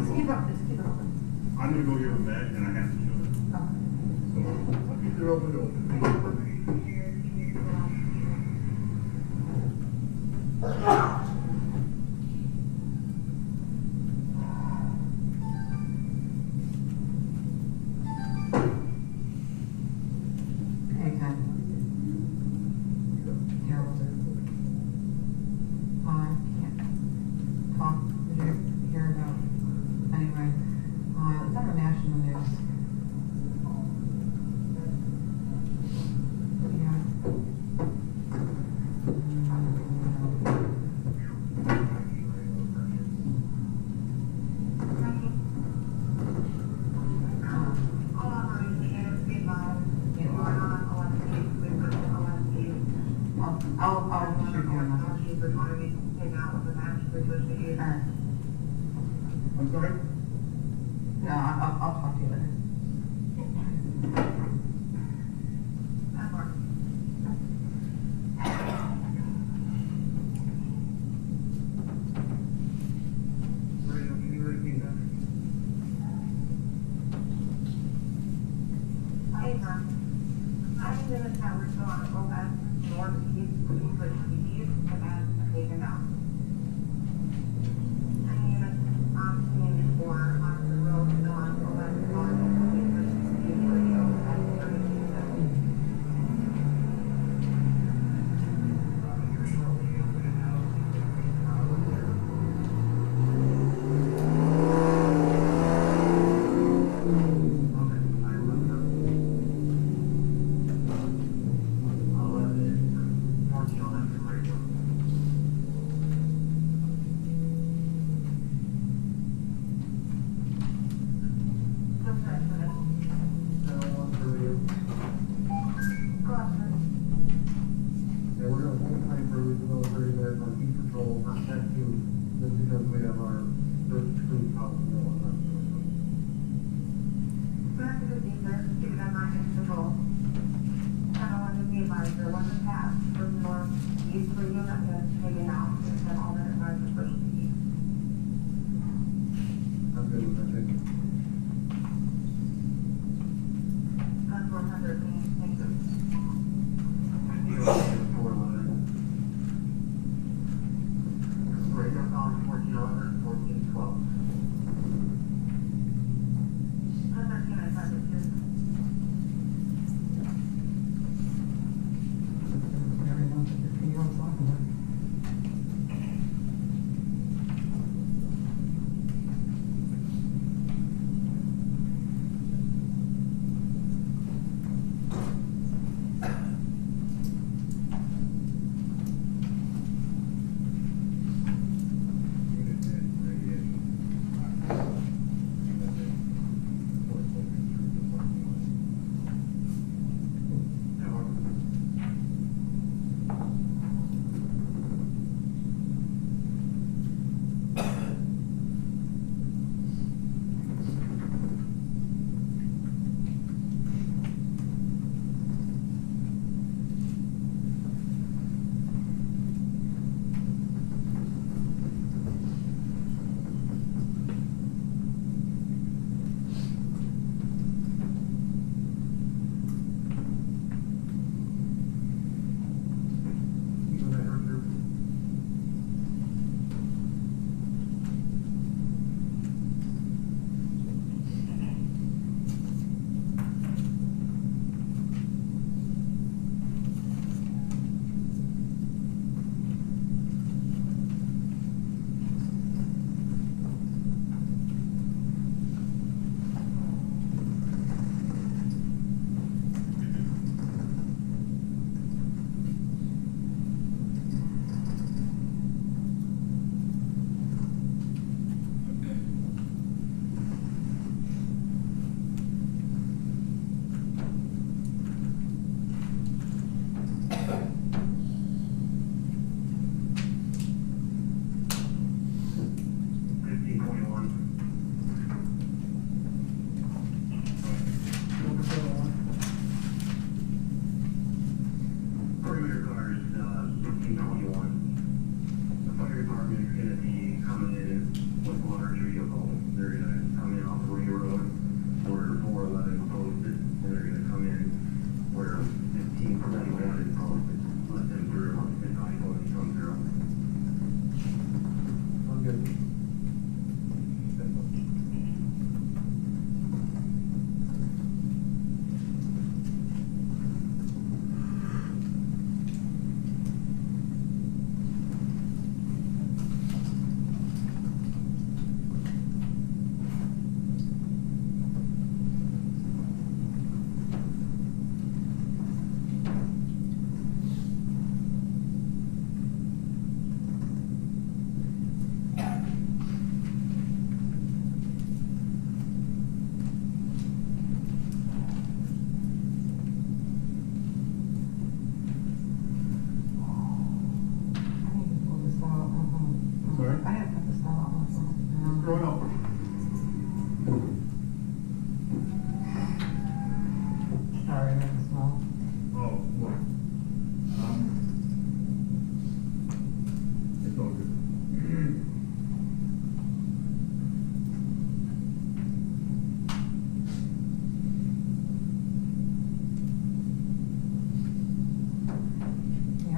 Just keep it open. I'm gonna go give it back and I have to show it. So, I'll keep it open. I'm sorry? No, I'll talk to you later. Can you repeat that? Hey, Mom. I'm in the tower, so I'm going to go back north east, please, but east, and then taken out. For on the road, on the left, on the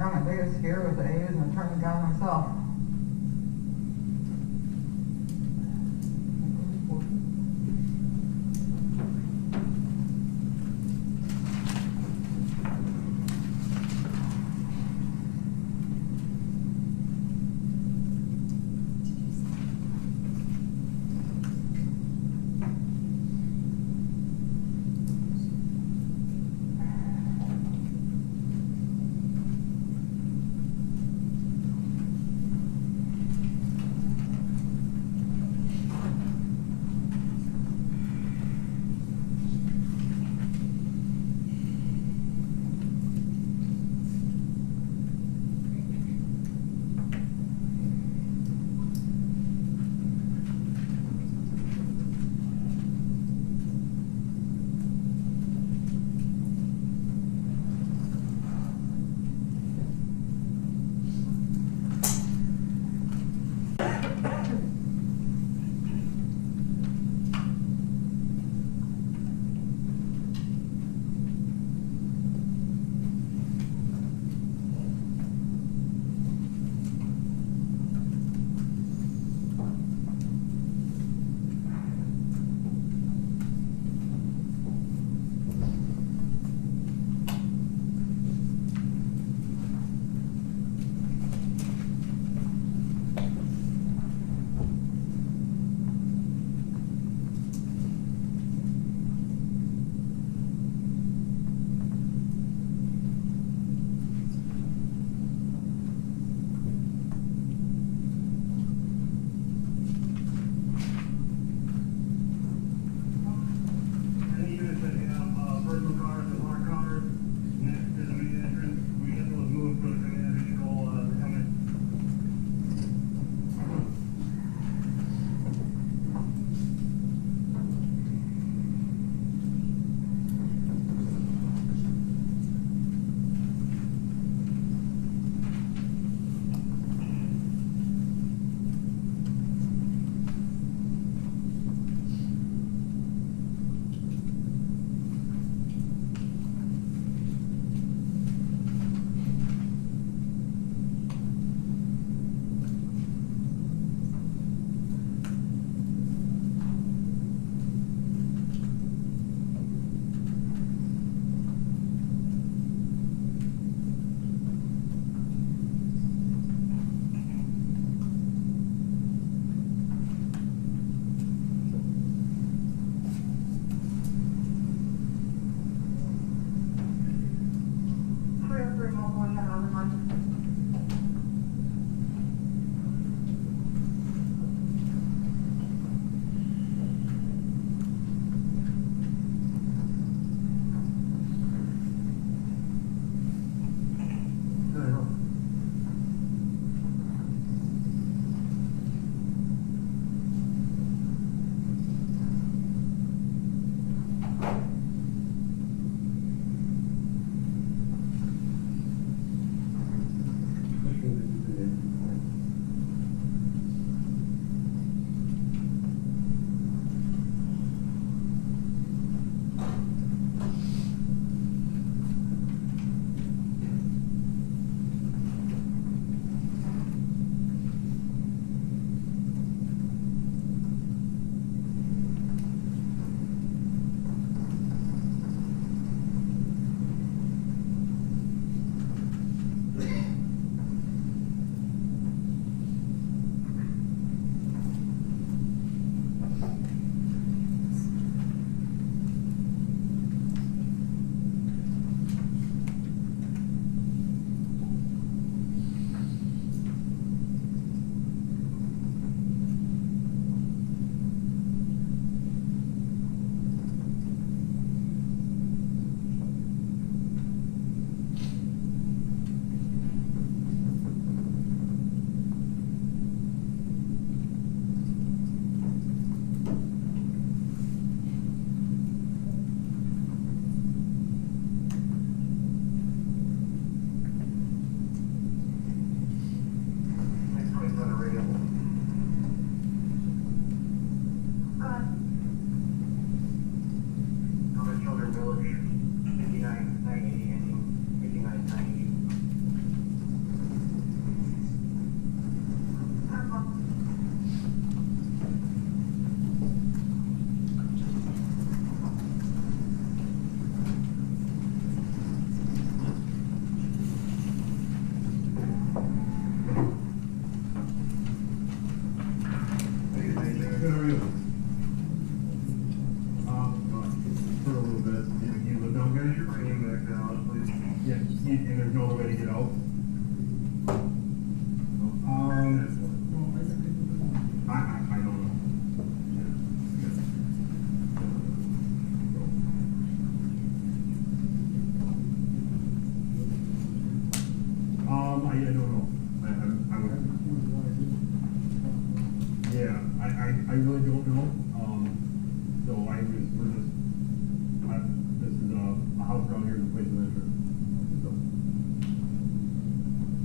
got my biggest fear was that he was gonna turn the gun himself. really don't know. So this is a house down here in the place of interest. So,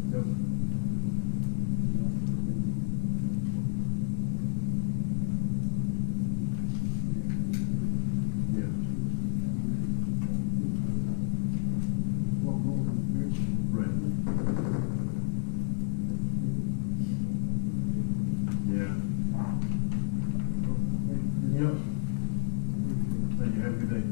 yep. Yeah. Right. Yeah. Yep. Thank you. Have a good day.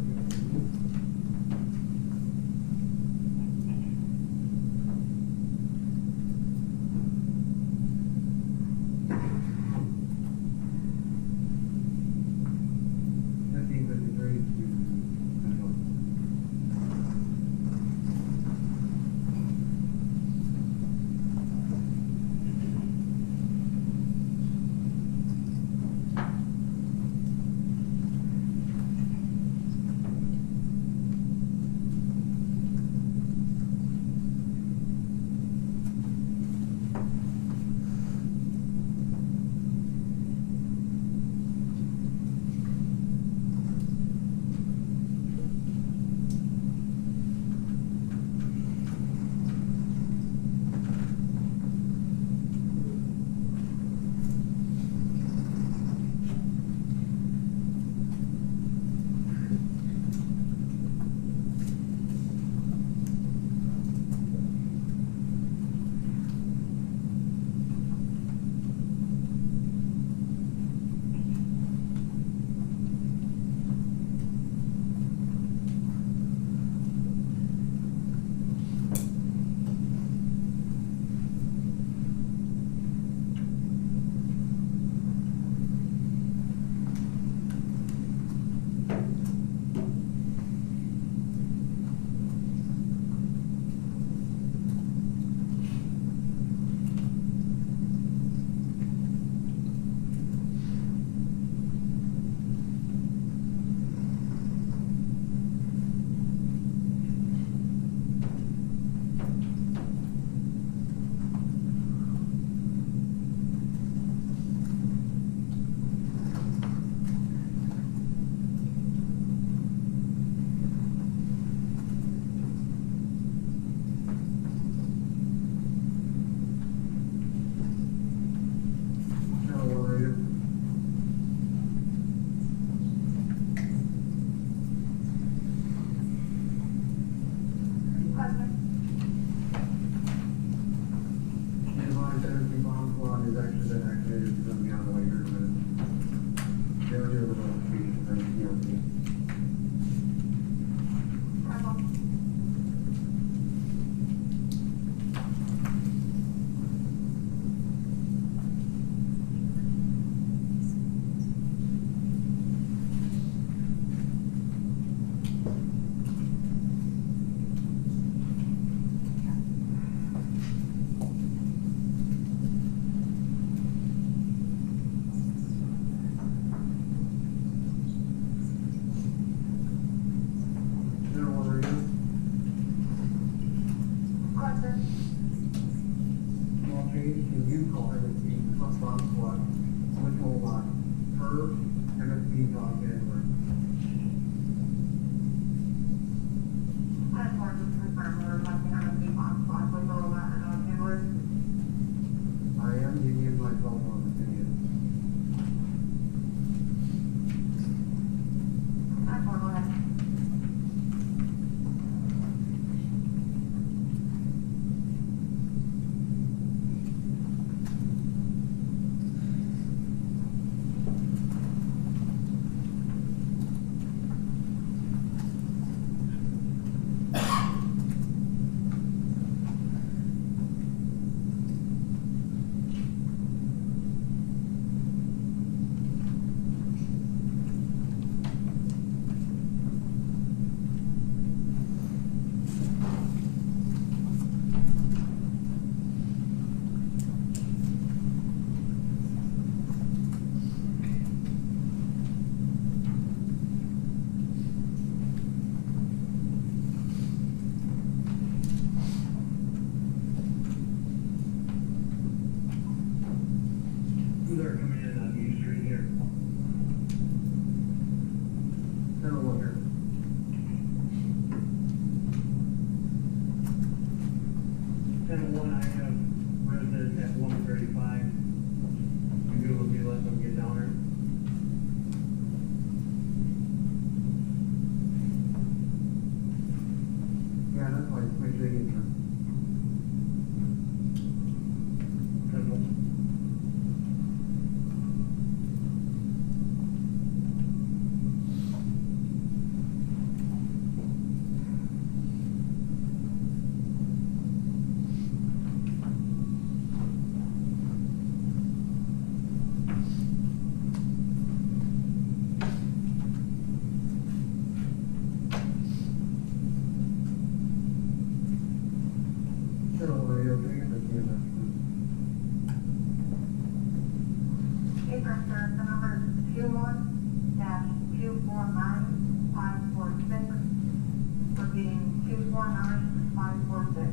219-546.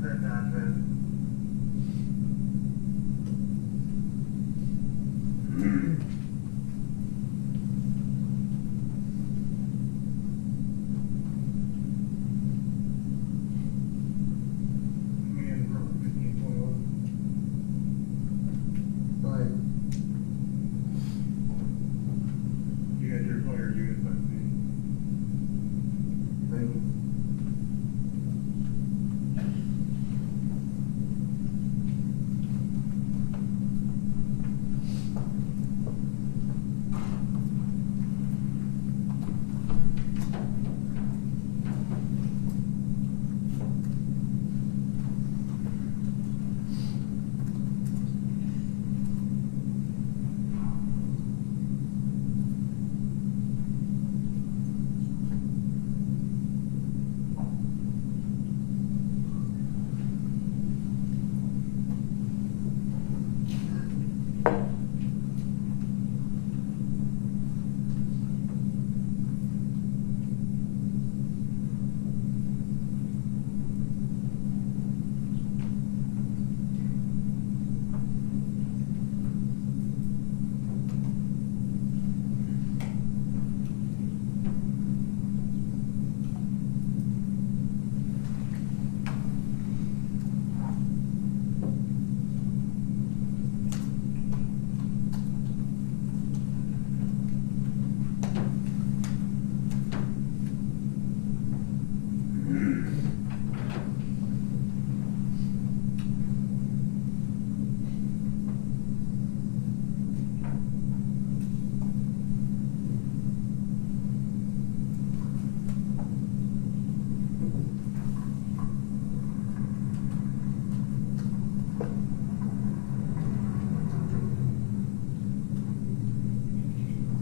That advent. Command from 1521. Fine. You got your player, you got my name. Thank you.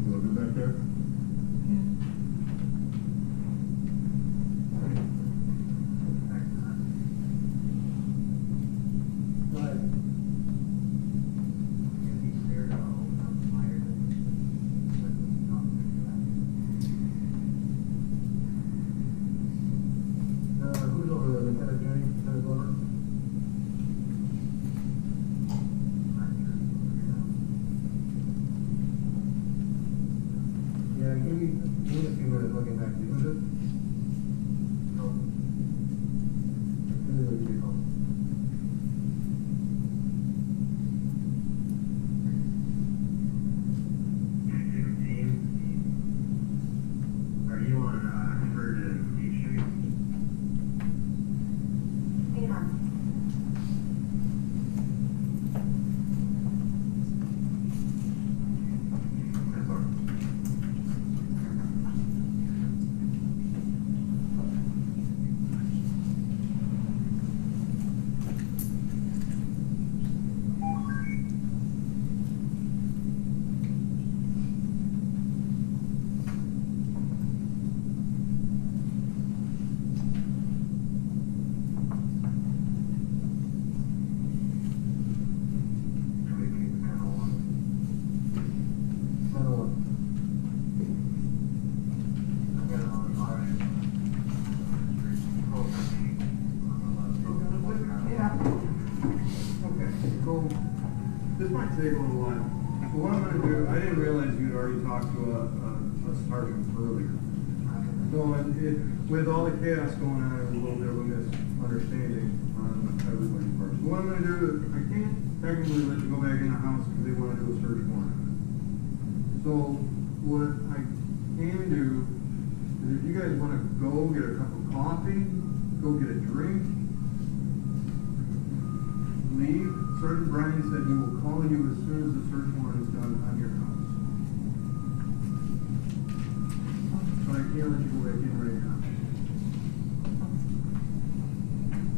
You want to go back there? Who's over there? Lieutenant Jenny? Lieutenant Glover? Yeah, give me a few minutes looking back to you. Who's it? No. Give me the vehicle. Are you on Third and Beach Street? That's all right. This might take a little while. So what I'm gonna do, I didn't realize you'd already talked to a sergeant earlier. So with all the chaos going on, there's a little bit of a misunderstanding on everybody's part. So what I'm gonna do is, I can't technically let you go back in the house because they wanna do a search warrant. So what I can do is if you guys wanna go get a cup of coffee, go get a drink, leave. Sergeant Bryan said he will call you as soon as the search warrant is done on your house. But I can't let you go back in right now.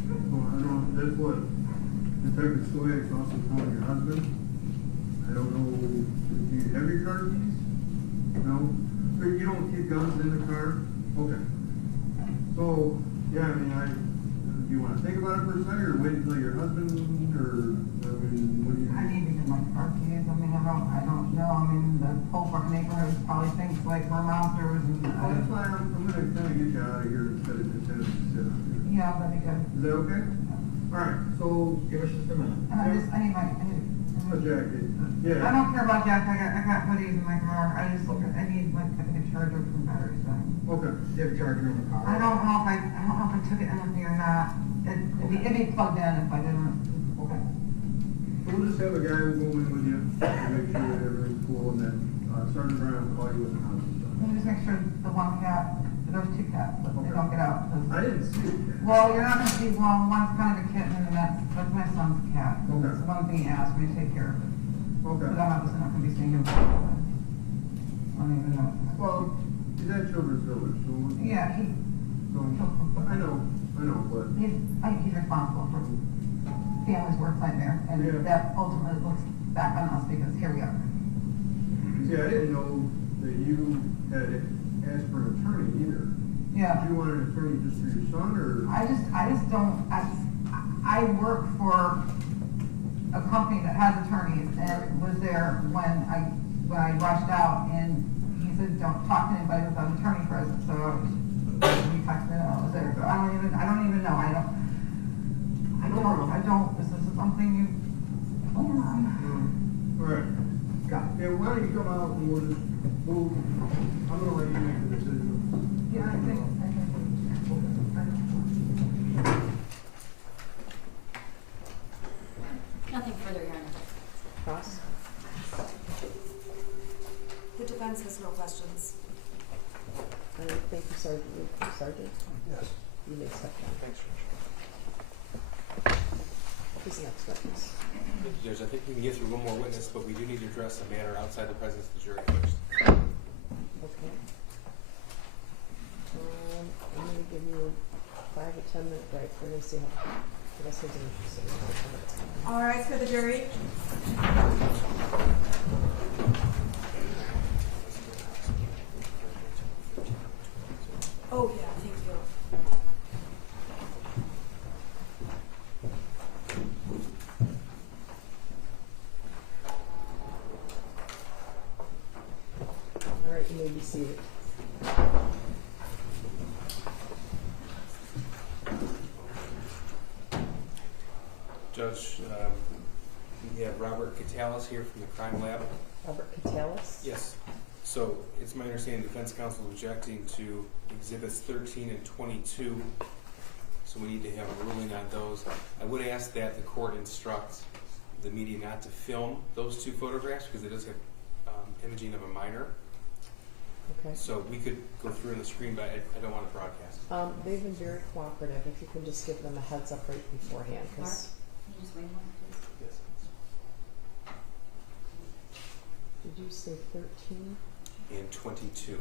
So I don't know, that's what Detective Stoyak's also telling your husband. I don't know, do you have your car keys? No? So you don't keep guns in the car? Okay. So, yeah, I mean, do you want to think about it for a second, or wait until your husband, or, I mean, what do you? I need to get my car keys. I mean, I've don't know. I mean, the whole fucking neighborhood probably thinks like we're monsters and. Well, that's why I'm gonna kinda get you out of here instead of just having to sit out here. Yeah, that'd be good. Is that okay? Alright, so give us just a minute. I need A jacket. Yeah. I don't care about jackets. I got hoodies in my car. I need like a charger for the batteries. Okay. Do you have a charger in the car? I don't know if I took it in me or not. It'd be plugged in if I didn't. Okay. So we'll just have a guy who'll go in with you to make sure that everything's cool, and then Sergeant Brown will call you when the house is done. Let me just make sure the one cat, there's two cats, but they don't get out. I didn't see it yet. Well, you're not gonna see one. One's kind of a kitten, and that's my son's cat. Okay. It's the one being asked me to take care of it. Okay. But I'm obviously not gonna be seeing him. I don't even know. Well, he's at Children's Village, so. Yeah, So, I know, but. I think he's responsible for family's worst nightmare, and Yeah. that ultimately looks back on us because here we are. See, I didn't know that you had asked for an attorney either. Yeah. Do you want an attorney just for your son, or? I just don't. I work for a company that has attorneys, and was there when I rushed out, and he said, "Don't talk to anybody without an attorney present." So he texted me, and I was there. So I don't even know. I don't. This is something you plan on. All right. Got it. Yeah, why don't you come out and we'll just move. I'm gonna let you make the decision. Yeah, I think. Nothing further, Your Honor. Cross? The defense has no questions. Thank you, Sergeant. Yes. You may step down. Thanks, Who's the next witness? Thank you, Judge. I think we can get through one more witness, but we do need to address a matter outside the presence of the jury first. Okay. I'm gonna give you a 5 to 10 minute break. We're gonna see how, I guess who's interested. All right, for the jury. Oh, yeah, thank you. All right, you may be seated. Judge, we have Robert Catalis here from the crime lab. Robert Catalis? Yes. So it's my understanding defense counsel is objecting to exhibits 13 and 22. So we need to have a ruling on those. I would ask that the court instruct the media not to film those two photographs because it does have imaging of a minor. Okay. So we could go through on the screen, but I don't want to broadcast. They've been very cooperative. If you can just give them a heads up right beforehand, because. Can you just wait a moment, please? Yes. Did you say 13? And 22.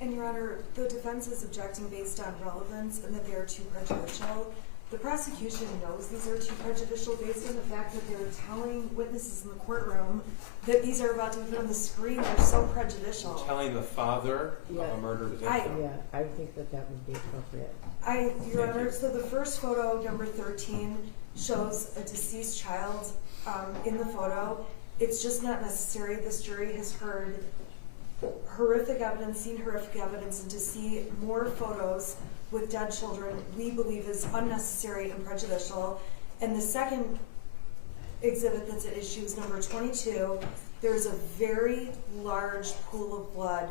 And Your Honor, the defense is objecting based on relevance and that they are too prejudicial. The prosecution knows these are too prejudicial based on the fact that they're telling witnesses in the courtroom that these are about to be put on the screen. They're so prejudicial. Telling the father of a murdered victim. Yeah, I think that would be appropriate. Your Honor, so the first photo, number 13, shows a deceased child in the photo. It's just not necessary. This jury has heard horrific evidence, seen horrific evidence, and to see more photos with dead children we believe is unnecessary and prejudicial. And the second exhibit that's at issue is number 22. There's a very large pool of blood,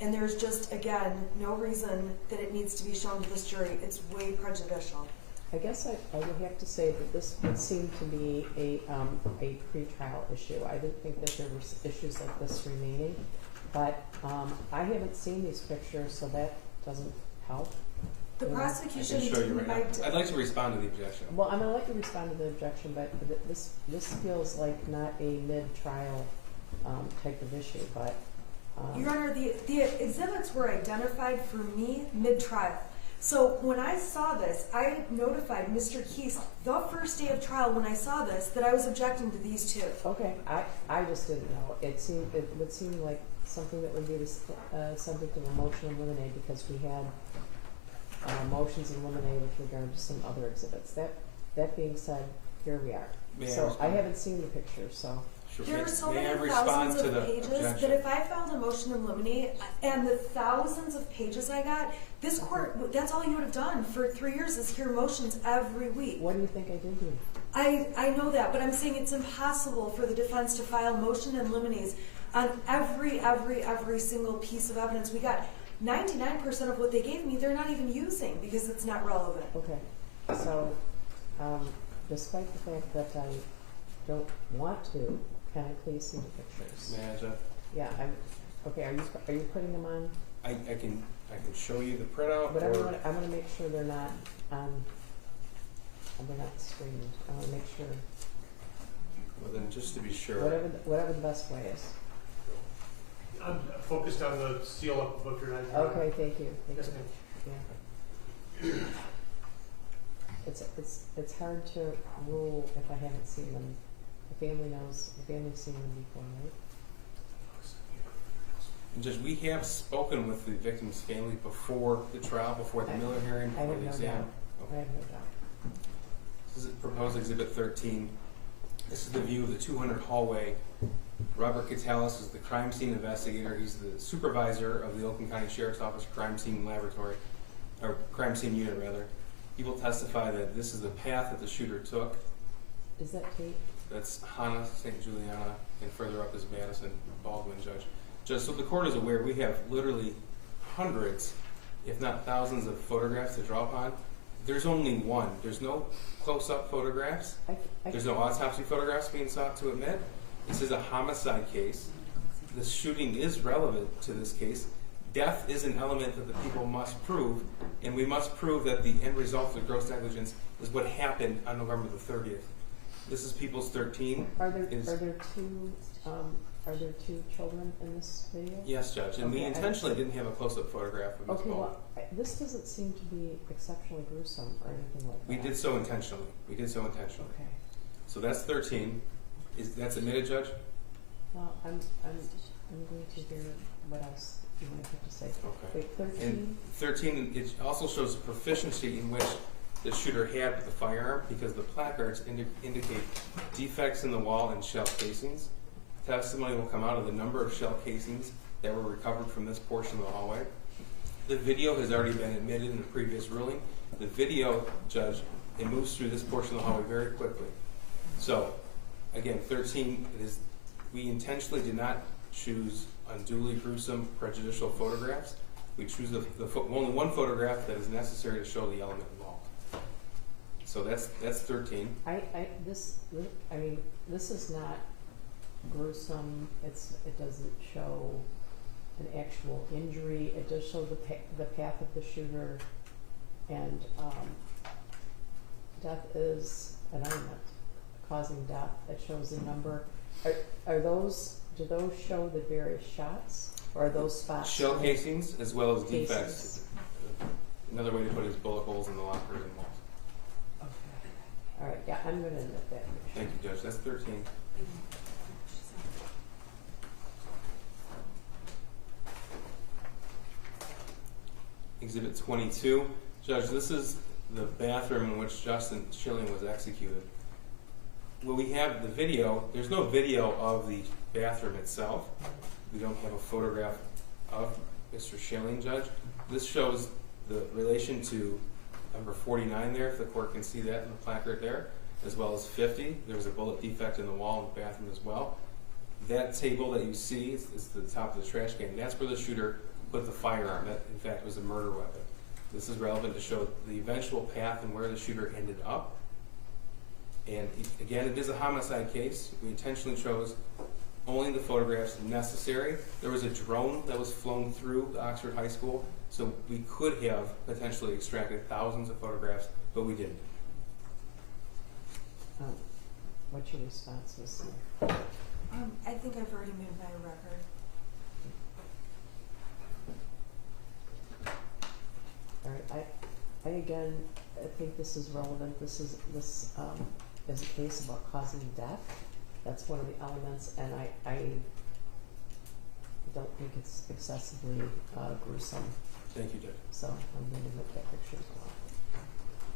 and there's just, again, no reason that it needs to be shown to this jury. It's way prejudicial. I guess I would have to say that this would seem to be a pretrial issue. I didn't think that there were issues like this remaining, but I haven't seen these pictures, so that doesn't help. The prosecution I can show you right now. I'd like to respond to the objection. Well, I'm going to let you respond to the objection, but this feels like not a mid-trial type of issue. But Your Honor, the exhibits were identified for me mid-trial. So when I saw this, I notified Mr. Keese the first day of trial when I saw this that I was objecting to these two. Okay, I just didn't know. It would seem like something that would be the subject of a motion of limine because we had motions in limine with regard to some other exhibits. That being said, here we are. May I So I respond? haven't seen the pictures, so. Sure. There are so May I many respond thousands to of the pages objection? that if I filed a motion in limine and the thousands of pages I got, this court, that's all you would have done for 3 years is hear motions every week. What do you think I did here? I know that, but I'm saying it's impossible for the defense to file motion and limines on every single piece of evidence. We got 99% of what they gave me, they're not even using because it's not relevant. Okay, so, despite the fact that I don't want to, can I please see the pictures? May I, Jeff? Yeah, okay, are you putting them on? I can show you the printout, But or I wanna make sure they're not on, they're not streamed. I wanna make sure, well, then just to be sure. whatever the best way is. I'm focused on the seal up of what you're not. Okay, thank you. Yes, ma'am. Yeah. It's hard to rule if I haven't seen them. The family knows, the family's seen them before, right? And Judge, we have spoken with the victim's family before the trial, before the Miller hearing, I before have the no exam. doubt. I have no doubt. This is proposed exhibit 13. This is the view of the 200 hallway. Robert Catalis is the crime scene investigator. He's the supervisor of the Oakland County Sheriff's Office crime scene laboratory, or crime scene unit rather. He will testify that this is the path that the shooter took. Is that tape? That's Hannah, St. Juliana, and further up is Madison, Baldwin, Judge. Just so the court is aware, we have literally hundreds, if not thousands of photographs to draw upon. There's only one. There's no close-up photographs. There's no autopsy photographs being sought to admit. This is a homicide case. The shooting is relevant to this case. Death is an element that the people must prove, and we must prove that the end result of the gross negligence is what happened on November the 30th. This is People's 13. Are there two children in this video? Yes, Judge, and we intentionally didn't have a close-up photograph of Ms. Okay, Baldwin. well, this doesn't seem to be exceptionally gruesome or anything like that. We did so intentionally. Okay. So that's 13. That's admitted, Judge? Well, I'm going to hear what else you might have to say. Okay. Wait, 13? And 13, it also shows proficiency in which the shooter had with the firearm because the placards indicate defects in the wall and shell casings. Testimony will come out of the number of shell casings that were recovered from this portion of the hallway. The video has already been admitted in the previous ruling. The video, Judge, it moves through this portion of the hallway very quickly. So, again, 13, we intentionally did not choose unduly gruesome, prejudicial photographs. We choose only one photograph that is necessary to show the element involved. So that's 13. This is not gruesome. It doesn't show an actual injury. It does show the path of the shooter, and death is an element causing death. It shows the number. Do those show the various shots, or are those spots? Shell casings as well as defects. Another way to put it is bullet holes in the locker and walls. Okay. All right. Yeah, I'm going to admit that. Thank you, Judge. That's 13. Exhibit 22. Judge, this is the bathroom in which Justin Schilling was executed. Well, we have the video. There's no video of the bathroom itself. We don't have a photograph of Mr. Schilling, Judge. This shows the relation to number 49 there, if the court can see that in the placard there, as well as 50. There's a bullet defect in the wall in the bathroom as well. That table that you see is the top of the trash can. That's where the shooter put the firearm. That, in fact, was a murder weapon. This is relevant to show the eventual path and where the shooter ended up. And again, it is a homicide case. We intentionally chose only the photographs necessary. There was a drone that was flown through the Oxford High School, so we could have potentially extracted thousands of photographs, but we didn't. What's your response, Ms. Smith? I think I've already made my record. All right. I again think this is relevant. This is a case about causing death. That's one of the elements, and I don't think it's excessively gruesome. Thank you, Judge. So I'm going to make that picture as well.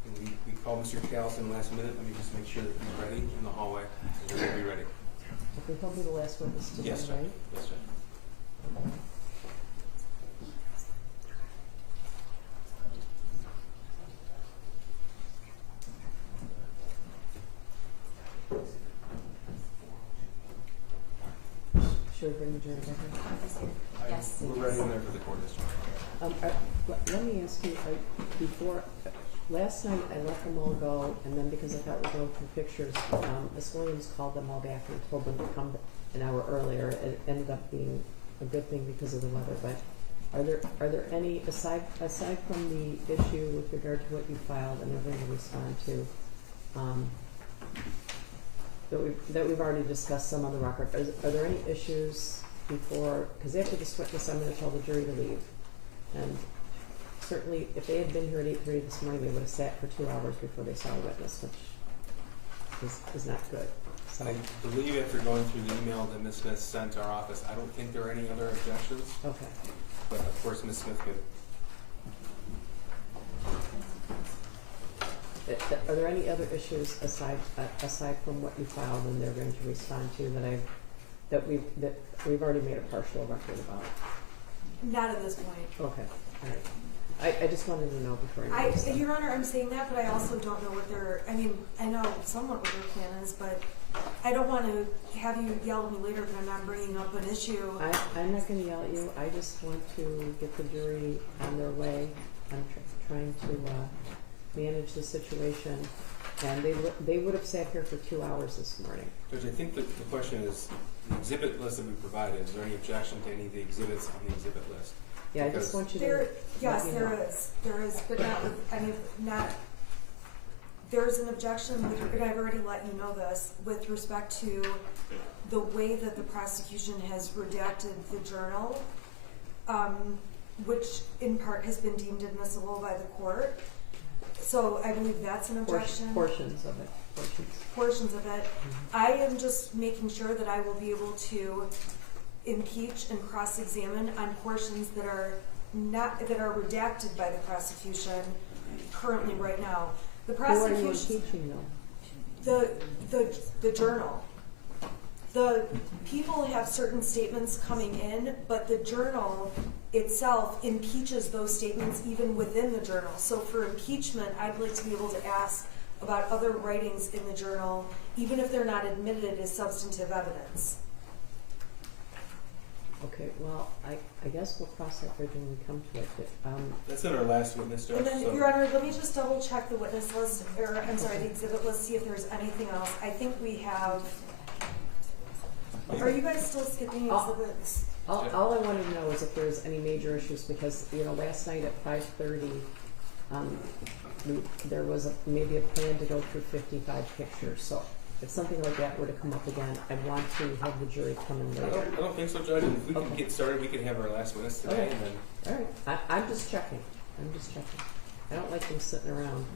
And we called Mr. Catalis in the last minute. Let me just make sure that he's ready in the hallway. He'll be ready. Okay, he'll be the last witness today, Yes, Judge. right? Yes, Judge. Should we bring the jury back in? Yes. We're ready in there for the court district. Let me ask you, before, last night I let them all go, and then because I thought we were going through pictures, Ms. Williams called them all back and told them to come an hour earlier. It ended up being a good thing because of the weather, but are there any, aside from the issue with regard to what you filed and they're going to respond to, that we've already discussed some on the record, are there any issues before, because after this witness I'm going to tell the jury to leave, and certainly if they had been here at 8:30 this morning they would have sat for 2 hours before they saw a witness, which is not good. So, I believe after going through the email that Ms. Smith sent to our office, I don't think there are any other objections, okay. but of course Ms. Smith could. Are there any other issues aside from what you filed and they're going to respond to that we've already made a partial record about? Not at this point. Okay, all right. I just wanted to know before I do Your Honor, I'm saying that, but I also don't know what their, I mean, I know somewhat what their plan is, but I don't want to have you yell at me later that I'm not bringing up an issue. I'm not going to yell at you. I just want to get the jury on their way. I'm trying to manage the situation, and they would have sat here for 2 hours this morning. Judge, I think that the question is, the exhibit list that we provided, is there any objection to any of the exhibits on the exhibit list? Yeah, I just want you to Yes, let me know. there is, but not with, I mean, not, there's an objection, and I've already let you know this, with respect to the way that the prosecution has redacted the journal, which in part has been deemed admissible by the court. So I believe that's an objection. Portions of it. Portions of it. I am just making sure that I will be able to impeach and cross-examine on portions that are redacted by the prosecution currently right now. The prosecution. Who are you impeaching though? The journal. The people have certain statements coming in, but the journal itself impeaches those statements even within the journal. So for impeachment, I'd like to be able to ask about other writings in the journal, even if they're not admitted as substantive evidence. Okay, well, I guess we'll cross that bridge when we come to it. But, that's in our last witness, Judge. And then, so. Your Honor, let me just double check the witness list, or I'm sorry, the exhibit list, see if there's anything else. I think we have. Are you guys still skipping exhibits? All I want to know is if there's any major issues, because last night at 5:30, there was maybe a plan to go through 55 pictures. So if something like that were to come up again, I'd want to have the jury come in later. I don't think so, Judge. And if we can get started, we can have our last witness today. Okay. And then. All right. I'm just checking. I don't like them sitting around.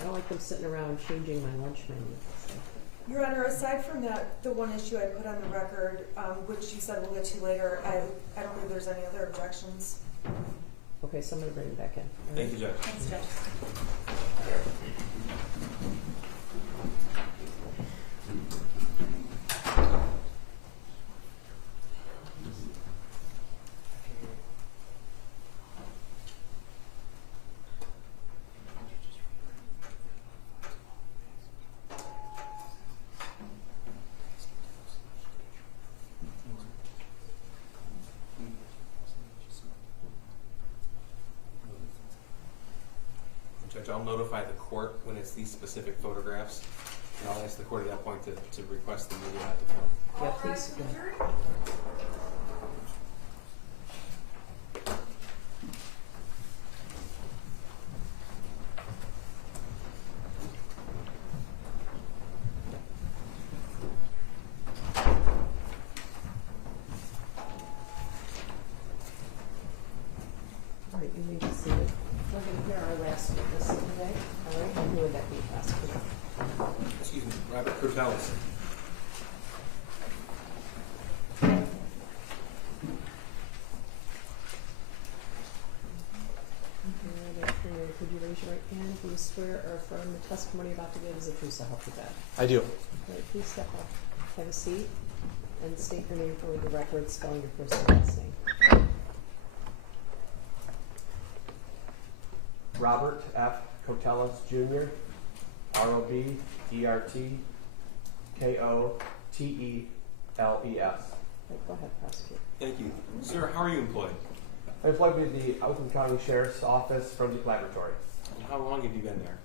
I don't like them sitting around changing my lunch menu. So. Your Honor, aside from that, the one issue I put on the record, which you said we'll get to later, I don't believe there's any other objections. Okay, so I'm going to bring it back in. All Thank you, Judge. Thanks, Judge. Judge, I'll notify the court when it's these specific photographs, and I'll ask the court at that point to request the media not to film. Yeah, please. All right, you may be seated. We're going to hear our last witness today. All right, and who would that be, prosecutor? Excuse me, Robert Catalis. could you raise your right hand? Do you swear or affirm the testimony you're about to give is the truth, so help you God? I do. Okay, please step up, have a seat, and state your name for the record, spelling your first and last name. Robert F. Catalis Jr., R-O-B-E-R-T K-O-T-E-L-E-S. Okay, go ahead, prosecutor. Thank you. Sir, how are you employed? I'm employed with the Oakland County Sheriff's Office Forensic Laboratory. And how long have you been there?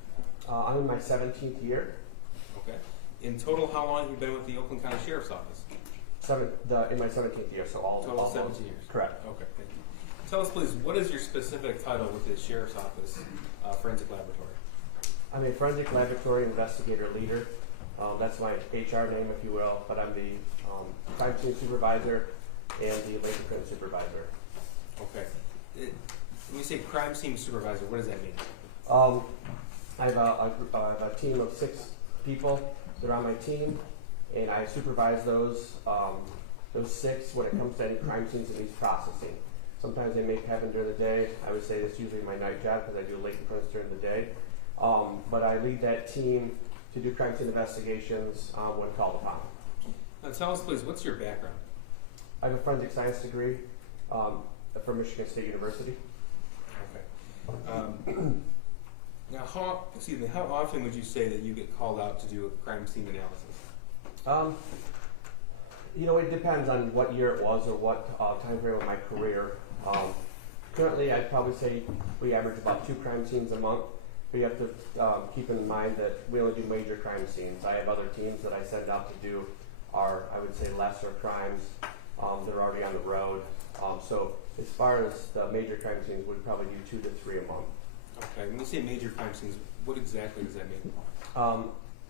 I'm in my 17th year. Okay. In total, how long have you been with the Oakland County Sheriff's Office? In my 17th year, so Total almost. 17 years. Correct. Okay, thank you. Tell us, please, what is your specific title with the Sheriff's Office Forensic Laboratory? I'm a Forensic Laboratory Investigator Leader. That's my HR name, if you will, but I'm the crime scene supervisor and the latent print supervisor. Okay. When you say crime scene supervisor, what does that mean? I have a team of 6 people that are on my team, and I supervise those 6 when it comes to any crime scenes that needs processing. Sometimes they may happen during the day. I would say that's usually my night job because I do latent prints during the day. But I lead that team to do crime scene investigations when called upon. Now tell us, please, what's your background? I have a forensic science degree from Michigan State University. Okay. Now, how often would you say that you get called out to do a crime scene analysis? It depends on what year it was or what time frame of my career. Currently, I'd probably say we average about 2 crime scenes a month. But you have to keep in mind that we only do major crime scenes. I have other teams that I send out to do our, I would say, lesser crimes that are already on the road. So as far as the major crime scenes, we'd probably do 2 to 3 a month. Okay. When you say major crime scenes, what exactly does that mean?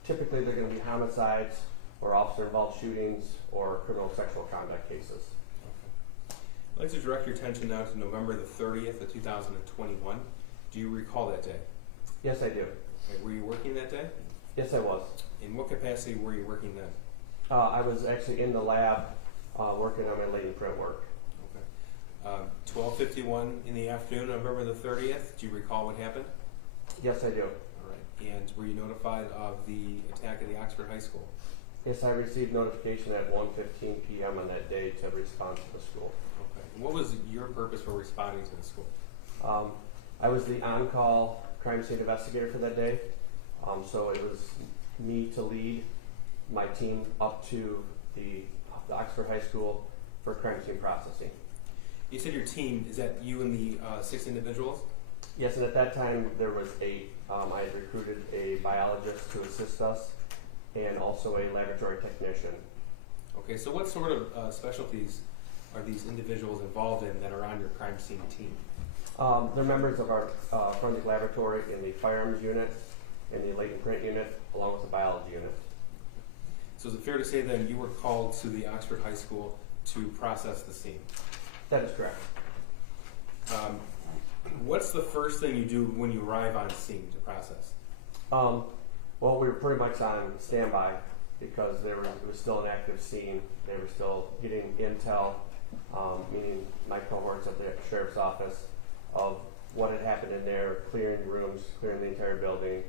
Typically, they're going to be homicides or officer-involved shootings or criminal sexual conduct cases. Okay. I'd like to direct your attention now to November the 30th of 2021. Do you recall that day? Yes, I do. Okay. Were you working that day? Yes, I was. In what capacity were you working then? I was actually in the lab working on my latent print work. Okay. 12:51 in the afternoon, November the 30th. Do you recall what happened? Yes, I do. All right. And were you notified of the attack at the Oxford High School? Yes, I received notification at 1:15 p.m. on that day to respond to the school. Okay. And what was your purpose for responding to the school? I was the on-call crime scene investigator for that day. So it was me to lead my team up to the Oxford High School for crime scene processing. You said your team, is that you and the 6 individuals? Yes, and at that time there was 8. I had recruited a biologist to assist us and also a laboratory technician. Okay, so what sort of specialties are these individuals involved in that are on your crime scene team? They're members of our forensic laboratory in the firearms unit, in the latent print unit, along with the biology unit. So is it fair to say then you were called to the Oxford High School to process the scene? That is correct. What's the first thing you do when you arrive on scene to process? Well, we were pretty much on standby because it was still an active scene. They were still getting intel, meaning my cohorts at the sheriff's office, of what had happened in there, clearing rooms, clearing the entire building.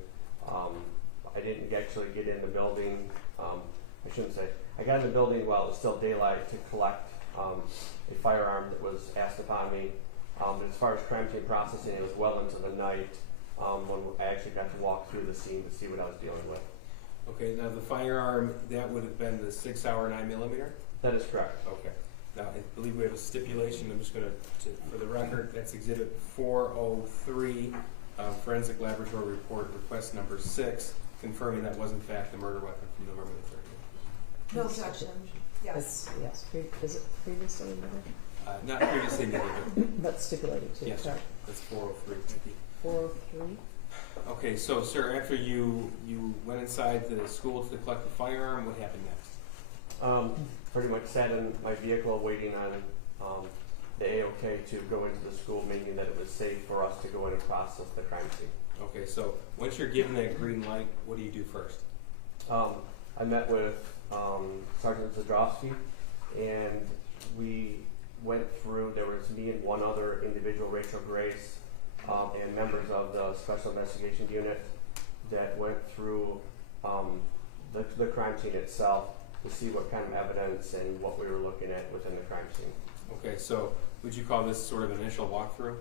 I didn't actually get in the building. I shouldn't say. I got in the building while it was still daylight to collect a firearm that was asked upon me. But as far as crime scene processing, it was well into the night when I actually got to walk through the scene to see what I was dealing with. Okay, now the firearm, that would have been the 6-hour 9mm? That is correct. Okay. Now, I believe we have a stipulation. I'm just going to, for the record, that's Exhibit 403, Forensic Laboratory Report, request number 6, confirming that was in fact the murder weapon from November the 30th. No objection. Yes. Yes. Is it previously admitted? Not previously admitted, But stipulated to. yes, sir. Correct. That's 403. Thank you. 403. Okay, so sir, after you went inside the school to collect the firearm, what happened next? Pretty much sat in my vehicle waiting on the AOK to go into the school, meaning that it was safe for us to go in and process the crime scene. Okay, so once you're given that green light, what do you do first? I met with Sergeant Zadrowski, and we went through, there was me and one other individual, Rachel Grace, and members of the Special Investigation Unit that went through the crime scene itself to see what kind of evidence and what we were looking at within the crime scene. Okay, so would you call this sort of an initial walkthrough?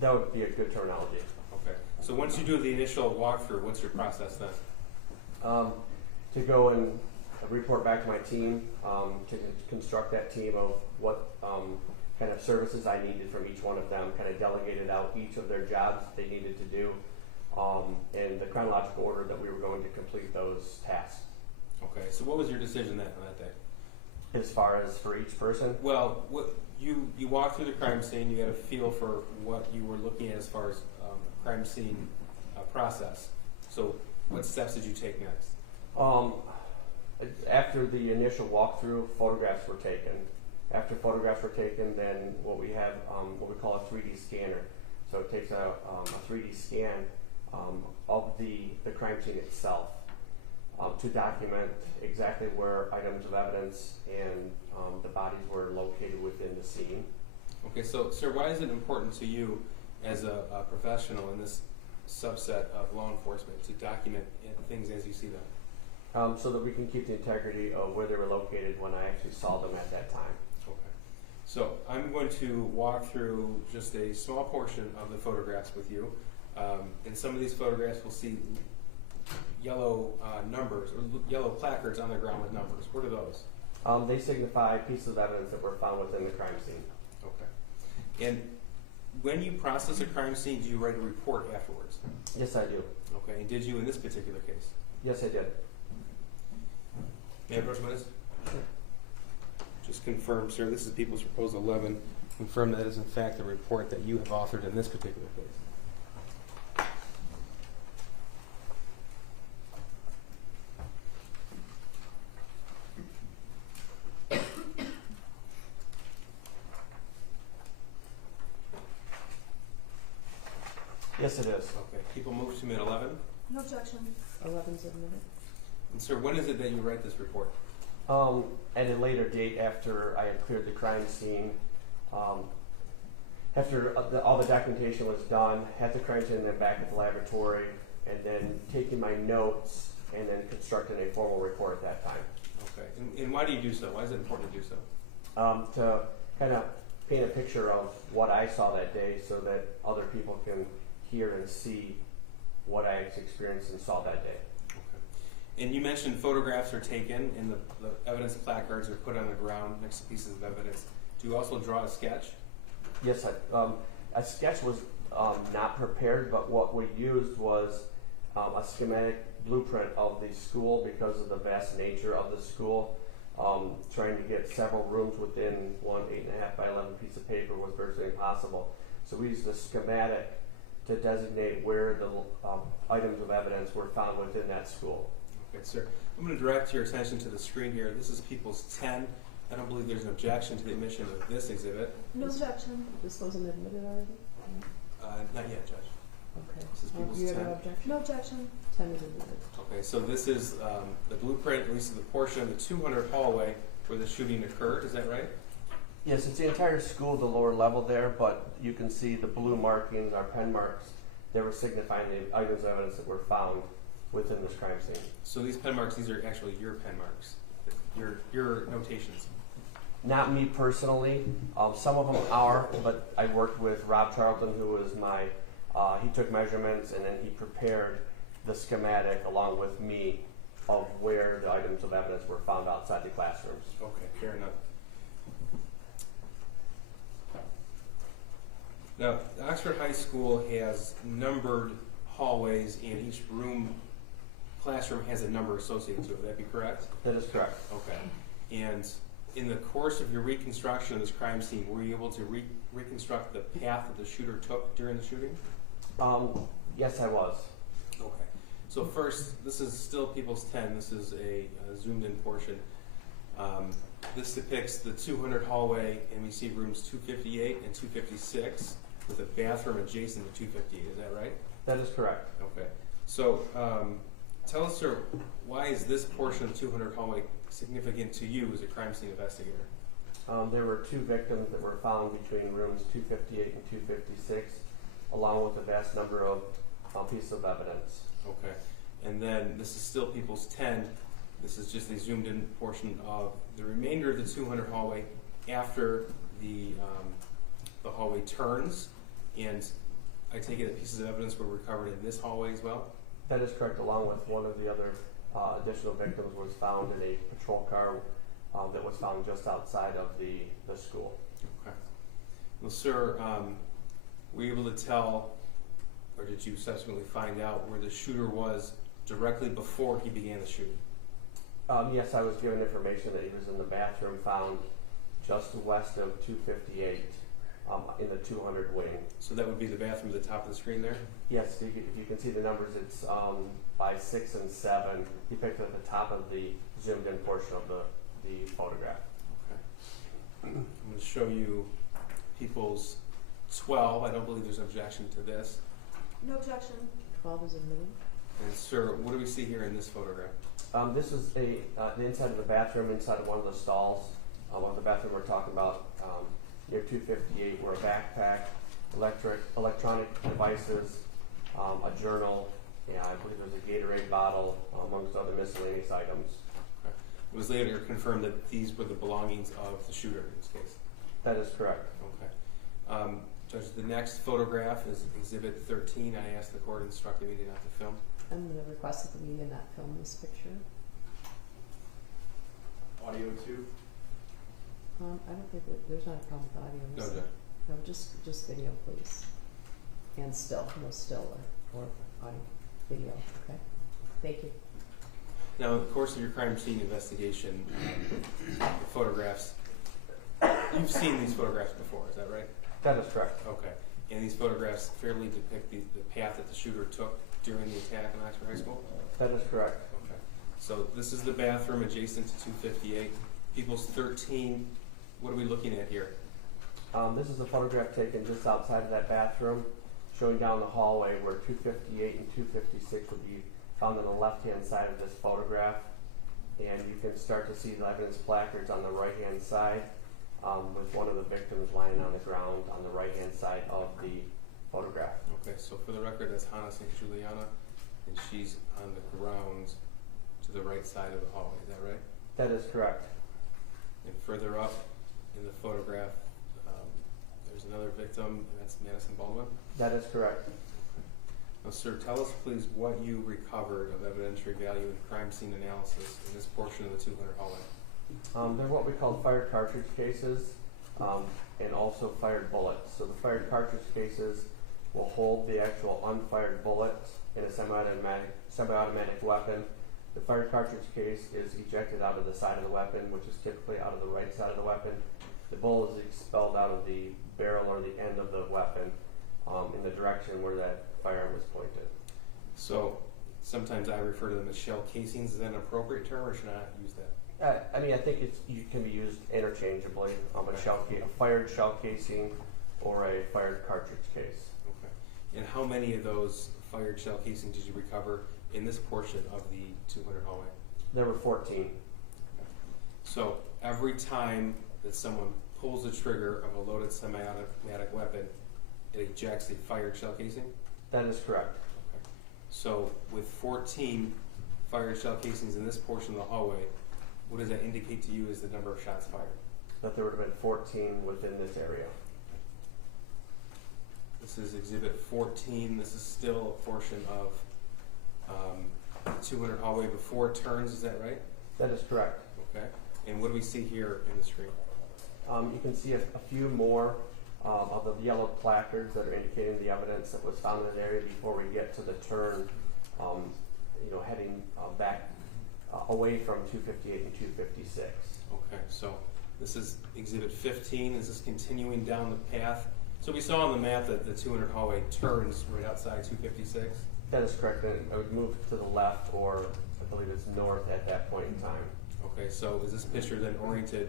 That would be a good terminology. Okay. So once you do the initial walkthrough, what's your process then? To go and report back to my team, to construct that team of what kind of services I needed from each one of them, kind of delegated out each of their jobs that they needed to do, in the chronological order that we were going to complete those tasks. Okay, so what was your decision on that day? As far as for each person? Well, you walked through the crime scene, you got a feel for what you were looking at as far as crime scene process. So what steps did you take next? After the initial walkthrough, photographs were taken. After photographs were taken, then what we have, what we call a 3D scanner. So it takes a 3D scan of the crime scene itself to document exactly where items of evidence and the bodies were located within the scene. Okay, so sir, why is it important to you as a professional in this subset of law enforcement to document things as you see them? So that we can keep the integrity of where they were located when I actually saw them at that time. Okay. So I'm going to walk through just a small portion of the photographs with you. In some of these photographs, we'll see yellow numbers or yellow placards on the ground with numbers. What are those? They signify pieces of evidence that were found within the crime scene. Okay. And when you process a crime scene, do you write a report afterwards? Yes, I do. Okay. And did you in this particular case? Yes, I did. May I approach witness? Just confirm, sir, this is People's Proposal 11. Confirm that is in fact the report that you have authored in this particular case. Yes, it is. Okay. People move to minute 11. No objection. 11's a minute. And sir, when is it that you write this report? At a later date, after I had cleared the crime scene, after all the documentation was done, had the crime scene and then back at the laboratory, and then taking my notes and then constructing a formal report at that time. Okay. And why do you do so? Why is it important to do so? To kind of paint a picture of what I saw that day so that other people can hear and see what I experienced and saw that day. Okay. And you mentioned photographs are taken and the evidence placards are put on the ground next to pieces of evidence. Do you also draw a sketch? Yes, a sketch was not prepared, but what we used was a schematic blueprint of the school because of the vast nature of the school. Trying to get several rooms within one 8.5 by 11 piece of paper was virtually impossible. So we used the schematic to designate where the items of evidence were found within that school. Okay, sir. I'm going to direct your attention to the screen here. This is People's 10. I don't believe there's an objection to the admission of this exhibit. No objection. This wasn't admitted already? Not yet, Judge. Okay. This is People's you have 10. no objection? No objection. 10 is admitted. Okay, so this is the blueprint, at least of the portion of the 200 hallway where the shooting occurred. Is that right? Yes, it's the entire school, the lower level there, but you can see the blue markings, our pen marks, that were signifying the items of evidence that were found within this crime scene. So these pen marks, these are actually your pen marks, your notations. Not me personally. Some of them are, but I worked with Rob Charlton, who was my, he took measurements and then he prepared the schematic along with me of where the items of evidence were found outside the classrooms. Okay, fair enough. Now, Oxford High School has numbered hallways, and each classroom has a number associated to it. Would that be correct? That is correct. Okay. And in the course of your reconstruction of this crime scene, were you able to reconstruct the path that the shooter took during the shooting? Yes, I was. Okay. So first, this is still People's 10. This is a zoomed-in portion. This depicts the 200 hallway, and we see rooms 258 and 256 with a bathroom adjacent to 258. Is that right? That is correct. Okay. So tell us, sir, why is this portion of the 200 hallway significant to you as a crime scene investigator? There were two victims that were found between rooms 258 and 256. along with a vast number of pieces of evidence. Okay. And then this is still People's 10. This is just a zoomed in portion of the remainder of the 200 hallway after the hallway turns. And I take it that pieces of evidence were recovered in this hallway as well? That is correct, along with one of the other additional victims was found in a patrol car that was found just outside of the school. Okay. Well, sir, were you able to tell, or did you subsequently find out where the shooter was directly before he began the shooting? Yes, I was given information that he was in the bathroom found just west of 258 in the 200 wing. So that would be the bathroom at the top of the screen there? Yes, if you can see the numbers, it's by 6 and 7 depicted at the top of the zoomed in portion of the photograph. Okay. I'm going to show you People's 12. I don't believe there's objection to this. No objection. 12 is admitted. And sir, what do we see here in this photograph? This is the inside of the bathroom, inside of one of the stalls. Of the bathroom we're talking about near 258 were a backpack, electronic devices, a journal, yeah, I believe there's a Gatorade bottle, amongst other miscellaneous items. Okay. It was later confirmed that these were the belongings of the shooter in this case? That is correct. Okay. Judge, the next photograph is Exhibit 13. I asked the court instructed me not to film. I'm going to request that the media not film this picture. Audio too? I don't think there's not a problem with audio. No, is there? No, just video, please. And still, no still or audio, video, okay? Thank you. Now, in the course of your crime scene investigation, the photographs, you've seen these photographs before, is that right? That is correct. Okay. And these photographs fairly depict the path that the shooter took during the attack in Oxford High School? That is correct. Okay. So this is the bathroom adjacent to 258. People's 13, what are we looking at here? This is a photograph taken just outside of that bathroom, showing down the hallway where 258 and 256 would be found on the left-hand side of this photograph. And you can start to see the evidence placards on the right-hand side, with one of the victims lying on the ground on the right-hand side of the photograph. Okay, so for the record, that's Hannah St. Juliana, and she's on the ground to the right side of the hallway, is that right? That is correct. And further up in the photograph, there's another victim, and that's Madison Baldwin? That is correct. Now, sir, tell us please what you recovered of evidentiary value in crime scene analysis in this portion of the 200 hallway. They're what we call fired cartridge cases, and also fired bullets. So the fired cartridge cases will hold the actual unfired bullet in a semi-automatic weapon. The fired cartridge case is ejected out of the side of the weapon, which is typically out of the right side of the weapon. The bullet is expelled out of the barrel or the end of the weapon in the direction where that firearm was pointed. So sometimes I refer to them as shell casings. Is that an appropriate term, or should I not use that? I mean, I think it can be used interchangeably. A fired shell casing or a fired cartridge case. Okay. And how many of those fired shell casings did you recover in this portion of the 200 hallway? There were 14. Okay. So every time that someone pulls the trigger of a loaded semi-automatic weapon, it ejects a fired shell casing? That is correct. Okay. So with 14 fired shell casings in this portion of the hallway, what does that indicate to you as the number of shots fired? That there would have been 14 within this area. This is Exhibit 14. This is still a portion of 200 hallway before it turns, is that right? That is correct. Okay. And what do we see here in the screen? You can see a few more of the yellow placards that are indicating the evidence that was found in that area before we get to the turn, heading back away from 258 and 256. Okay, so this is Exhibit 15. Is this continuing down the path? So we saw on the map that the 200 hallway turns right outside 256? That is correct. And I would move to the left, or I believe it's north at that point in time. Okay, so is this picture then oriented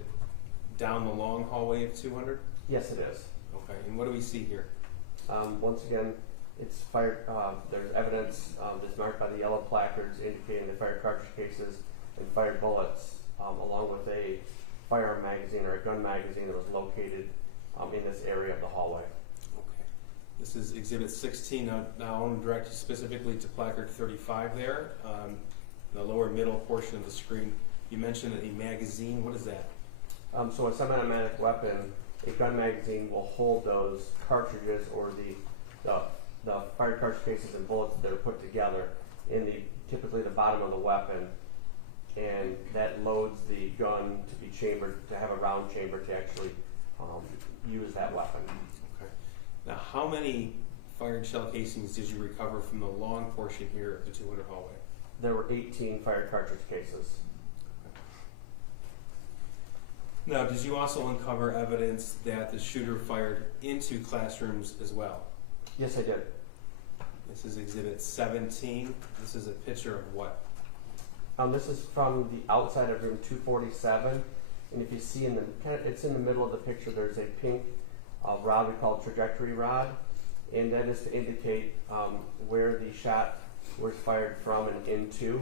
down the long hallway of 200? Yes, it is. Okay, and what do we see here? Once again, it's fired. There's evidence that's marked by the yellow placards indicating the fired cartridge cases and fired bullets, along with a firearm magazine or a gun magazine that was located in this area of the hallway. Okay. This is Exhibit 16. Now I want to direct you specifically to placard 35 there, in the lower middle portion of the screen. You mentioned a magazine. What is that? So a semi-automatic weapon, a gun magazine will hold those cartridges or the fired cartridge cases and bullets that are put together in typically the bottom of the weapon, and that loads the gun to be chambered, to have a round chamber to actually use that weapon. Okay. Now, how many fired shell casings did you recover from the long portion here of the 200 hallway? There were 18 fired cartridge cases. Now, did you also uncover evidence that the shooter fired into classrooms as well? Yes, I did. This is Exhibit 17. This is a picture of what? This is from the outside of room 247, and if you see it's in the middle of the picture, there's a pink rod we call trajectory rod, and that is to indicate where the shot was fired from and into.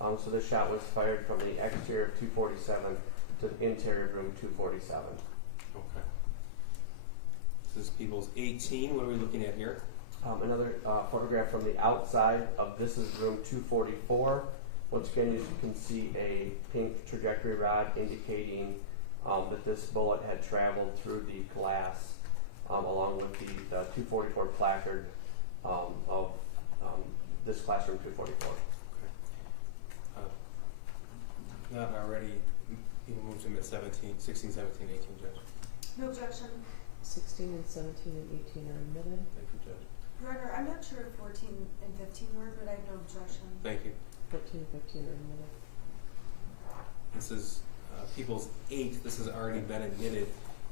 So this shot was fired from the exterior of 247 to the interior of room 247. Okay. This is People's 18. What are we looking at here? Another photograph from the outside of this is room 244. Once again, you can see a pink trajectory rod indicating that this bullet had traveled through the glass along with the 244 placard of this classroom 244. Okay. Not already. People move to admit 17, 16, 17, 18, Judge. No objection. 16 and 17 and 18 are admitted. Thank you, Judge. Your Honor, I'm not sure if 14 and 15 were, but I have no objection. Thank you. 14 and 15 are admitted. This is People's 8. This has already been admitted.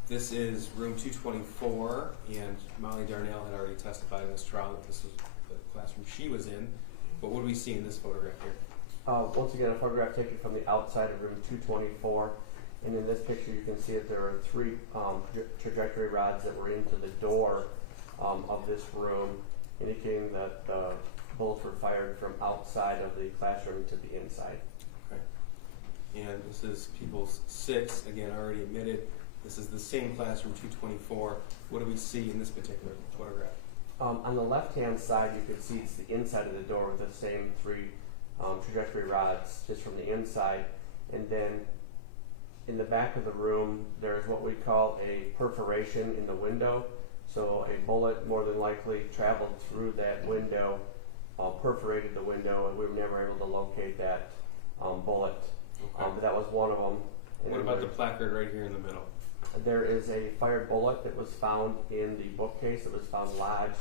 This is room 224, and Molly Darnell had already testified in this trial that this was the classroom she was in. But what do we see in this photograph here? Once again, a photograph taken from the outside of room 224, and in this picture you can see that there are 3 trajectory rods that were into the door of this room, indicating that bullets were fired from outside of the classroom to the inside. Okay. And this is People's 6, again already admitted. This is the same classroom, 224. What do we see in this particular photograph? On the left-hand side, you can see it's the inside of the door with the same 3 trajectory rods just from the inside. And then in the back of the room, there's what we call a perforation in the window. So a bullet more than likely traveled through that window, perforated the window, and we were never able to locate that bullet. Okay. But that was one of them. And what about the placard right here in the middle? There is a fired bullet that was found in the bookcase. It was found lodged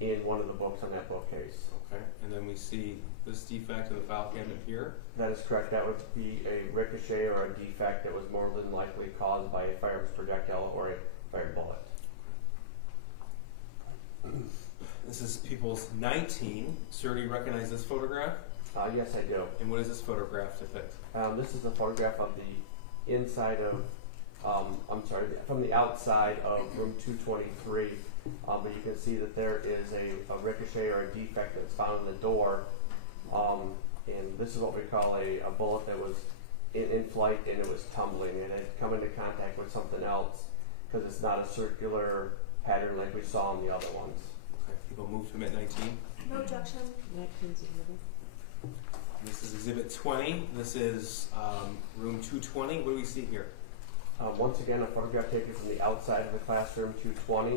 in one of the books on that bookcase. Okay. And then we see this defect in the file cabinet here. That is correct. That would be a ricochet or a defect that was more than likely caused by a firearms projectile or a fired bullet. This is People's 19. Sir, do you recognize this photograph? Yes, I do. And what does this photograph depict? This is a photograph of the inside of, from the outside of room 223. But you can see that there is a ricochet or a defect that's found in the door. And this is what we call a bullet that was in flight and it was tumbling. And it had come into contact with something else because it's not a circular pattern like we saw on the other ones. Okay. People move to admit 19. No objection. 19's admitted. This is Exhibit 20. This is room 220. What do we see here? Once again, a photograph taken from the outside of the classroom, 220.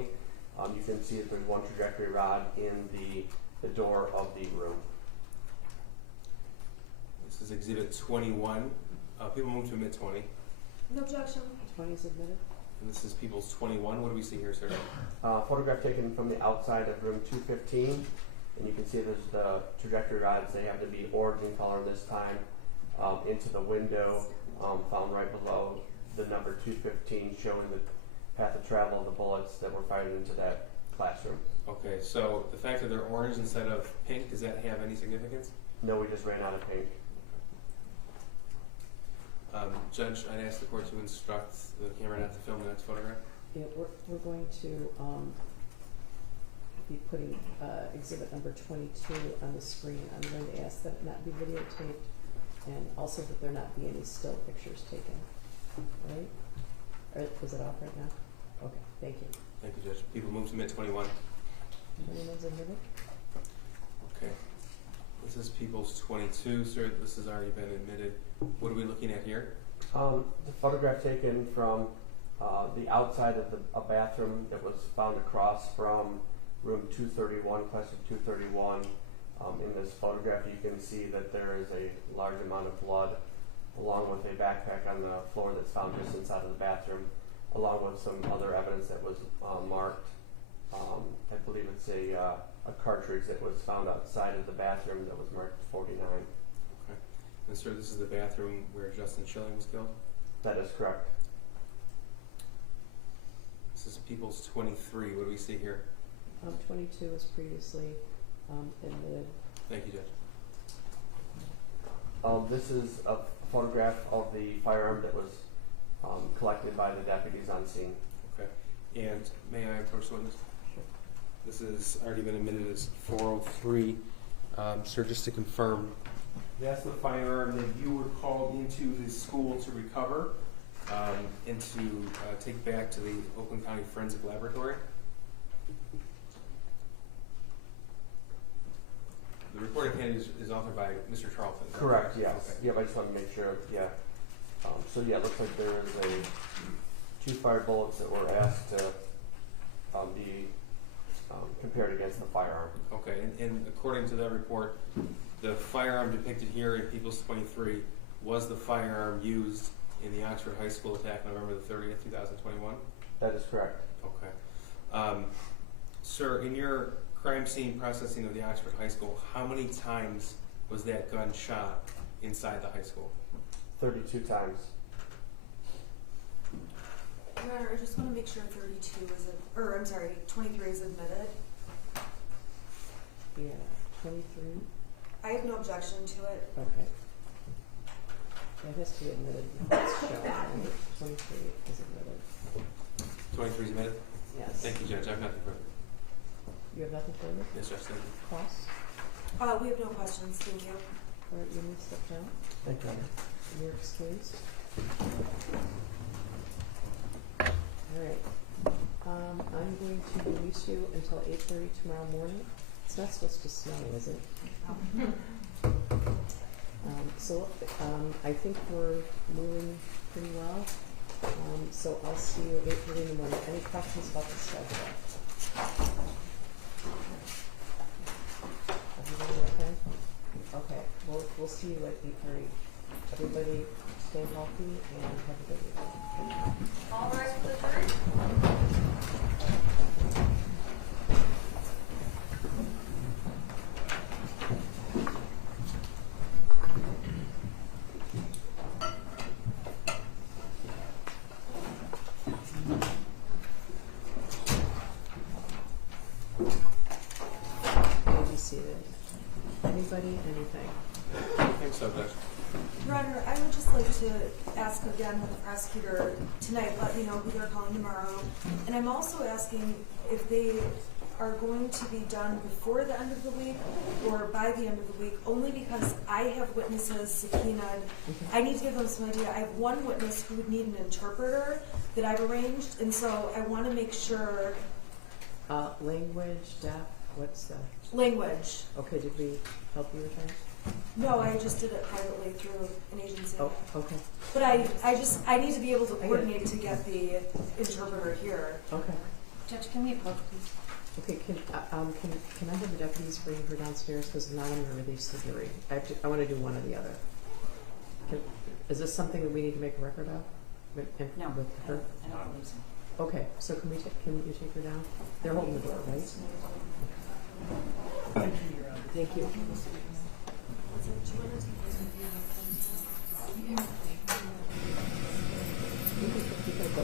You can see that there's one trajectory rod in the door of the room. This is Exhibit 21. People move to admit 20. No objection. 20's admitted. And this is People's 21. What do we see here, sir? Photograph taken from the outside of room 215. And you can see there's the trajectory rods. They have to be orange in color this time. Into the window, found right below the number 215, showing the path of travel of the bullets that were fired into that classroom. Okay, so the fact that they're orange instead of pink, does that have any significance? No, we just ran out of pink. Judge, I'd ask the court to instruct the camera not to film the next photograph. Yeah, we're going to be putting exhibit number 22 on the screen. I'm going to ask that it not be videotaped and also that there not be any still pictures taken. Right? Or is it off right now? Okay, thank you. Thank you, Judge. People move to admit 21. Anyone's admitted? Okay. This is People's 22, sir. This has already been admitted. What are we looking at here? The photograph taken from the outside of a bathroom that was found across from room 231, classroom 231. In this photograph, you can see that there is a large amount of blood, along with a backpack on the floor that's found just inside of the bathroom, along with some other evidence that was marked. I believe it's a cartridge that was found outside of the bathroom that was marked 49. Okay. And sir, this is the bathroom where Justin Schilling was killed? That is correct. This is People's 23. What do we see here? 22 was previously admitted. Thank you, Judge. This is a photograph of the firearm that was collected by the deputies on scene. Okay. And may I approach the witness? Sure. This has already been admitted as 403. Sir, just to confirm, that's the firearm that you were called into the school to recover and to take back to the Oakland County Forensic Laboratory? The report at hand is authored by Mr. Charlton. Correct, yes. Okay. Yep, I just want to make sure, yeah. So yeah, it looks like there is two fire bullets that were asked to be compared against the firearm. Okay, and according to that report, the firearm depicted here in People's 23 was the firearm used in the Oxford High School attack November the 30th, 2021? That is correct. Okay. Sir, in your crime scene processing of the Oxford High School, how many times was that gun shot inside the high school? 32 times. Your Honor, I just want to make sure 23 is admitted. Yeah, 23. I have no objection to it. Okay. Yeah, it has to be admitted. It's shown, right? 23 is admitted. 23 is admitted? Yes. Thank you, Judge. I have nothing further. You have nothing further? Yes, Judge. Thank you. Cross? We have no questions. Thank you. All right, you may step down. Thank you. You're excused. All right. I'm going to release you until 8:30 tomorrow morning. It's not supposed to snow, is it? I think we're moving pretty well. So I'll see you at 8:30 in the morning. Any questions about the schedule? Everybody okay? Okay, we'll see you at 8:30. Everybody stay healthy and have a good evening. All rise for the jury. Be seated. Anybody, anything? I think so, Judge. Your Honor, I would just like to ask again with the prosecutor tonight, let me know who they're calling tomorrow. And I'm also asking if they are going to be done before the end of the week or by the end of the week, only because I have witnesses subpoenaed. I need to give them some idea. I have one witness who would need an interpreter that I've arranged, and so I want to make sure. Language, deaf, what's that? Language. Okay, did we help you with that? No, I just did it privately through an agency. Oh, okay. But I need to be able to coordinate to get the interpreter here. Okay. Judge, can we approach, please? Okay, can I have the deputies bring her downstairs, because if not, I'm going to release the jury. I want to do one or the other. Is this something that we need to make a record of? No, With her? I don't believe so. Okay, so can you take her down? They're holding the door, right? Thank you. You can go.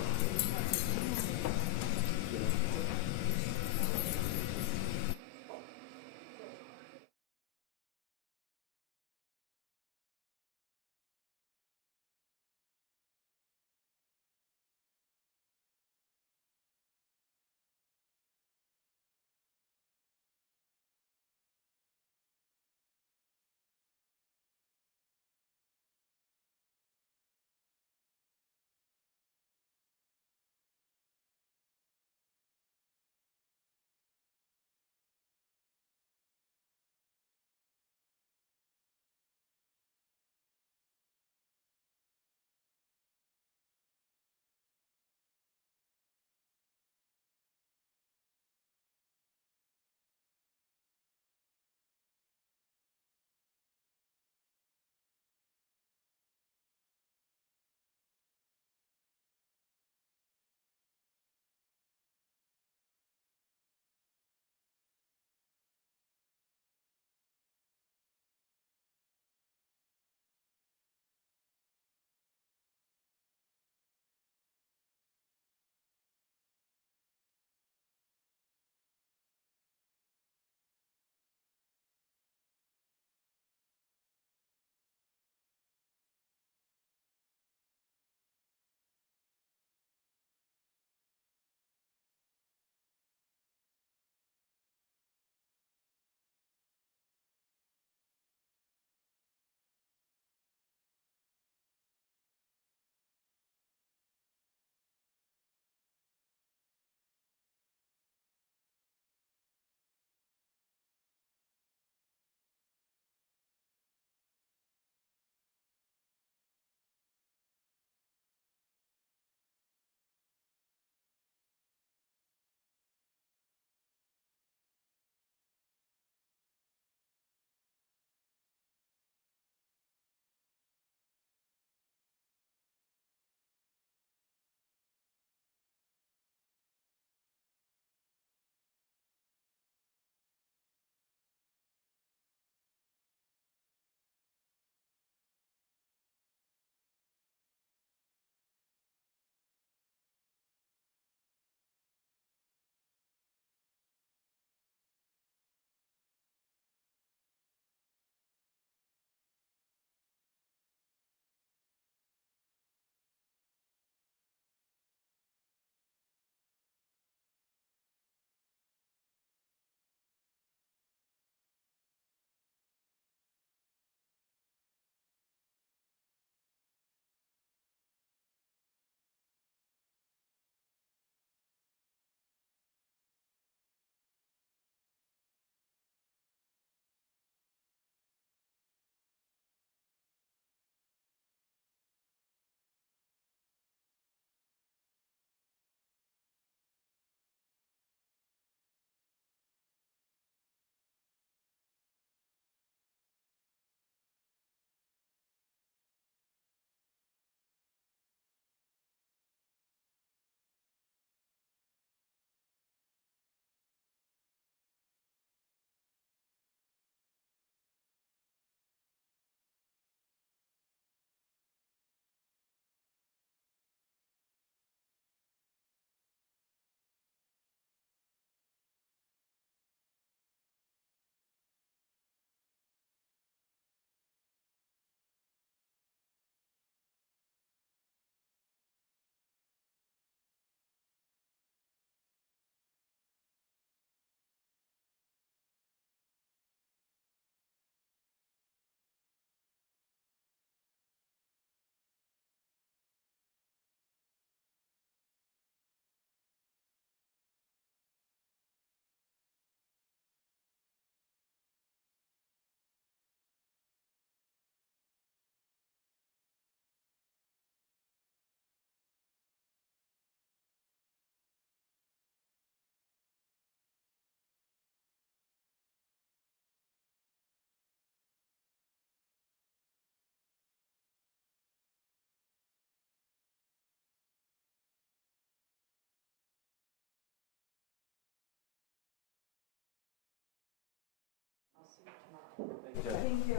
Good. Thank you.